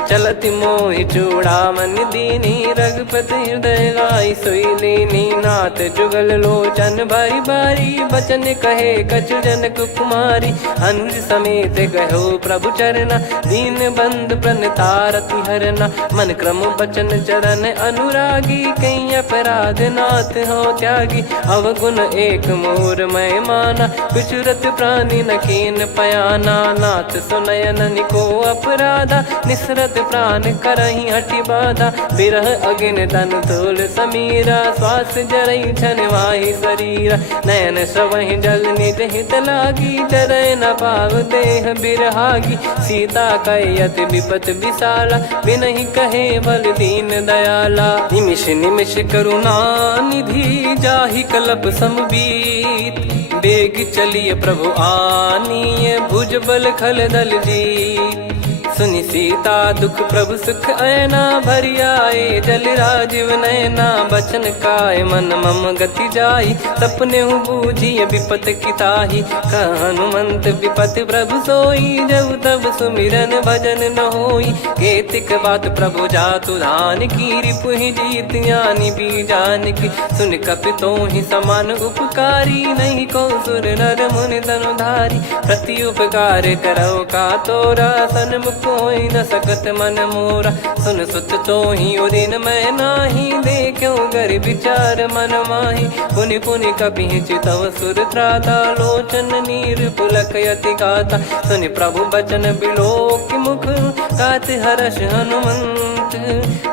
चलति मोहि चूड़ामन दीनी, रघुपति हृदय लाई सोई लीनी। नाथ जुगल लोचन बारी बारी, बचन कहे कछु जनक कुमारी। अनुज समेत गयो प्रभु चरना, दीन बंधु प्रणतारति हरना। मन क्रम बचन चरण अनुरागी, कहीं अपराध नाथ हो त्यागी। अवगुण एक मोर मैं माना, बिचुरत प्राणी न कीन पयाना। नाथ सुनयन को अपराधा, निसरत प्राण करहि हटि बाधा। बिरह अगिन तन तोल समीरा, श्वास जरई छन वाहि शरीरा। नयन श्रवहि जल निज हित लागी, चरय न पाव देह बिरहागी। सीता कयत विपत विशाला, बिनहि कहे बल दीन दयाला। निमिष निमिष करुणा निधि, जाहि कल्प समबीत। बेग चलिए प्रभु आनीय, भुज बल खल दल जीत। सुनि सीता दुख प्रभु सुख ऐना, भरि आए जल राजीव नैना। बचन काय मन मम गति जाई, सपने बूझी विपत किताही। हनुमंत विपत प्रभु सोई, जब तब सुमिरन भजन न होई। केतिक बात प्रभु जातु धान की, रिपुहि जीत ज्ञानी बीजान की। सुन कपि तोहि समान उपकारी, नहीं को सुर नर मुनि तनुधारी। प्रति उपकार करो का तोरा, सन्मुख कोई न सकत मन मोरा। सुन सुत तो ही उदिन मैं नाही, देखो गर विचार मन माही। पुनि पुनि कपि चितव सुर त्राता, लोचन नीर पुलक यति गाता। सुनि प्रभु बचन बिलोक मुख, गात हर्ष हनुमंत।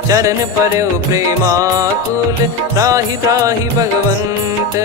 चरण परउ प्रेमाकुल, त्राहि त्राहि भगवंत।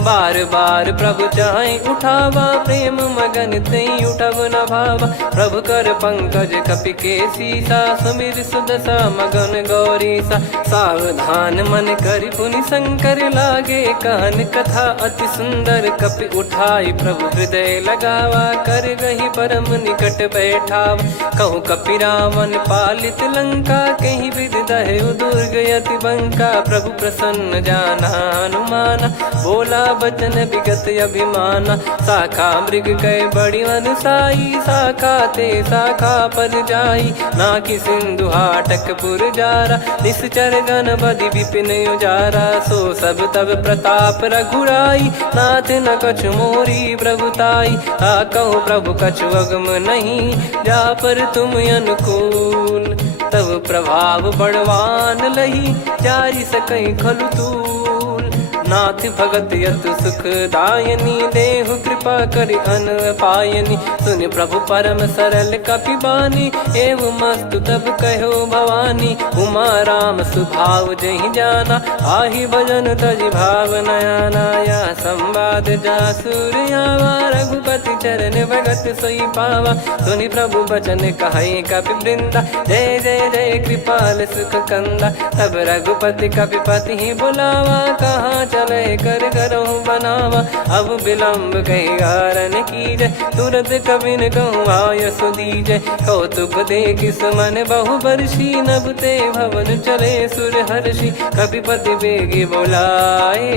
बार बार प्रभु चाहे उठावा, प्रेम मगन तई उठब न भावा। प्रभु कर पंकज कपि के सीसा, सुमिर सुदशा मगन गौरीसा। सावधान मन कर पुनि शंकर लागे, कहन कथा अति सुंदर कपि उठाई। प्रभु हृदय लगावा, कर गही परम निकट बैठावा। कहूँ कपि रावण पालित लंका, कहीं विधि दहु दुर्ग अति बंका। प्रभु प्रसन्न जाना हनुमाना, बोला बचन विगत अभिमाना। शाखा मृग कह बड़ी अनुसाई, शाखा ते शाखा पर जाई। ना कि सिंधु हाटक पुर जारा, निश्चर गण बधि विपिन उजारा। सो सब तब प्रताप रघुराई, नाथ न कछु मोरी प्रभुताई। कहूँ प्रभु कछु अगम नहीं, जा पर तुम अनुकूल। तब प्रभाव बड़वान लही, जारी सकई खलु तूल। नाथ भगत यतु सुख दायनी, देहु कृपा करि अन पायनी। सुन प्रभु परम सरल कपि बानी, एवं मस्तु तब कहो भवानी। उमा राम सुभाव जहि जाना, आहि भजन तजि भाव नया नाया। संवाद जासुर आवा, रघुपति चरण भगत सोई पावा। सुनि प्रभु बचन कहै कपि वृंदा, जय जय जय कृपाल सुख कंदा। तब रघुपति कपिपति ही बुलावा, कहाँ चले कर करहु बनावा। अब विलम्ब कही कारण कीजय, तुरत कबिन कहूँ आयस दीजय। कौतुक देख सुमन बहु बरसी, नभ ते भवन चले सुर हर्षि। कपिपति बेगी बोलाए,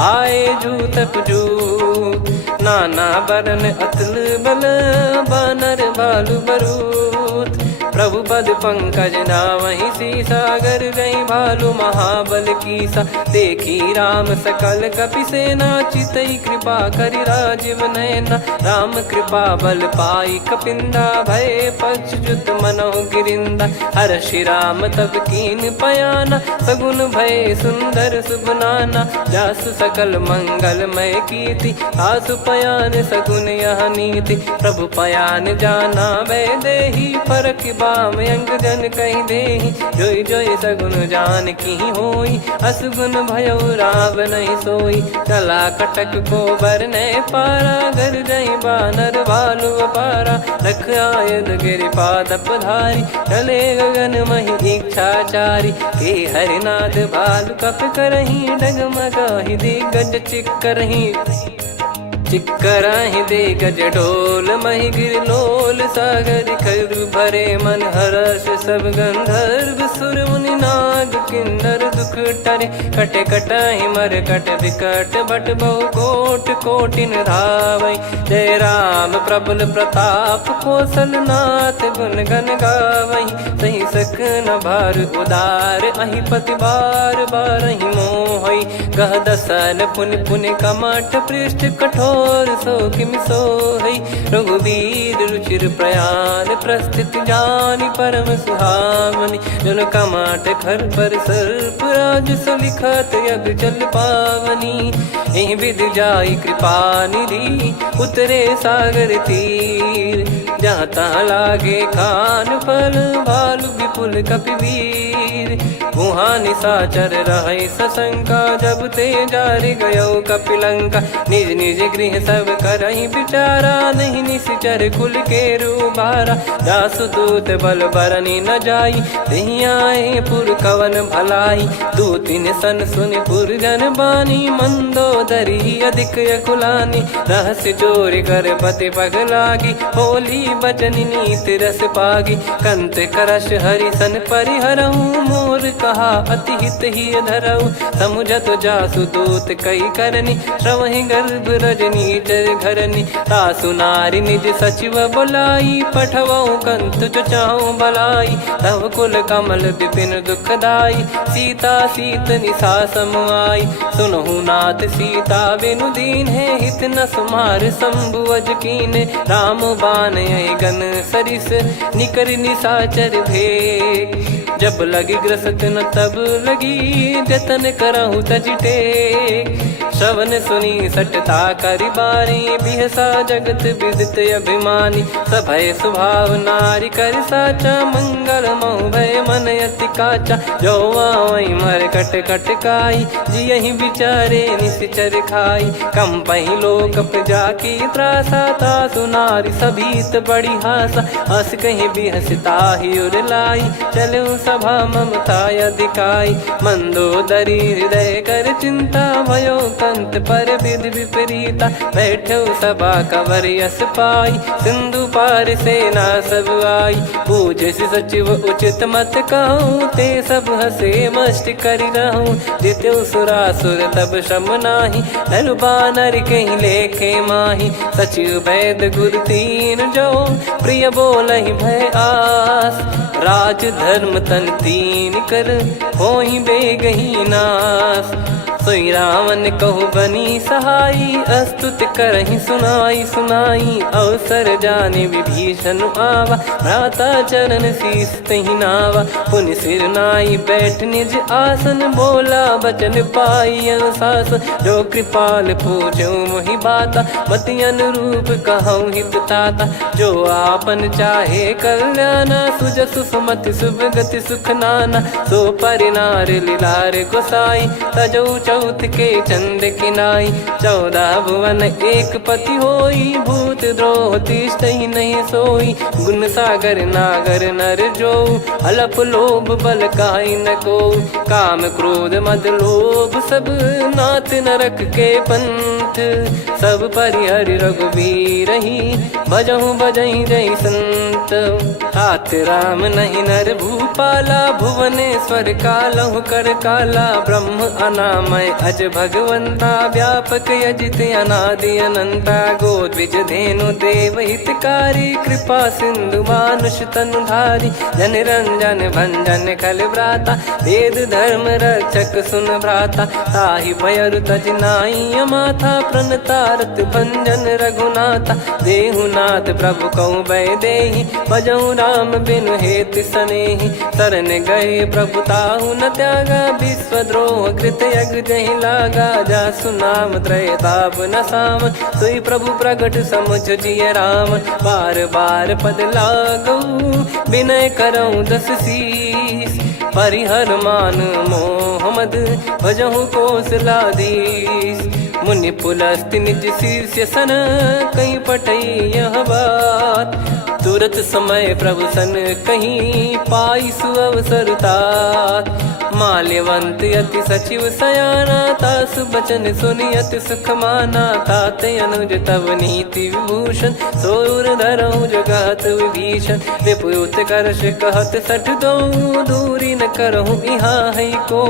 आए जूतक जूत। नाना बरन अतुल बल, बानर भालु बरूत। प्रभु पद पंकज नामहि सीसा, गर गई भालु महाबल कीसा। देखी राम सकल कपि सेना, चितई कृपा करि राजीव नयना। राम कृपा बल पाई कपिंदा, भय पक्षजुत मनोह गिरिंदा। हर्षि राम तब कीन पयाना, सगुन भय सुंदर सुबनाना। जासु सकल मंगलमय कीर्ति, आसु पयान सगुन यह नीति। प्रभु पयान जाना वै देहि, फरक बाम अंग जन कहि देहि। जोई जोई सगुन जान की होई, असगुन भयो राव नहीं सोई। कला कटक को बरने पारा, घर जई बानर भालु अपारा। लख आयद गिरिपाद पधारी, चले गगन महि इच्छाचारी। के हरिनाथ भालु कप करही, डगमगाहि दिग्गज चिक्करही। चिक्कराहि दे गज ढोल, महि गिर लोल। सागर खर भरे मन हर्ष, सब गंधर्व सुर मुनि नाग किन्नर दुख टरे। कटे कटाहि मर कट विकट, भट बहु कोट कोटिन धावै। जय राम प्रबल प्रताप, कौशल नाथ गुण गन गावै। सही सख न भार उदार, अहि पति बार बारहि मोहै। गह दसन पुन पुन कमठ, पृष्ठ कठोर सो किमि सोहै। रघुवीर रुचिर प्रयाण, प्रस्थित जानि परम सुहावनी। जन कमाट खर पर सर्प, राज सलिखत यग जल पावनी। एहि विधि जाई कृपा निधि, उतरे सागर तीर। जहाँ तहाँ लागे खान फल, भालु विपुल कपिवीर। वहाँ निशाचर रहै सशंका, जब ते जारि गयो कपिलंका। निज निज गृह सब करहि विचारा, नहीं निश्चर कुल के रूबारा। दासु दूत बल बरनी न जाई, तेहि आए पुर कवन भलाई। दूतिन सन सुनि पुर जन बानी, मंदोदरी अधिक अकुलानी। रहस्य चोरी कर पति पग लागी, होली बचन नीत रस पागी। कंत करश हरि सन परिहरहु, मोर कहा अति हित ही धरऊ। समुझत जासु दूत कई करनी, श्रवहि गर्भ रजनी चर घरनी। तासु नारी निज सचिव बुलाई, पठवऊ कंत जो चाहूं भलाई। तव कुल कमल विपिन दुखदाई, सीता सीत निशा समाई। सुनहु नाथ सीता बिनु दीन है, हित न सुमार शंभु अज कीने। राम बान गन सरिस, निकर निशाचर भेग। जब लगी ग्रसत न तब लगी, जतन करहु तज टेक। श्रवण सुनी सटता करि बारी, बिहसा जगत विदित अभिमानी। सभय स्वभाव नारी कर साचा, मंगल मोह भय मन अति काचा। जो आवई मर कट कट काई, जियहि विचारे निश्चर खाई। कम पही लोक जाकी त्रासा, तासु नारी सभीत बड़ी हासा। हस कहीं भी हंसता ही उर लाई, चलूं सभा ममता अधिकाई। मंदोदरी हृदय कर चिंता, भयो कंत पर विधि विपरीता। बैठो सभा कवर यस पाई, सिंधु पार सेना सब आई। पूजे सचिव उचित मत कहूँ, ते सब हसे मस्त करि रहूं। जित्यु सुरासुर तब श्रम नाही, नर बानर कहीं लेखे माही। सचिव वैद गुरु तीन जो, प्रिय बोलहि भय आस। राज धर्म तन तीन कर, होहि बेगहि नास। सोई रावण कहु बनी सहाई, अस्तुत करहि सुनाई सुनाई। अवसर जाने विभीषण आवा, भ्राता चरण शीस तहि नावा। पुनि सिर नाई बैठ निज आसन, बोला बचन पाई अनुशासन। जो कृपाल पूछो मोहि बाता, मति अनुरूप कहूँ हित ताता। जो आपन चाहे कल्याणा, सुजसु सुमति शुभ गति सुख नाना। सो परिनार लीलार गोसाई, तजौ चौथ के चंद किनाई। 14 भुवन एक पति होई, भूत द्रोह तिष्ठहि नहीं सोई। गुण सागर नागर नर जो, अलप लोभ बल काई न को। काम क्रोध मद लोभ सब, नाथ नरक के पंथ। सब परिहरि रघुवीर ही, भजहु भजहि जय संत। तात राम नहीं नर भूपाला, भुवनेश्वर कालहु कर काला। ब्रह्म अनामय अज भगवंता, व्यापक यजित अनादि अनंता। गोद्विज धेनु देव हितकारी, कृपा सिंधु मानुष तनुधारी। जन रंजन भंजन खल भ्राता, वेद धर्म रक्षक सुन भ्राता। ताहि भयरु तज नाई माथा, प्रणतारत भंजन रघुनाथा। देहुनाथ प्रभु कहु भय देहि, भजहु राम बिनु हेतु सनेहि। शरण गए प्रभु ताहु न त्यागा, विश्वद्रोह कृत यज्ञ जहि लागा। जासु नाम त्रय ताप न साम, सोई प्रभु प्रगट समुझ जिय राम। बार बार पद लागऊ, विनय करऊँ दस शीस। परिहर मान मोह मद, भजहु कौशलाधीश। मुनि पुलस्त्य निज शीर्ष सन, कहीं पटई यह बात। तुरत समय प्रभु सन कहीं, पाई सुअवसर तात। माल्यवंत अति सचिव सयाना, तासु बचन सुनि अति सुख माना। तात अनुज तव नीति विभूषण, सोर धरहु जगत विभीषण। विपुत करश कहत सठ दो, दूरी न करहु यहाँ है को।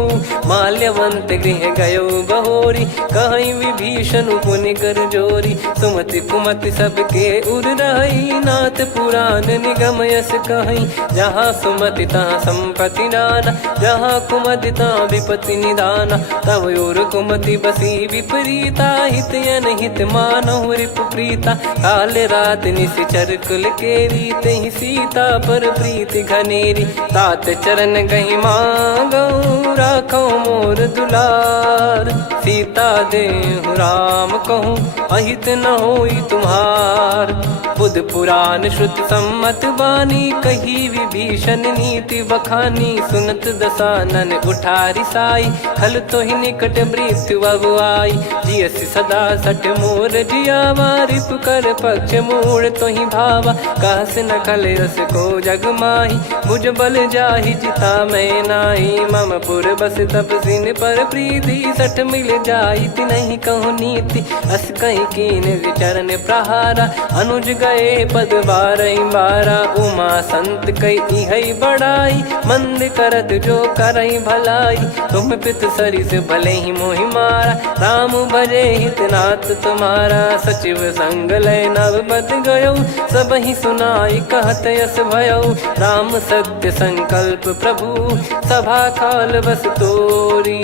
माल्यवंत गृह गयो बहोरी, कहीं विभीषण पुनि कर जोरी। सुमति कुमति सबके उर रही, नाथ पुराण निगम यस कहीं। जहाँ सुमति तहाँ संपत्ति नाना, जहाँ कुमति तहाँ विपत्ति निदाना। तव और कुमति बसी विपरीता, हित अनहित मानहु रिप प्रीता। काल रात निशिचर कुल केरी, तहि सीता पर प्रीति घनेरी। तात चरण गहि मांगऊ, राखो मोर दुलार। सीता देहु राम कहूँ, अहित न होई तुम्हार। बुध पुराण श्रुति सम्मत बानी, कही विभीषण नीति बखानी। सुनत दसानन उठारी साई, खल तो ही निकट मृत्यु अब आई। जियसि सदा सठ मोर जियावा, रिप कर पक्ष मूड़ तो ही भावा। कहस न खल रस को जग माही, भुज बल जाहि जिता मैं नाही। मम पुर बस तपसिन पर प्रीति, सठ मिल जाई तिनहि कहूँ नीति। अस कहीं कीन विचरण प्रहारा, अनुज गए पद बारहि बारा। उमा संत कई इहै बड़ाई, मंद करत जो करई भलाई। तुम पित सरिस भले ही मोहि मारा, राम भजे हितनाथ तुम्हारा। सचिव संग लय नवबत गयो, सब ही सुनाई कहत यस भयो। राम सत्य संकल्प प्रभु, सभा काल बस तोरी।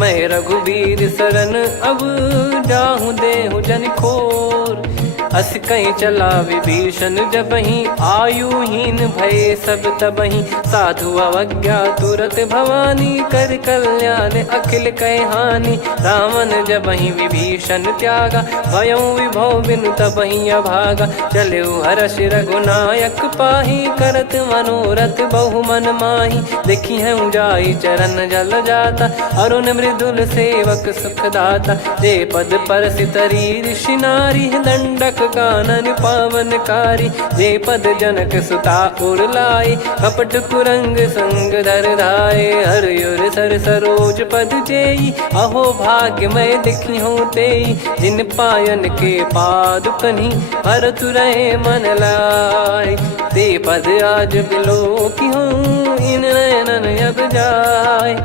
मैं रघुबीर शरण अब, जाहु देहु जन खोर। अस कहीं चला विभीषण जबहि, आयुहीन भये सब तबहि। साधु अवज्ञा तुरत भवानी, कर कल्याण अखिल कह हानि। रावण जबहि विभीषण त्यागा, भयउ विभव बिनु तबहि अभागा। चलऊ हर्ष रघुनायक पाहि, करत मनोरथ बहु मन माहि। देखी हूँ जाई चरण जल जाता, अरुण मृदुल सेवक सुखदाता। जे पद परसि तरी ऋषि नारी, दंडक कानन पावनकारी। जे पद जनक सुता उर लाई, कपट कुरंग संग धर धाये। हरियुर सर सरोज पद जेई, अहो भाग्य मैं दिखी हूँ तेई। जिन पायन के पाद कन्ही, भरत रहे मन लाय। ते पद आज बिलो की हूँ, इन नयनन अब जाय।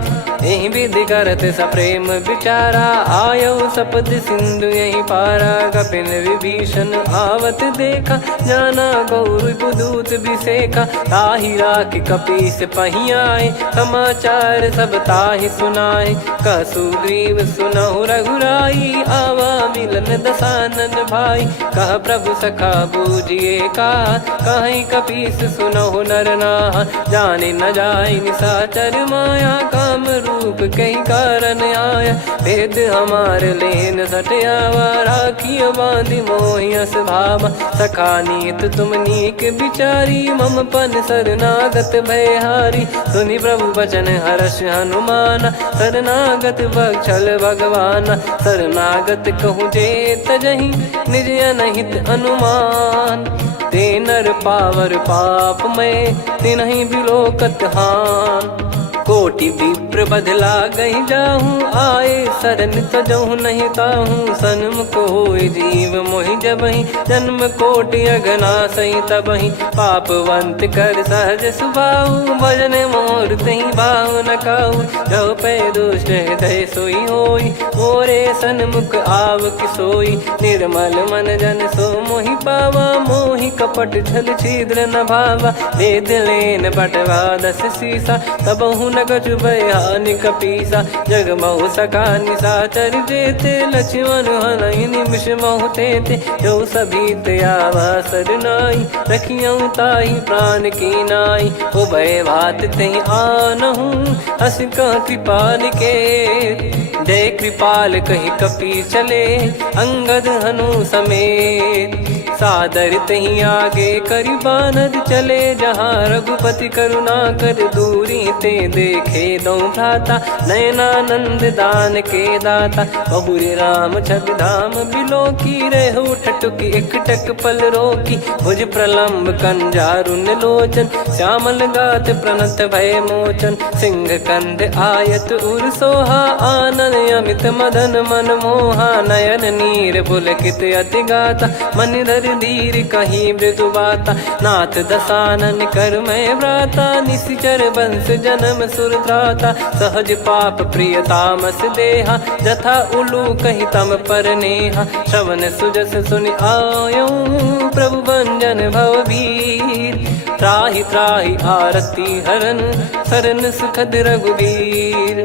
यही विधि करत सप्रेम विचारा, आयो सपद सिंधु यही पारा। कपिन विभीषण आवत देखा, जाना गौर बुदूत बिसेखा। ताहि राख कपीस पही आए, समाचार सब ताहि सुनाए। कह सुग्रीव सुनहु रघुराई, आवा मिलन दसानन भाई। कह प्रभु सखा बूझिए का, कहीं कपीस सुनहु नर नाहा। जाने न जाय निशाचर माया, काम रूप कई कारण आया। भेद हमार लेन सटयावा, राखिय बांधि मोहियस भावा। सखा नीत तुम नीक बिचारी, मम पन शरणागत भयहारी। सुनि प्रभु बचन हर्ष हनुमाना, शरणागत बक्षल भगवाना। शरणागत कहूँ जे तजहि, निज अनहित अनुमान। ते नर पावर पाप में, तिन्हि बिलोकत हान। कोटि विप्र बदला गई जाहूँ, आए शरण तजहु नहीं ताहूँ। सन्मुख होय जीव मोहि जबहि, जन्म कोटि अगना सही तबहि। पापवंत कर सहज सुभाऊ, भजन मोर तहि भाव न काऊ। जो पै दुष्ट हृदय सोई होई, मोरे सन्मुख आव किसोई। निर्मल मन जन सो मोहि पावा, मोहि कपट छल छिद्र न भावा। वेद लेन बटवा दस सीसा, तबहु न कछु बयानि कपीसा। जग महु सका निशाचर जेते, लक्ष्मण हनहि निमिष महु तेते। जो सभी त्यावा सरनाई, रखियऊँ ताहि प्राण की नाई। उभय भात तहि आनहूँ, अस कह कृपाल के। जय कृपाल कहि कपी चले, अंगद हनु समेत। सादर तही आगे करि बानर चले, जहाँ रघुपति करुणा कर दूरी ते देखे दो भ्राता। नयनानंद दान के दाता, बहुरे राम छवि धाम बिलो की। रहु ठटुकी एकटक पल रोकी, भुज प्रलम्ब कंजारुन लोचन। श्यामल गात प्रणत भय मोचन, सिंह कंध आयत उर सोहा। आनन अमित मदन मन मोहा, नयन नीर पुलकित अति गाता। मन धर धीर कहीं मृदु बाता, नाथ दसानन कर मैं व्राता। निशिचर वंश जन्म सुरत्राता, सहज पाप प्रिय तामस देहा। जथा उलू कही तम पर नेहा, श्रवण सुजस सुनि आयो। प्रभु भंजन भवभीर, त्राहि त्राहि आरती हरन। शरण सुखद रघुबीर,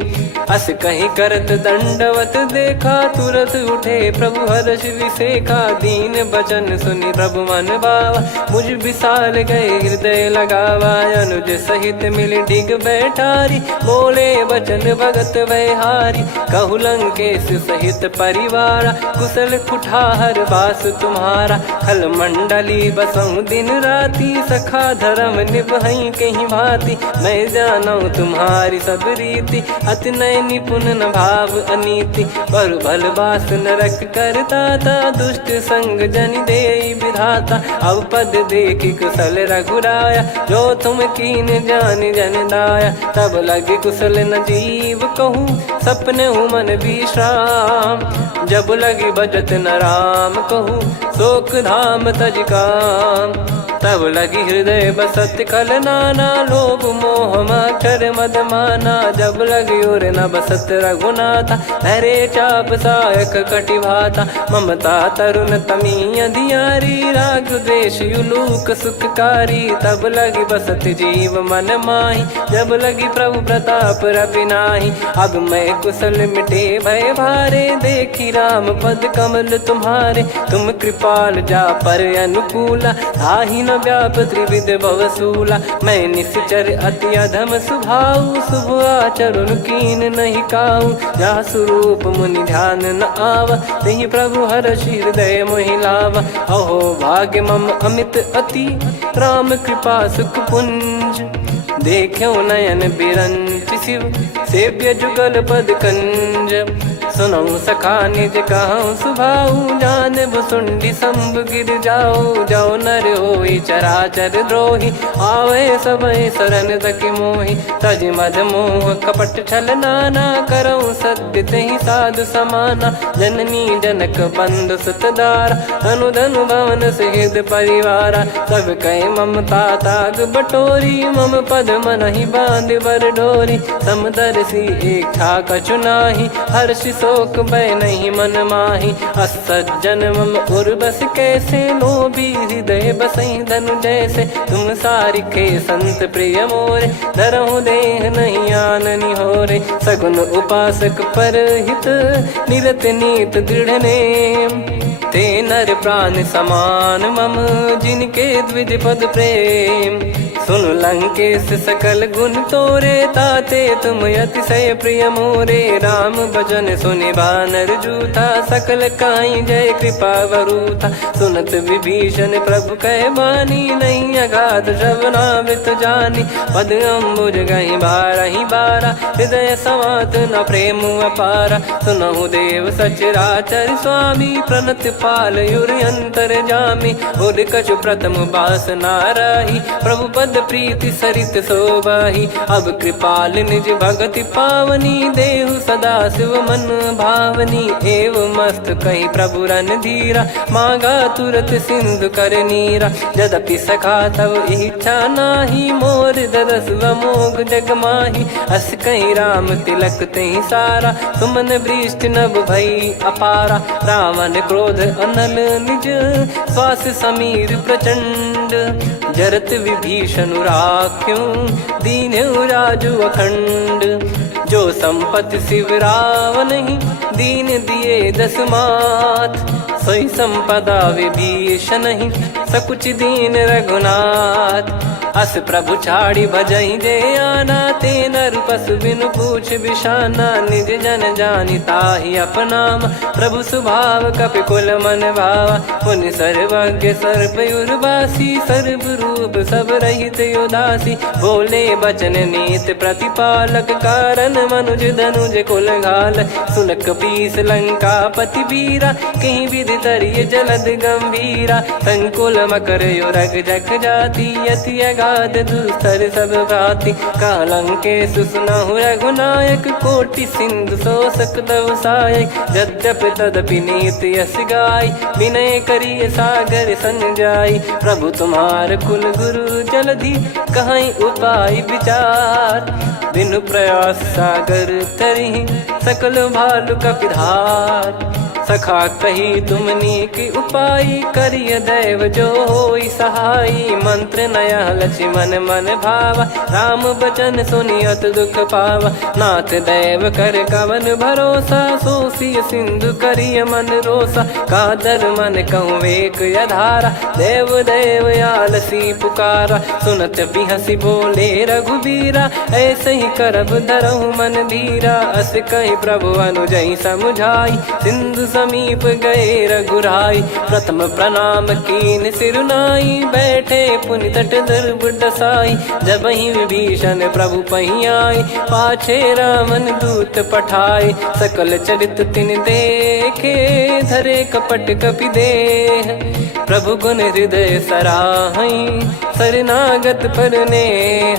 अस कहीं करत दंडवत देखा। तुरत उठे प्रभु हर्ष विसेखा, दीन बचन सुनि प्रभु मन भावा। मुझ विशाल गए हृदय लगावा, अनुज सहित मिल डिग बैठारी। बोले बचन भगत भयहारी, कहु लंकेश सहित परिवारा। कुशल कुठार बास तुम्हारा, खल मंडली बसऊं दिन राती। सखा धर्म निभई कहीं भांति, मैं जानू तुम्हारी सब रीति। अति नय निपुण न भाव अनीति, पर भल बास नरक करता था। दुष्ट संग जन दे विधाता, अब पद देखी कुशल रघुराया। जो तुम कीन जान जन दाया, तब लगे कुशल न जीव कहूँ। सपने मन विश्राम, जब लगी बजत न राम कहूँ। शोक धाम तज काम, तब लगी हृदय बसत कल नाना। लोभ मोह मक्षर मद माना, जब लगी उर न बसत रघुनाथा। हरे चाप सायक कटि भाता, ममता तरुण तमी अधियारी। राग द्वेष युलूक सुखकारी, तब लगी बसत जीव मन माही। जब लगी प्रभु प्रताप रवि नाही, अब मैं कुशल मिटे भय भारे। देखी राम पद कमल तुम्हारे। तुम कृपाल जा पर अनुकूला, ताहि न व्याप त्रिविध भवसूला। मैं निश्चर अति अधम सुभाऊ, शुभ आचरण कीन नहीं काऊ। जा स्वरूप मुनि ध्यान न आवा, तेहि प्रभु हर्षि हृदय मोहि लावा। अहो भाग्य मम अमित अति, राम कृपा सुख पुंज। देखो नयन बिरंच शिव, सेव्य जुगल पद कंज। सुनऊ सखा निज कहूँ सुभाऊ, जान भुसुंडी शंभ गिर जाओ। जाओ नर होई चराचर द्रोही, आवे सबय शरण तकी मोहि। तज मद मोह कपट छल नाना, करऊँ सत्य तेहि साधु समाना। जननी जनक बंधु सुतदारा, धनु धनु भवन सहित परिवारा। सब कहे ममता ताग बटोरी, मम पद मनहि बांध बर डोरी। समदर्शी इच्छा कछु नाही, हर्ष शोक भय नहीं मन माही। असज्जन मम उर्वश कैसे, लोभी हृदय बसई धनु जैसे। तुम सारिखे संत प्रिय मोरे, धरहु देह नहीं आननि होरे। सगुन उपासक परहित, निरत नीत दृढ़ नेम। ते नर प्राण समान मम, जिनके द्विज पद प्रेम। सुन लंकेश सकल गुण तोरे, ताते तुम अतिशय प्रिय मोरे। राम भजन सुनि बानर जूथा, सकल काई जय कृपा वरूथा। सुनत विभीषण प्रभु कह बानी, नहीं अगाध श्रवणामृत जानी। पद अम्बुज गहि बारहि बारा, हृदय समात न प्रेम अपारा। सुनहु देव सचराचर स्वामी, प्रणत पाल युर अंतर जामी। उर कछु प्रथम बास नाराही, प्रभु पद प्रीति सरित शोभाही। अब कृपाल निज भगति पावनी, देहु सदा शिव मन भावनी। एव मस्त कही प्रभु रन धीरा, मांगा तुरत सिंधु कर नीरा। यद्यपि सखा तब इच्छा नाही, मोर दरस मोग जग माही। अस कहीं राम तिलक तेहि सारा, सुमन वृष्टि नभ भई अपारा। रावण क्रोध अनल निज, श्वास समीर प्रचंड। जरत विभीषण राख्यों, दीन्हु राजु अखंड। जो संपत्ति शिव रावण ही, दीन दिए दस मात। सोई संपदा विभीषण ही, सकुच दीन रघुनाथ। अस प्रभु छाड़ी भजई जे आना, ते नर पशु बिनु पूछ बिशाना। निज जन जानि ताहि अपनाम, प्रभु स्वभाव कपि कुल मन भावा। मुनि सर्वज्ञ सर्वयुर्वासी, सर्व रूप सब रहित उदासी। बोले बचन नीत प्रतिपालक, कारण मनुज धनुज कुल घाल। सुन कपीस लंका पति वीरा, कहीं विधि तरिय जलद गंभीरा। संकुल मकर युरग जग जाति, यति अगाध दुस्तर सब घाति। कालंकेश सुनहु रघुनायक, कोटि सिंधु शोषक तव सहायक। यद्यपि तदपि नीति यस गाय, विनय करिय सागर सन जाई। प्रभु तुम्हार कुल गुरु जलधि, कहीं उपाय विचार। बिनु प्रयास सागर तरिहि, सकल भालु कपिधार। सखा कही तुमनी की उपाय, करिय दैव जो होई सहाई। मंत्र नया लक्ष्मण मन भावा, राम बचन सुनियत दुख पावा। नाथ दैव कर कवन भरोसा, सोसिय सिंधु करिय मन रोसा। कादर मन कहूँ एक यधारा, देव देव आलसी पुकारा। सुनत बिहसी बोले रघुबीरा, ऐसे ही करब धरहु मन धीरा। अस कही प्रभु अनुजई समुझाई, सिंधु समीप गए रघुराई। प्रथम प्रणाम कीन सिरुनाई, बैठे पुनि तट दर्भ डसाई। जब ही विभीषण प्रभु पही आई, पाछे रामन दूत पठाए। सकल चरित तिन देखे, धरे कपट कपि देह। प्रभु गुण हृदय सराहई, शरणागत पर नेह।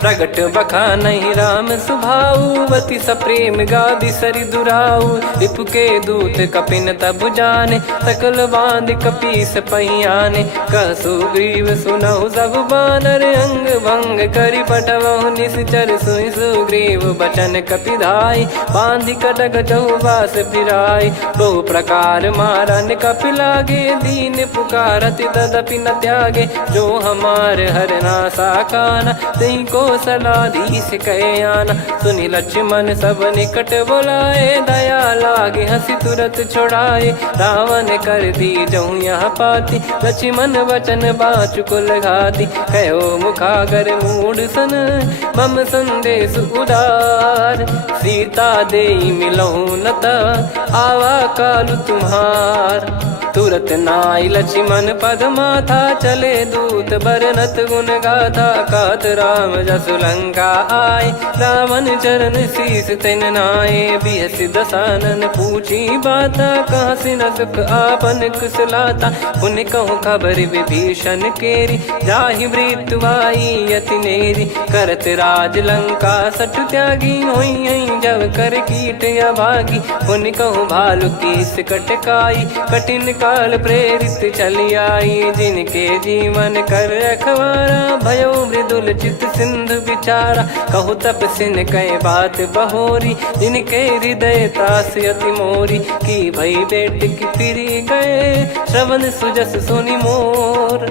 प्रगट बखानहि राम सुभाऊ, बति सप्रेम गादि सरि दुराऊ। रिपु के दूत कपिन तब जाने, सकल बांध कपीस पहियाने। कह सुग्रीव सुनहु सब बानर, अंग भंग करि पठवहु निश्चर। सुनि सुग्रीव बचन कपिधाई, बांधि कटक चहुबास फिराई। बहु प्रकार मारन कपि लागे, दीन पुकारति तदपि न त्यागे। जो हम कुमार हरना साकाना, तई को सलाधीश कहे आना। सुनि लक्ष्मण सब निकट बुलाए, दया लागे हंसी तुरत छुड़ाए। रावण कर दी जऊँ यहाँ पाती, लक्ष्मण वचन बाचु कुल घाती। कहो मुखागर मूड सन, मम संदेश उदार। सीता देई मिलहु नता, आवा कालु तुम्हार। तुरत नाई लक्ष्मण पद माथा, चले दूत बरनत गुण गाथा। कहत राम जसु लंका आए, रावण चरण शीस तिन नाये। बिहसि दसानन पूछी बाता, कहाँ से न सुख आपन कुशलाता। पुन कहूँ खबर विभीषण केरी, जाहि मृत्यु आई अति नेरी। करत राज लंका सठ त्यागी, होई जब कर कीट अभागी। पुन कहूँ भालु कीस कटकाई, कठिन काल प्रेरित चली आई। जिनके जीवन कर रखवारा, भयो मृदुल चित सिंधु विचारा। कहु तपसिन कई बात बहोरी, जिनके हृदय तास अति मोरी। की भई बेट की फिरी गए, श्रवण सुजस सुनि मोर।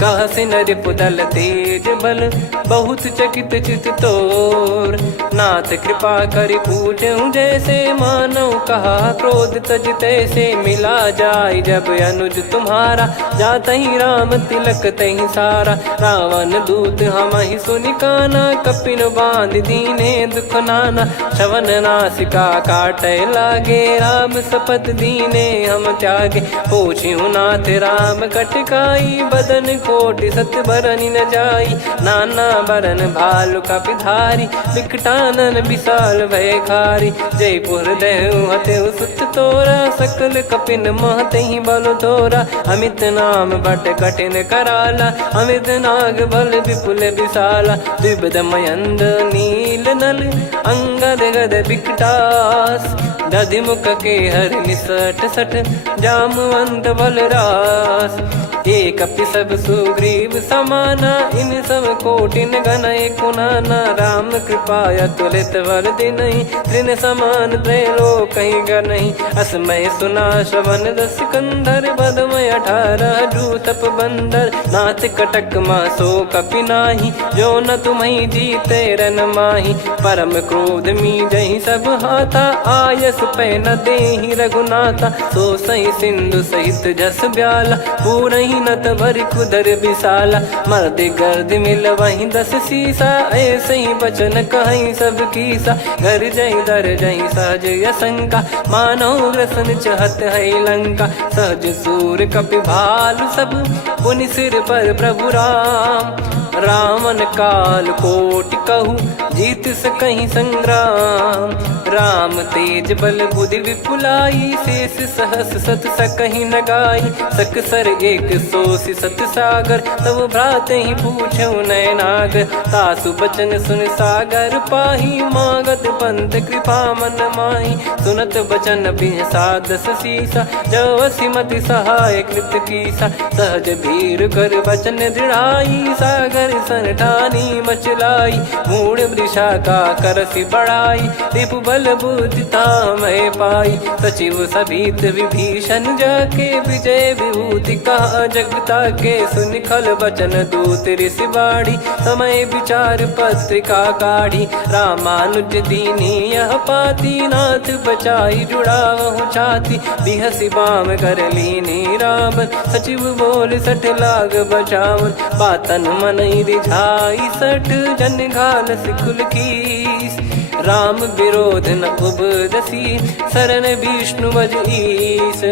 कह सिन रिपुदल तेज बल, बहुत चकित चित तोर। नाथ कृपा करि पूछऊँ जैसे, मानव कहा क्रोध तज तैसे। मिला जाय जब अनुज तुम्हारा, जातहि राम तिलक तहि सारा। रावण दूत हमहि सुनि काना, कपिन बांध दीने दुख नाना। श्रवण नासिका काटै लागे, राम शपथ दीने हम त्यागे। पूछिहु नाथ राम कटकाई, बदन कोटि सत बरनि न जाई। नाना बरन भालु कपिधारी, विकटानन विशाल भयखारी। जयपुर देहु हतेउ सुत तोरा, सकल कपिन महतहि बल तोरा। अमित नाम बट कठिन कराला, अमित नाग बल विपुल विशाला। द्विविध मयंद नील नल, अंगद गद विकटास। दधिमुख के हर निसठ सठ, जामवंत बलरास। एक कपि सब सुग्रीव समाना, इन सब कोटिन गनय कुनाना। राम कृपा अतुलित बल दिनहि, तृण समान त्रैलोकहि गनहि। असमय सुना श्रवण दस कंधर, बदमय 18 जूतप बंदर। नाथ कटक मासो कपि नाही, जो न तुम्हि जीते रन माही। परम क्रोध मीजहि सब हाथा, आयस पै न देहि रघुनाथा। सो सही सिंधु सहित जस ब्याला, पूरहि नत भर कुदर विशाला। मर्द गर्द मिल वहीं 10 सीसा, ऐसे ही बचन कहीं सब कीसा। घर जय दर जय सहज यसंका, मानो ग्रसन चहत है लंका। सहज सूर कपि भालु सब, पुनि सिर पर प्रभु राम। रामन काल कोटि कहु, जीत सकहि संग्राम। राम तेज बल बुद्धि विपुलाई, शेष सहस सत सकहि न गाई। सकसर एक सोसि सत सागर, तब भ्राते ही पूछौ नयनागर। तासु बचन सुन सागर पाही, मागत पंथ कृपा मन माही। सुनत बचन बिहसा 10 सीसा, जवसि मति सहाय कृत कीसा। सहज भीर कर बचन दृढ़ाई, सागर सन ठानी मचलाई। मूढ़ वृषा का करसि बढ़ाई, रिपु बल बुद्धि तामय पाई। सचिव सभीत विभीषण जाके, विजय विभूति कहा जगता के। सुनि खल बचन दूत ऋषि बाढ़ी, समय विचार पत्रिका काढ़ी। रामानुज दीनी यह पाती, नाथ बचाई जुड़ावहु छाती। बिहसि बाम कर लीनी राम, सचिव बोल सठ लाग बचावन। बातन मन रिझाई सठ, जन घाल सिकुल कीस। राम विरोध न उपदसी, शरण विष्णु बज ईस।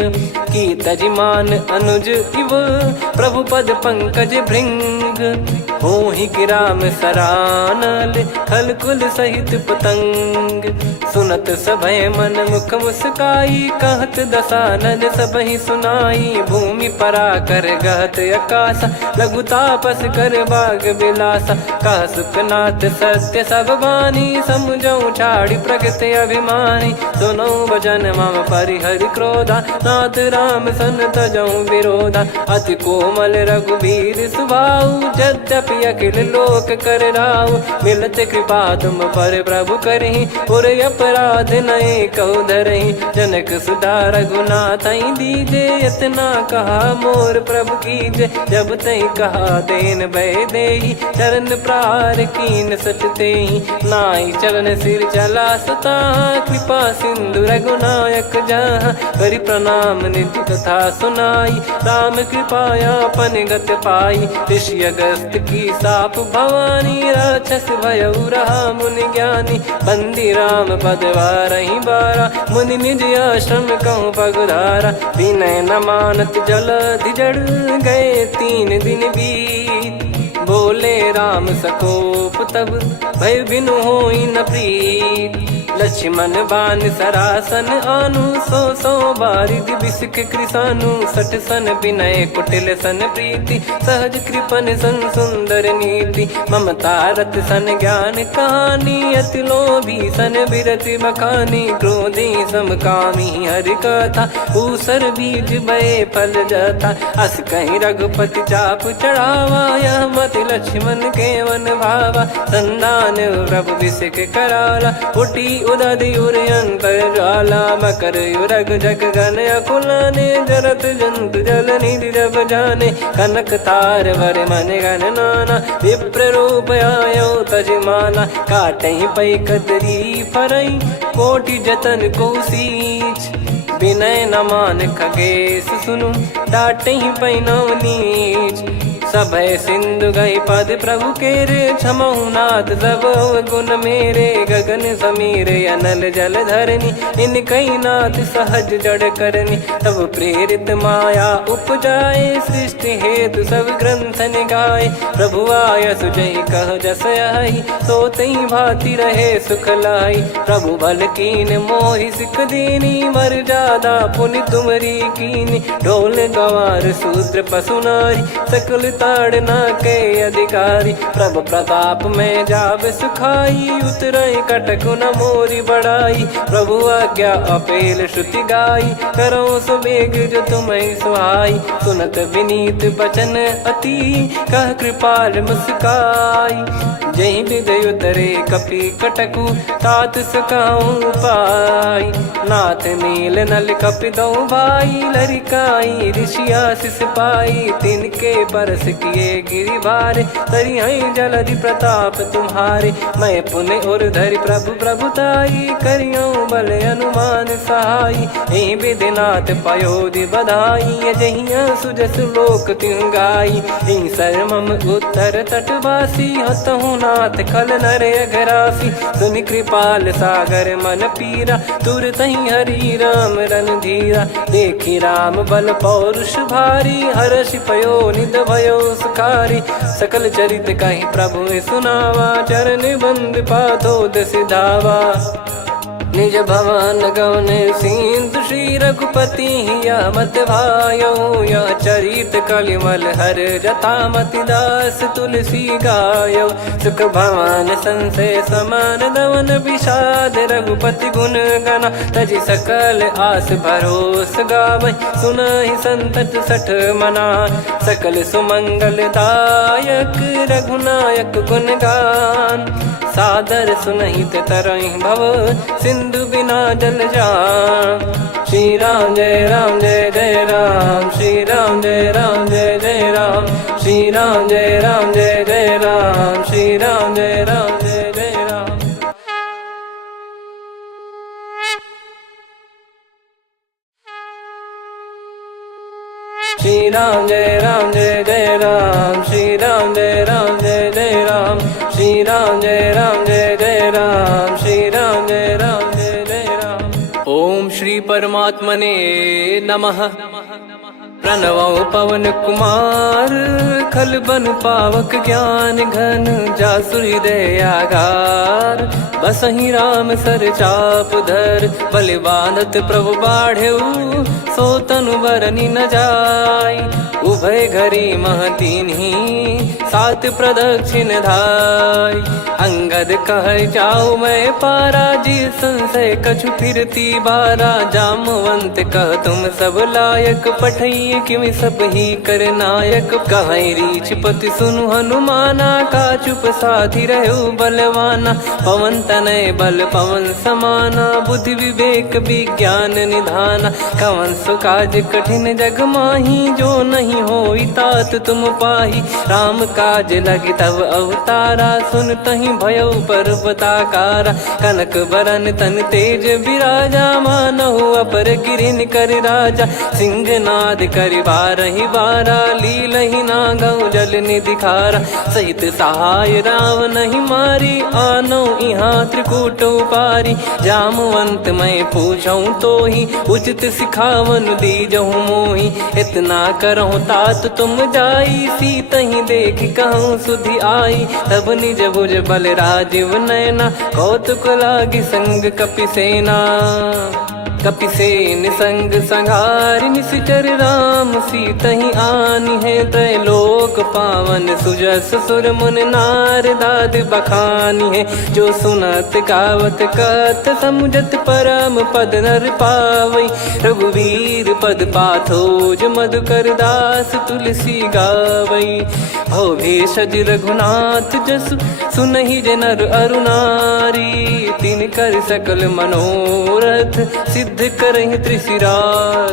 की तजिमान अनुज इव, प्रभु पद पंकज भृंग। होहि कि राम सरानल, खल कुल सहित पतंग। सुनत सभय मन मुख मुस्काई, कहत दसानन सबहि सुनाई। भूमि परा कर गहत आकाशा, लघु तापस कर बाग बिलासा। कह सुखनाथ सत्य सब बानी, समुझौ छाड़ी प्रकृति अभिमानी। सुनो भजन मम परिहरि क्रोधा, नाथ राम सन तजौ विरोधा। अति कोमल रघुवीर सुभाऊ, यद्यपि की अखिल लोक कर राव। मिलत कृपा तुम पर प्रभु करही, और अपराध नए कौ धरही। जनक सुधा रघुनाथ दीजे, इतना कहा मोर प्रभु कीजे। जब तई कहा देन भय देही, चरण प्रार कीन सटते ही। नाई चरण सिर चला सता, कृपा सिंधु रघुनायक जहाँ। करि प्रणाम निज कथा सुनाई, राम कृपाया पन गत पाई। ऋषि अगस्त की साप भवानी, राक्षस भयउ रहा मुनि ज्ञानी। बंदी राम पद वारहि बारा, मुनि निज आश्रम कहूँ पगुधारा। विनय न मानत जलधि जड़, गए 3 दिन बीत। बोले राम सकोप तब, भय बिनु होई न प्रीत। लक्ष्मण बान सरासन आनु, 100 बारिद बिसिख कृसानु। 60 सन विनय कुटिल सन प्रीति, सहज कृपन सन सुंदर नीति। ममता रत सन ज्ञान कहानी, अति लोभी सन बिरति बखानी। क्रोधी समकामी हरि कथा, ऊसर बीज बये फल जथा। अस कहीं रघुपति चाप चढ़ावा, यह मत लक्ष्मण के मन भावा। संदान प्रभु बिसिख कराला, उठी उदधि उर अंतर ज्वाला। मकर युरग जग गण अकुलाने, जरत जंतु जल निधि जब जाने। कनक तार वर मन गण नाना, विप्र रूप आयो तजमाना। काटहि पै कदरी फरई, कोटि जतन को सींच। विनय न मान खगेश सुनु, डांटहि पै नव नीच। सभय सिंधु गई पद प्रभु केरे, क्षमहु नाथ सब गुण मेरे। गगन समीरे अनल जल धरनी, इन कई नाथ सहज जड़ करनी। तब प्रेरित माया उपजाए, सृष्टि हेतु सब ग्रंथ निगाए। प्रभु आय सुजई कह जस आई, सोतई भांति रहे सुख लाई। प्रभु बल कीन मोहि सिख दीनी, मर्यादा पुनि तुमरी कीनी। ढोल गवार शूद्र पशु नारी, सकल ताड़ना के अधिकारी। प्रभु प्रताप में जाब सुखाई, उतरई कटक न मोरी बढ़ाई। प्रभु आज्ञा अपेल श्रुति गाई, करो सुबेग जो तुम्हें सुहाई। सुनत विनीत बचन अति, कह कृपाल मुस्काई। जही विदय उतरे कपि कटकु, तात सकाऊं पाई। नाथ नील नल कपि दो भाई, लरिकाई ऋषि आशीष पाई। तिनके परस किए गिरि भारे, तरिहै जलधि प्रताप तुम्हारे। मैं पुण्य और धरि प्रभु प्रभुताई, करियऊं बल अनुमान सहाई। एहि विधिनाथ पयोधि बधाई, जहिया सुजस लोक तिहुँ गाई। एहि सरमम उत्तर तटवासी, हतहु नाथ खल नर अघरासी। सुनि कृपाल सागर मन पीरा, तुरतहि हरि राम रणधीरा। देखि राम बल पौरुष भारी, हर्षि पयो निध भयो सुखारी। सकल चरित कहि प्रभु सुनावा, चरण बंद पादोद सिधावा। निज भवन गौन सिंधु, श्री रघुपति हिया मत भायो। यह चरित कलिमल हर जथा, मति दास तुलसी गायो। सुख भवन संशय समान दवन, विषाद रघुपति गुण गना। तजि सकल आस भरोस गावै, सुनहि संतत सठ मना। सकल सुमंगल दायक, रघुनायक गुण गान। सादर सुनहित तरहि भव, सिंधु बिना जल जान। श्री राम जय राम जय जय राम, श्री राम जय राम जय जय राम। श्री राम जय राम जय जय राम, श्री राम जय राम जय जय राम। श्री राम जय राम जय जय राम, श्री राम जय राम जय जय राम। श्री राम जय राम जय जय राम, श्री राम जय राम जय जय राम। ओम श्री परमात्मने नमः। प्रणवौ पवन कुमार, खल बन पावक ज्ञान घन। जासु हृदय आगार, बसहि राम सर चाप धर। बलि बांधत प्रभु बाढ़ेउ, सो तनु बरनि न जाय। उभय घरी मह दीन्ही, सात प्रदक्षिण धाय। अंगद कह जाऊ मैं पारा, जी संशय कछु फिरती बारा। जामवंत कह तुम सब लायक, पठई किमि सब ही कर नायक। कहीं रीछ पति सुनु हनुमाना, का चुप साधि रहु बलवाना। पवन तनय बल पवन समाना, बुद्धि विवेक विज्ञान निधाना। कवन सो काज कठिन जग माही, जो नहीं होई तात तुम पाही। राम काज लगी तब अवतारा, सुन तहि भयउ पर्वताकारा। कनक बरन तन तेज बिराजा, मानहु अपर गिरिन कर राजा। सिंहनाद करि बारहि बारा, लीलहि नागौ जल निधि खारा। सहित सहाय रावणहि मारी, आनौ इहाँ त्रिकूट उपारी। जामवंत मैं पूछऊँ तोहि, उचित सिखावन दीजहु मोहि। इतना करहु तात तुम जाई, सीतहि देख कहूँ सुधि आई। तब निज भुज बल राजीव नयना, कौतुक लागी संग कपिसेना। कपिसेन संग संहारि निशिचर राम, सीतहि आनि है त्रैलोक पावन। सुजस सुर मुन नार दाद बखानी है, जो सुनत गावत कथ समुझत परम पद नर पावई। रघुवीर पद पाथोज मधुकर दास तुलसी गावई। भव भेषज रघुनाथ जसु, सुनहि जे नर अरु नारी। तिन कर सकल मनोरथ, सिद्ध करहि त्रिशिरार।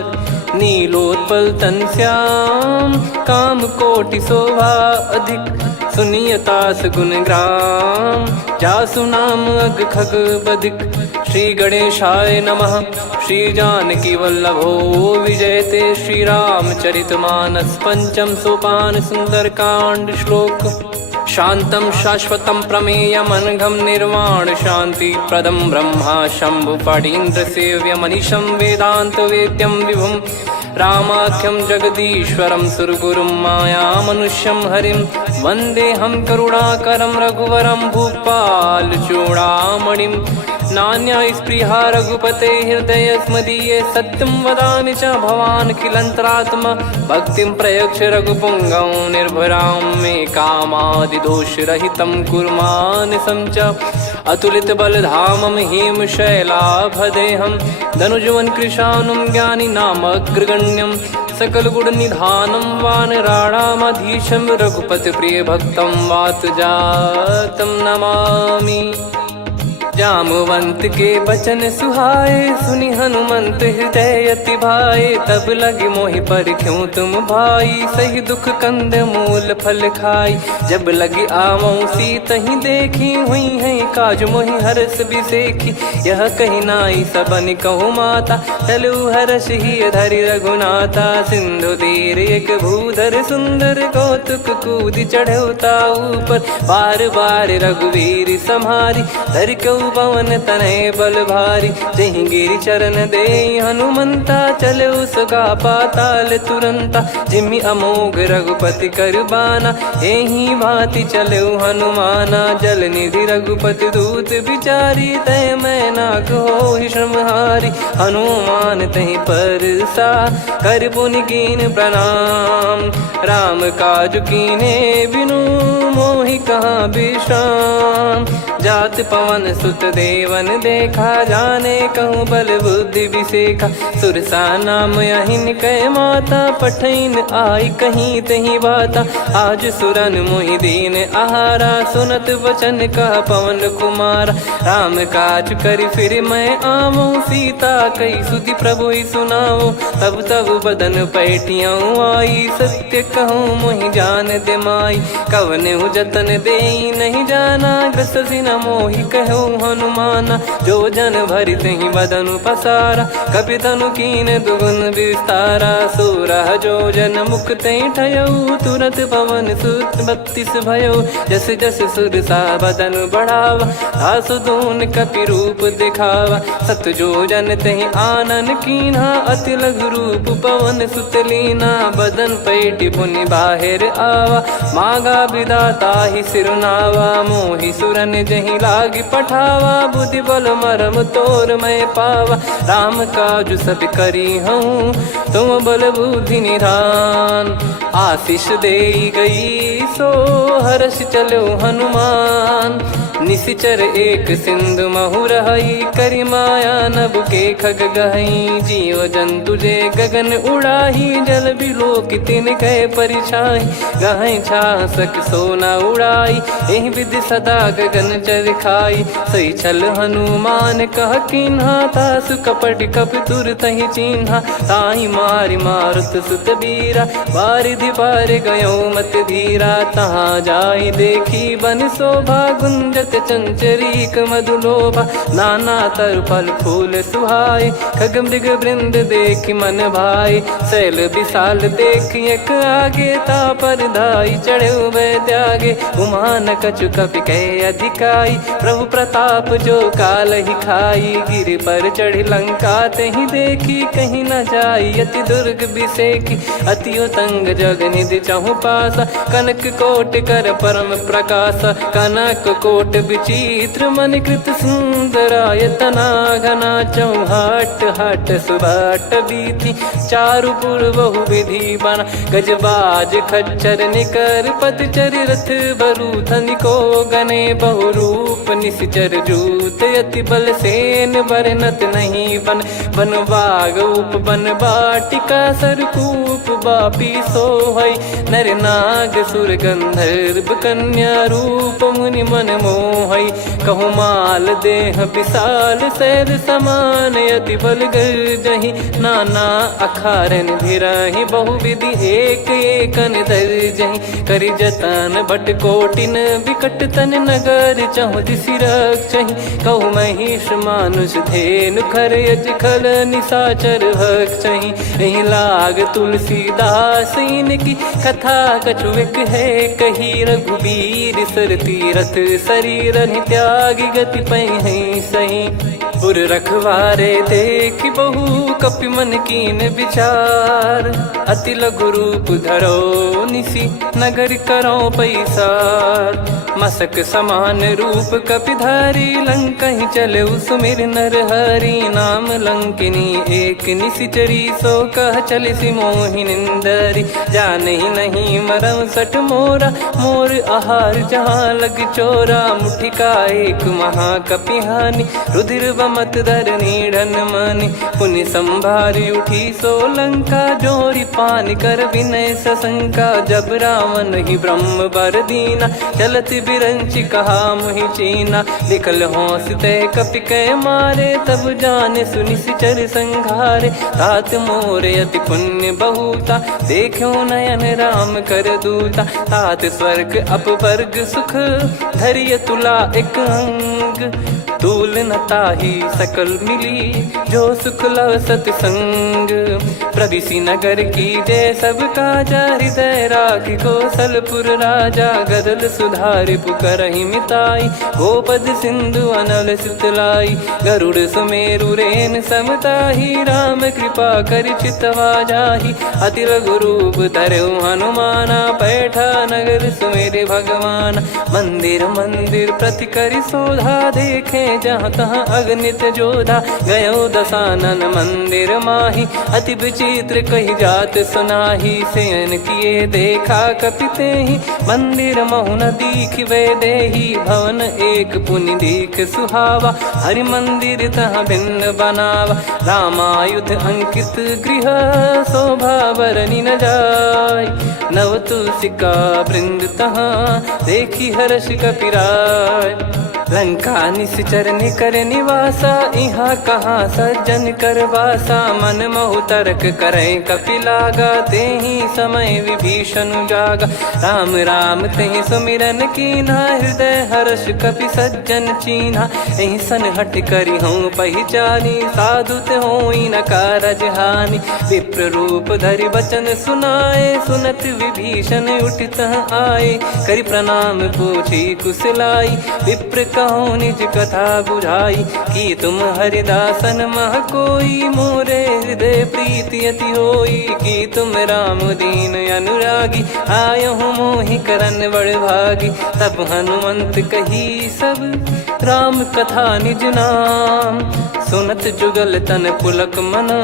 नीलोत्पल तन श्याम, काम कोटि शोभा अधिक। सुनियतास गुण ग्राम, जासु नाम अग खग बदिक। श्री गणेशाय नमः। श्री जानकी वल्लभो विजयते, श्री रामचरित मानस। पंचम सोपान सुंदर कांड श्लोक। शांतं शाश्वतं प्रमेयमनघं निर्वाण शांति प्रदं ब्रह्मा शंभु फणीन्द्र सेव्य मनीषं वेदांत वेद्यं विभुं। रामाख्यं जगदीश्वरं सुरगुरुं माया मनुष्यं हरिं। वन्देऽहं करुणाकरं रघुवरं भूपाल चूडामणिं। नान्या स्पृहा रघुपते हृदय स्मदीये, सत्यं वदामि च भवान् खिलन्तरात्मा। भक्तिं प्रयच्छ रघुपुङ्गं निर्भरां मे कामादिदोषरहितं कुर्मानसं च। अतुलित बलधामं हेमशैलाभदेहं, धनुजवन कृशानुं ज्ञानिनामग्रगण्यं। सकल गुण निधानं वानराणामधीशं, रघुपति प्रिय भक्तं वात जातं नमामि। जामवंत के बचन सुहाए, सुनि हनुमंत हृदय अति भाए। तब लगे मोहि पर क्यों तुम भाई, सही दुख कंद मूल फल खाई। जब लगी आवऊँ सीतहि देखी, हुई है काज मोहि हरस बिसेखी। यह कही नाई सबन कहु माता, चलु हरष ही धरि रघुनाथा। सिंधु तीर एक भूधर सुंदर, कौतुक कूद चढ़ौता ऊपर। बार बार रघुवीर सम्हारी, धरि कहु पवन तनय बल भारी। जहि गिरि चरण दे हनुमंता, चले उसका पाताल तुरंता। जिमि अमोघ रघुपति कर बाना, एहि भांति चले हनुमाना। जल निधि रघुपति दूत बिचारी, तय मैं नाक होहि श्रमहारी। हनुमान तहि परसा, कर पुनि कीन प्रणाम। राम काज कीने बिनु, मोहि कहाँ विश्राम। जात पवन सुत देवन देखा, जाने कहूँ बल बुद्धि विसेखा। सुरसा नाम अहिन कै माता, पठैन आई कहीं तही बाता। आज सुरन मोहि दीन आहारा, सुनत वचन कह पवन कुमारा। राम काज करि फिर मैं आवऊँ, सीता कई सुधि प्रभु ही सुनाओ। तब तब बदन पैठियाँ आई, सत्य कहूँ मोहि जान दे माई। कवने जतन देई नहीं जाना, ग्रसि न मोहि कहूँ हनुमाना। जो जन भरि तहि बदनु पसारा, कपितनु कीन दुगुन विस्तारा। सोरह जो जन मुख तहि ठयऊ, तुरत पवन सुत 32 भयऊ। जस जस सुरसा बदनु बढ़ावा, आसु दून कपि रूप दिखावा। सत जो जन तहि आनन कीन्हा, अति लघु रूप पवन सुत लीना। बदन पैठि पुनि बाहिर आवा, मागा विधाता ही सिरुनावा। मोहि सुरन जहि नहीं लागी पठावा, बुद्धि बल मरम तोर मैं पावा। राम काज सब करी हूँ तुम बल बुद्धि निधान, आशीष दे गई सो हर्ष चलो हनुमान। निशिचर एक सिंधु महु रहई, करी माया नभ के खग गहई। जीव जंतु जे गगन उड़ाही, जल बिलो कि तिन गए परिछाई। गहई छासक सोना उड़ाई, एहि विधि सदा गगन चर खाई। सही छल हनुमान कह किन्हा, तासु कपट कप तुर तहि चिन्हा। ताहि मारि मारुत सुत बीरा, बारिधि पार गयो मत धीरा। तहाँ जाई देखी बन शोभा, गुंजत चंचरीक मधुलोभा। नाना तर फल फूल सुहाए, खग मृग वृंद देखि मन भाई। शैल विशाल देखि एक आगे, तापर धाई चढ़े वै त्यागे। उमा न कछु कपि कहे अधिकाई, प्रभु प्रताप जो काल ही खाई। गिर पर चढ़ी लंका तहि देखी, कहीं न जाई अति दुर्ग बिसेकी। अति उतंग जग निधि चहु पासा, कनक कोट कर परम प्रकाशा। कनक कोट विचित्र मन कृत सुंदरायतना घना। चौहाट हाट सुबाट बीथी, चारु पुर बहु विधि बना। गजबाज खच्चर निकर पतचर, रथ बरु धनिको गने। बहु रूप निशिचर जूत, अति बल सेन बरनत नहीं बन। बन बाग उप बन बाटिका, सरकूप बापी सोहई। नर नाग सुर गंधर्व कन्या, रूप मुनि मन मोहई। कहु माल देह विशाल, शैल समान अति बल गर्जहि। नाना अखारन भिराहि, बहु विधि एक एकन दर्जहि। करि जतन भट कोटिन, विकट तन नगर चहु दिसि रक्षहि। कहु महिष मानुष धेनु, खर यज खल निशाचर भक्षहि। एहि लाग तुलसीदास इनकी, कथा कछुक है कही। रघुबीर सर तीरथ शरीर, त्यागी गति पै सही। पुर रखवारे देख बहु, कपि मन कीन विचार। अति लघु रूप धरो निसी, नगर करो पैसार। मसक समान रूप कपिधारी, लंकहि चले सुमिर नर हरि। नाम लंकिनी एक निशिचरी, सो कह चलिसि मोहि निंदरी। जानहि नहीं मरम सठ मोरा, मोर आहार जहाँ लग चोरा। मुठिका एक महाकपिहानि, रुधिर बमत धरनी ढन मानि। पुनि संभारी उठी सो लंका, जोरी पान कर विनय सशंका। जब रावण ही ब्रह्म बर दीना, चलत बिरंचि कहा मुहि चीना। लिखल होंस ते कपि कै मारे, तब जाने सुनि सिचर संघारे। तात मोरे अति पुण्य बहुता, देखो नयन राम कर दूता। तात स्वर्ग अपवर्ग सुख, धरिय तुला एक अंग। तूल न ताहि सकल मिली, जो सुख लव सतसंग। प्रदिशि नगर की जय सब काजा, हृदय राखि कौशलपुर राजा। गदल सुधारि पुकारहि मिताई, गोपद सिंधु अनल सितलाई। गरुड़ सुमेरु रेन समताहि, राम कृपा करि चितवा जाहि। अति लघु रूप धरऊ हनुमाना, पैठा नगर सुमेरे भगवान। मंदिर मंदिर प्रति करि शोधा, देखे जहाँ तहाँ अगणित जोधा। गयो दशानन मंदिर माही, अति विचित्र कही जात सुनाही। शयन किए देखा कपितेहि, मंदिर महु न दीखिबे देहि। भवन एक पुनि दीख सुहावा, हरि मंदिर तहाँ भिन्न बनावा। रामायुध अंकित गृह, शोभा बरनि न जाय। नव तुलसिका वृंद तहाँ, देखी हर्ष कपिराय। लंका निश्चर निकर निवासा, इहाँ कहाँ सज्जन कर वासा। मन महु तर्क करै कपिलागा, तेहि समय विभीषण जागा। राम राम तेहि सुमिरन कीन्हा, हृदय हर्ष कपि सज्जन चीन्हा। एहि सन हट करि हूँ पहिचानी, साधु ते होई न कारज हानि। विप्र रूप धरि वचन सुनाए, सुनत विभीषण उठित आए, करि प्रणाम पूछी कुशलाई। विप्र कहो निज कथा बुझाई, कि तुम हरिदासन मह कोई। मोरे हृदय प्रीति अति होई, कि तुम राम दीन अनुरागी। आयहु मोहि करन बड़ भागी, तब हनुमंत कही सब राम कथा निज नाम। सुनत जुगल तन पुलक मना,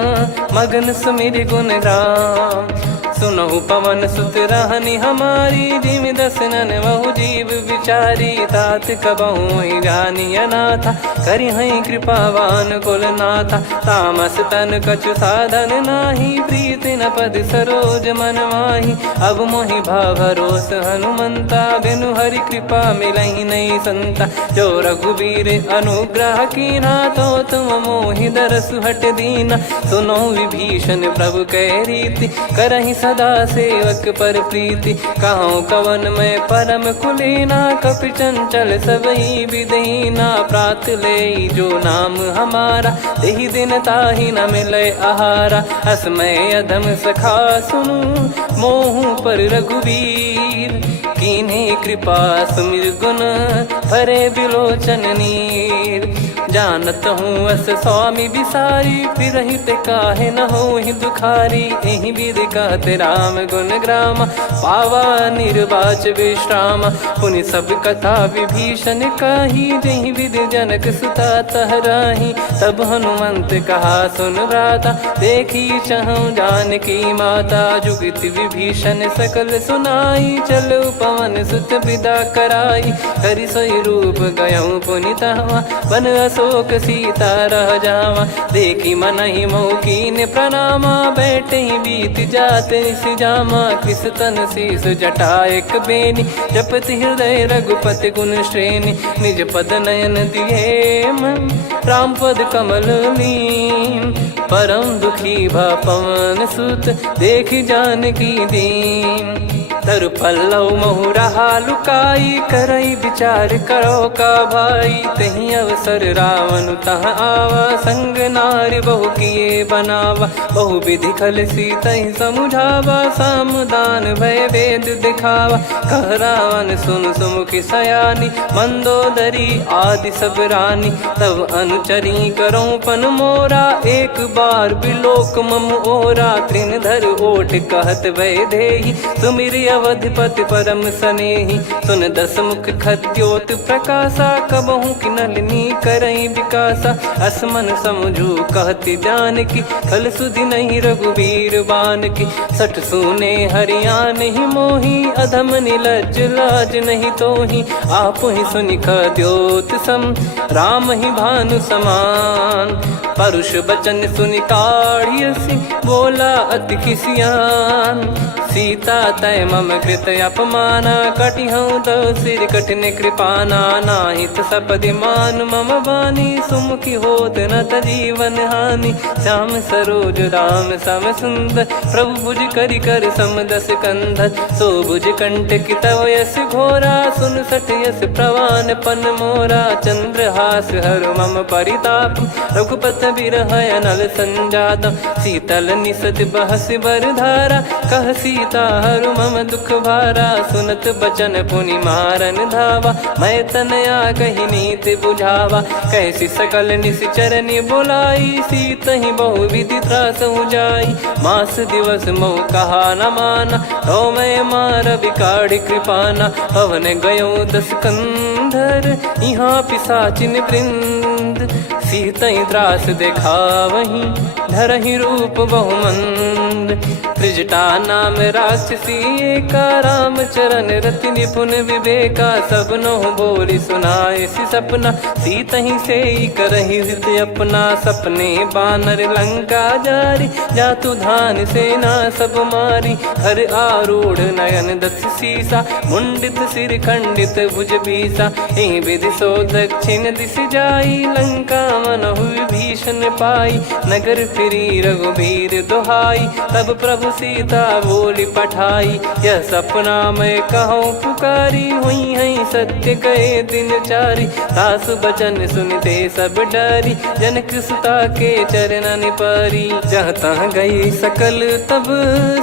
मगन सुमिर गुण राम। सुनहु पवन सुत रहनि हमारी, जिमि दसनन बहु जीव विचारी। तात कबहु ही जानिय नाथा, करिहै कृपावान कुल नाथा। तामस तन कछु साधन नाही, प्रीति न पद सरोज मन माही। अब मोहि भाव भरोस हनुमंता, बिनु हरि कृपा मिलहि नहीं संता। जो रघुबीर अनुग्रह कीना, तो तुम मोहि दरसु हट दीना। सुनो विभीषण प्रभु कह रीति, करहि सदा सेवक पर प्रीति। कहूँ कवन में परम कुलीना, कपि चंचल सबही विदहीना। प्रात ले जो नाम हमारा, तेहि दिन ताहि न मिले आहारा। असमय अधम सखा सुनु, मोहु पर रघुवीर। कीन्हे कृपा सुमिर गुण, भरे बिलोचन नीर। जानत हूँ अस स्वामी बिसारी, फिरहि ते काहे न होहि दुखारी। एहि विधि कहते राम गुण ग्राम, पावा निर्वाच विश्राम। पुनि सब कथा विभीषण काही, जहि विधि जनक सुता तहराही। तब हनुमंत कहा सुन भ्राता, देखी चहु जानकी माता। जुगित विभीषण सकल सुनाई, चलो पवन सुत विदा कराई। हरि सोई रूप गयऊँ पुनि तहवा, बन अशोक सीता रह जावा। देखी मनहि मौकीन प्रणामा, बैठे ही बीत जात निस जामा। कृस तन शीस जटा एक बेनी, जपति हृदय रघुपति गुण श्रेणी। निज पद नयन दिए मन, राम पद कमल लीन। परम दुखी भा पवन सुत, देखी जानकी दीन। तरु पल्लव महु रहा लुकाई, करई विचार करो का भाई। तही अवसर रावण तह आवा, संग नारी बहु किए बनावा। बहु विधि खल सीतहि समुझावा, सामदान भय वेद दिखावा। कह रावण सुन सुमुखी सयानी, मंदोदरी आदि सब रानी। तब अनुचरी करो पन मोरा, एक बार बिलोक मम ओरा। तृण धर ओट कहत भय देहि, सुमिर अवधिपति परम सनेहि। सुन दस मुख खद्योत प्रकाशा, कबहु कि नलिनी करई विकासा। असमन समझू कहति जानकी, खल सुधि नहीं रघुबीर बान की। सठ सुने हरियाण ही मोही, अधम निलज लाज नहीं तोही। आपु ही सुनि खद्योत सम, राम ही भानु समान। परुष बचन सुनि काढ़ियसि, बोला अति किसियान। सीता तय मम कृत अपमाना, कटिहऊँ तो सिर कठिन कृपाना। नाहित सपदि मान मम बानी, सुमुखी होत न तजीवन हानि। श्याम सरोज राम सम सुंदर, प्रभु भुज करि कर सम दस कंधर। सो भुज कंटक तव यस घोरा, सुन सठ यस प्रवान पन मोरा। चंद्रहास हर मम परिताप, रघुपत बिरह अनल संजात। शीतल निसत बहस बर धारा, कह सीता हरु मम दुख भारा। सुनत बचन पुनि मारन धावा, मैं तनया कही नीति बुझावा। कैसी सकल निश्चरनि बुलाई, सीतहि बहु विधि त्रास जाई। मास दिवस मोह कहा न माना, तो मैं मार बिकाढ़ कृपाना। पवन गयो दस कंधर, यहाँ पिशाचिन वृंद। सीतहि त्रास देखावहीं, धरहि रूप बहुमंद। त्रिजटा नाम राक्षसी एका, राम चरण रति निपुण विवेका। सब नोह बोली सुनाए सि सपना, सीतहि से करहि हित अपना। सपने बानर लंका जारी, जातु धान सेना सब मारी। हर आरूढ़ नयन दस सीसा, मुंडित सिर खंडित भुज बीसा। एहि विधि सो दक्षिण दिश जाई, लंका मनहु विभीषण पाई। नगर फिरी रघुबीर दुहाई, तब प्रभु सीता बोली पठाई, यह सपना मैं कहूँ पुकारी, हुई है सत्य कहे दिन चारी। सासु बचन सुनते सब डरी, जनक सुता के चरण परी। जहाँ तहाँ गई सकल तब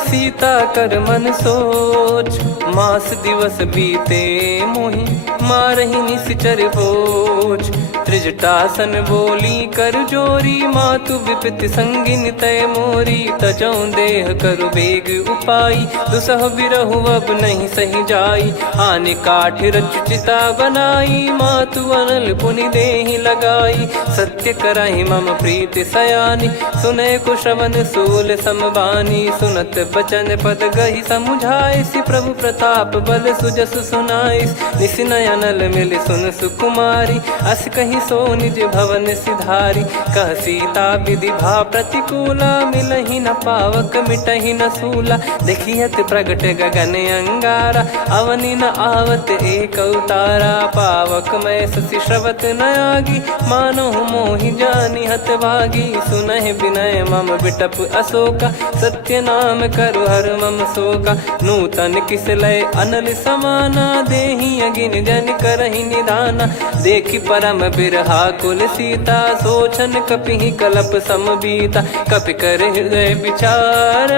सीता कर मन सोच, मास दिवस बीते मोहि मारहि निश्चर बोझ। त्रिजटासन बोली कर जोरी, मातु विपत्ति संगिन तय मोरी। तजौ देह करु बेग उपाई, दुसह बिरहु अब नहीं सही जाई। आने काठ रच चिता बनाई, मातु अनल पुनि देहि लगाई। सत्य कराहि मम प्रीत सयानी, सुने को श्रवण सूल समबानी। सुनत बचन पद गही समुझाइसि, प्रभु प्रताप बल सुजस सुनाइस। निस नयनल मिल सुन सुकुमारी, अस कही सो निज भवन सिधारी। कह सीता विधि भा प्रतिकूला, मिलहि न पावक मिटहि न सूला। देखियत प्रगट गगन अंगारा, अवनि न आवत एक उतारा। पावक मैं ससि श्रवत न आगी, मानो मोहि जानि हत भागी। सुनहि विनय मम बिटप अशोका, सत्य नाम करु हर मम शोका। नूतन किस लय अनल समाना, देहि अगिन जन करहि निदाना। देखि परम बिरहा कुल सीता, सोचन कपिहि कलप समबीता। कपि कर हृदय विचार,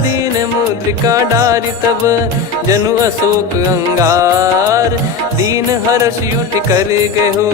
दीन मुद्रिका डारि तब जनु अशोक अंगार। दीन हर्ष युट कर गहु,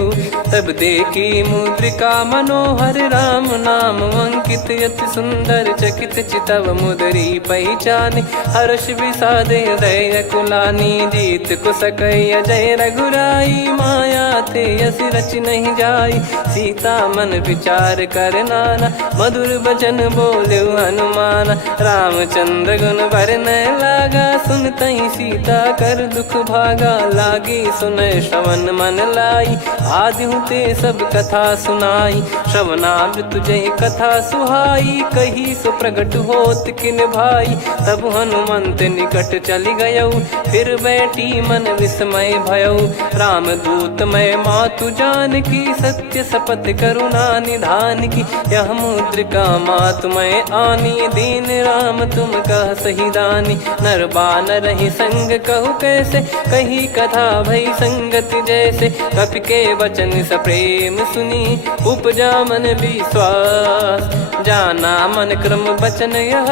तब देखी मुद्रिका मनोहर। राम नाम अंकित यति सुंदर, चकित चितव मुदरी पहचान। हर्ष विषाद हृदय कुलानी, जीत को सकई अजय रघुराई। माया थे यस रच नहीं जाई, सीता मन विचार कर नाना। मधुर बचन बोले हनुमान, रामचंद्र गुण वरनय लागा। सुनतहि सीता कर दुख भागा, लागी सुनय श्रवण मन लाई। आदि ते सब कथा सुनाई, श्रवणामृत जय कथा सुहाई। कही सो प्रगट होत किन भाई, तब हनुमंत निकट चली गयौ। फिर बैठी मन विस्मय भयौ, राम दूत मैं मातु जान की। सत्य शपथ करुणा निधान की, यह मुद्रिका मातु मैं आनी। दीन राम तुम कह सही दानी, नर बानर ही संग कहु कैसे। कही कथा भई संगति जैसे, कपि के वचन सप्रेम सुनी। उपजा मन विश्वास, जाना मन क्रम बचन यह।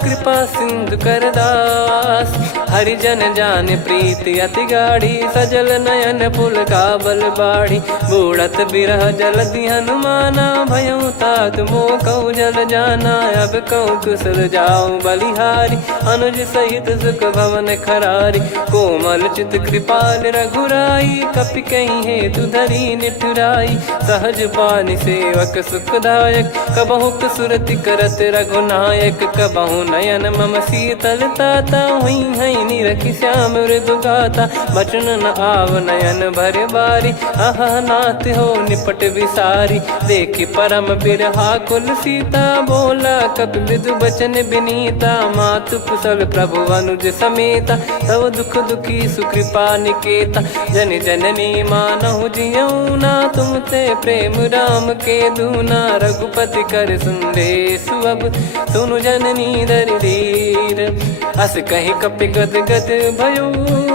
कृपा सिंधु कर दास, हरिजन जान प्रीति अति गाढ़ी। सजल नयन पुल काबल बाढ़ी, बूढ़त बिरह जलधि हनुमाना। भयउ तात मोह कहु जल जाना, अब कहु कुशल जाऊं बलिहारी। अनुज सहित सुख भवन खरारी, कोमल चित कृपाल रघुराई। कपि कहीं हेतु धरी निठुराई, सहज पानि सेवक सुखदायक। कबहु सुरति करत रघुनायक, कबहु नयन मम शीतल ताता। हुई है निरखि श्याम मृदु गाता, बचन न आव नयन भर बारी। अह नाथ हो निपट विसारी, देखि परम बिरहा कुल सीता। बोला कपि मृदु बचन बिनीता, मातु कुशल प्रभु अनुज समेता। तव दुख दुखी सुकृपा निकेता, जन जननी मानहु जियऊ ना। तुम ते प्रेम राम के दूना, रघुपति कर सुंदेशु अब सुनु जननी दरि धीर। अस कहि कपि गद गद भयो,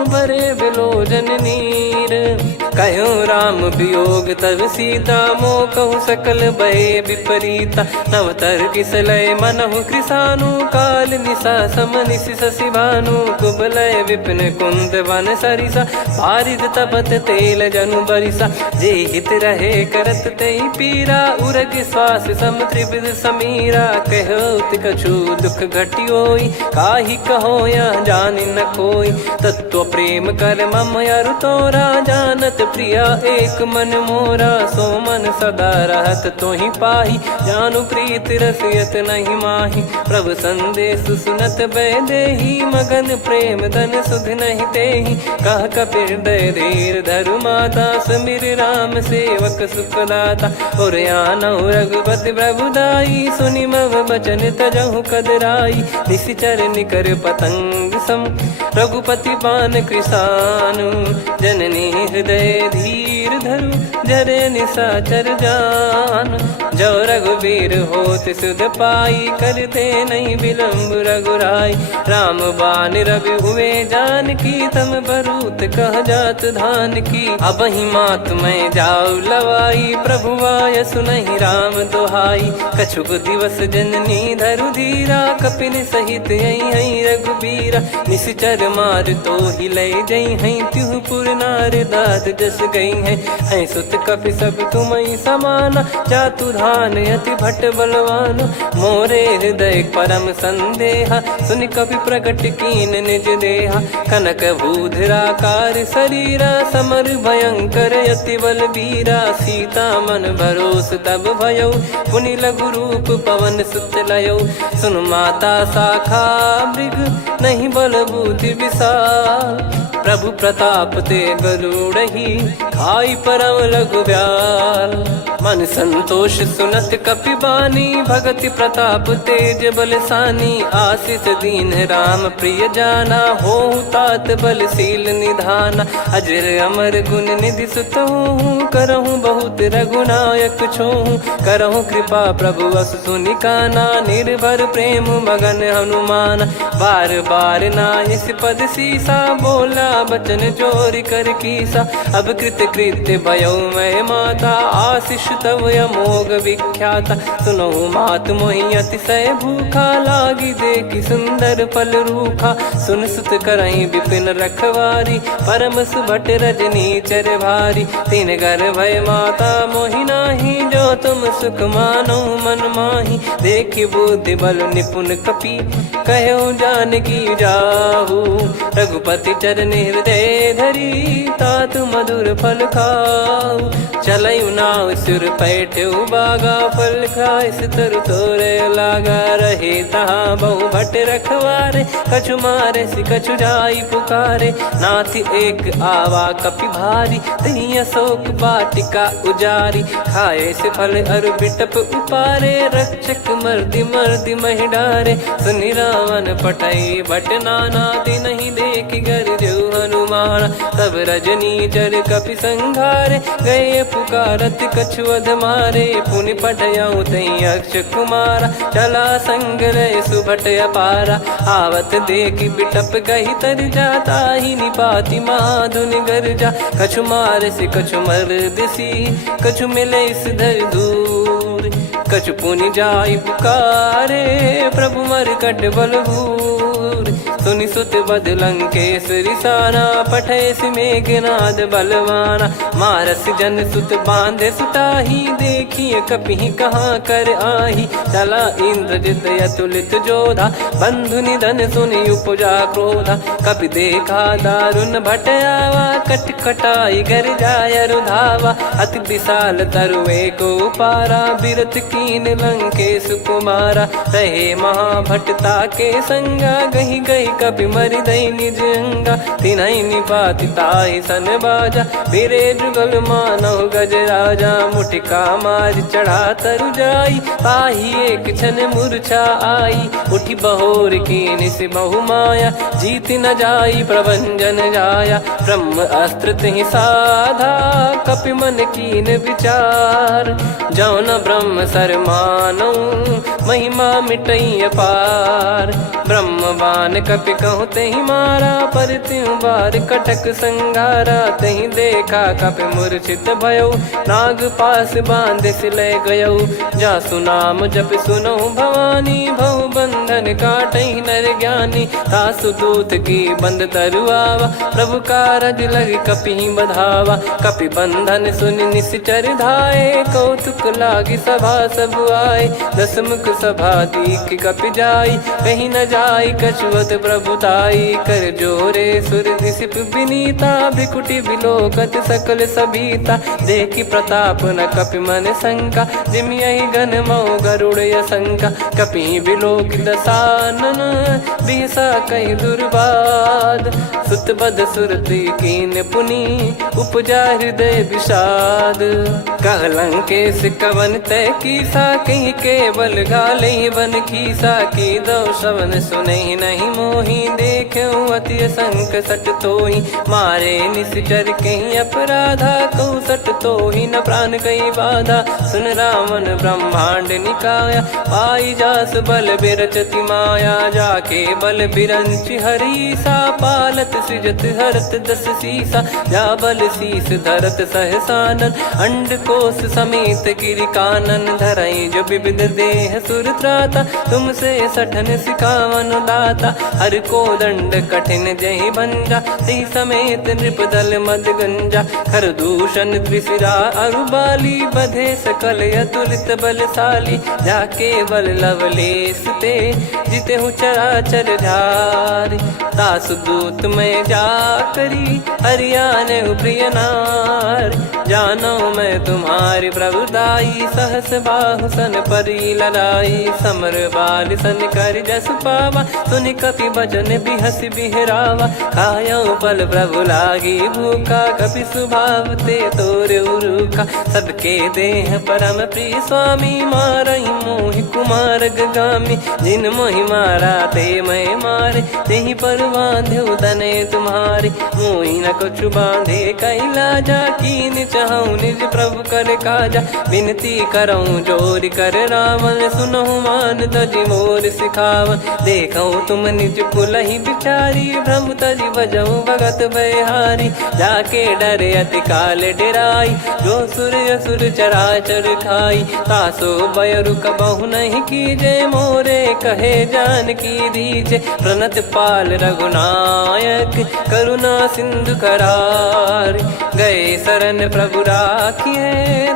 भरे बिलोचन नीर। कहूँ राम वियोग तब सीता, मोह कहूँ सकल भय विपरीता। नवतर किसलय मनहु कृसानु, काल निशा सम निशि शशि भानु। कुबलय विपिन कुंद वन सरिसा, पारिद तपत तेल जनु बरिसा। जे हित रहे करत तेहि पीरा, उरग श्वास सम त्रिविध समीरा। कहत कछु दुख घटियोई, काहि कहो यह जानि न कोई। तत्व प्रेम कर मम अरु तोरा, जानत प्रिया एक मन मोरा। सो मन सदा रहत तोहि पाही, जानु प्रीत रसियत नहीं माही। प्रभु संदेश सुनत बैदेही, मगन प्रेम धन सुध नहीं तेहि। कह कपि हृदय धीर धरु माता, समीर राम सेवक सुखदाता। और आनहु रघुपति प्रभु दाई, सुनि मम बचन तजहु कदराई। निशिचर निकर पतंग सम रघुपति बान कृसानु जननी हृदय धीर धरु जरे निशाचर जान जो रघुबीर होत सुध पाई करते नहीं विलंब रघुराई राम बान रवि हुए जान की तम बरूत कह जात धान की अब ही मात मैं जाऊ लवाई प्रभु आय सुनहि राम दोहाई कछुक दिवस जननी धरु धीरा कपिन सहित यही रघुबीरा निश्चर मार तो ही ले जई हैं त्यों पुर नार दाद जस गई हैं सुत कपि सब तुमई समाना जातु धान अति भट बलवान मोरे हृदय परम संदेहा सुन कपि प्रकट कीन निज देहा कनक भूधराकार शरीरा समर भयंकर अति बल बीरा सीता मन भरोस तब भयो पुनि लघु रूप पवन सुत लयो सुन माता शाखा मृग नहीं बल बुद्धि विशाल प्रभु प्रताप ते गरुड़हि खाई परम लघु ब्याल मन संतोष सुनत कपि बानी भगति प्रताप तेज बलसानी आशीष दीन राम प्रिय जाना हो तात बलशील निधाना अजर अमर गुण निधि सुतहूँ करहूँ बहुत रघुनायक छोहूँ करहूँ कृपा प्रभु अस सुनिकाना निर्भर प्रेम मगन हनुमान बार बार नायस पद सीसा बोला बचन चोरी कर कीसा अब कृत कृत्य भयो मैं माता आशीष तव अमोघ विख्याता सुनो मात मोहि अतिशय भूखा लागी देखी सुंदर फल रूखा सुन सुत करई विपिन रखवारी परम सुभट रजनी चर भारी तीन घर भय माता मोहि नाही जो तुम सुख मानो मन माही देखी बुद्धि बल निपुण कपि कहो जानकी जाहू रघुपति चरण हृदय धरी तात मधुर फल खाऊ चलऊ नाव सुर पैठ्यू बागा फल खाइस तरु तोरे लागा रहे तहाँ बहु भट रखवारे कछु मारे सि कछु जाई पुकारे नाथी एक आवा कपि भारी तही अशोक बाटिका उजारी खाए से फल अरु बिटप उपारे रक्षक मर्दि मर्दि महि डारे सुनि रावण पटई भट नाना दिन नहीं देख गर जो हनुमान तब रजनी चर कपि संघारे गए पुकारत कछुअध मारे पुनि पटयाऊं तई अक्ष कुमारा चला संग रहे सुभट अपारा आवत देखी बिटप कही तर जाता ही निपाति माधुन गर्जा कछु मारे से कछु मर दिसी कछु मिले इस धर दूर कछु पुनि जाई पुकारे प्रभु मर कट बलभूर सुनि सुत बद लंकेश्वरी साना पठेस मेघनाद बलवाना मारस जन सुत बांधे सुताही देखिए कपि कहाँ कर आही चला इंद्रजित अतुलित जोधा बंधु निधन सुनि उपजा क्रोधा कपि देखा दारुण भट आवा कट कटाई घर जाय रुधावा अति विशाल तरुए को पारा बिरत कीन लंकेश कुमारा रहे महाभटता के संगा गही गही कपि मरि दई निज अंगा तिन्है निपाति ताहि सन बाजा बिरे जुगल मानव गज राजा मुटिका मार चढ़ा तरु जाई ताहि एक क्षण मूर्छा आई उठी बहोर कीन से बहु माया जीत न जाई प्रभंजन जाया ब्रह्म अस्त्र तिहि साधा कपि मन कीन विचार जौन ब्रह्म सर मानौ महिमा मिटई अपार ब्रह्म बान कपि कहूँ तही मारा पर त्यों बार कटक संगारा तही देखा कपि मूर्छित भयो नाग पास बांध सिले गयो जा सुनाम जप सुनो भवानी भव बंधन काटई नर ज्ञानी तासु दूत की बंद तरुआवा प्रभु कारज लग कपि बधावा कपि बंधन सुनि निश्चर धाये कौतुक लागी सभा सब आए दसमुख सभा दीख कपि जाई कहीं न जाई कछुअत प्रभुताई कर जोरे सुर दिसिप विनीता भ्रिकुटी बिलोकत सकल सबीता देखी प्रताप न कपि मन शंका जिमियहि गन मऊ गरुड़ शंका कपि बिलोक दसानन बिहसा कहीं दुर्बाद सुत बद सुरति कीन पुनी उपजा हृदय विषाद। कहलंकेश कवन तय कीसा कहीं केवल गाले बन खीसा की दो श्रवण सुने नहीं मोही देखे अति संक सट तोही मारे निश्चर कहीं अपराधा कहूँ सट तोही न प्राण कहीं बाधा। सुन रावण ब्रह्मांड निकाया पाई जास बल बिरचति माया जाके बल बिरंच हरीसा पालत सृजत हरत दस सीसा जा बल शीस धरत सहसानन अंड कोश समेत गिरि कानन धरई जो विविध देह सुर त्राता तुमसे सठन सिखावन दाता हर को दंड कठिन जहि भंजा सी समेत नृप दल मद गंजा खर दूषण त्रिशिरा अरुबाली बधे सकल अतुलित बलशाली जाके बल लवलेस ते जिते हूँ चराचर झारी दास दूत में जा करी हरियाणे प्रिय नार जानो मैं तुम्हारी प्रभुदाई सहस बाहु सन परी लड़ाई समर बाल सन कर जस पावा सुनि कपि भजन बिहस बिहरावा खायो बल प्रभु लागी भूखा कपि स्वभाव ते तोर उरुखा सबके देह परम प्रिय स्वामी मारई मोहि कुमार गामी जिन मोहि मारा ते मैं मारे तेहि पर बांधे उदने तुम्हारे मोहि न कुछ बांधे कैलाजा कीन चाहूं निज प्रभु कर काजा विनती करऊं जोर कर रावण सुनहु मान तजि मोर सिखावन देखऊं तुम निज कुलहि बिचारी भ्रम तजि बजऊं भगत बहारी जाके डरे अति काल डेराई जो सुर असुर चराचर खाई तासो बयरु कबहु नहीं कीजे मोरे कहे जान की दीजे प्रणत पाल रघुनायक करुणा सिंधु करार गए शरण प्रभु राखिए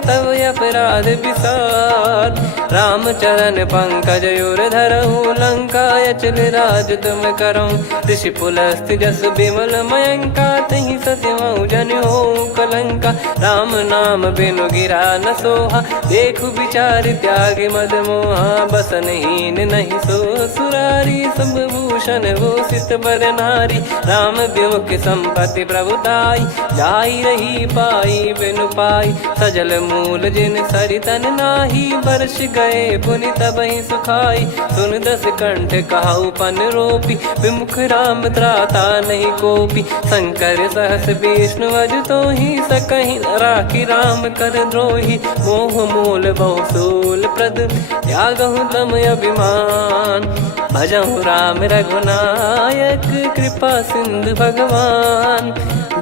तब अपराध विसार राम चरण पंकज उर धरहु लंका अचल राज तुम करऊं ऋषि पुलस्त जस विमल मयंका तहि ससिमऊ जन हो कलंका राम नाम बिनु गिरा न सोहा देखु विचार त्याग मद मोहा बसनहीन नहीं सो सुरारी सब भूषण वो सित बर नारी राम विमुख संपत्ति प्रभुताई जाई रही पाई बिनु पाई सजल मूल जिन सरितन नाही वर्ष गए पुनि तबहि सुखाई सुन दस कंठ कहाऊ पन रोपी विमुख राम त्राता नहीं कोपी शंकर सहस विष्णु अज तो ही सकहि राखी राम कर द्रोही मोह मूल बहु सूल प्रद त्यागहु तम अभिमान भजहु राम रघुनायक कृपा सिंधु भगवान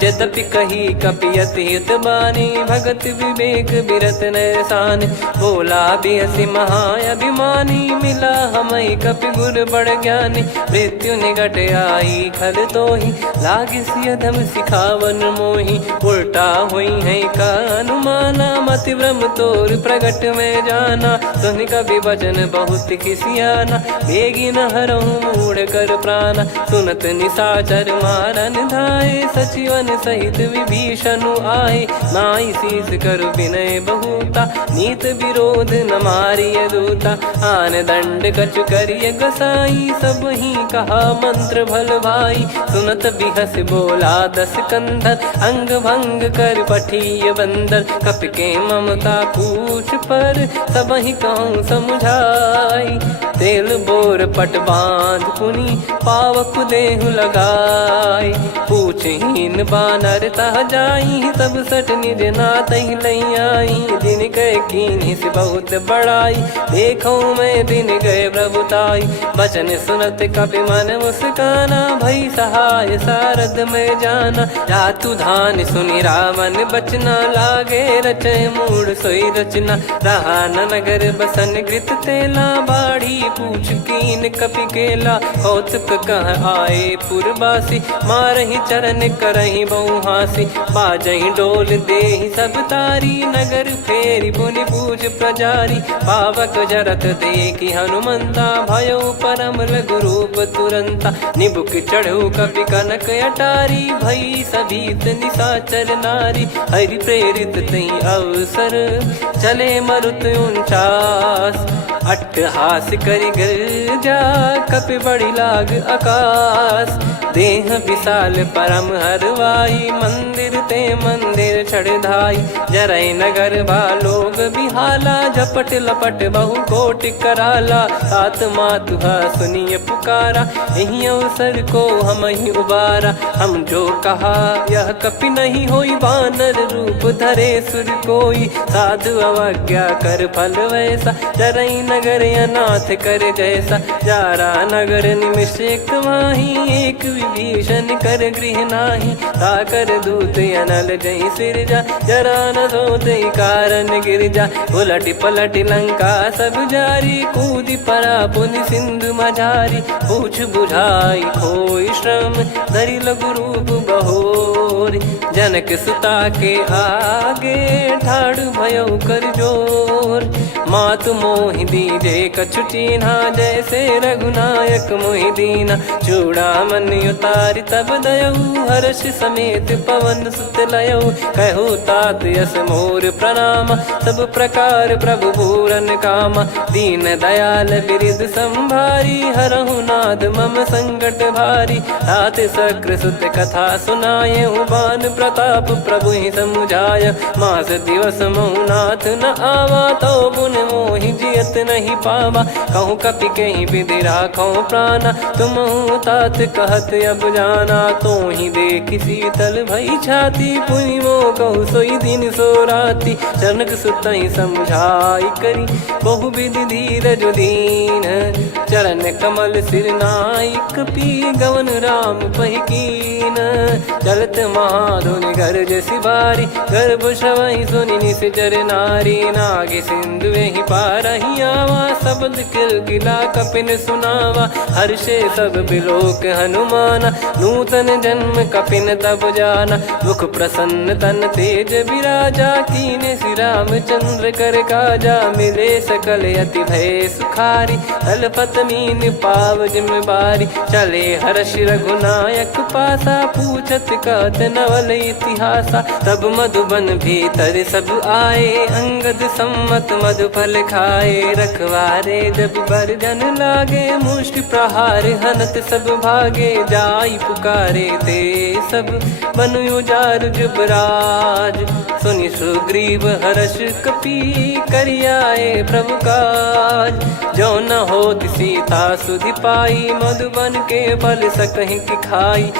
यद्यपि कही कपियति हित बानी भगत विवेक बिरत नैसान बोला बिहसी महाअभिमानी मिला हमई कपि गुर बड़ ज्ञानी मृत्यु निकट आई खल तो ही लागे सियधम सिखावन मोही उल्टा हुई है का अनुमाना मति ब्रह्म तोर प्रगट में जाना सुन कभी वचन बहुत किसियाना बेगी न हरहु मूढ़ कर प्राणा सुनत निशाचर मारन धाये सचिवन सहित विभीषण आए नाई शीस कर विनय बहुता नीत विरोध न मारिय दूता आन दंड कछ करिय गसाई सब ही कहा मंत्र भल भाई सुनत बिहस बोला दस कंधर अंग भंग कर पठिय बंदर कप के ममता पूछ पर सब ही कहूँ समझाई तेल बोर पट बांध पुनी पावक देहु लगाई पूछहीन बानर तह जाई सब सट निज नाथ ही लई आई दिन गए कीन्ही से बहुत बड़ाई देखो मैं दिन गए प्रभुताई बचन सुनत कपि मन मुस्काना भई सहाय सारद में जाना जातु धान सुनि रावण बचना लागे रचे मूड सोई रचना रहा न नगर बसन कृत तेला बाढ़ी पूछ कीन कपि केला कौतुक कह आए पुरबासी मारहि चरण करहि बहु हासी बाजहि डोल देहि सब तारी नगर फेरी पुनि पूज प्रजारी पावक जरत देखि हनुमंता भयो परम लघु रूप तुरंता निबुक चढ़ऊ कपि कनक अटारी भई सभीत निशाचर नारी हरि प्रेरित तई अवसर चले मरुत 49 अट्टहास करि गर्जा कपि बड़ी लाग आकाश देह विशाल परम हरवाई, मंदिर ते मंदिर चढ़धाई। जरई नगर बा लोग बिहाला, झपट लपट बहु कोट कराला। तात मातुहा सुनिए पुकारा, यही अवसर को हम ही उबारा। हम जो कहा यह कपि नहीं होई, बानर रूप धरे सुर कोई। साधु अवज्ञा कर फल वैसा, जरई नगर अनाथ कर जैसा। जारा नगर निमिष एक माही, एक विभीषण कर गृह नाही। ताकर दूत अनल जई सिरजा, जरा न सोते कारण गिरजा। उलट पलट लंका सब जारी, कूदी परा पुनि सिंधु मझारी। पूछ बुझाई खोई श्रम, धरि लघु रूप बहोरी। जनक सुता के आगे, ठाड़ भयो कर जोर। मातु मोहि दीजे कछु चीन्हा, जैसे रघुनायक मोहि दीना। चूड़ामणि उतारि तब दयऊ, हर्ष समेत पवन सुत लयऊ। कहु तात यस मोर प्रणाम, सब प्रकार प्रभु पूरन कामा। दीन दयाल बिरिद संभारी, हरहु नाद मम संकट भारी। तात सक्र सुत कथा सुनाये, बान प्रताप प्रभु ही समुझाय। मास दिवस महु नाथ न आवा, तो पुन मोहि जियत नहीं पावा। कहूँ कपि कहीं विधि राखो प्राणा, तुम तात कहत अब जाना। तो ही देख शीतल भई छाती, पुनि मो कहु सोई दिन सो राती। जनक सुतहि समझाई करी, बहु विधि धीरज दीन। चरण कमल सिर नाई, कपि गवन राम पहिकीन। चलत महाधुनि गरज सिबारी, गर्भ श्रवहि सुनि निश्चर नारी। नागे सिंधु ही पारहि आवा, शब्द किलकिला कपिन सुनावा। हर्षे सब बिलोक हनुमाना, नूतन जन्म कपिन तब जाना। मुख प्रसन्न तन तेज विराजा, कीने श्री रामचंद्र कर काजा। मिले सकल अति भय सुखारी, तलपत मीन पाव जिम्मेवारी। चले हर्ष रघुनायक पासा, पूछत कहत नवल इतिहासा। तब मधुबन भीतर सब आए, अंगद सम्मत मधुफल खाए। रखवारे जब बरजन लागे, मुष्टि प्रहार हनत सब भागे। जाई पुकारे ते सब, बन उजार जुबराज। सुनि सुग्रीव हर्ष कपि, करियाए प्रभु काज। जो न होत सीता सुधि पाई, मधुबन के फल सकहि की खाई।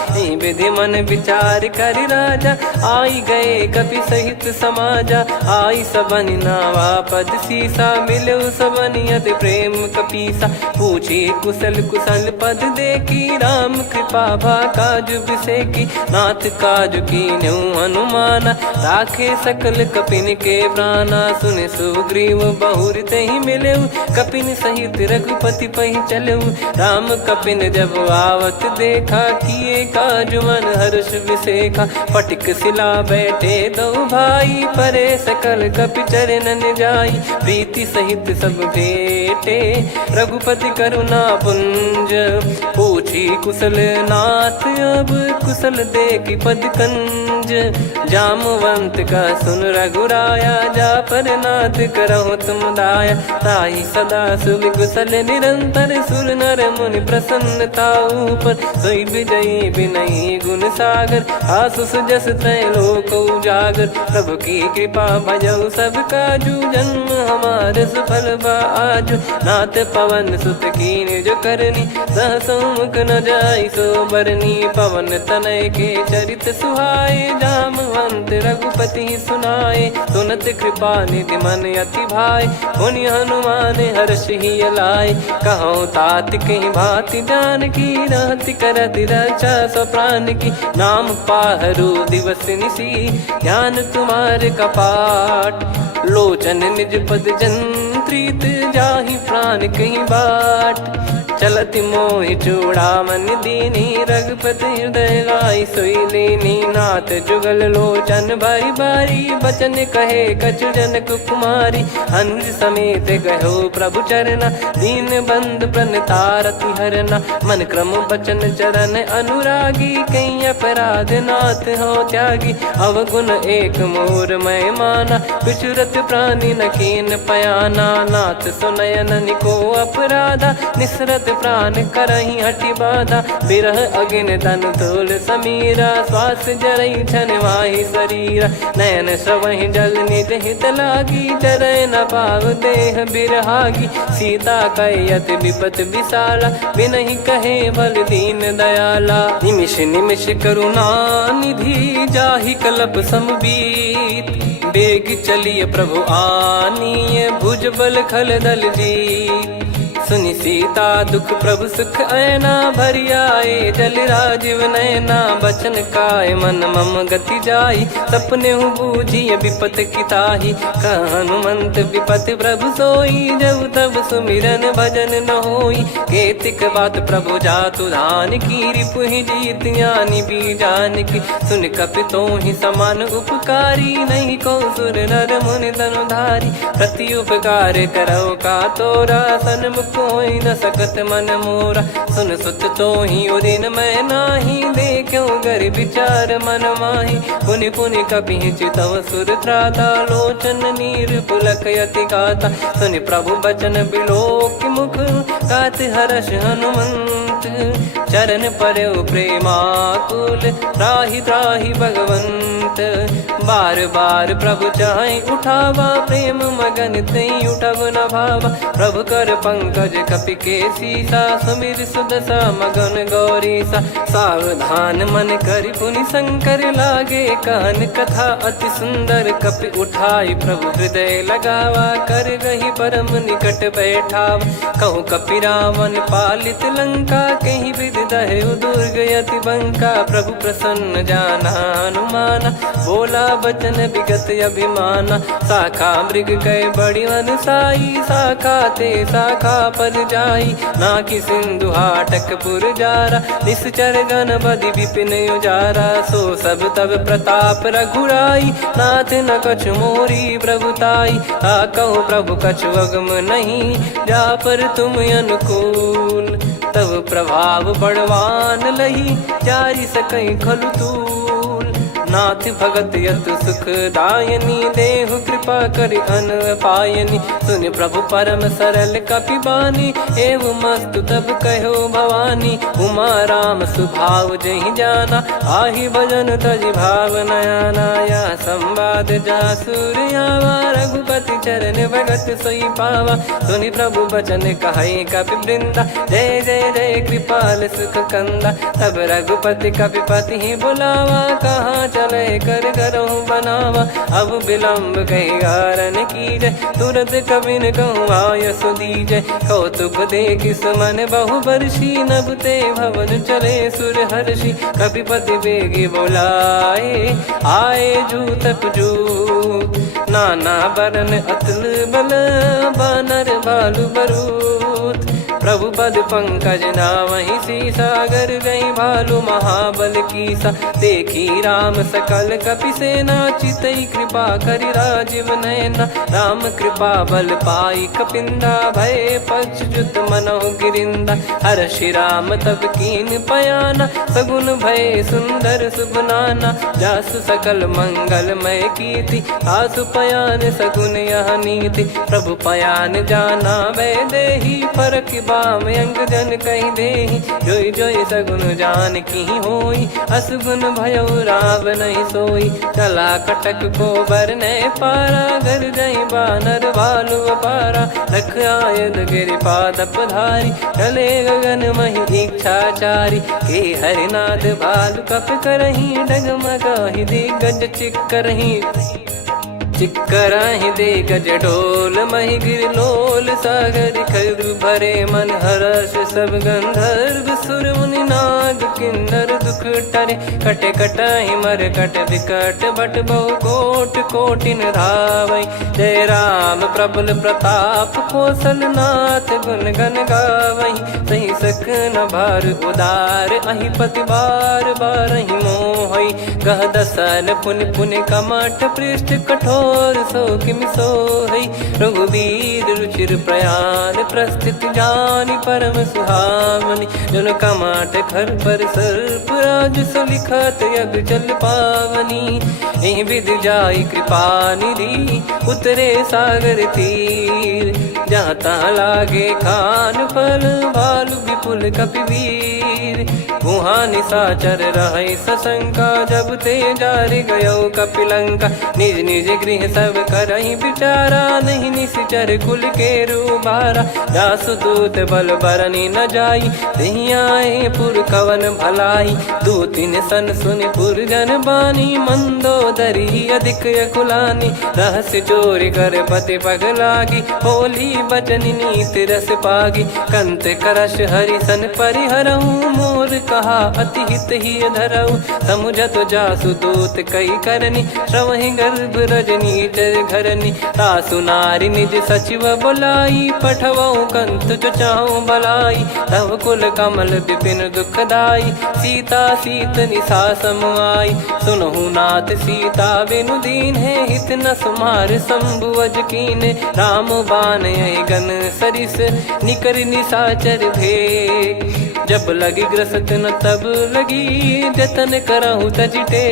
विधि मन विचार करि राजा, आई गए कपि सहित समाजा। आई सबनि नावा पद सीसा, मिलो सबनि अति प्रेम कपीसा। पूछी कुशल कुशल पद देखी, राम कृपा भा काज बिसेकी। नाथ काज कीन्हु हनुमाना, राखे सकल कपिन के प्राणा। सुनि सुग्रीव बहुर तेहि मिलेउ, कपिन सहित रघुपति पहि चलेउ। राम कपिन जब आवत देखा, किए काज मन हर्ष विसेखा। पटिक सिला बैठे दो भाई, परे सकल कपि चरणन जाई। प्रीति सहित सब भेटे, रघुपति करुणा पुंज। पूछी कुशल नाथ अब, कुशल देखि पद कंज। जामवंत का सुन रघुराया, जा पर नाथ करहु तुम दाया। ताहि सदा सुभि कुशल निरंतर, सुर नर मुनि प्रसन्नता ऊपर। सोई विजयी विनयी गुण सागर, आसु सुजस तय लोक उजागर। प्रभु की कृपा भजऊ सब काजू, जन्म हमार सफल बा आजु। नाथ पवन सुत कीन्ह जो करनी, सहसो मुख न जाई सो बरनी। पवन तनय के चरित सुहाए, जामवंत रघुपति सुनाए। सुनत कृपा निधि मन अति भाई, पुनि हनुमान हर्ष ही लाए। कहो तात कहीं भांति जानकी, रहति करति रक्षा सो प्राण की। नाम पाहरु दिवस निसी, ज्ञान तुम्हारे कपाट। लोचन निज पद जंत्रित, जाहि प्राण कहीं बाट। चलति मोहि चूड़ामणि दीनी, रघुपति हृदय लाई सोई लीनी। नाथ जुगल लोचन बारी बारी, बचन कहे कछु जनक कुमारी। हंस समेत गयो प्रभु चरना, दीन बंधु प्रणतारति हरना। मन क्रम बचन चरण अनुरागी, कहीं अपराध नाथ हो त्यागी। अवगुण एक मोर मैं माना, बिचुरत प्राणी न कीन पयाना। दीनानाथ सुनयन को अपराधा, निसरत प्राण करही हटि बाधा, बिरह अगिन तन तोल समीरा, श्वास जरई छन वाहि शरीरा, नयन श्रवहि जल निज हित लागी, चरय न पाव देह बिरहागी, सीता कैयत विपत विशाला, बिनहि कहे बल दीन दयाला, निमिष निमिष करुणा निधि, जाहि कल्प समबीत, बेग चलिए प्रभु आनीय, भुज बल खल दल जीत, सुनि सीता दुख प्रभु सुख ऐना, भरि आए जल राजीव नैना, बचन काय मन मम गति जाई, सपने बूझी विपत किताही, हनुमंत विपत प्रभु सोई, जब तब सुमिरन भजन न होई, केतिक बात प्रभु जातु धान की, रिपुहि जीत ज्ञानी बीजान की, सुन कपितो ही समान उपकारी, नहीं को सुर नर मुनि तनुधारी, प्रति उपकार करो का तोरा, सन्मुख कोई न सकत मन मोरा, सुन सुत तो ही उदिन मैं नाही, देखो गर विचार मन माही, पुनि पुनि कपि चितव सुर त्राता, लोचन नीर पुलक यति गाता, सुनि प्रभु बचन बिलोक मुख, गात हर्ष हनुमंत, चरण परयो प्रेमाकुल, त्राहि त्राहि भगवंत, बार बार प्रभु चाहि उठावा, प्रेम मगन तई उठब न भावा, प्रभु कर पंकज कपि के सीसा, सुमिर सुदशा मगन गौरीसा, सावधान मन करि पुनि शंकर लागे, कहन कथा अति सुंदर, कपि उठाई प्रभु हृदय लगावा, कर गही परम निकट बैठावा, कहूँ कपि रावण पालित लंका, कहीं विद दहु दुर्ग यति बंका, प्रभु प्रसन्न जाना हनुमाना, बोला बचन विगत अभिमाना, शाखा मृग कह बड़ी मनसाई, शाखा ते शाखा पर जाई, नाकि सिंधु हाटक पुर जारा, निश्चर गण बधि विपिन उजारा, सो सब तब प्रताप रघुराई, नाथ न कछु मोरी प्रभुताई, कहो प्रभु कछु अगम नहीं, जा पर तुम अनुकूल, तब प्रभाव बड़वान लही, जारी सकई खलु तूल, नाथ भगत यत सुख दायनी, देहु कृपा करि अन पायनी, सुन प्रभु परम सरल कपि बानी, एव मस्तु तब कहो भवानी, उमा राम सुभाव जहि जाना, आहि भजन तजि भाव नयाना, या संवाद जासुर आवा, रघुपति चरण भगत सोई पावा, सुनि प्रभु बचन कहै कपि वृंदा, जय जय जय कृपाल सुख कंदा, तब रघुपति कपिपति ही बुलावा, कहाँ चले कर करहु बनावा, अब विलम्ब कही कारण कीजय, तुरत कबिन कहूँ आय सुदीजय, कौतुक देख सुमन बहु बरसी, नभ ते भवन चले सुर हर्षि, कपिपति बेगी बोलाए, आए जूतक जूत, नाना बरन अतुल बल, बानर भालु बरूत, प्रभु पद पंकज नामहि सीसा, गर गई भालु महाबल कीसा, देखी राम सकल कपि सेना, चितई कृपा करि राजीव नैना, राम कृपा बल पाई कपिंदा, भय पक्षजुत मनोह गिरिंदा, हर्षि राम तब कीन पयाना, सगुन भय सुंदर शुभ नाना, जासु सकल मंगलमय कीर्ति, आसु पयान सगुन यह नीति, प्रभु पयान जाना वै देहि, फरक बाम अंग जन कहि देहि, जोई जोई सगुन जान की होई, असगुन भयो राव नहीं सोई, चला कटक को बरने पारा, घर जई बानर भालु अपारा, रख आयद गिरिपाद पधारी, चले गगन महि इच्छाचारी, के हरिनाथ भालु कप करही, डगमगाहि दिग्गज चिक्करही, चिक्कराहि दे गज ढोल, महि गिर लोल, सागर खर भरे मन हर्ष, सब गंधर्व सुर मुनि नाग किन्नर दुख टरे, कटे कटाहि मर कट विकट, बट बहु कोट कोटिन धावै, जय राम प्रबल प्रताप कौशल नाथ, गुण गन गावै, सही सख न भार उदार, अहि पति बार बार ही मोहै, गह दसन पुन पुन कमठ पृष्ठ कठोर सो किम सोहई रघुवीर रुचिर प्रयाण प्रस्थित जानि परम सुहावनी जन कमठ खर पर सर्प राज सो लिखत यग चल पावनी एहि विधि जाई कृपा निधि उतरे सागर तीर जहाँ तहाँ लागे खान फल भालु विपुल कपिवीर वहाँ निशाचर रहे सशंका जब ते जारि गयो कपिलंका निज निज गृह सब करहि विचारा नहीं निश्चर कुल के रूबारा जासु दूत बल बरनी न जाई तेहि आए पुर कवन भलाई दू तीन सन सुन पुर जन बानी मंदोदरी अधिक अकुलानी रहस्य चोरी कर पति पग लागी होली बचन नीत रस पागी कंत करश हरि सन परिहरऊ मोर कहा अति हित ही धरऊ समुझत जासु दूत कई करनी श्रवहि गर्भ रजनी चर घरनी तासु नारी निज सचिव बुलाई पठवऊ कंत जो चाहूं बलाई तव कुल कमल विपिन दुखदाई सीता सीत निशा समाई सुनहु नाथ सीता बिनु दीन है हित न सुमार शंभुवज कीने राम बान गन सरिस निकर निशाचर भेग जब लगी ग्रसत न तब लगी जतन करहु तजटे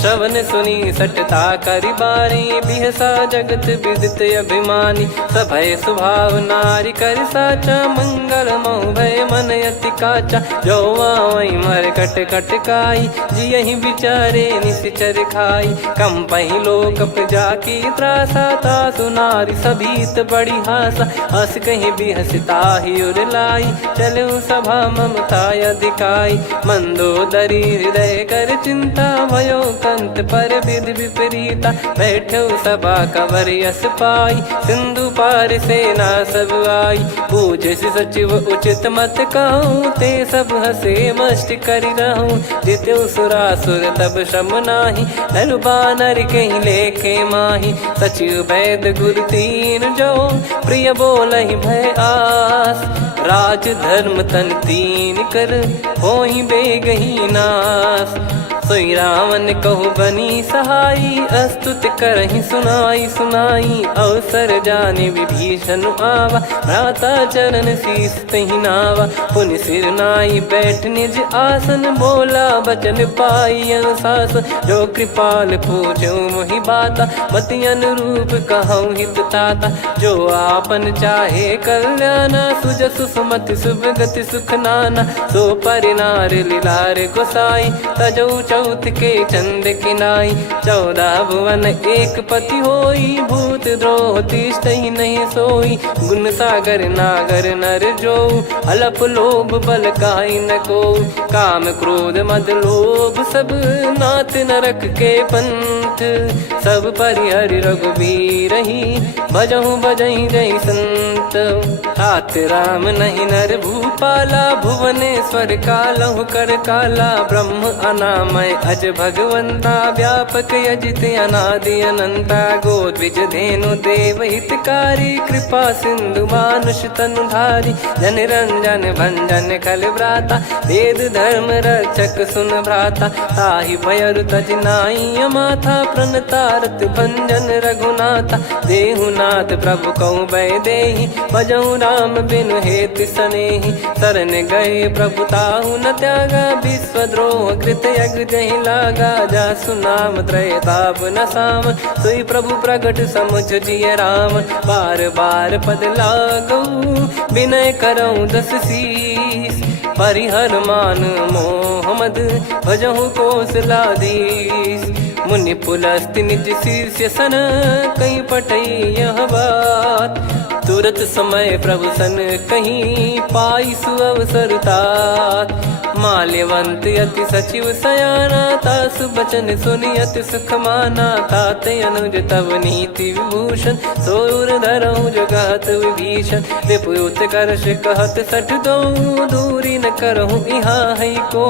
श्रवण सुनी सटता करि बारी बिहसा जगत विदित अभिमानी सभय स्वभाव नारी कर साचा मंगल मऊ भय मन अति काचा जो आवई मर कट कट काई जियहि विचारे निश्चर खाई कम पही लोक प्रजा की त्रासा तासु नारी सभीत बड़ी हासा हस कहीं बिहसता ही उर लाई चलऊ सभा ममता अधिकाई मंदोदरी हृदय कर चिंता भयो कंत पर विधि विपरीता बैठो सभा कवर यस पाई सिंधु पार सेना सब आई पूज सचिव उचित मत कहूँ ते सब हसे मष्ट करि रहूं जित्यु सुरासुर तब श्रम नाही नर बानर कहीं लेखे माही सचिव वैद गुरु तीन जो प्रिय बोलहि भय आस राज धर्म तन तीन कर होहि बेगही नास सोई रावण कहु बनी सहाई अस्तुत करहि सुनाई सुनाई अवसर जाने विभीषण आवा भ्राता चरण शीस तहि नावा पुनि सिर नाई बैठ निज आसन बोला बचन पाई अनुशासन जो कृपाल पूछो मोहि बाता मति अनुरूप कहूँ हित ताता जो आपन चाहे कल्याणा सुजसु सुमति शुभ गति सुख नाना सो परिनार लीलार गोसाई तजौ चौथ के चंद किनाई 14 भुवन एक पति होई भूत द्रोह तिष्ठ ही नहीं सोई गुण सागर नागर नर जो अलप लोभ बल काई न को काम क्रोध मद लोभ सब नाथ नरक के पंथ सब परिहरि रघुबीर ही भजहु भजहि जय संत तात राम नहीं नर भूपाला भुवनेश्वर कालहु कर काला ब्रह्म अनामय अज भगवंता व्यापक यजित अनादि अनंता गोद्विज धेनु देव हितकारी कृपा सिंधु मानुष तनुधारी जन रंजन भंजन खल भ्राता वेद धर्म रक्षक सुन भ्राता ताहि भयरु तज नाई माथा प्रणतारत भंजन रघुनाथा देहुनाथ प्रभु कहु भय देहि भजहु राम बिनु हेत सनेहि शरण गए प्रभु ताहु न त्यागा विश्वद्रोह कृत यज्ञ जहि लागा जासु नाम त्रय ताप न साम सोई प्रभु प्रगट समुझ जिय राम बार बार पद लागऊ विनय करऊँ दस शीस परिहर मान मोह मद भजहु कौशलाधीश मुनि पुलस्ति निज शीर्ष सन कहीं पटई यह बात तुरत समय प्रभु सन कहीं पाई सुअवसर तात माल्यवंत अति सचिव सयाना तासु बचन सुनि अति सुख माना तात अनुज तव नीति विभूषण सोर धरऊ जगत विभीषण विपुत करश कहत सठ दो दूरी न करहु इहा है को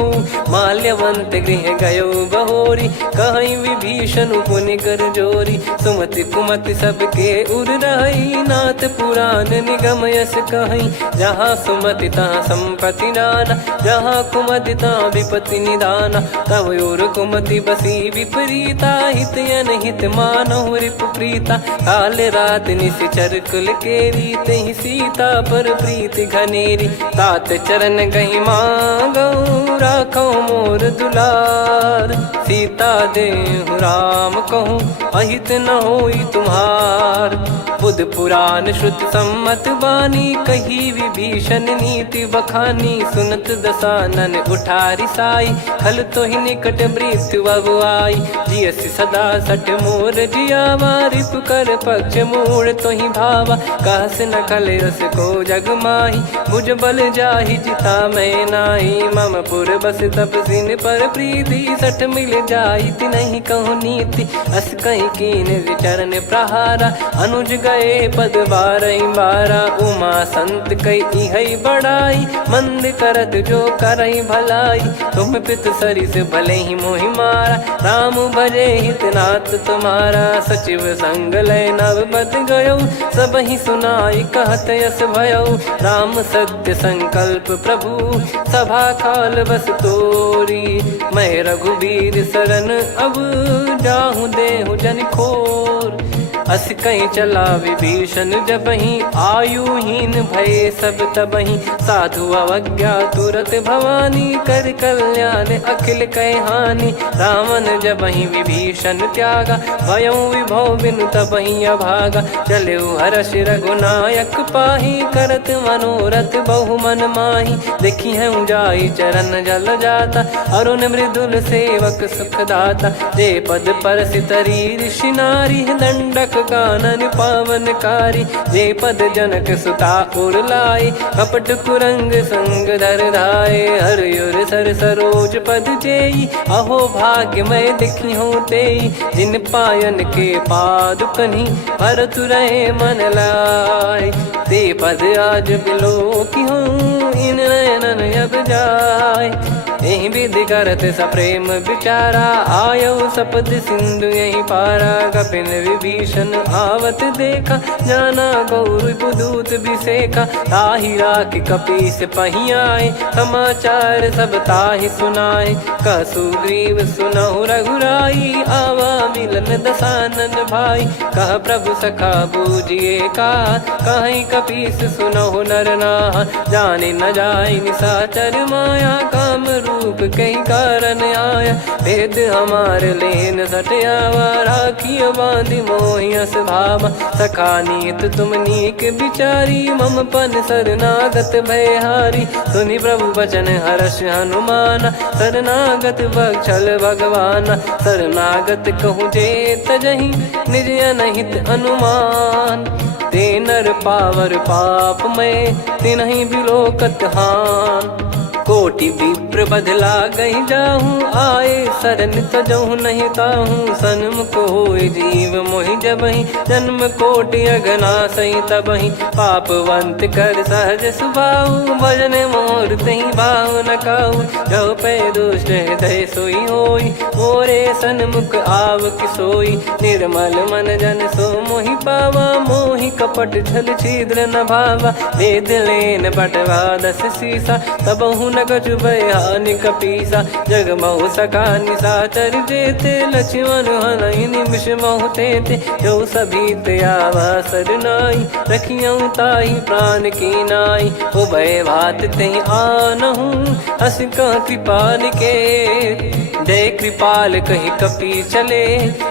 माल्यवंत गृह गयो बहोरी कहीं विभीषण पुनि कर जोरी सुमति कुमति सबके उर रही नाथ पुराण निगम यस कहीं जहाँ सुमति तहाँ संपत्ति नाना जहाँ कुमदिता विपत्ति निदाना। तव योर कुमति बसी विपरीता, हित अनहित मानव रिपु प्रीता। काल रात निशिचर कुल केरी, तहि सीता पर प्रीति घनेरी। तात चरण गही मांगऊ, राखो मोर दुलार। सीता देहु राम कहूँ, अहित न होई तुम्हार। बुध पुराण श्रुति सम्मत बानी, कही विभीषण नीति बखानी। सुनत दसानन उठारी साई, खल तो ही निकट मृत्यु अब आई। जियसि सदा सठ मोर जियावा, रिप कर पक्ष मूड़ तो ही भावा। कहस न खल रस को जग माही, भुज बल जाहि जिता मैं नाही। मम पुर बस तप सिन पर प्रीति, सठ मिल जाई तिनहि कहूँ नीति। अस कहीं कीन चरण प्रहारा, अनुज गए पद बारही बारा। उमा संत कई इहै बड़ाई, मंद करत जो करई भलाई। तुम पित सरिस भले ही मोहि मारा, राम भजे हित नाथ तुम्हारा। सचिव संग लय नव बत गयो, सब ही सुनाई कहत यस भयो। राम सत्य संकल्प प्रभु, सभा काल बस तोरी। मैं रघुबीर शरण अब, जाहूँ देहु जन खोर। अस कहीं चला विभीषण जबहि, आयुहीन भये सब तबहि। साधु अवज्ञा तुरत भवानी, कर कल्याण अखिल कह हानि। रावण जबहि विभीषण त्यागा, भयउ विभव बिनु तबहि अभागा। चलऊ हर्ष रघुनायक पाहि, करत मनोरथ बहु मन माहि। देखी है जाई चरण जल जाता, अरुण मृदुल सेवक सुखदाता। जे पद परसि तरी ऋषि नारी, दंडक कानन पावनकारी। जे पद जनक सुता उर लाए, कपट कुरंग संग धर धाये। हरियुर सर सरोज पद जेई, अहो भाग्य मैं दिखी हूँ तेई। जिन पायन के पादुकनि, भरतु रहे मन लाय। ते पद आज बिलो की हूँ, इन नयनन अब जाय। यही विधि करत सप्रेम विचारा, आयो सपद सिंधु यही पारा। कपिन विभीषण आवत देखा, जाना गौर बुदूत बिसेखा। ताहि राख कपीस पही आए, समाचार सब ताहि सुनाए। कह सुग्रीव सुनहु रघुराई, आवा मिलन दसानन भाई। कह प्रभु सखा बूझिए का, कहीं कपीस सुनहु नर नाहा। जाने न जाय निशाचर माया, काम रूप कई कारण आया। भेद हमार लेन सटयावा, राखिय बांधि मोहियस भावा। सखा नीत तुम नीक बिचारी, मम पन शरणागत भयहारी। सुनि प्रभु बचन हर्ष हनुमाना, शरणागत बक्षल भगवाना। शरणागत कहूँ जे तजहि, निज अनहित अनुमान। ते नर पावर पाप में, तिन्हि बिलोकत हान। कोटि विप्र बदला गई जाहूँ, आए शरण तजहु नहीं ताहूँ। सन्मुख होय जीव मोहि जबहि, जन्म कोटि अगना सही तबहि। पापवंत कर सहज सुभाऊ, भजन मोर तहि भाव न काऊ। जो पै दुष्ट हृदय सोई होई, मोरे सन्मुख आव किसोई। निर्मल मन जन सो मोहि पावा, मोहि कपट छल छिद्र न भावा। वेद लेन बटवा दस सीसा, तबहु न कछु भयानि कपीसा। जग महु सका निशाचर जेते, लक्ष्मण हनहि निमिष महु तेते। जो सभी त्यावा सरनाई, रखियऊ ताहि प्राण की नाई। उभय भात तेहि आनहु, हस कह कृपाल के। जय कृपाल कहि कपी चले,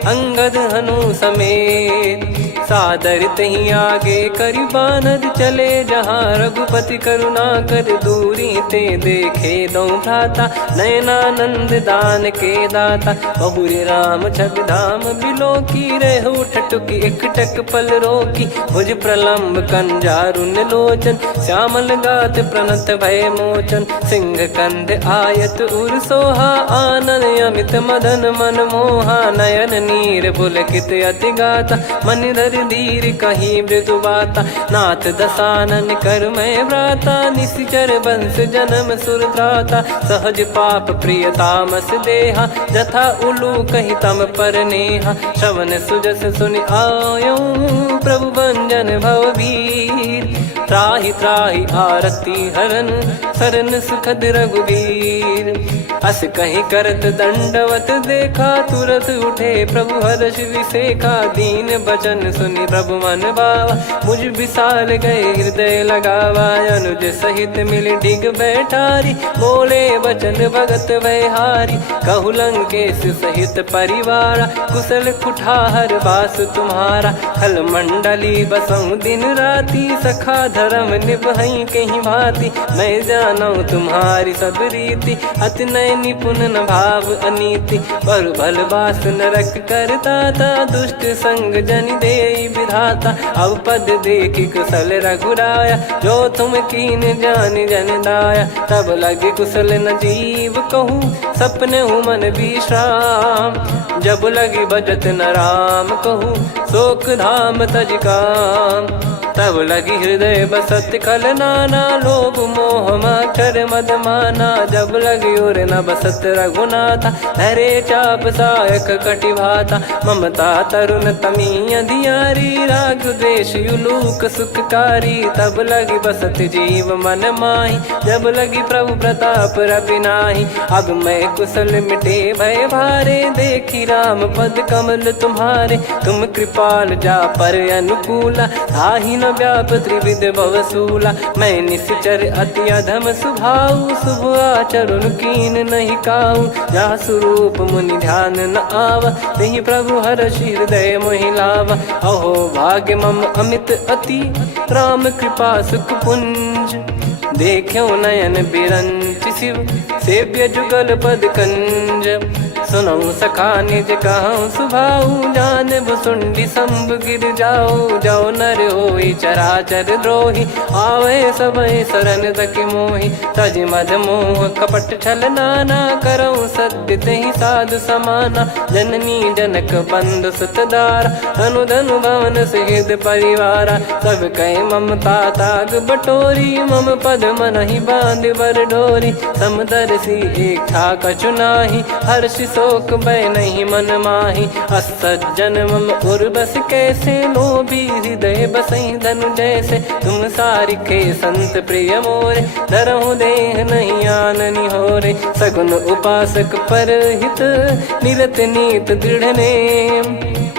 अंगद हनु समेत। सादर तही आगे करि बानर चले, जहाँ रघुपति करुणा कर दूरी ते देखे दो भ्राता। नयनानंद दान के दाता, बहुरे राम छग धाम बिलो की। रहु ठटुकी एकटक पल रोकी, भुज प्रलम्ब कंजारुन लोचन। श्यामल गात प्रणत भय मोचन, सिंह कंध आयत उर सोहा। आनन अमित मदन मन मोहा, नयन नीर पुलकित अति गाता। मन धर धीर कहीं मृदु बाता, नाथ दसानन कर मैं व्राता। निशिचर वंश जन्म सुरत्राता, सहज पाप प्रिय तामस देहा। जथा उलू कही तम पर नेहा, श्रवण सुजस सुनि आयो। प्रभु भंजन भववीर, त्राहि त्राहि आरती हरन सरन सुखद रघुवीर। अस कहीं करत दंडवत देखा तुरत उठे प्रभु हर्ष विसेखा। दीन बचन सुनि प्रभु मन भावा मुझ विशाल गए हृदय लगावा। अनुज सहित मिल डिग बैठारी बोले वचन भगत वैहारी। कहु लंकेश सहित परिवारा कुशल कुठार बास तुम्हारा। खल मंडली बसऊं दिन राती सखा धर्म निभई कहीं भांति। मैं जानू तुम्हारी सब रीति अति नय निपुण न भाव अनीति। पर भल बास नरक करता था दुष्ट संग जन दे विधाता। अब पद देखी कुशल रघुराया जो तुम कीन जान जन दाया। तब लगे कुशल न जीव कहूँ सपने मन विश्राम। जब लगी बजत न राम कहूँ शोक धाम तज काम। तब लगी हृदय बसत खल नाना लोभ मोह मकर मद माना। जब लगी और न बसत रघुनाथा हरे चाप सायक कटि भाता। ममता तरुण तमी अधियारी राग द्वेष युलूक सुखकारी। तब लगी बसत जीव मन माही जब लगी प्रभु प्रताप रविनाही। अब मैं कुशल मिटे भय भारे देखी राम पद कमल तुम्हारे। तुम कृपाल जा पर अनुकूला ताहि न व्याप त्रिविध भवसूला। मैं निश्चर अति अधम सुभाऊ शुभ आचरण कीन नहीं काऊ। जा स्वरूप मुनि ध्यान न आवा नहीं प्रभु हर्ष हृदय मोहि लावा। अहो भाग्य मम अमित अति राम कृपा सुख पुंज। देखो नयन बिरंच शिव सेव्य जुगल पद कंज। सुनऊ सखा निज कहूँ सुभाऊ जान भुसुंडी संभ गिर जाओ। जाओ नर होई चराचर द्रोही आवे सबय शरण तक मोहि। तज मद मोह कपट छल नाना करऊँ सत्य तेहि साधु समाना। जननी जनक बंधु सुतदारा धनु धनु भवन सहित परिवारा। सब कहे ममता ताग बटोरी मम पद मन ही बांध बर डोरी। समदर्शी इच्छा कछु नाही हर्ष शोक भय नहीं मन माही। असज्जन मम उर्वश कैसे लोभी हृदय बसई धनु जैसे। तुम सारिखे संत प्रिय मोरे धरहु देह नहीं आननि होरे। सगुन उपासक पर हित निरत नीत दृढ़ नेम।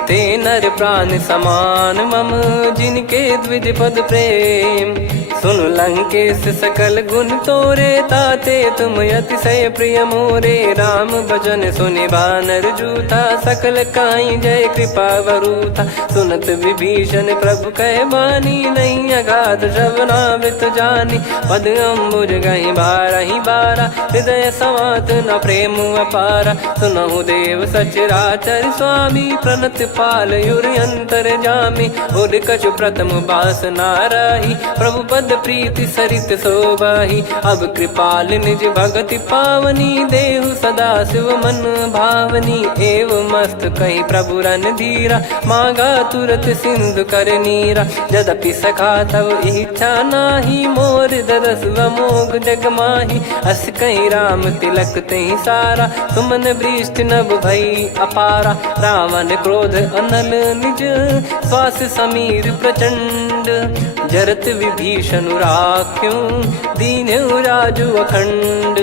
ते नर प्राण समान मम जिनके द्विज पद प्रेम। सुन लंकेश सकल गुण तोरे ताते तुम अतिशय प्रिय मोरे। राम भजन सुनि बानर जूथा सकल काई जय कृपा वरूथा। सुनत विभीषण प्रभु कह बानी नहीं अगाध श्रवणामृत जानी। पद अम्बुज गहि बारहि बारा हृदय समात न प्रेम अपारा। सुनहु देव सचराचर स्वामी प्रणत पाल युर अंतर जामी। उर कछु प्रथम बास नाराही प्रभु पद प्रीति सरित शोभाही। अब कृपाल निज भगति पावनी देहु सदा शिव मन भावनी। एव मस्त कही प्रभु रन धीरा मांगा तुरत सिंधु कर नीरा। यद्यपि सखा तब इच्छा नाही मोर दरस मोग जग माही। अस कहीं राम तिलक तही सारा सुमन वृष्टि नभ भई अपारा। रावण क्रोध अनल निज श्वास समीर प्रचंड। जरत विभीषण राख्यों दीन राजु अखंड।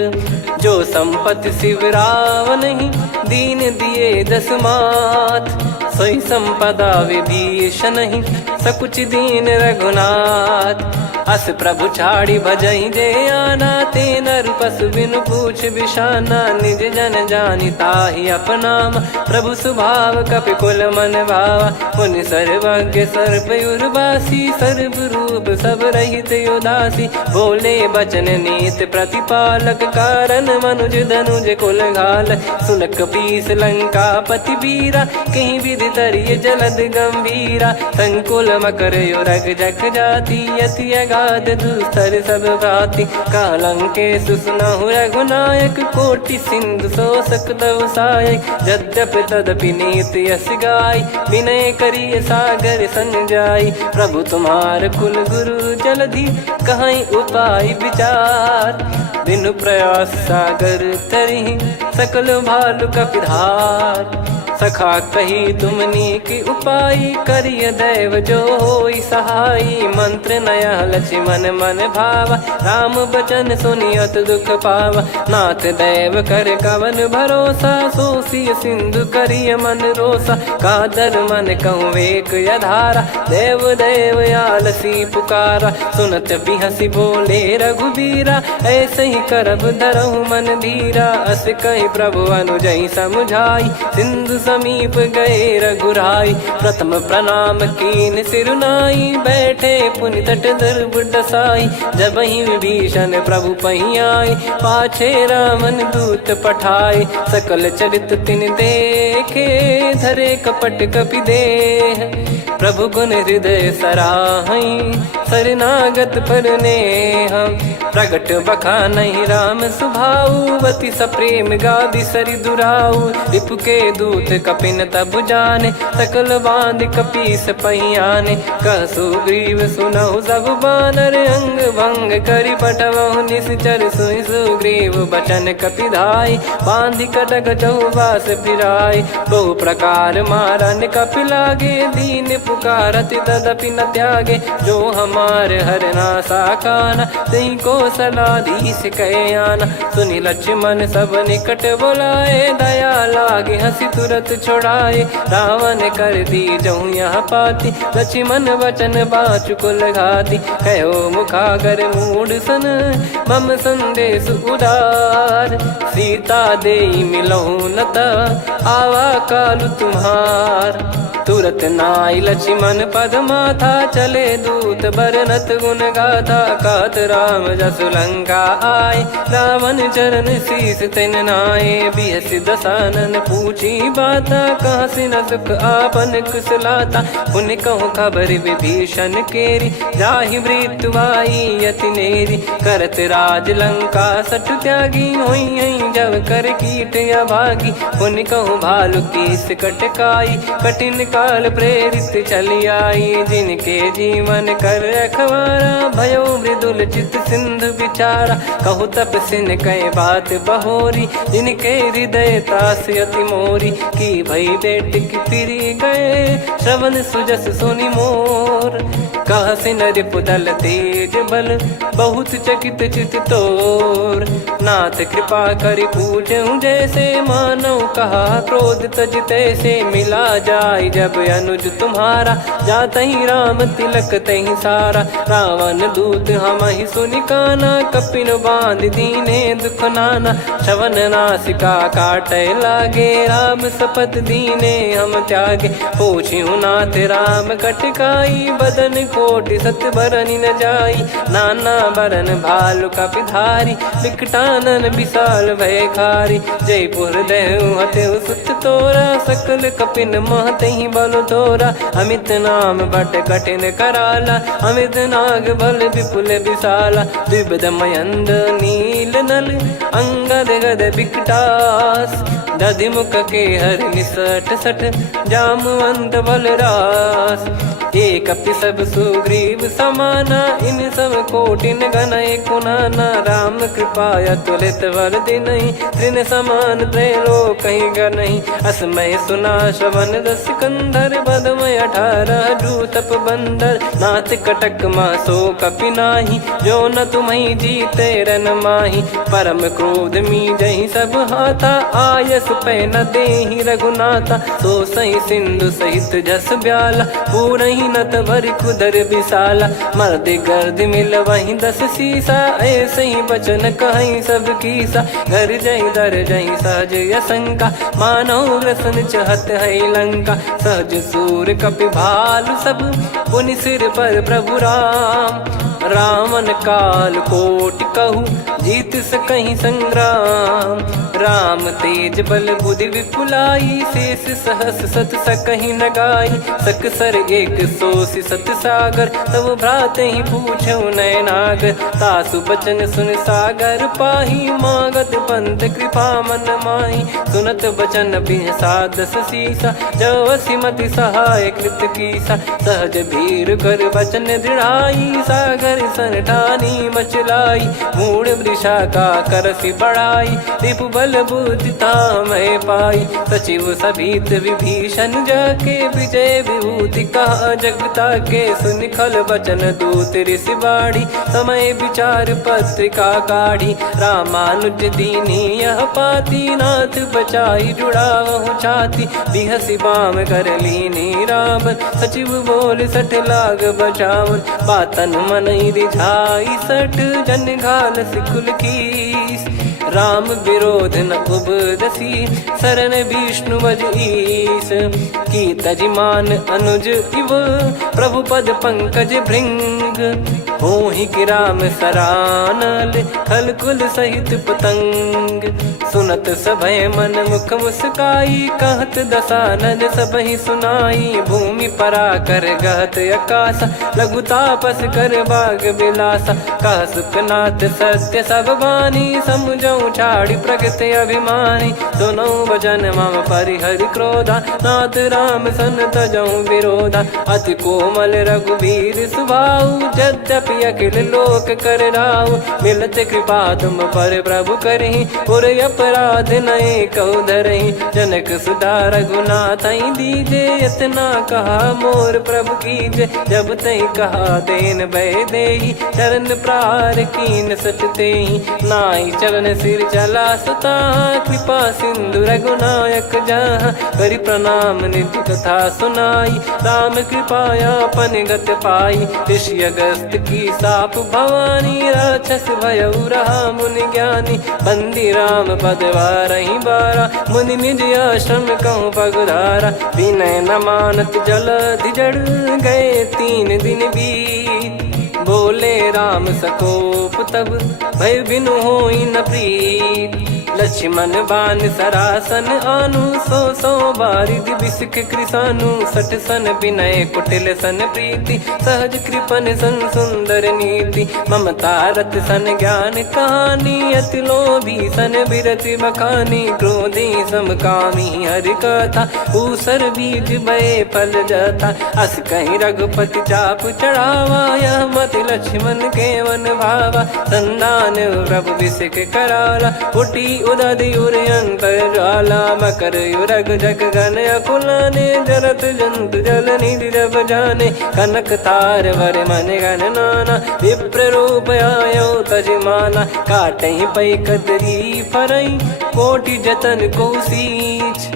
जो संपत्ति शिव रावण ही दीन दिए दस मात। सोई संपदा विभीषण ही सकुच दीन रघुनाथ। अस प्रभु छाड़ी भजई जे आना ते नर पशु बिनु पूछ बिशाना। निज जन जानि ताहि अपनाम प्रभु स्वभाव कपि कुल मन भावा। मुनि सर्वज्ञ सर्वयुर्वासी सर्व रूप सब रहित उदासी। बोले बचन नीत प्रतिपालक कारण मनुज धनुज कुल घाल। सुन कपीस लंका पति वीरा कहीं विधि तरिय जलद गंभीरा। संकुल मकर युरग जग जाति यति अगाध दुस्तर सब भाति। कालंकेश सुनहु रघुनायक कोटि सिंधु शोषक तव सहायक। यद्यपि तदपि नीत यस गाय विनय करिय सागर सन जाई। प्रभु तुम्हार कुल गुरु जलधि कहीं उपाय विचार। बिनु प्रयास सागर तरिहि सकल भालु कपिधार। सखा कही तुमनी की उपाई, करिय दैव जो होई सहाई। मंत्र नया लक्ष्मण मन भावा, राम बचन सुनियत दुख पावा। नाथ दैव कर कवन भरोसा, सोसिय सिंधु करिय मन रोसा। कादर मन कहूँ एक यधारा, देव देव आलसी पुकारा। सुनत बिहसी बोले रघुबीरा, ऐसे ही करब धरहु मन धीरा। अस कही प्रभु अनुजई समुझाई, सिंधु समीप गए रघुराई। प्रथम प्रणाम कीन सिरुनाई, बैठे पुनि तट दर्भ डसाई। जब ही विभीषण प्रभु पही आए, पाछे रामन दूत पठाए। सकल चरित तिन देखे, धरे कपट कपि देह। प्रभु गुण हृदय सराहई, शरणागत पर नेह। प्रगट बखानहि राम सुभाऊ, बति सप्रेम गादि सरि दुराऊ। रिपु के दूत कपिन तब जाने, सकल बांध कपीस पहियाने। कह सुग्रीव सुनहु सब बानर, अंग भंग करि पठवहु निश्चर। सुनि सुग्रीव बचन कपिधाई, बांधि कटक चौबास फिराई। बहु प्रकार मारन कपि लागे, दीन पुकारति तदपि न त्यागे। जो हमारे हरना साकाना, तई को सलाधीश कहे आना। सुनि लक्ष्मण सब निकट बोलाए, दया लागे हंसी तुरत छोड़ाए। रावण कर दी जऊँ यहाँ पाती, लक्ष्मण वचन बाचु कुल घाती। कहो मुखागर मूढ़ सन, मम संदेश उदार। सीता देई मिलहु नता, आवा कालु तुम्हार। तुरत नाई लक्ष्मण पद माथा, चले दूत बरनत गुण गाथा। कहत राम जसु लंका आए, रावण चरण शीस तिन नाये। बिहसि दसानन पूछी बाता, कहसि न सुख आपन कुशलाता। पुनि कहूँ खबर विभीषण केरी, जाहि मृत्यु आई अति नेरी। करत राज लंका सठ त्यागी, होई जब कर कीट अभागी। पुनि कहूँ भालु कीस कटकाई, कठिन काल प्रेरित चली आई। जिनके जीवन कर रखवारा, भयो मृदुल चित सिंधु विचारा। कहु तपसिन कई बात बहोरी, जिनके हृदय तास अति मोरी। की भई बेट की फिरी गए, श्रवण सुजस सुनि मोर। कहसिन रिपु दल तेज बल, बहुत चकित चित तोर। नाथ कृपा करि पूछऊँ जैसे, मानव कहा क्रोध तज तैसे। मिला जाय जब अनुज तुम्हारा, जातहि राम तिलक तहि सारा। रावण दूत हमहि सुनि काना, कपिन बांध दीने दुख नाना। श्रवण नासिका काटय लागे, राम शपथ दीने हम त्यागे। पूछिहु नाथ राम कटकाई, बदन कोटि सत बरनि न जाई। नाना बरन भालु कपिधारी, विकटानन विशाल भयखारी। जयपुर देहु हतेउ सुत तोरा, सकल कपिन महतहि बल तोरा। अमित नाम बट कठिन कराला, अमित नाग बल विपुल विशाला। द्विविध मयंद नील नल, अंगद गद विकटास। दधिमुख के हर निसठ सठ, जामवंत बलरास। एक अपि सब सुग्रीव समाना, इन सब कोटिन गनय कुनाना। राम कृपा अतुलित बल दिनहि, त्रिन समान त्रैलोकहि गनहि। असमय सुना श्रवण रस कंधर, बदमय 18 जूतप बंदर। नाथ कटक मासो कपि नाही, जो न तुम्हि जीते रन माही। परम क्रोध मीजहि सब हाथा, आयस पै न देहि रघुनाथा। सो सही सिंधु सहित जस ब्याला, पूरहि नत भरि कुदर विशाला। मर्द गर्द मिल वहीं 10 सीसा, ऐसे ही बचन कहीं सब कीसा। घर जहि दर जहि सहज यसंका, मानव ग्रसन चहत है लंका। सहज सूर कपि भालु सब, पुनि सिर पर प्रभु राम। रामन काल कोटि कहु, जीत सकहि संग्राम। राम तेज बल बुद्धि विपुलाई, शेष सहस सत सकहि न गाई। सकसर 100 सत सागर, तब भ्राते ही पूछऊ नयनागर। तासु बचन सुन सागर पाही, मागत पंत कृपा मन माही। सुनत बचन बिहसा 10 सीसा, जवसि मति सहाय कृत कीसा। सहज भी वीर कर वचन दृढ़ाई, सागर सन ठानी मचलाई, मूड वृषा का करसी बढ़ाई, रिपु बल बुद्धिता मैं पाई, सचिव सभीत विभीषण जाके, विजय विभूति कहा जगता के, सुन खल वचन दूत ऋषि बाड़ी, समय विचार पत्रिका काढ़ी, रामानुज दीनी यह पाती, नाथ बचाई जुड़ावहु छाती, बिहसी बाम कर लीनी रावण, सचिव बोल सठ लाग बचावन, बातन मन रिझाई सठ, जन घाल सिकुल कीस, राम विरोध न उपदसी, शरण विष्णु बज ईस, की तजिमान अनुज इव, प्रभु पद पंकज भृंग, होहि कि राम सरानल, खल कुल सहित पतंग, सुनत सभय मन मुख मुस्काई, कहत दसानन सबहि सुनाई, भूमि परा कर गहत आकाशा, लघु तापस कर बाग बिलासा, कह सुखनाथ सत्य सब बानी, समुझऊ छाड़ी प्रगति अभिमानी, सुनो भजन मम परिहरि क्रोधा, नाथ राम सन तजऊ विरोधा, अति कोमल रघुवीर सुभाऊ, यद्यपि अखिल लोक कर राऊ, मिलत कृपा तुम पर प्रभु करहि, और अपराध नये कौ धरहि, जनक सुधा रघुनाथ दीजे, इतना कहा मोर प्रभु कीजे, जब तई कहा देन भय देहि, चरण प्रार कीन सटतेहि, नाई चरण सिर चला सता, कृपा सिंधु रघुनायक जहाँ, करि प्रणाम निधि कथा सुनाई, राम कृपाया पन गत पाई, ऋषि अगस्त की साप भवानी, राक्षस भयउ रहा मुनि ज्ञानी, बंदी राम पद वारहि बारा, मुनि निज आश्रम कहूँ पगधारा, विनय न मानत जलधि जड़, गए 3 दिन बीत, बोले राम सकोप तब, भय बिनु होई न प्रीत, लक्ष्मण बान सरासन आनु, सो बारिद बिसिख कृसानु, सठ सन विनय कुटिल सन प्रीति, सहज कृपन सन सुंदर नीति, ममता रत सन ज्ञान कहानी, अति लोभी सन बिरति बखानी, क्रोधी समकामी हरि कथा, ऊसर बीज भय फल जाता, अस कहीं रघुपति चाप चढ़ावा, यह मत लक्ष्मण के वन भावा, संदान प्रभु बिसिख कराला, उठी उदधि उर अंतर ज्वाला, मकर युरग जग गण अकुलाने, जरत जंतु जल निधि जब जाने, कनक तार वर मन गण नाना, विप्र रूप आयो तजमाना, काटहि पै कतरी फरई, कोटि जतन को सींच,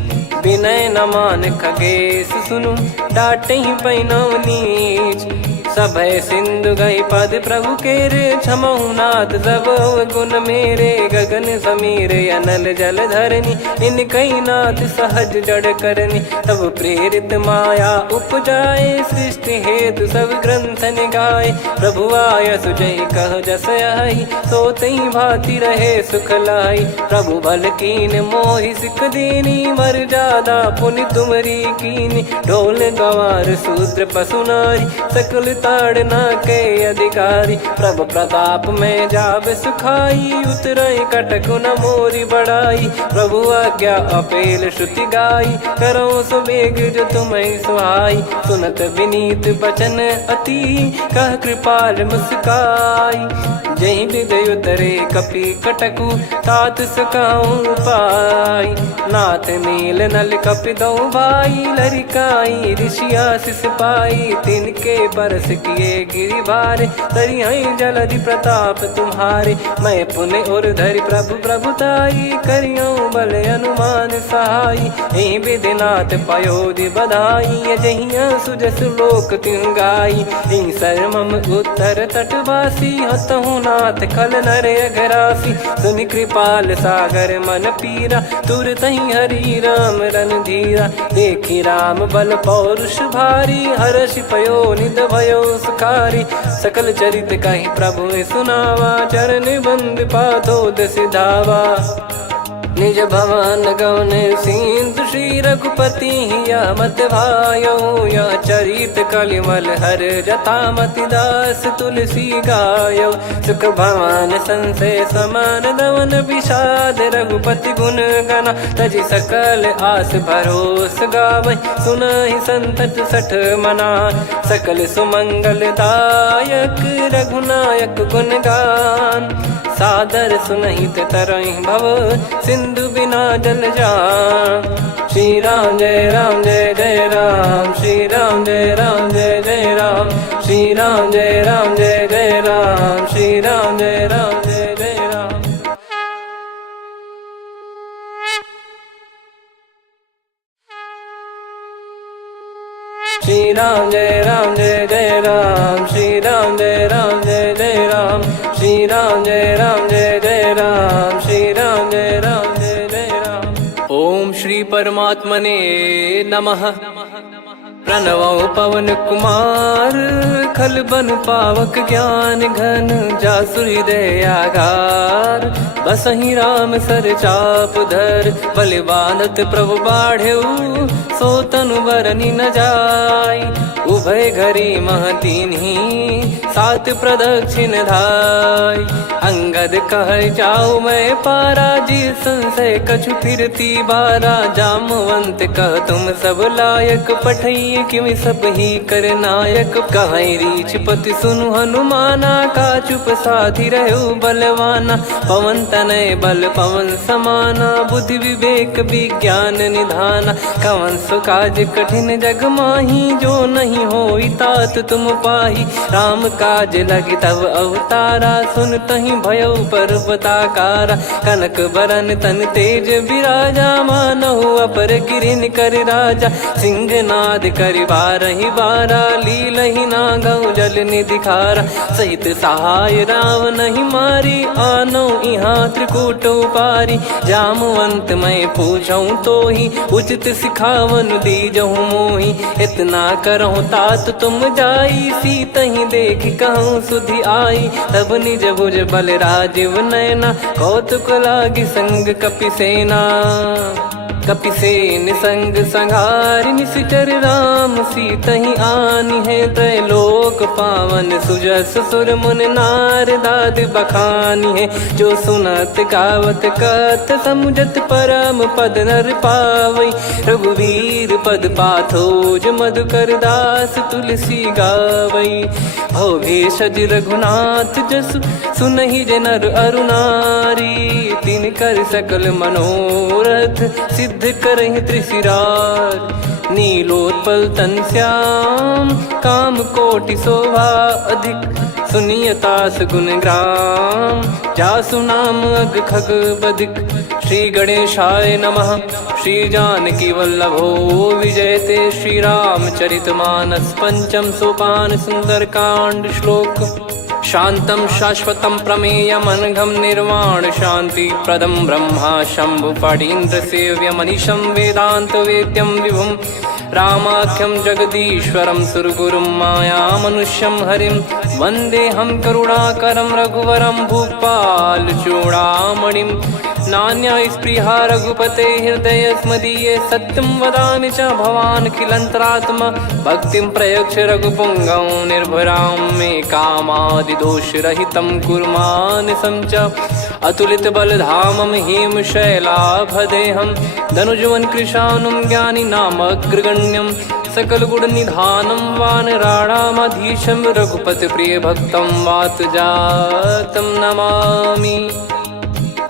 विनय न मान खगेश सुनु, डांटहि पै नव नीच, सभय सिंधु गई पद प्रभु केरे, क्षमहु नाथ सब गुण मेरे, गगन समीरे अनल जल धरनी, इन कई नाथ सहज जड़ करनी, तब प्रेरित माया उपजाए, सृष्टि हेतु सब ग्रंथ निगाए, प्रभु आय सुजय कह जस आई, सोतई भांति रहे सुख लाई, प्रभु बल कीन मोहि सिख दीनी, वर जादा पुनि तुमरी कीनी, ढोल गवार शूद्र पशु नारी, सकल ताड़ना के अधिकारी, प्रभु प्रताप में जाब सुखाई, उतरई कटक न मोरी बढ़ाई, प्रभु आज्ञा अपेल श्रुति गाई, करो सुबेग जो तुम्हें सुहाई, सुनत विनीत बचन अति, कह कृपाल मुस्काई, जहि हृदय उतरे कपि कटकु, तात सकाऊं पाई, नाथ नील नल कपि दो भाई, लरिकाई ऋषि आशीष पाई, तिनके परस किए गिरि भारे, तरिहै जलधि प्रताप तुम्हारे, मैं पुण्य और धरि प्रभु प्रभुताई, करियऊँ बल अनुमान सहाई, एहि विधिनाथ पयोधि बधाई, जहिया सुजस लोक तिहुँ गाई, एहि सरमम उत्तर तटवासी, हतहु नाथ खल नर अघरासी, सुनि कृपाल सागर मन पीरा, तुरतहि हरि राम रणधीरा, देखि राम बल पौरुष भारी, हर्षि पयो निध भयो सुखारी, सकल चरित कहि प्रभु सुनावा, चरण बंद पादोद सिधावा, निज भवन गवन सिंधु श्री रघुपति या मत भायो, या चरित कलिमल हर जथा मति दास तुलसी गायो। सुख भवन संशय समान दमन विषाद, रघुपति गुण गना तजि सकल आस भरोस गावै। सुनहि संतत सठ मना सकल सुमंगल दायक, रघुनायक गुण गान सादर सुनहित तरहि भव सिंधु बिना जल जान। श्री राम जय राम जय जय राम, श्री राम जय राम जय जय राम, श्री राम जय राम जय जय राम, श्री राम जय राम जय जय राम। श्री राम जय राम जय जय राम, श्री राम जय राम जय जय राम, श्री राम जय राम जय जय राम, श्री राम जय राम जय जय राम। ओम श्री परमात्मने नमः। प्रणवो पवन कुमार, खल बन पावक ज्ञान घन, जासु हृदय आगार। बसहि राम सर चाप धर, बल बांधत प्रभु बाढ़ेऊ, सो तनु बरनि न जाय। उभय घरी मह दीन्ही, सात प्रदक्षिण धाय। अंगद कह जाऊ मैं पारा, जी संशय कछु फिरती बारा। जामवंत कह तुम सब लायक, पठइये किमि सब ही कर नायक। कहीं रीछ पति सुनु हनुमाना, का चुप साधि रहु बलवाना। पवन तनय बल पवन समाना, बुद्धि विवेक विज्ञान निधाना। कवन सो काज कठिन जग माही, जो नहीं होई तात तुम पाही। राम काज लगी तब अवतारा, सुन तहि भयउ पर्वताकारा। कनक बरन तन तेज बिराजा, मानहु अपर गिरिन कर राजा। सिंहनाद करि बारहि बारा, लीलहि नागौ जल निधि खारा। सहित सहाय रावणहि मारी, आनो इहाँ त्रिकूट उपारी। जामवंत मैं पूछऊँ तोहि, उचित सिखावन दीजहु मोहि। इतना करहु तात तुम जाई, सीतहि देखि कहूँ सुधि आई। तब निज भुज बल राजीव नयना, कौतुक लागी संग कपिसेना। कपिसेन संग संहारि निशिचर राम, सीतहि आनि है त्रैलोक पावन। सुजस सुर मुन नार दाद बखानी है, जो सुनत गावत कथ समुझत परम पद नर पावै। रघुवीर पद पाथोज मधुकर दास तुलसी गावै। भव भेषज रघुनाथ जसु, सुनहि जे नर अरु नारी। तिन कर सकल मनोरथ, सिद्ध करहि त्रिशिरार। नीलोत्पल तन श्याम, काम कोटि शोभा अधिक। सुनियतास गुण ग्राम, जासु नाम अग खग बदिक। श्री गणेशाय नमः। श्री जानकी वल्लभो विजयते, श्री रामचरित मानस पंचम सोपान सुंदरकांड श्लोक। शांतं शाश्वतं प्रमेयमनघं निर्वाण शांति प्रदं ब्रह्मा शंभु फणीन्द्र सेव्य मनीषं वेदांत वेद्यं विभुं। रामाख्यं जगदीश्वरं सुरगुरुं माया मनुष्यं हरिं। वन्देऽहं करुणाकरं रघुवरं भूपाल चूडामणिं। नान्या स्पृहा रघुपते हृदय स्मदीये, सत्यं वदामि च भवान् खिलन्तरात्मा। भक्तिं प्रयच्छ रघुपुङ्गं निर्भरां मे कामादिदोषरहितं कुर्मानसं च। अतुलित बलधामं हेमशैलाभदेहं, धनुजवन कृशानुं ज्ञानी नामग्रगण्यं। सकल गुण निधानं वानराणामधीशं, रघुपति प्रिय भक्तं वात जातं नमामि।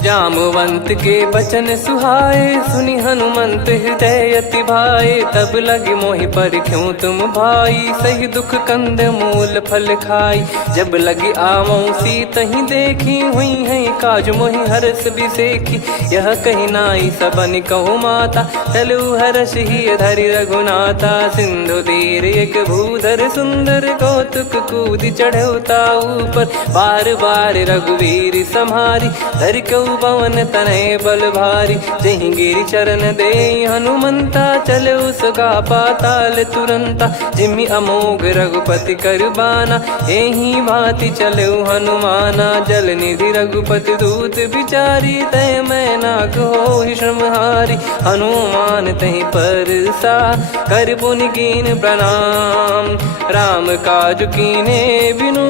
जामवंत के बचन सुहाए, सुनि हनुमंत हृदय अति भाए। तब लगे मोहि परख्यूं तुम भाई, सही दुख कंद मूल फल खाई। जब लगे आवऊं सीतहि देखी, हुई है काज मोहि हरस बिसेखी। यह कही नाई सबन कहु माता, चलु हरष ही धरि रघुनाथा। सिंधु तीर एक भूधर सुंदर, कौतुक कूद चढ़ौता ऊपर। बार बार रघुवीर सम्हारी, धरि कौ चलऊ पवन तनय बल भारी, जहि गिरि चरण दे हनुमंता, चलऊ सगा पाताल तुरंता, जिमि अमोघ रघुपति कर बाना, एहि भांति चलऊ हनुमाना। जल निधि रघुपति दूत बिचारी, तय मैं नाक होहि श्रमहारी, हनुमान तहि परसा कर पुनि कीन प्रणाम, राम काज कीने बिनु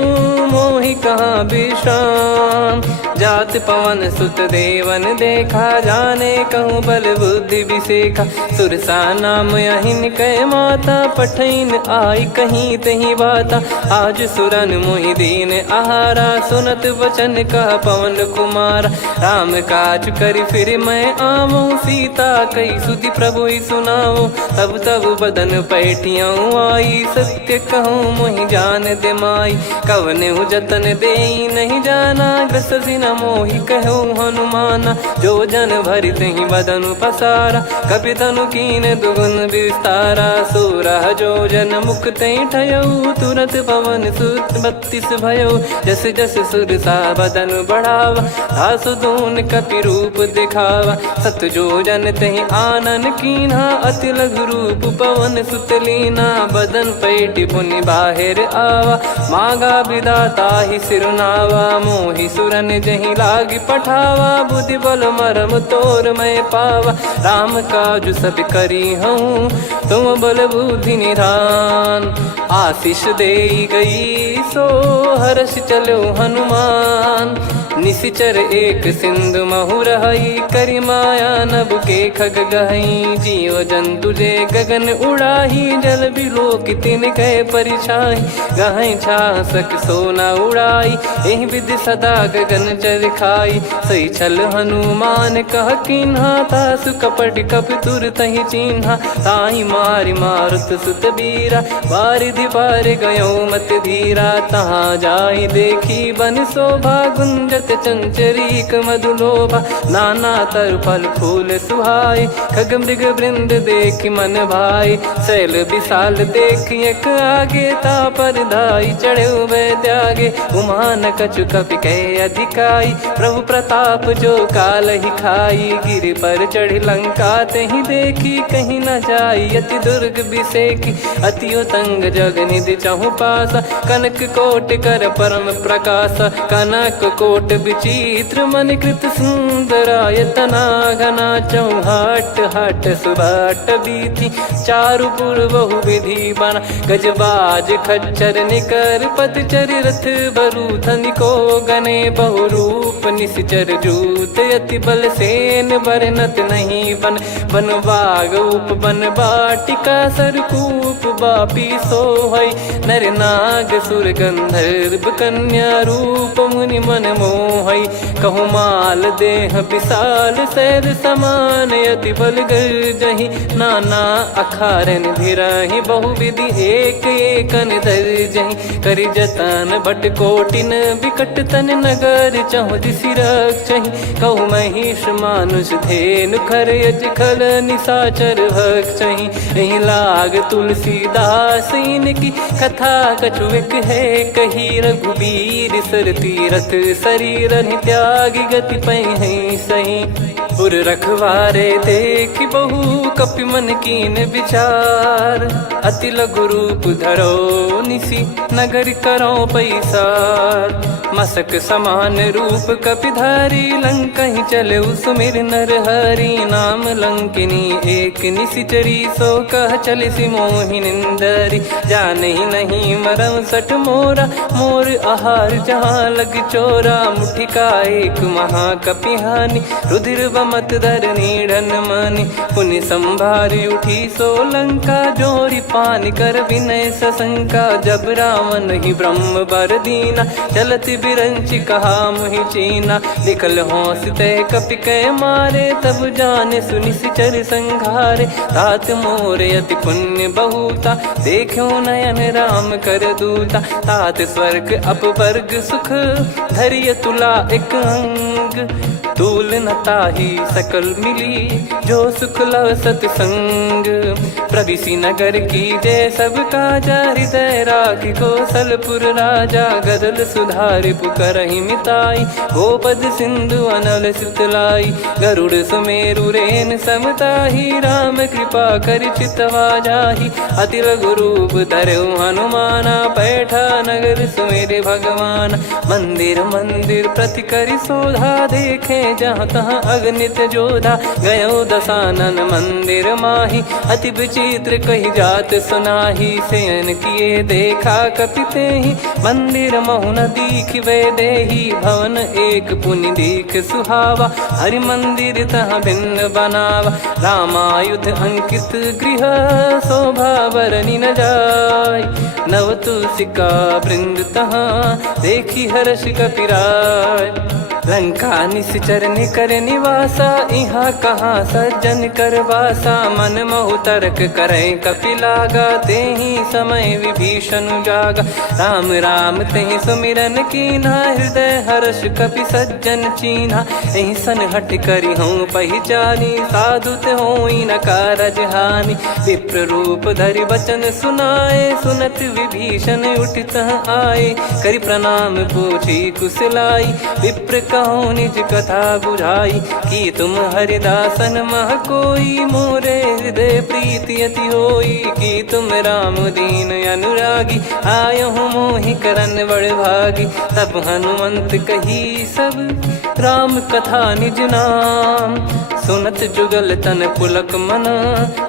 मोहि कहाँ विश्राम। जात पवन सुत देवन देखा, जाने कहूँ बल बुद्धि विसेखा, सुरसा नाम अहिन कै माता, पठैन आई कहीं तहीं बाता। आज सुरन मोहि दीन आहारा, सुनत वचन कह पवन कुमारा, राम काज करि फिर मैं आवूँ, सीता कई सुधि प्रभु ही सुनाओ। तब तब बदन पैठियाँ आई, सत्य कहूँ मोहि जान दे माई, कवने जतन दे नहीं जाना, ग्रसिन मोहि कहूँ हनुमाना। जो जन भरि तहि बदन पसारा, कपि तनु कीन दुगुन विस्तारा, सोरह जो जन मुख तहि ठयऊ, तुरत पवन सुत 32 भयऊ। जस जस सुरसा बदन बढ़ावा, दासु दून कपि रूप दिखावा, सत जो जन तहि आनन कीन्हा, अति लघु रूप पवन सुत लीना। बदन पैटि पुनि बाहिर आवा, मांगा विधाता ही सिरुनावा, मोहि सुरन जहि लागी पठावा, बुद्धि बल मरम तोर मैं पावा। राम काज सब करी हूँ, तुम बल बुद्धि निधान, आशीष देई गई सो हर्ष चलो हनुमान। निशिचर एक सिंधु महु रहई, करि माया नभ के खग गहई, जीव जंतु जे गगन उड़ाही, जल बिलो कि तिन गए परिछाई, गहई छासक सोना उड़ाई, एहि विधि सदा गगन चर खाई। सही छल हनुमान कह कीन्हा, तासु कपट कपि तुर तहि चिन्हा, ताहि मारि मारुत सुत बीरा, बारिधि पार गयो मत धीरा। तहाँ जाई देखी बन शोभा, गुंजत चंचरीक मधुलोभा, नाना तर फल फूल सुहाए, खग मृग वृंद देख मन भाई, शैल विशाल देख एक आगे, तापर धाई चढ़े वै त्यागे, उमा न कछु कपि कहे अधिकाई, प्रभु प्रताप जो काल ही खाई। गिरि पर चढ़ी लंका तहि देखी, कहीं न जाई अति दुर्ग बिसेकी, अति उतंग जग निधि चहु पासा, कनक कोट कर परम प्रकाशा, कनक कोट विचित्र मन कृत सुंदरायतना, घना चौहाट हाट सुबाट बीथी, चारु पुर बहु विधि बना, गजबाज खच्चर निकर पतचर रथ बरु धनिको गने, बहु रूप निश्चर जूत अति बल सेन, बरनत नहीं बन बन बाग उप बन बाटिका, सरकूप बापी सोहई, नर नाग सुर गंधर्व कन्या, रूप मुनि मन मोहई, कहु माल देह विशाल शैल समान, अति बल गर्जहि, नाना अखारन भिराहि, बहु विधि एक एकन दर्जहि, करि जतन भट कोटिन विकट तन नगर, चहु दिसि रक्षहि, कहु महिष मानुष धेनु खर यज खल निशाचर भक्षहि, एहि लाग तुलसीदास इनकी कथा कछु एक है कही, रघुबीर सर तीरथ शरीर त्यागी गति पै सही, पुर रखवारे देख बहु कपि मन कीन विचार, अति लघु रूप धरो निसी नगर करो पैसार, मसक समान रूप कपि धारी, लंकहि चले सुमिर नर हरि, नाम लंकिनी एक निशिचरी, सो कह चल सि मोहि निंदरी, जानहि नहीं मरम सठ मोरा, मोर आहार जहाँ लग चोरा, मुठिका एक महाकपि हानि, रुधिर बमत धरनी ढन मानि, पुनि संभारी उठी सो लंका, जोरी पान कर विनय सशंका, जब रावण ही ब्रह्म बर दीना, चलत बिरंच कहा मुहि चीना, निकल होंस तय कपि कै मारे, तब जाने सुनि सिचर संघारे, तात मोर अति पुण्य बहुता, देखो नयन राम कर दूता, तात स्वर्ग अपवर्ग सुख, धैर्य तुला एक अंग, तूल न ताहि सकल मिली, जो सुख लव सतसंग, प्रविसी नगर की जय सब काजा, हृदय राखी कौशलपुर राजा। गदल सुधारि पुकरहि मिताई, गोपद सिंधु अनल सितलाई। गरुड़ सुमेरु रेन समताही, राम कृपा करि चितवा जाहि। अति लघु रूप धरऊ हनुमाना, पैठा नगर सुमेरे भगवान। मंदिर मंदिर प्रति करि शोधा, देखे जहाँ तहाँ अगणित जोधा। गयो दशानन मंदिर माही, अति विचित्र कही जात सुनाही। शयन किए देखा कपिते ही, मंदिर महु न दीखिबे देही। भवन एक पुनि दीख सुहावा, हरि मंदिर तहाँ भिन्न बनावा। रामायुध अंकित गृह, शोभा बरनि न जाय। नव तुलसी का वृंद तहाँ, देखी हर्ष कपिराय। लंका निश्चर निकर निवासा, यहाँ कहाँ सज्जन कर वासा। मन महु तर्क करे कपिलागा, तेहि समय विभीषण जागा। राम राम तेहि सुमिरन कीन्हा, हृदय हर्ष कपि सज्जन चीन्हा। एहि सन हट करि हूँ पहिचानी, साधु ते होई न कारज हानि। विप्र रूप धरि वचन सुनाए, सुनत विभीषण उठित आए। करि प्रणाम पूछी कुशलाई, विप्र कहो निज कथा बुझाई। कि तुम हरिदासन मह कोई, मोरे हृदय प्रीति अति होई। कि तुम राम दीन अनुरागी, आयहु मोहि करन बड़ भागी। तब हनुमंत कही सब राम कथा निज नाम। सुनत जुगल तन पुलक मना,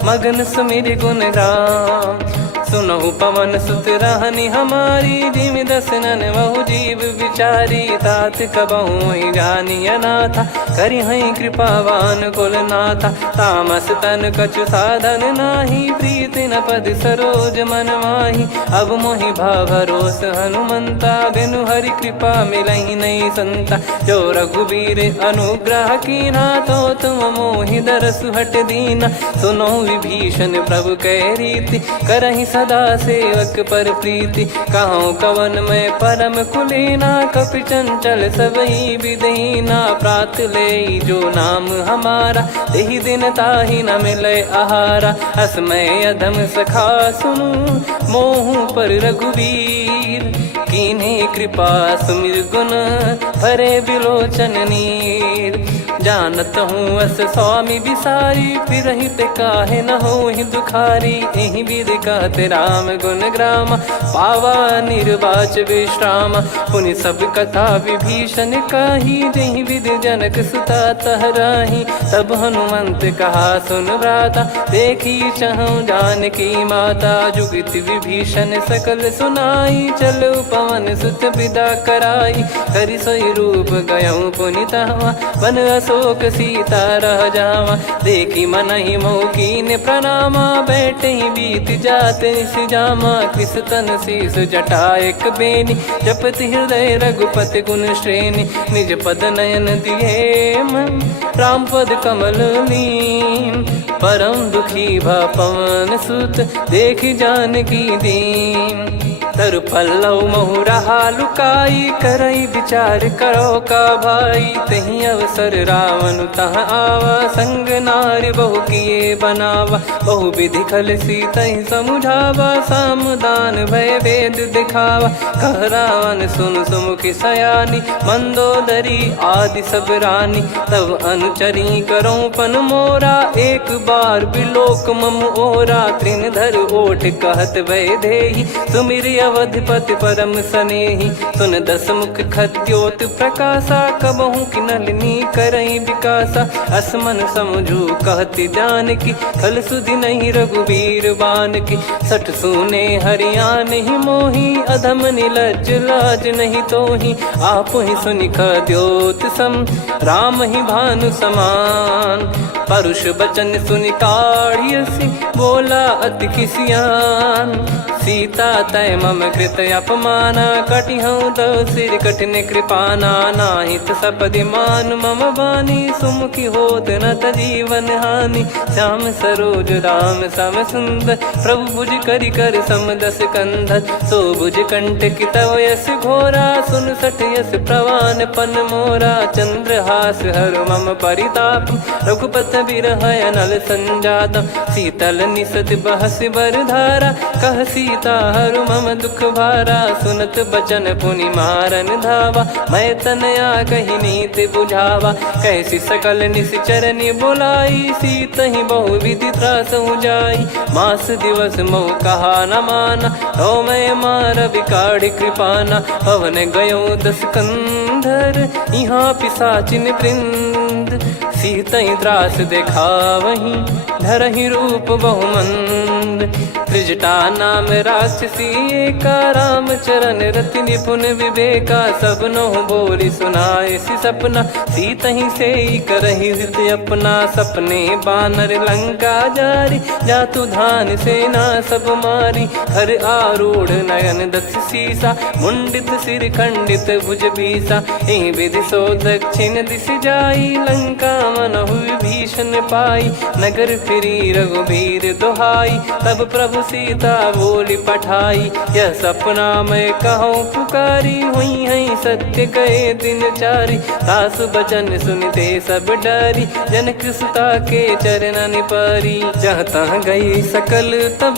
मगन सुमिर गुण राम। सुनहु पवन सुत रहनि हमारी, जिमि दसनन बहु जीव विचारी। तात कबहु ही जानिय नाथा, करि हई कृपावान कुल नाथा। तामस तन कछु साधन नाही, प्रीति न पद सरोज मन माही। अब मोहि भाव भरोस हनुमंता, बिनु हरि कृपा मिलहि नहीं संता। जो रघुबीर अनुग्रह कीन्हा, तो तुम मोहि दरसु हट दीना। सुनो विभीषण प्रभु कह रीति, करहि सदा सेवक पर प्रीति। कहूँ कवन में परम कुलीना, कपि चंचल सबही विदहीना। प्रात ले जो नाम हमारा, तेहि दिन ताहि न मिले आहारा। असमय अधम सखा सुनु, मोहु पर रघुवीर। कीन्ही कृपा सुमिर गुण, भरे बिलोचन नीर। जानत हूँ अस स्वामी बिसारी, फिरहि ते काहे न होहि दुखारी। एहि विधि कहते राम गुण ग्राम, पावा निर्वाच विश्राम। पुनि सब कथा विभीषण काही, जेहि विधि जनक सुता तहराही। तब हनुमंत कहा सुन भ्राता, देखी चहु जानकी माता। जुगित विभीषण सकल सुनाई, चलो पवन सुत विदा कराई। करि सोई रूप गयऊँ पुनि तहवा, बन अशोक सीता रह जावा। देखी मनहि मोकीन प्रणामा, बैठे ही बीत जात निस जामा। कृस तन शीस जटा एक बेनी, जपति हृदय रघुपति गुण श्रेणी। निज पद नयन दिए मन, राम पद कमल लीन। परम दुखी भा पवन सुत, देखि जानकी दीन। तरु पल्लव महु रहा लुकाई, करई विचार करो का भाई। तही अवसर रावण तहाँ आवा, संग नारी बहु किए बनावा। बहु विधि खल सीतहि समुझावा, सामदान भय वेद दिखावा। कह रावण सुन सुमुखि सयानी, मंदोदरी आदि सब रानी। तब अनुचरी करो पन मोरा, एक बार बिलोक मम ओरा। तृण धर ओठ कहत भय देहि, सुमिर अवधिपति परम सनेहि। सुन दस मुख खद्योत प्रकाशा, कबहु कि नलिनी करई विकासा। असमन समझू कहति जानकी, खल सुधि नहीं रघुवीर बान की। सठ सुने हरियाण ही मोही, अधम निलज लाज नहीं तोही। आपु ही सुनि खद्योत सम, राम ही भानु समान। परुष बचन सुनि काढ़ियसि, बोला अति किसियान। सीता तय मम कृत अपमाना, कटिहऊँ तव सिर कठिन कृपाना। नाहित सपदि मान मम बानी, सुमुखि होत न तजीवन हानि। श्याम सरोज राम सम सुंदर, प्रभु भुज करि कर सम दस कंधर। सो भुज कंठ की तव यस घोरा, सुन सठ यस प्रवान पन मोरा। चंद्रहास हर मम परिताप, रघुपत बिरह अनल संजाता शीतल निसत बहस बरधारा कह सीता हरु मम दुख भारा सुनत बचन पुनि मारन धावा मैं तनया कही नीति बुझावा कैसी सकल निश्चरनि बोलाई सीत ही बहु विधि त्रास जाई मास दिवस मोह कहा न माना तो मैं मार विकाढ़ कृपाना पवन गयो दस कंधर यहाँ पिशाचिन वृंद सीतई त्रास देखा वहीं धरहि रूप बहुमंद त्रिजटा नाम राक्षसी का राम चरण रति निपुण विवेका सब नोह बोली सुनाए सी सपना सीतहि से करहि हित अपना सपने बानर लंका जारी जातु धान सेना सब मारी हर आरूढ़ नयन दस सीसा मुंडित सिर खंडित भुज बीसा एहि विधि सो दक्षिण दिश जाई लंका मनहु भीषण पाई नगर फिरी रघुबीर दोहाई तब प्रभु सीता बोली पठाई यह सपना मैं कहूँ पुकारी हुई है सत्य गए दिन चारी सासु बचन सुनते सब डरी जनक सुता के चरण परी जहाँ तहाँ गई सकल तब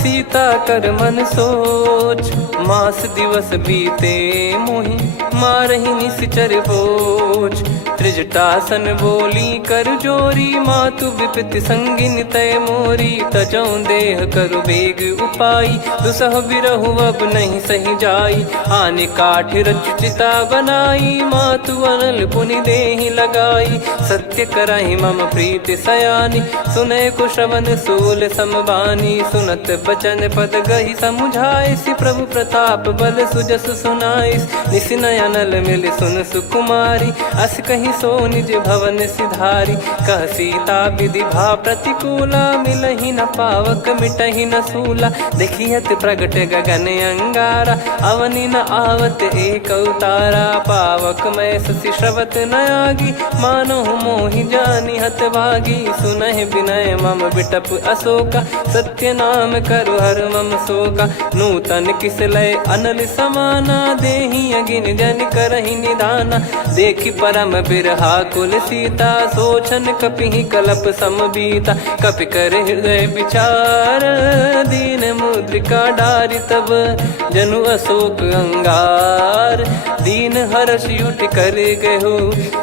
सीता कर मन सोच मास दिवस बीते मोहि मारहि निश्चर बोझ त्रिजटासन बोली कर जोरी मातु विपति संगिन तय मोरी तजौ देह करु बेग उपाई दुसह बिरहु अब नहीं सही जाई आने काठ रचिता बनाई मातु अनल पुनि देहि लगाई सत्य कराई मम प्रीति सयानी सुने को श्रवण सूल समबानी सुनत बचन पद गही समुझाए सि प्रभु प्रताप बल सुजस सुनाइस निसिनय अनल मिल सुन सुकुमारी अस कही सो निज भवन सिधारी कह सीता विधि भा प्रतिकूला मिलहि न पावक मिटहि न सूला देखियत प्रगट गगन अंगारा अवनि न आवत एक उतारा पावक मैं ससी श्रवत न आगी मानो मोहि जानि हत भागी सुनहि विनय मम बिटप अशोका सत्य नाम करु हर मम शोका नूतन किस लय अनल समाना देहि अगिन जन करहि निदाना देखि परम बिरहा कुल सीता सोचन कपि कलप समबीता कपि कर हृदय विचार दीन मुद्रिका डारि तब जनु अशोक अंगार दीन हर्ष उठ कर गहु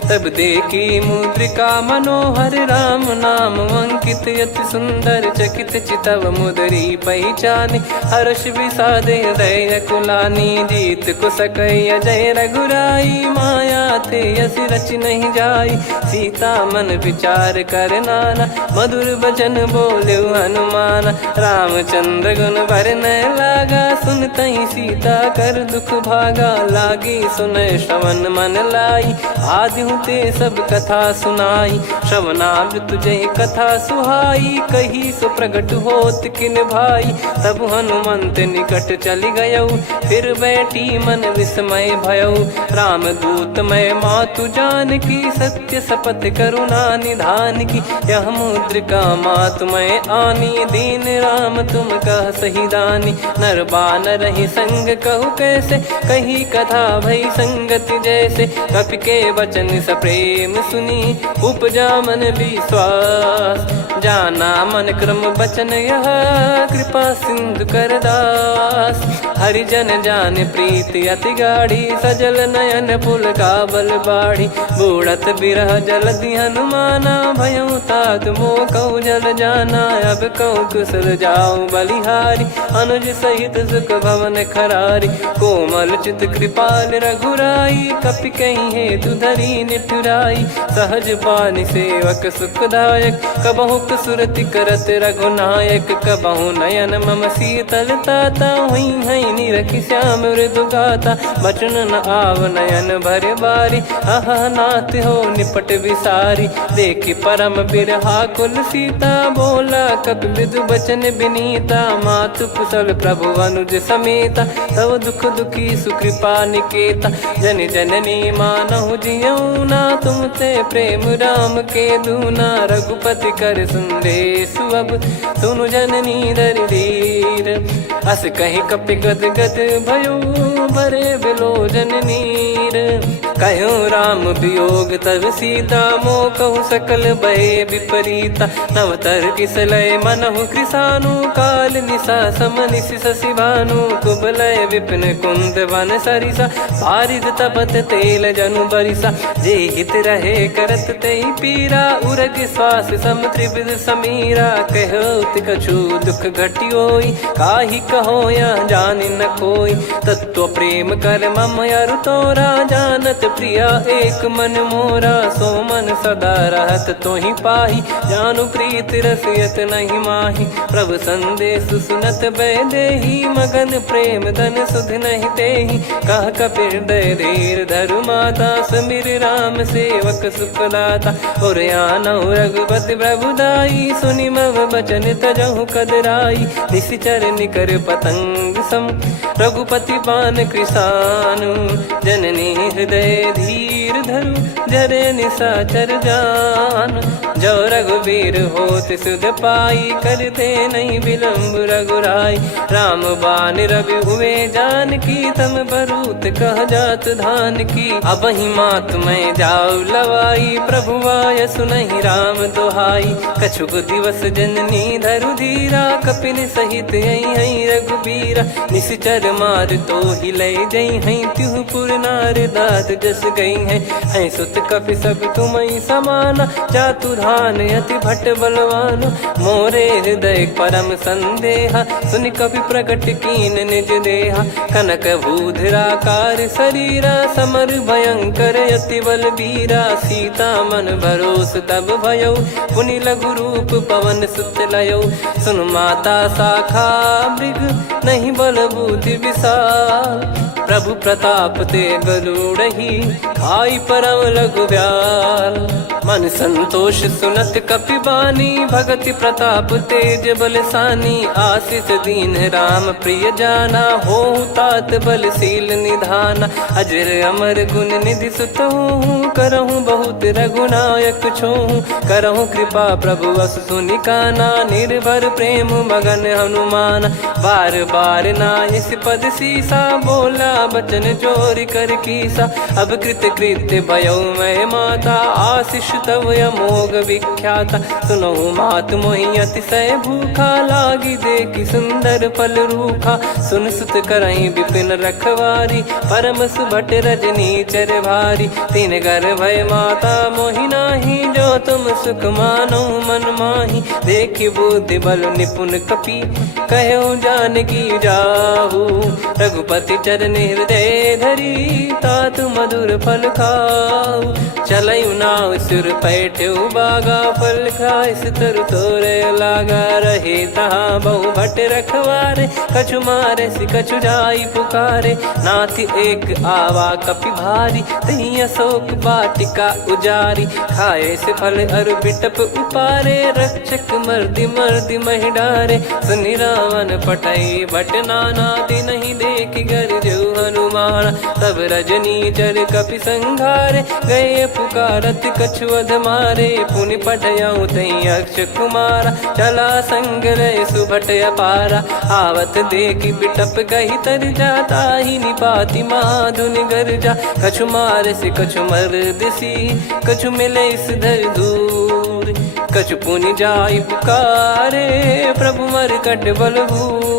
तब देखी मुद्रिका मनोहर राम नाम अंकित यति सुंदर चकित चितव मुदरी पहचान हर्ष विषाद हृदय कुलानी जीत को सकय जय रघुराई माया थे यस रच नहीं जाई सीता मन विचार कर नाना मधुर बचन बोले हनुमान रामचंद्र गुण वरन लागा सुनतहि सीता कर दुख भागा लागी सुन श्रवण मन लाई आदि ते सब कथा सुनाई श्रवणाब तुझे कथा सुहाई कही सो प्रगट होत किन भाई तब हनुमंत निकट चली गयौ फिर बैठी मन विस्मय भयौ राम दूत मैं मातु जान की सत्य शपथ करुणा निधान की यह मुद्रिका मातु मैं आनी दीन राम तुम कह सही दानी नर बानर ही संग कहु कैसे कही कथा भई संगति जैसे कपि के वचन सप्रेम सुनी उपजा मन विश्वास जाना मन क्रम बचन यह कृपा सिंधु कर दास हरिजन जान प्रीति अति गाढ़ी सजल नयन पुल का बल बाढ़ी बूढ़त बिरह जलधि हनुमाना भयउ तात मोह कहु जल जाना अब कहु कुशल जाऊं बलिहारी अनुज सहित सुख भवन खरारी कोमल चित कृपाल रघुराई कपि कहीं हेतु धरी निठुराई सहज पानि सेवक सुखदायक कबहु सुरति करत रघुनायक कबहु नयन मम शीतल ताता हुई है निरखि श्याम मृदु गाता बचन न आव नयन भर बारी अह नाथ हो निपट विसारी देखि परम बिरहा कुल सीता बोला कपि मृदु बचन विनीता मातु कुशल प्रभु अनुज समेता तव दुख दुखी सुकृपा निकेता जन जननी मानहु जियऊ ना तुम ते प्रेम राम के दूना रघुपति कर संदेश अब सुनु जननी दर धीर अस कहीं कपि गद गद भयो भरे बिलोचन नीर कहो राम वियोग तब सीता मोह कहु सकल भय विपरीता नवतर किसलय मनहु कृसानु काल निशा समनिश शशि भानु कुबलय विपिन कुंद वन सरिसा पारिद तपत तेल जनु बरिसा जे हित रहे करत ते पीरा उरग श्वास सम त्रिविध समीरा कहत कछु दुख घटियोई काहि कहो या जानि न कोई तत्व प्रेम कर मम अरु तोरा जानत प्रिया एक मन मोरा सो मन सदा रहत तोहि पाही जानु प्रीत रसियत नहीं माही प्रभु संदेश सुनत बैदेही मगन प्रेम धन सुध नहीं तेहि कह कपिर दय धीर धरु माता समीर राम सेवक सुखदाता और आनौ रघुपति प्रभुदाई सुनि मव बचन तजहु कदराई निशिचर निकर पतंग सम रघुपति पान कृसानु जननी हृदय धीर धरु जरे निशाचर जान जो रघुवीर होत सुध पाई करते नहीं विलम्ब रघुराई राम बान रवि हुए जान की तम बरूत कह जात धान की अब ही मात में जाऊ लवाई प्रभु आय सुनहि राम दोहाई कछुक दिवस जननी धरु धीरा कपिन सहित यही रघुबीरा निश्चर मार तो ही ले जई हैं त्युह पुर नार दाद जस गई हैं सुत कपि सब तुमई समाना जातु धान अति भट बलवान मोरे हृदय परम संदेहा सुनि कपि प्रकट कीन निज देहा कनक भूधराकार शरीरा समर भयंकर अति बल बीरा सीता मन भरोस तब भयो पुनि लघु रूप पवन सुत लयो सुन माता शाखा मृग नहीं बल बुद्धि विशाल प्रभु प्रताप ते गरुड़हि खाई परम लघु ब्याल मन संतोष सुनत कपि बानी भगति प्रताप तेज बलसानी आशीष दीन राम प्रिय जाना हो तात बलशील निधाना अजर अमर गुण निधि सुतहु करहु बहुत रघुनायक छोहु करहु कृपा प्रभु अस सुनि काना निर्भर प्रेम मगन हनुमान बार बार नायस पद सीसा बोला बचन चोरी कर कीसा अब कृत कृत्य भयो मैं माता आशीष तव अमोघ विख्याता सुनहु मात मोहि अतिशय भूखा लागी देखी सुंदर फल रूखा सुन सुत करई विपिन रखवारी परम सुभट रजनी चर भारी तीन घर भय माता मोहि नाही जो तुम सुख मानो मन माही देखी बुद्धि बल निपुण कपि कहो जानकी जाहू रघुपति चरण हृदय धरी तात मधुर फल खाऊ चलऊ नाव सुर पैठ्यू बागा फल खाइस तरु तोरे लागा रहे तहाँ बहु भट रखवारे कछु मारे सि कछु जाई पुकारे नाथ एक आवा कपि भारी तही अशोक बाटिका उजारी खाए से फल अरु बिटप उपारे रक्षक मर्दि मर्दि महि डारे सुनि रावण पटई भट नाना नहीं देख गर जो हनुमान तब रजनी चर कपि संघारे गए पुकारत कछु अध मारे पुनि पटयऊ तई अक्ष कुमारा चला संग रहे सुभट अपारा आवत देखी बिटप कही तर जाता ही निपाति माधुनि गर्जा कछु मार से कछु मर दिसी कछु मिले इस धर दूर कछु पुनि जाई पुकारे प्रभु मर कट बलभूर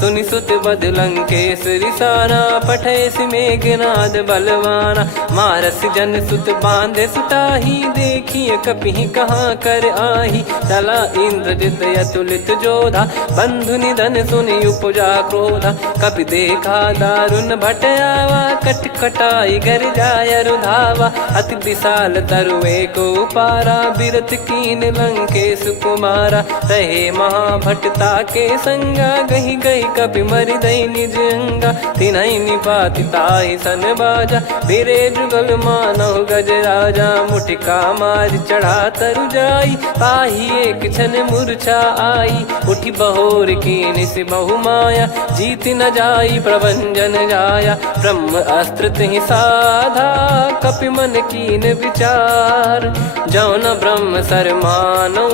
सुनि सुत बद लंकेश रिसाना पठेस मेघनाद बलवाना मारस जन सुत बांधे सुताही देखिए कपि कहाँ कर आही चला इंद्रजित अतुलित जोधा बंधु निधन सुनि उपजा क्रोधा कपि देखा दारुण भट आवा कट कटाई घर जाय रुधावा अति विशाल तरुए को पारा बिरत कीन लंकेश कुमारा रहे महाभटता के संगा गही गही कपि मरि दई निज अंगा तिन्है निपाति ताहि सन बाजा बिरे जुगल मानव गज राजा मुटिका मार चढ़ा तरु जाई ताहि एक क्षण मूर्छा आई उठी बहोर कीन से बहु माया जीत न जाई प्रभंजन जाया ब्रह्म अस्त्र तिहि साधा कपि मन कीन विचार जौन ब्रह्म सर मानऊ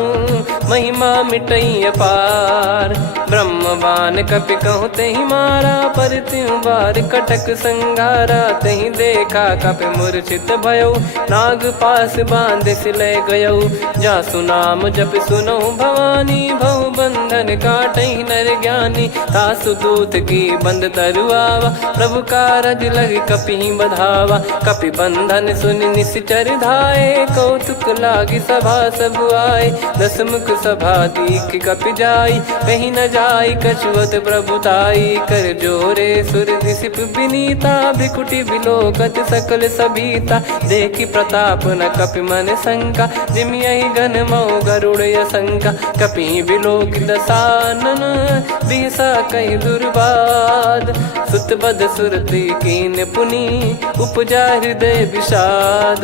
महिमा मिटई अपार। ब्रह्मवान कपि कहूँ तेहि मारा, पर त्यों बार कटक संघारा। तही देखा कपि मूर्छित भयो, नाग पास बांध सिले गयो। जासु नाम जप सुनो भवानी, भव बंधन काटई नर ज्ञानी। तासु दूत की बंद तरुआवा, प्रभु कारज लग कपि बधावा। कपि बंधन सुन निश्चर धाये, कौतुक लागी सभा सब आए। दस मुख सभा दीख कपि जाई, कहीं न जाई कछुअत प्रभुताई। कर जोरे सुर दिसिप विनीता, भ्रिकुटि बिलोकत सकल सबीता। देखी प्रताप न कपि मन शंका, जिमि यही घन मऊ गरुड़ असंका। कपि बिलोक दसानन, बिहसा कहि दुर्बाद। सुत बद सुरति कीन पुनि, उपजा हृदय विषाद।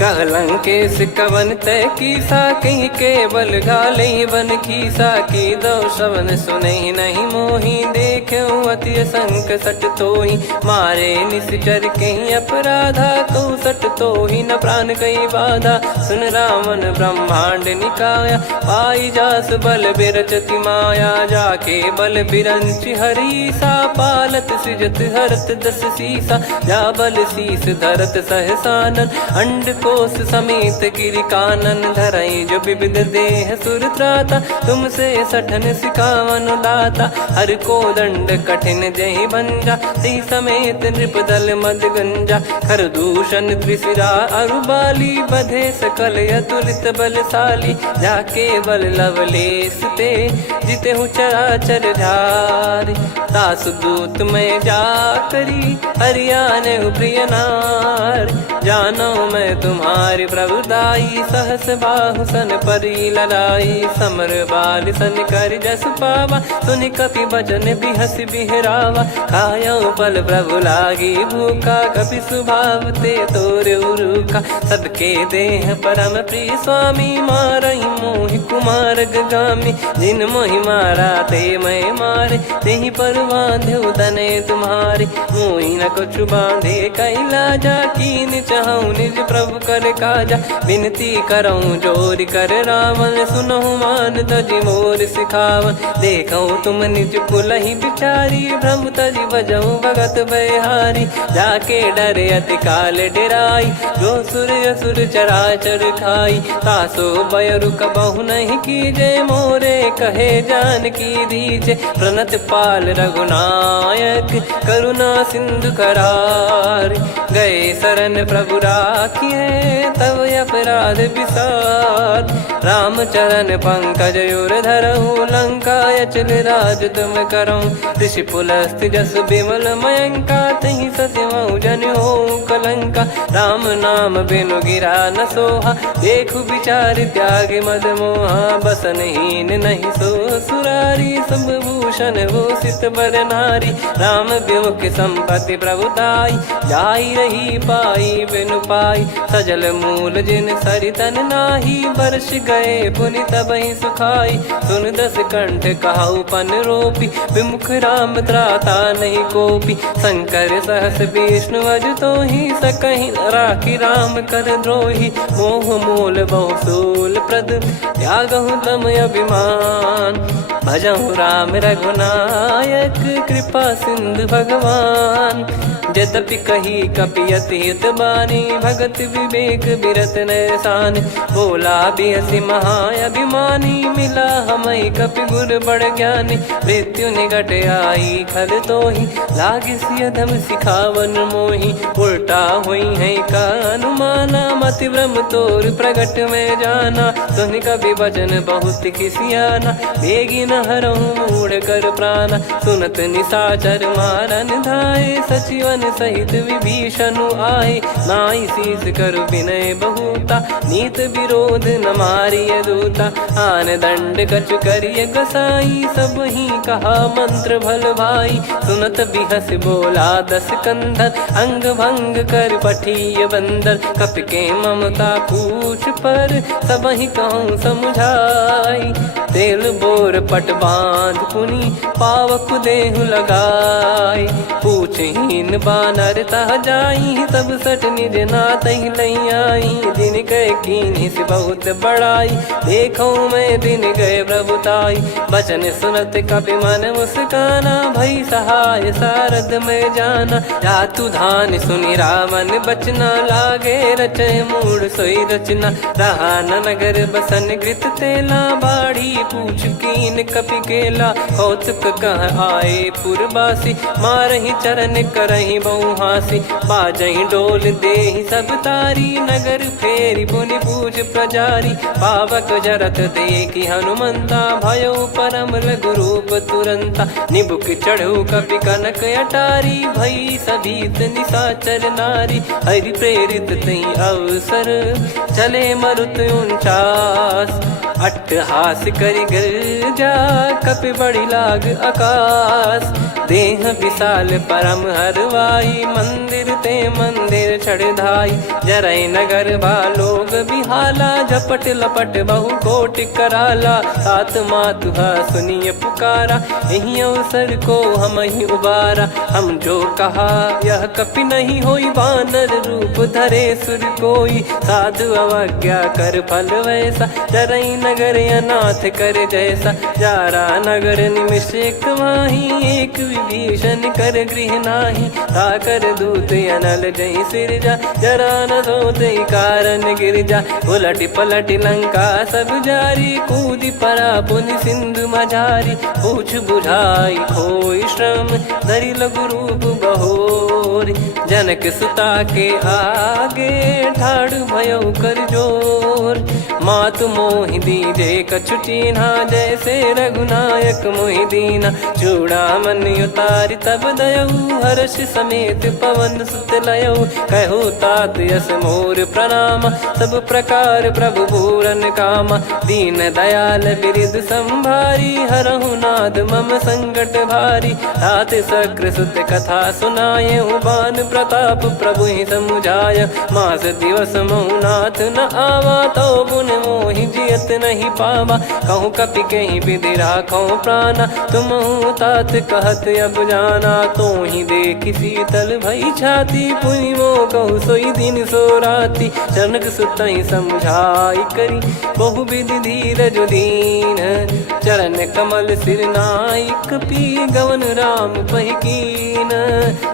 कहलंकेश कवन तय कीसा, कहीं केवल घाले बन खीसा। की दो श्रवण सुनहि नहीं मोही, देखऊं अति संक सट तोहि। मारे निश्चर कहीं अपराधा, कहूँ सट तोहि न प्राण कहीं बाधा। सुन रावण ब्रह्मांड निकाया, पाई जास बल बिरचति माया। जाके बल बिरंच हरीसा, पालत सृजत हरत दस सीसा। जा बल शीस धरत सहसानन, अंड कोश समेत गिरि कानन। धरई जो विविध देह सुर त्राता, तुमसे सठन सिखावन दाता। हर को दंड कठिन जहि भंजा, ती समेत नृप दल मद गंजा। खर दूषण त्रिशिरा अरुबाली, बधे सकल अतुलित बलशाली। जाके बल लवलेस ते, जिते हूँ चराचर झारी। तासु दूत में जा करी, हरियाने प्रिय नार। जानो मैं तुम्हारी प्रभुदाई, सहस बाहु सन परी लड़ाई। समर बाल सन कर जस पावा, सुनि कपि बचन बिहस बिहरावा। खायो बल प्रभु लागी भूखा, कपि स्वभाव ते तोर उरुखा। सबके देह परम प्रिय स्वामी, मारई मोहि कुमार गामी। जिन मोहि मारा ते मैं मारे, तेहि पर बांधे तने तुम्हारे। मोहि न कुछ बांधे कैलाजा, कीन चाहूं निज प्रभु कर काजा। विनती करऊं जोर कर रावण, सुनहु मान तजि मोर सिखावन। देखऊं तुम निज कुलहि बिचारी, भ्रम तजि बजऊं भगत बहारी। जाके डरे अति काल डेराई, जो सुर असुर चराचर खाई। तासो बयरु कबहु नहीं कीजे, मोरे कहे जान की दीजे। प्रणत पाल रघुनायक, करुणा सिंधु करार। गए शरण प्रभु राखिए, तब अपराध विसार। राम चरण पंकज उर धरहु, लंका अचल राज तुम करऊं। ऋषि पुलस्त जस विमल मयंका, तहि ससिमऊ जन हो कलंका। राम नाम बिनु गिरा न सोहा, देखु विचार त्याग मद मोहा। बसनहीन नहीं सो सुरारी, सब भूषण वो सित बर नारी। राम विमुख संपत्ति प्रभुताई, जाई रही पाई बिनु पाई। सजल मूल जिन सरितन नाही, वर्ष गए पुनि तबहि सुखाई। सुन दस कंठ कहाऊ पन रोपी, विमुख राम त्राता नहीं कोपी। शंकर सहस विष्णु अज तोहि, सकहि राखी राम कर द्रोही। मोह मूल बहु सूल प्रद, त्यागहु तम अभिमान। भजहु राम रघुनायक, कृपा सिंधु भगवान। यद्यपि कही कपि अति हित बानी, भगत विवेक बिरत नैसान। बोला बिहसि महाअभिमानी, मिला हमई कपि गुर बड़ ज्ञानी। मृत्यु निकट आई खल तोहि, लागे सियधम सिखावन मोहि। उल्टा हुई है का अनुमाना, मति भ्रम तोर प्रगट में जाना। सुनि कपि वचन बहुत खिसियाना, बेगी न हरहु मूढ़ कर प्राणा। सुनत निशाचर मारन धाये, सचिवन सहित विभीषणु आए। नाई शीस करु विनय बहुता, नीत विरोध न मारिय दूता। आन दंड कछु करिय गसाई, सब ही कहा मंत्र भल भाई। सुनत बिहस बोला दस कंधर, अंग भंग कर पठिय बंदर। कपि के ममता पूछ पर, सब ही कहूँ समुझाई। तेल बोर पट बांध पुनि पावक देहु लगाई। पूछहीन बानर तह जाई तब सट निज नाथ लई आई। दिन गए कीन्ही से बहुत बड़ाई देखो मैं दिन गए प्रभुताई। बचन सुनत कपि मन मुस्काना भई सहाय सारद में जाना। जातु धान सुनि रावण बचना लागे रचे मूड सोई रचना। रहा न नगर बसन कृत तेला बाढ़ी पूछ कीन कपि केला। कौतुक कह आए पुरबासी मारहि चरण करहि बहु हासी। बाजहि डोल देहि सब तारी नगर फेरी पुनि पूछ प्रजारी। पावक जरत देखि हनुमंता भयो परम लघु रूप तुरंता। निबुक चढ़ऊ कपि कनक अटारी भई सभीत निशाचर नारी। हरि प्रेरित तई अवसर चले मरुत 49। अट्टहास करि गिरजा कपि बड़ी लाग आकाश। देह विशाल परम हरवाई मंदिर ते मंदिर चढ़धाई। जरई नगर बालोग बिहाला झपट लपट बहु कोटि कराला। सात मातुहा सुनिय पुकारा यही अवसर को हम ही उबारा। हम जो कहा यह कपि नहीं होई वानर रूप धरे सुर कोई। साधु अवज्ञा कर फल वैसा जरई नगर अनाथ कर जैसा। जारा नगर निमिष एक माही एक विभीषण कर गृह नाही। ताकर दूत अनल जय सिरजा जरा न सोते कारण गिरजा। उलट पलट लंका सब जारी कूदी परा पुनि सिंधु मझारी। पूछ बुझाई खोई श्रम धरि लघु रूप बहोर। जनक सुता के आगे ठाड़ भयो कर जोर। मातु मोहि दीजे कछु चिन्हा जैसे रघुनायक मोहि दीना। चूड़ामन उतारि तब दयऊ हर्ष समेत पवन सुत लयऊ। कहु तात यस मोर प्रणाम सब प्रकार प्रभु पूरन कामा। दीन दयाल बिरिद संभारी हरहु नाद मम संकट भारी। तात सक्र सुत कथा सुनाये बान प्रताप प्रभु ही समुझाय। मास दिवस महु नाथ न आवा तो पुन मोहि जियत नहीं पावा। कहूँ कपि कहीं विधि राखो प्राणा तुम तात कहत अब जाना। तो ही देखी शीतल भई छाती पुनि मो कहु सोई दिन सो राती। जनक सुतहि समझाई करी बहु विधि धीरज दीन। चरण कमल सिर नाई कपि गवन राम पहिकीन।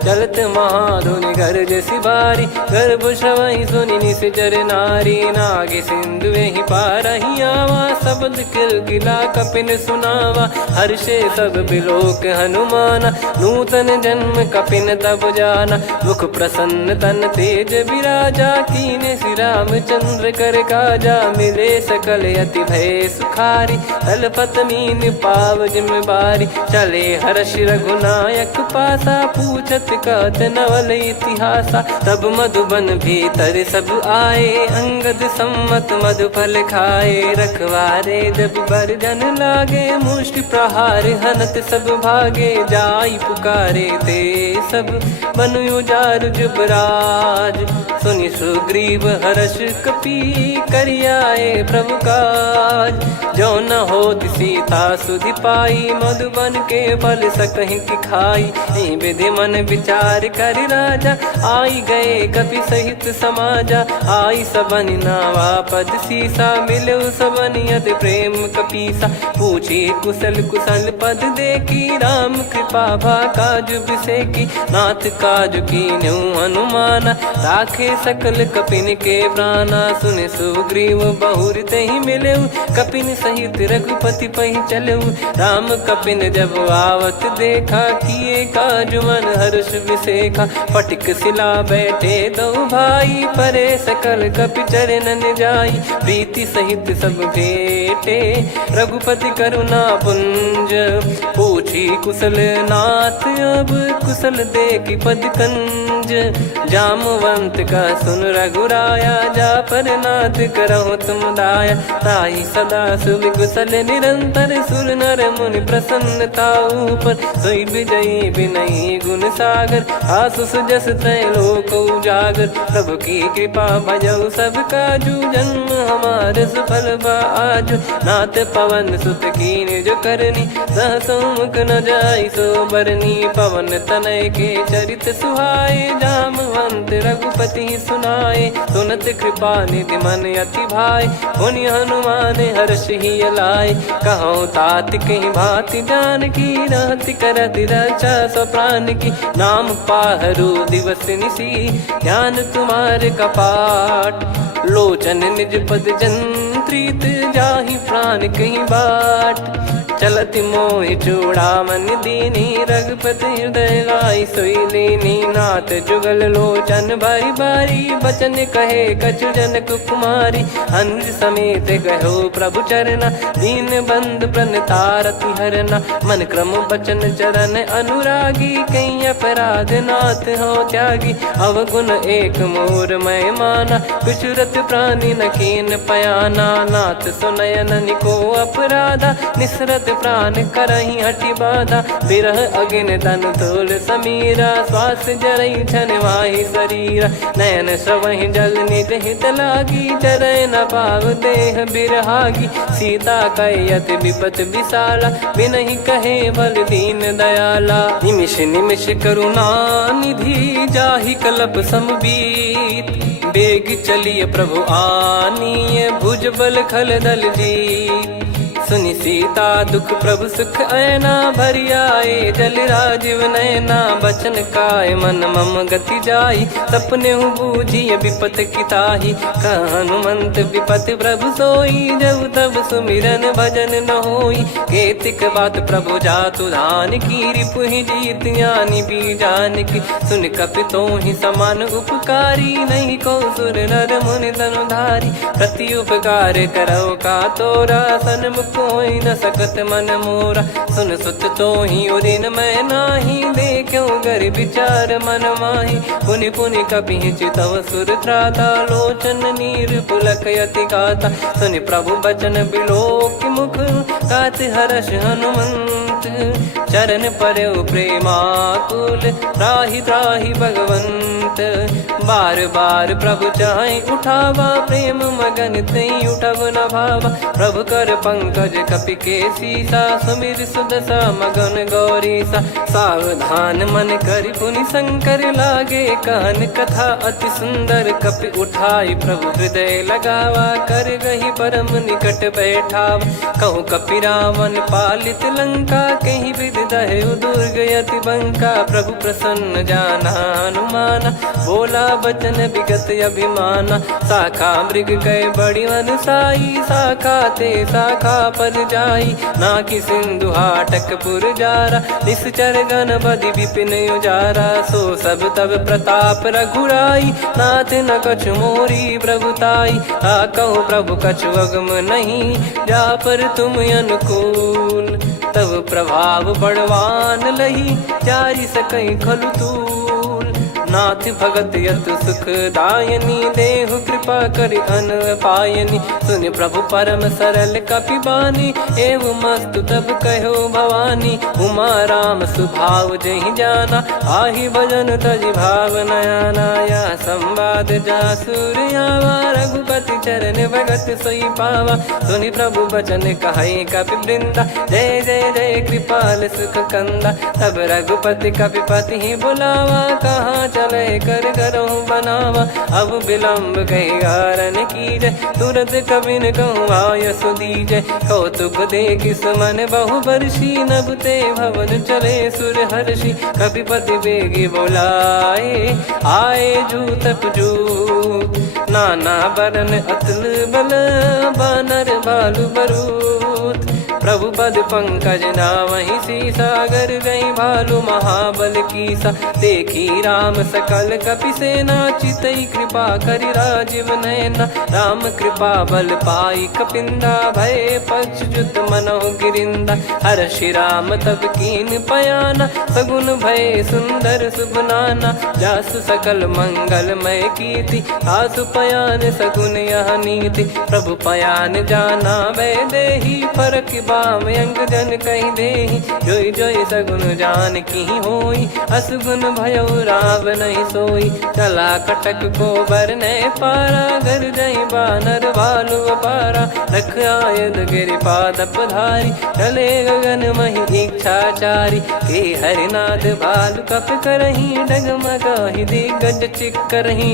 चलत महाधुनि गर्ज सिबारी गर्भ श्रवहि सुनि निश्चर नारी। नागे सिंधु ही पारहि आवा शब्द किलकिला कपिन सुनावा। हर्षे सब बिलोक हनुमाना नूतन जन्म कपिन तब जाना। मुख प्रसन्न तन तेज विराजा कीने श्री रामचंद्र कर काजा। मिले सकल अति भय सुखारी तलपत मीन पाव जिम बारी। चले हर्ष रघुनायक पासा पूछत कहत नवल इतिहासा। तब मधुबन भीतर सब आए अंगद सम्मत मधुफल खाए। रखवारे जब बरजन लागे मुष्टि प्रहार हनत सब भागे। जाई पुकारे ते सब बन उजार जुबराज। सुनि सुग्रीव हर्ष कपि करियाए प्रभु काज। जो न होत सीता सुधि पाई मधुबन के फल सकहि की खाई। विधि मन विचार कर राजा आई गए कपि सहित समाजा। आई सबन नावा पद सीसा मिलो सबन यद प्रेम कपीसा। पूछी कुशल कुशल पद देखी राम कृपा भा काज बिसेकी। नाथ काज कीन्हु हनुमाना राखे सकल कपिन के प्राणा। सुने सुग्रीव बहुर तहि मिलेऊ कपिन सहित रघुपति पहि चलेऊ। राम कपिन जब आवत देखा किए काज मन हर्ष विसेखा। फटिक सिला बैठे दो भाई परे सकल कपि चरणन जाई। प्रीति सहित सब भेटे रघुपति करुणा पुंज। पूछ पूछी कुशल नाथ अब कुशल देखी पद कंज। जामवंत का सुन रघुराया जा पर नाथ करहु तुम दाया। ताहि सदा सुभि कुशल निरंतर सुर नर मुनि प्रसन्नता ऊपर। सोई विजयी विनयी गुण सागर आसु सुजस त्रैलोक उजागर। प्रभु की कृपा भजऊ सब काजू जन्म हमारे सफल बा आजु। नाथ पवन सुत की निज करनी सहसो मुख न जाई सो बरनी। पवन तनय के चरित सुहाए जामवंत रघुपति सुनाए। सुनत कृपा निधि मन अति भाई पुनि हनुमान हर्ष ही लाए। कहो तात कहीं भांति जान की रहति करति रक्षा सो प्राण की। नाम पाहरु दिवस निसी ध्यान तुम्हारे कपाट। लोचन निज पद जंत्रित जाहि प्राण कहीं बाट। चलति मोहि चूड़ामन दीनी रघुपति हृदय लाई सोई लीनी। नाथ जुगल लोचन बारी बारी बचन कहे कछु जनक कुमारी। अनुज समेत गयो प्रभु चरना दीन बंद प्रणतारति हरना। मन क्रम बचन चरण अनुरागी कहीं अपराध नाथ हो त्यागी। अवगुण एक मोर मैं माना कुछुरत प्राणी न कीन पयाना। नाथ सुनयन को अपराधा निसरत प्राण करही हटि बाधा। बिरह अगिन तन तोल समीरा श्वास जरई छन वाहि शरीरा। नयन श्रवहि जल निज हित लागी चरय न पाव देह बिरहागी। सीता कयत विपत विशाला बिनहि कहे बल दीन दयाला। निमिष निमिष करुणा निधि जाहि कल्प समबीत। बेग चलिए प्रभु आनीय भुज बल खल दल जीत। सुनि सीता दुख प्रभु सुख ऐना भरि आए। जल राजीव नैना बचन काय मन मम गति जाई। सपने हूँ बूझी विपत किताही हनुमंत विपत प्रभु सोई। जब तब सुमिरन भजन न होई। केतिक बात प्रभु जातु धान की रिपु ही जीत यानी बीजान की। सुन कपितो ही समान उपकारी नहीं को सुर नर मुनि धनुधारी। प्रति उपकार करो का तोरा सन्मुख कोई न सकत मन मोरा। सुन सुत तो ही उदिन मैं नाही देखो गर विचार मन माही। पुनि पुनि कपि चितव सुर त्राता लोचन नीर पुलक यति गाता। सुनि प्रभु बचन बिलोक मुख कात हर्ष हनुमंत। चरण परयो प्रेमाकुल त्राहि त्राहि भगवंत। बार बार प्रभु चाहि उठावा प्रेम मगन तई उठब न भावा। प्रभु कर पंकज कपि के सीसा सुमिर सुदशा मगन गौरीसा। सावधान मन करि पुनि शंकर लागे कहन कथा अति सुंदर। कपि उठाई प्रभु हृदय लगावा कर गही परम निकट बैठावा। कहु कपि रावण पालित लंका कहीं विद दहु दुर्ग यति बंका। प्रभु प्रसन्न जाना हनुमाना बोला बचन विगत अभिमाना। शाखा मृग गए बड़ी अनुसाई शाखा ते शाखा पर जाई। ना कि सिंधु हाटक पुर जारा निश्चर गण बदि विपिन उजारा। सो सब तब प्रताप रघुराई नाथ न कछु मोरी प्रभुताई। कहु प्रभु कछु अगम नहीं जा पर तुम अनुकूल। तब प्रभाव बड़वान लही जारी सकई खलु तूल। नाथ भगत यत सुख दायनी देहु कृपा करि अन पायनी। सुन प्रभु परम सरल कपि बानी एवं मस्तु तब कहो भवानी। उमा राम सुभाव जहि जाना आहि भजन तजि भाव नयाना। या संवाद जासुर आवा रघुपति चरण भगत सोई पावा। सुनि प्रभु बचन कहै कपि वृंदा जय जय जय कृपाल सुख कंदा। तब रघुपति कपिपति ही बुलावा कहाँ चले कर करो बनावा। अब विलम्ब कही कारण कीजय तुरंत कबिन कहूँ आय सुदीजय। कौतुक देख सुमन बहु बरसी नभते भवन चले सुर हर्षि। कपिपति बेगी बोलाए आए जूतप जूत। नाना बरन अतुल बल बानर बालु बरूत। प्रभु पद पंकज नावहि सीसा, गर गई भालु महाबल कीसा। देखी राम सकल कपि सेना, चितई कृपा करि राजीव नयना। राम कृपा बल पाई कपिंदा, भय पक्षजुत मनहु गिरिंदा। हर्षि राम तब कीन पयाना, सगुन भय सुंदर शुभ नाना। जासु सकल मंगलमय कीर्ति, आसु पयान सगुन यह नीति। प्रभु पयान जाना वै देहि, फरक बाम अंग जन कहि देहि। जोई जोई सगुन जान की होई, असुगुन भयो राव नहीं सोई। चला कटक को बरने पारा, घर जई बानर भालु अपारा। रख आयद गिरिपाद पधारी, चले गगन महि इच्छाचारी। के हरिनाथ भालु कप करही, डगमगाहि दिग्गज चिक्करही।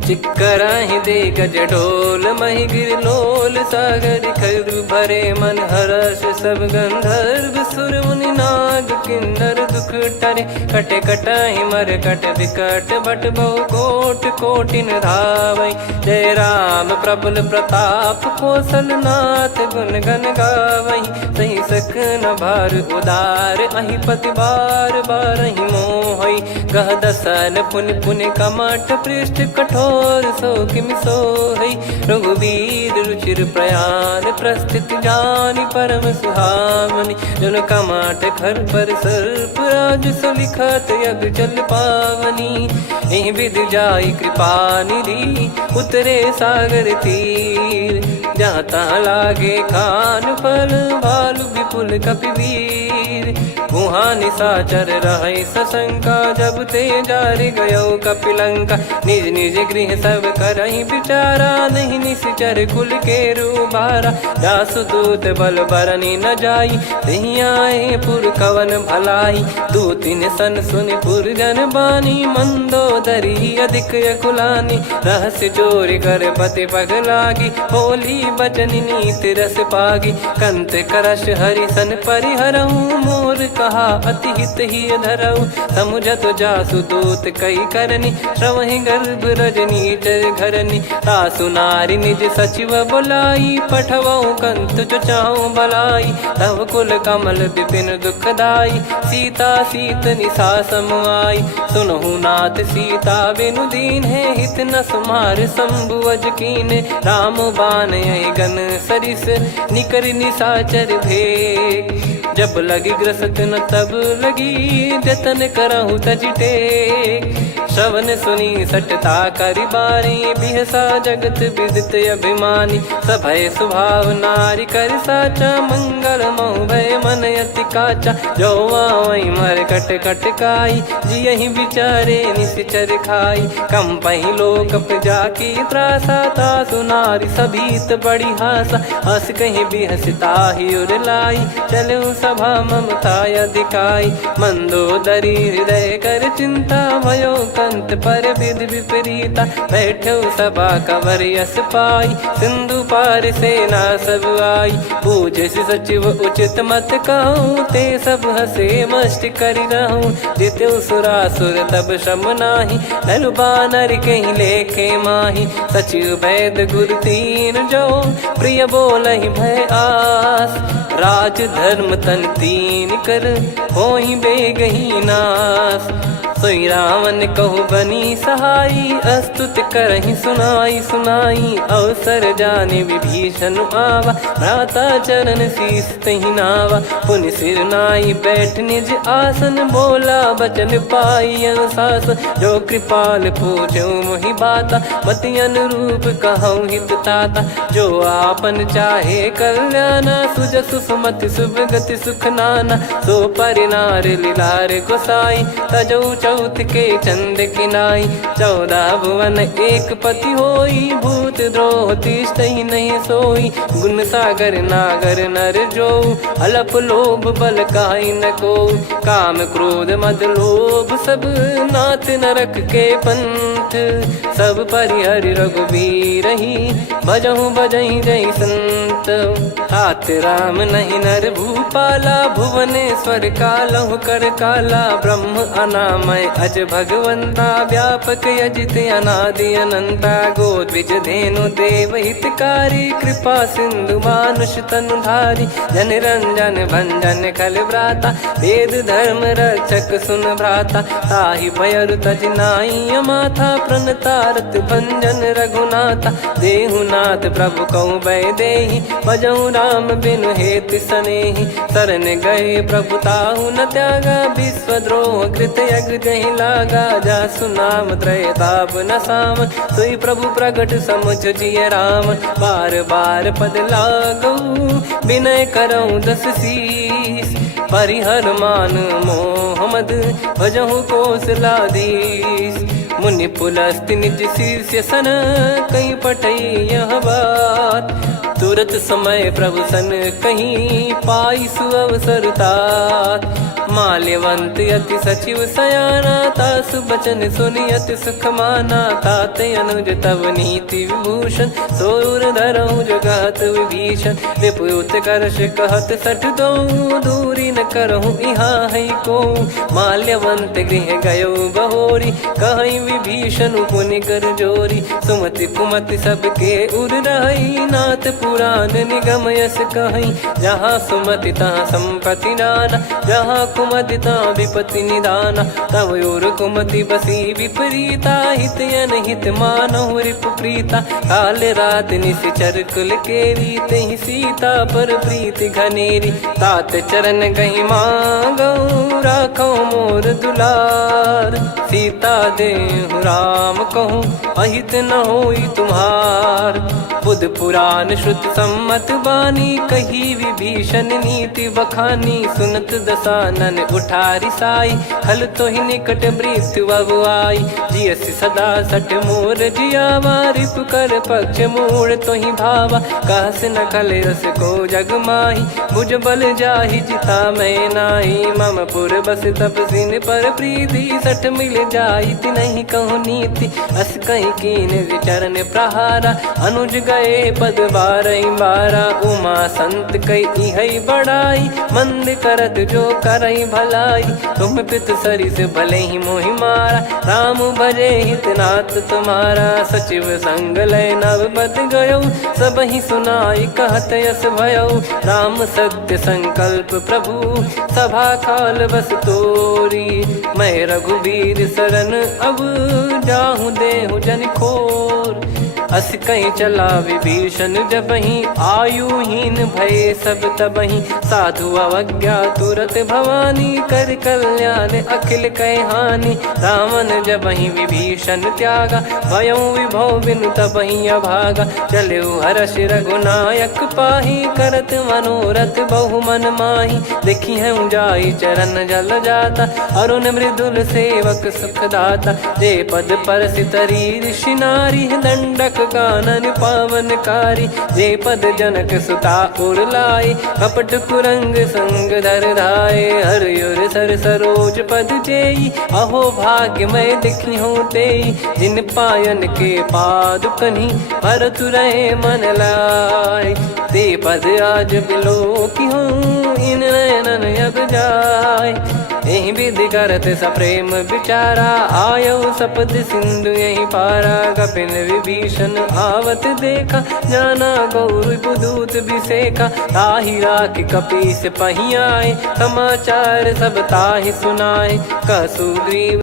चिक्कराहि दिग्गज ढोल, महि गिर लोल। सागर खर भरे मन हर्ष, सब गंधर्व सुर मुनि नाग किन्नर दुख टरे। कट कटाहि मर कट विकट, बट बहु कोट कोटिन धावै। जय राम प्रबल प्रताप, कौशल नाथ गुण गन गावै। सही सखन भार उदार, अहि पति बार बारहि मोहै। गह दसन पुन पुन कमठ, पृष्ठ कठोर सो किमि सोहै। रघुवीर रुचिर प्रयाण, प्रस्थित जानि परम सुहावनी। जन कमाट खर पर सर्प, राज सलिखत यग जल पावनी। एहि विधि जाई कृपा निधि, उतरे सागर तीर। जाता लागे खान फल, भालु विपुल कपिवीर। वहाँ निशाचर रहै सशंका, जब ते जारि गयो कपिलंका। निज निज गृह सब करहि विचारा, नहीं निश्चर कुल के रूबारा। जासु दूत बल बरनी न जाई, तेहि आए पुर कवन भलाई। दूतिन सन सुनि पुर जन बानी, मंदोदरी अधिक अकुलानी। रहस्य चोरी कर पति पग लागी, होली बचन नीत रस पागी। कंत करश हरि सन परिहरऊ, मोर कहा अति हित ही धरऊ। समुझत जासु दूत कई करनी, श्रवहि गर्भ रजनी चर घरनी। तासु नारी निज सचिव बुलाई, पठवऊ कंत जो चाहू बलाई। तव कुल कमल विपिन दुखदाई, सीता सीत निशा समुआई। सुनहु नाथ सीता बिनु दीन है, हित न सुमार शंभुअज कीने। राम बान यही गन सरिस, निकर निशाचर भेग। जब लगी ग्रसत न तब लगी, जतन करहु तज टेक। श्रवण सुनी सटता करि बारी, बिहसा जगत विदित अभिमानी। सभय स्वभाव नारी कर साचा, मंगल महु भय मन अति काचा। जो आवै मर कट कट काई, जियहि विचारे निश्चर खाई। कंपहि लोक प्रजा की त्रासा, तासु नारी सभीत बड़ी हासा। हस कहीं बिहसता ही उर लाई, चलऊ सभा ममता अधिकाई। मंदोदरी हृदय कर चिंता, भयो कंत पर विधि विपरीता। बैठो सभा कवर यस पाई, सिंधु पार सेना सब आई। पूजे सचिव उचित मत कहूँ, ते सब हसे मस्त करि रहूँ। जित्यु सुरासुर तब श्रम नाही, नल बानर कहीं लेखे माही। सचिव वैद गुरु तीन जो, प्रिय बोलहि भय आस। राज धर्म तन तीन कर, होहि बेगहि नास। सोई रावण कहु बनी सहाई, अस्तुत करहि सुनाई सुनाई। अवसर जाने विभीषण आवा, भ्राता चरण शीस तहि नावा। पुनि सिर नाई बैठ निज आसन, बोला बचन पाई अनुशासन। जो कृपाल पूछो मोहि बाता, मति अनुरूप कहूँ हित ताता। जो आपन चाहे कल्याणा, सुजसु सुमति शुभ गति सुख नाना। सो परिनार लीलार गोसाई, तजौ चौथ के चंद किनाई। 14 भुवन एक पति होई, भूत द्रोह तिष्ठहि नहीं सोई। गुण सागर नागर नर जो, अलप लोभ बल काई न को। काम क्रोध मद लोभ सब, नाथ नरक के पंथ। उठ सब परिहरि रघुबीर ही भजहु बजहि जय संत तात राम नहीं नर भूपाला भुवनेश्वर कालहु कर काला ब्रह्म अनामय अज भगवंता व्यापक यजित अनादि अनंता गोद्विज धेनु देव हितकारी कृपा सिंधु मानुष तनुधारी जन रंजन भंजन खल भ्राता वेद धर्म रक्षक सुन भ्राता ताहि भयरु तज नाई माथा प्रणतारत भंजन रघुनाथा देहुनाथ प्रभु कहु बै देहि भजहु राम बिनु हेत सनेहि शरण गए प्रभु ताहु न त्यागा विश्वद्रोह कृत यज्ञ जहि लागा जासु नाम त्रय ताप न साम सोई प्रभु प्रगट समुझ जिय राम बार बार पद लागऊ विनय करऊँ दस शीस परिहर मान मोह मद भजहु कौशलाधीश मुनि पुलस्ति निज शीर्ष सन कहीं पटई यह बात तुरत समय प्रभु सन कहीं पाई सुअवसर तात माल्यवंत अति सचिव सयाना तासु बचन सुनि अति सुख माना तात अनुज तव नीति विभूषण सोर धरऊ जगत विभीषण विपुत करश कहत सठ दो दूरी न करहु इहा है को माल्यवंत गृह गयो बहोरी कहीं विभीषण पुनि कर जोरी सुमति कुमति सबके उर रही नाथ पुराण निगम यस कहीं जहाँ सुमति तहाँ संपत्ति नाना जहाँ कुमति तहाँ विपत्ति निदाना तव और कुमति बसी विपरीता हित अनहित मानहु रिप प्रीता काल रात निश्चर कुल केरी तहि सीता पर प्रीति घनेरी तात चरण कहीं मांगऊ राखो मोर दुलार सीता देहु राम कहूँ अहित न होई तुम्हार बुध पुराण श्रुत सम्मत बानी कही विभीषण नीति बखानी सुनत दसानन उठारी साई खल तो ही निकट मृत्यु अब आई जियस सदा सठ मोर जियावा रिप कर पक्ष मूड़ तो ही भावा कहस न खल रस को जग माही भुज बल जाहि जिता मैं नाही मम पुर बस तपसिन पर प्रीति सठ मिल जाई नहीं कहूँ नीति अस कहीं कीन विचरण प्रहारा अनुज गए पद बारई बारा उमा संत कई हई बड़ाई मंद करत जो करई भलाई तुम पित सरिस भले ही मोहि मारा राम भजे हितनाथ तुम्हारा सचिव संग लय नव बद गयो सब ही सुनाई कहत यस भयो राम सत्य संकल्प प्रभु सभा काल बस तोरी मैं रघुबीर शरण अब जाहूँ देहु जन खोर अस कहीं चला विभीषण जबहि आयुहीन भय सब तबहि साधु अवज्ञा तुरत भवानी कर कल्याण अखिल कह हानि रावण जबहि विभीषण त्यागा भयो विभव बिनु तबहि अभागा चलऊ हर्ष रघुनायक पाही करत मनोरथ बहु मन माही देखी है जाई चरण जल जाता अरुण मृदुल सेवक सुखदाता जे पद पर सितरी ऋषि नारी दंडक कानन पावनकारी जे पद जनक सुता उर लाई कपट कुरंग संग धर धाये हरियर सर सरोज पद जेई अहो भाग्य मैं दिखी हूँ तेई जिन पायन के पाद कन्ही भरतु रहे मन लाई ते पद आज बिलो की हूँ इन नयनन अब जाय यही विधि करत सप्रेम विचारा आयो सपद सिंधु यही पारा कपिल विभीषण आवत देखा जाना गौर बुदूत बिसेखा ताहि राखि कपीस पहियाए समाचार सब ताहि सुनाए कह सुग्रीव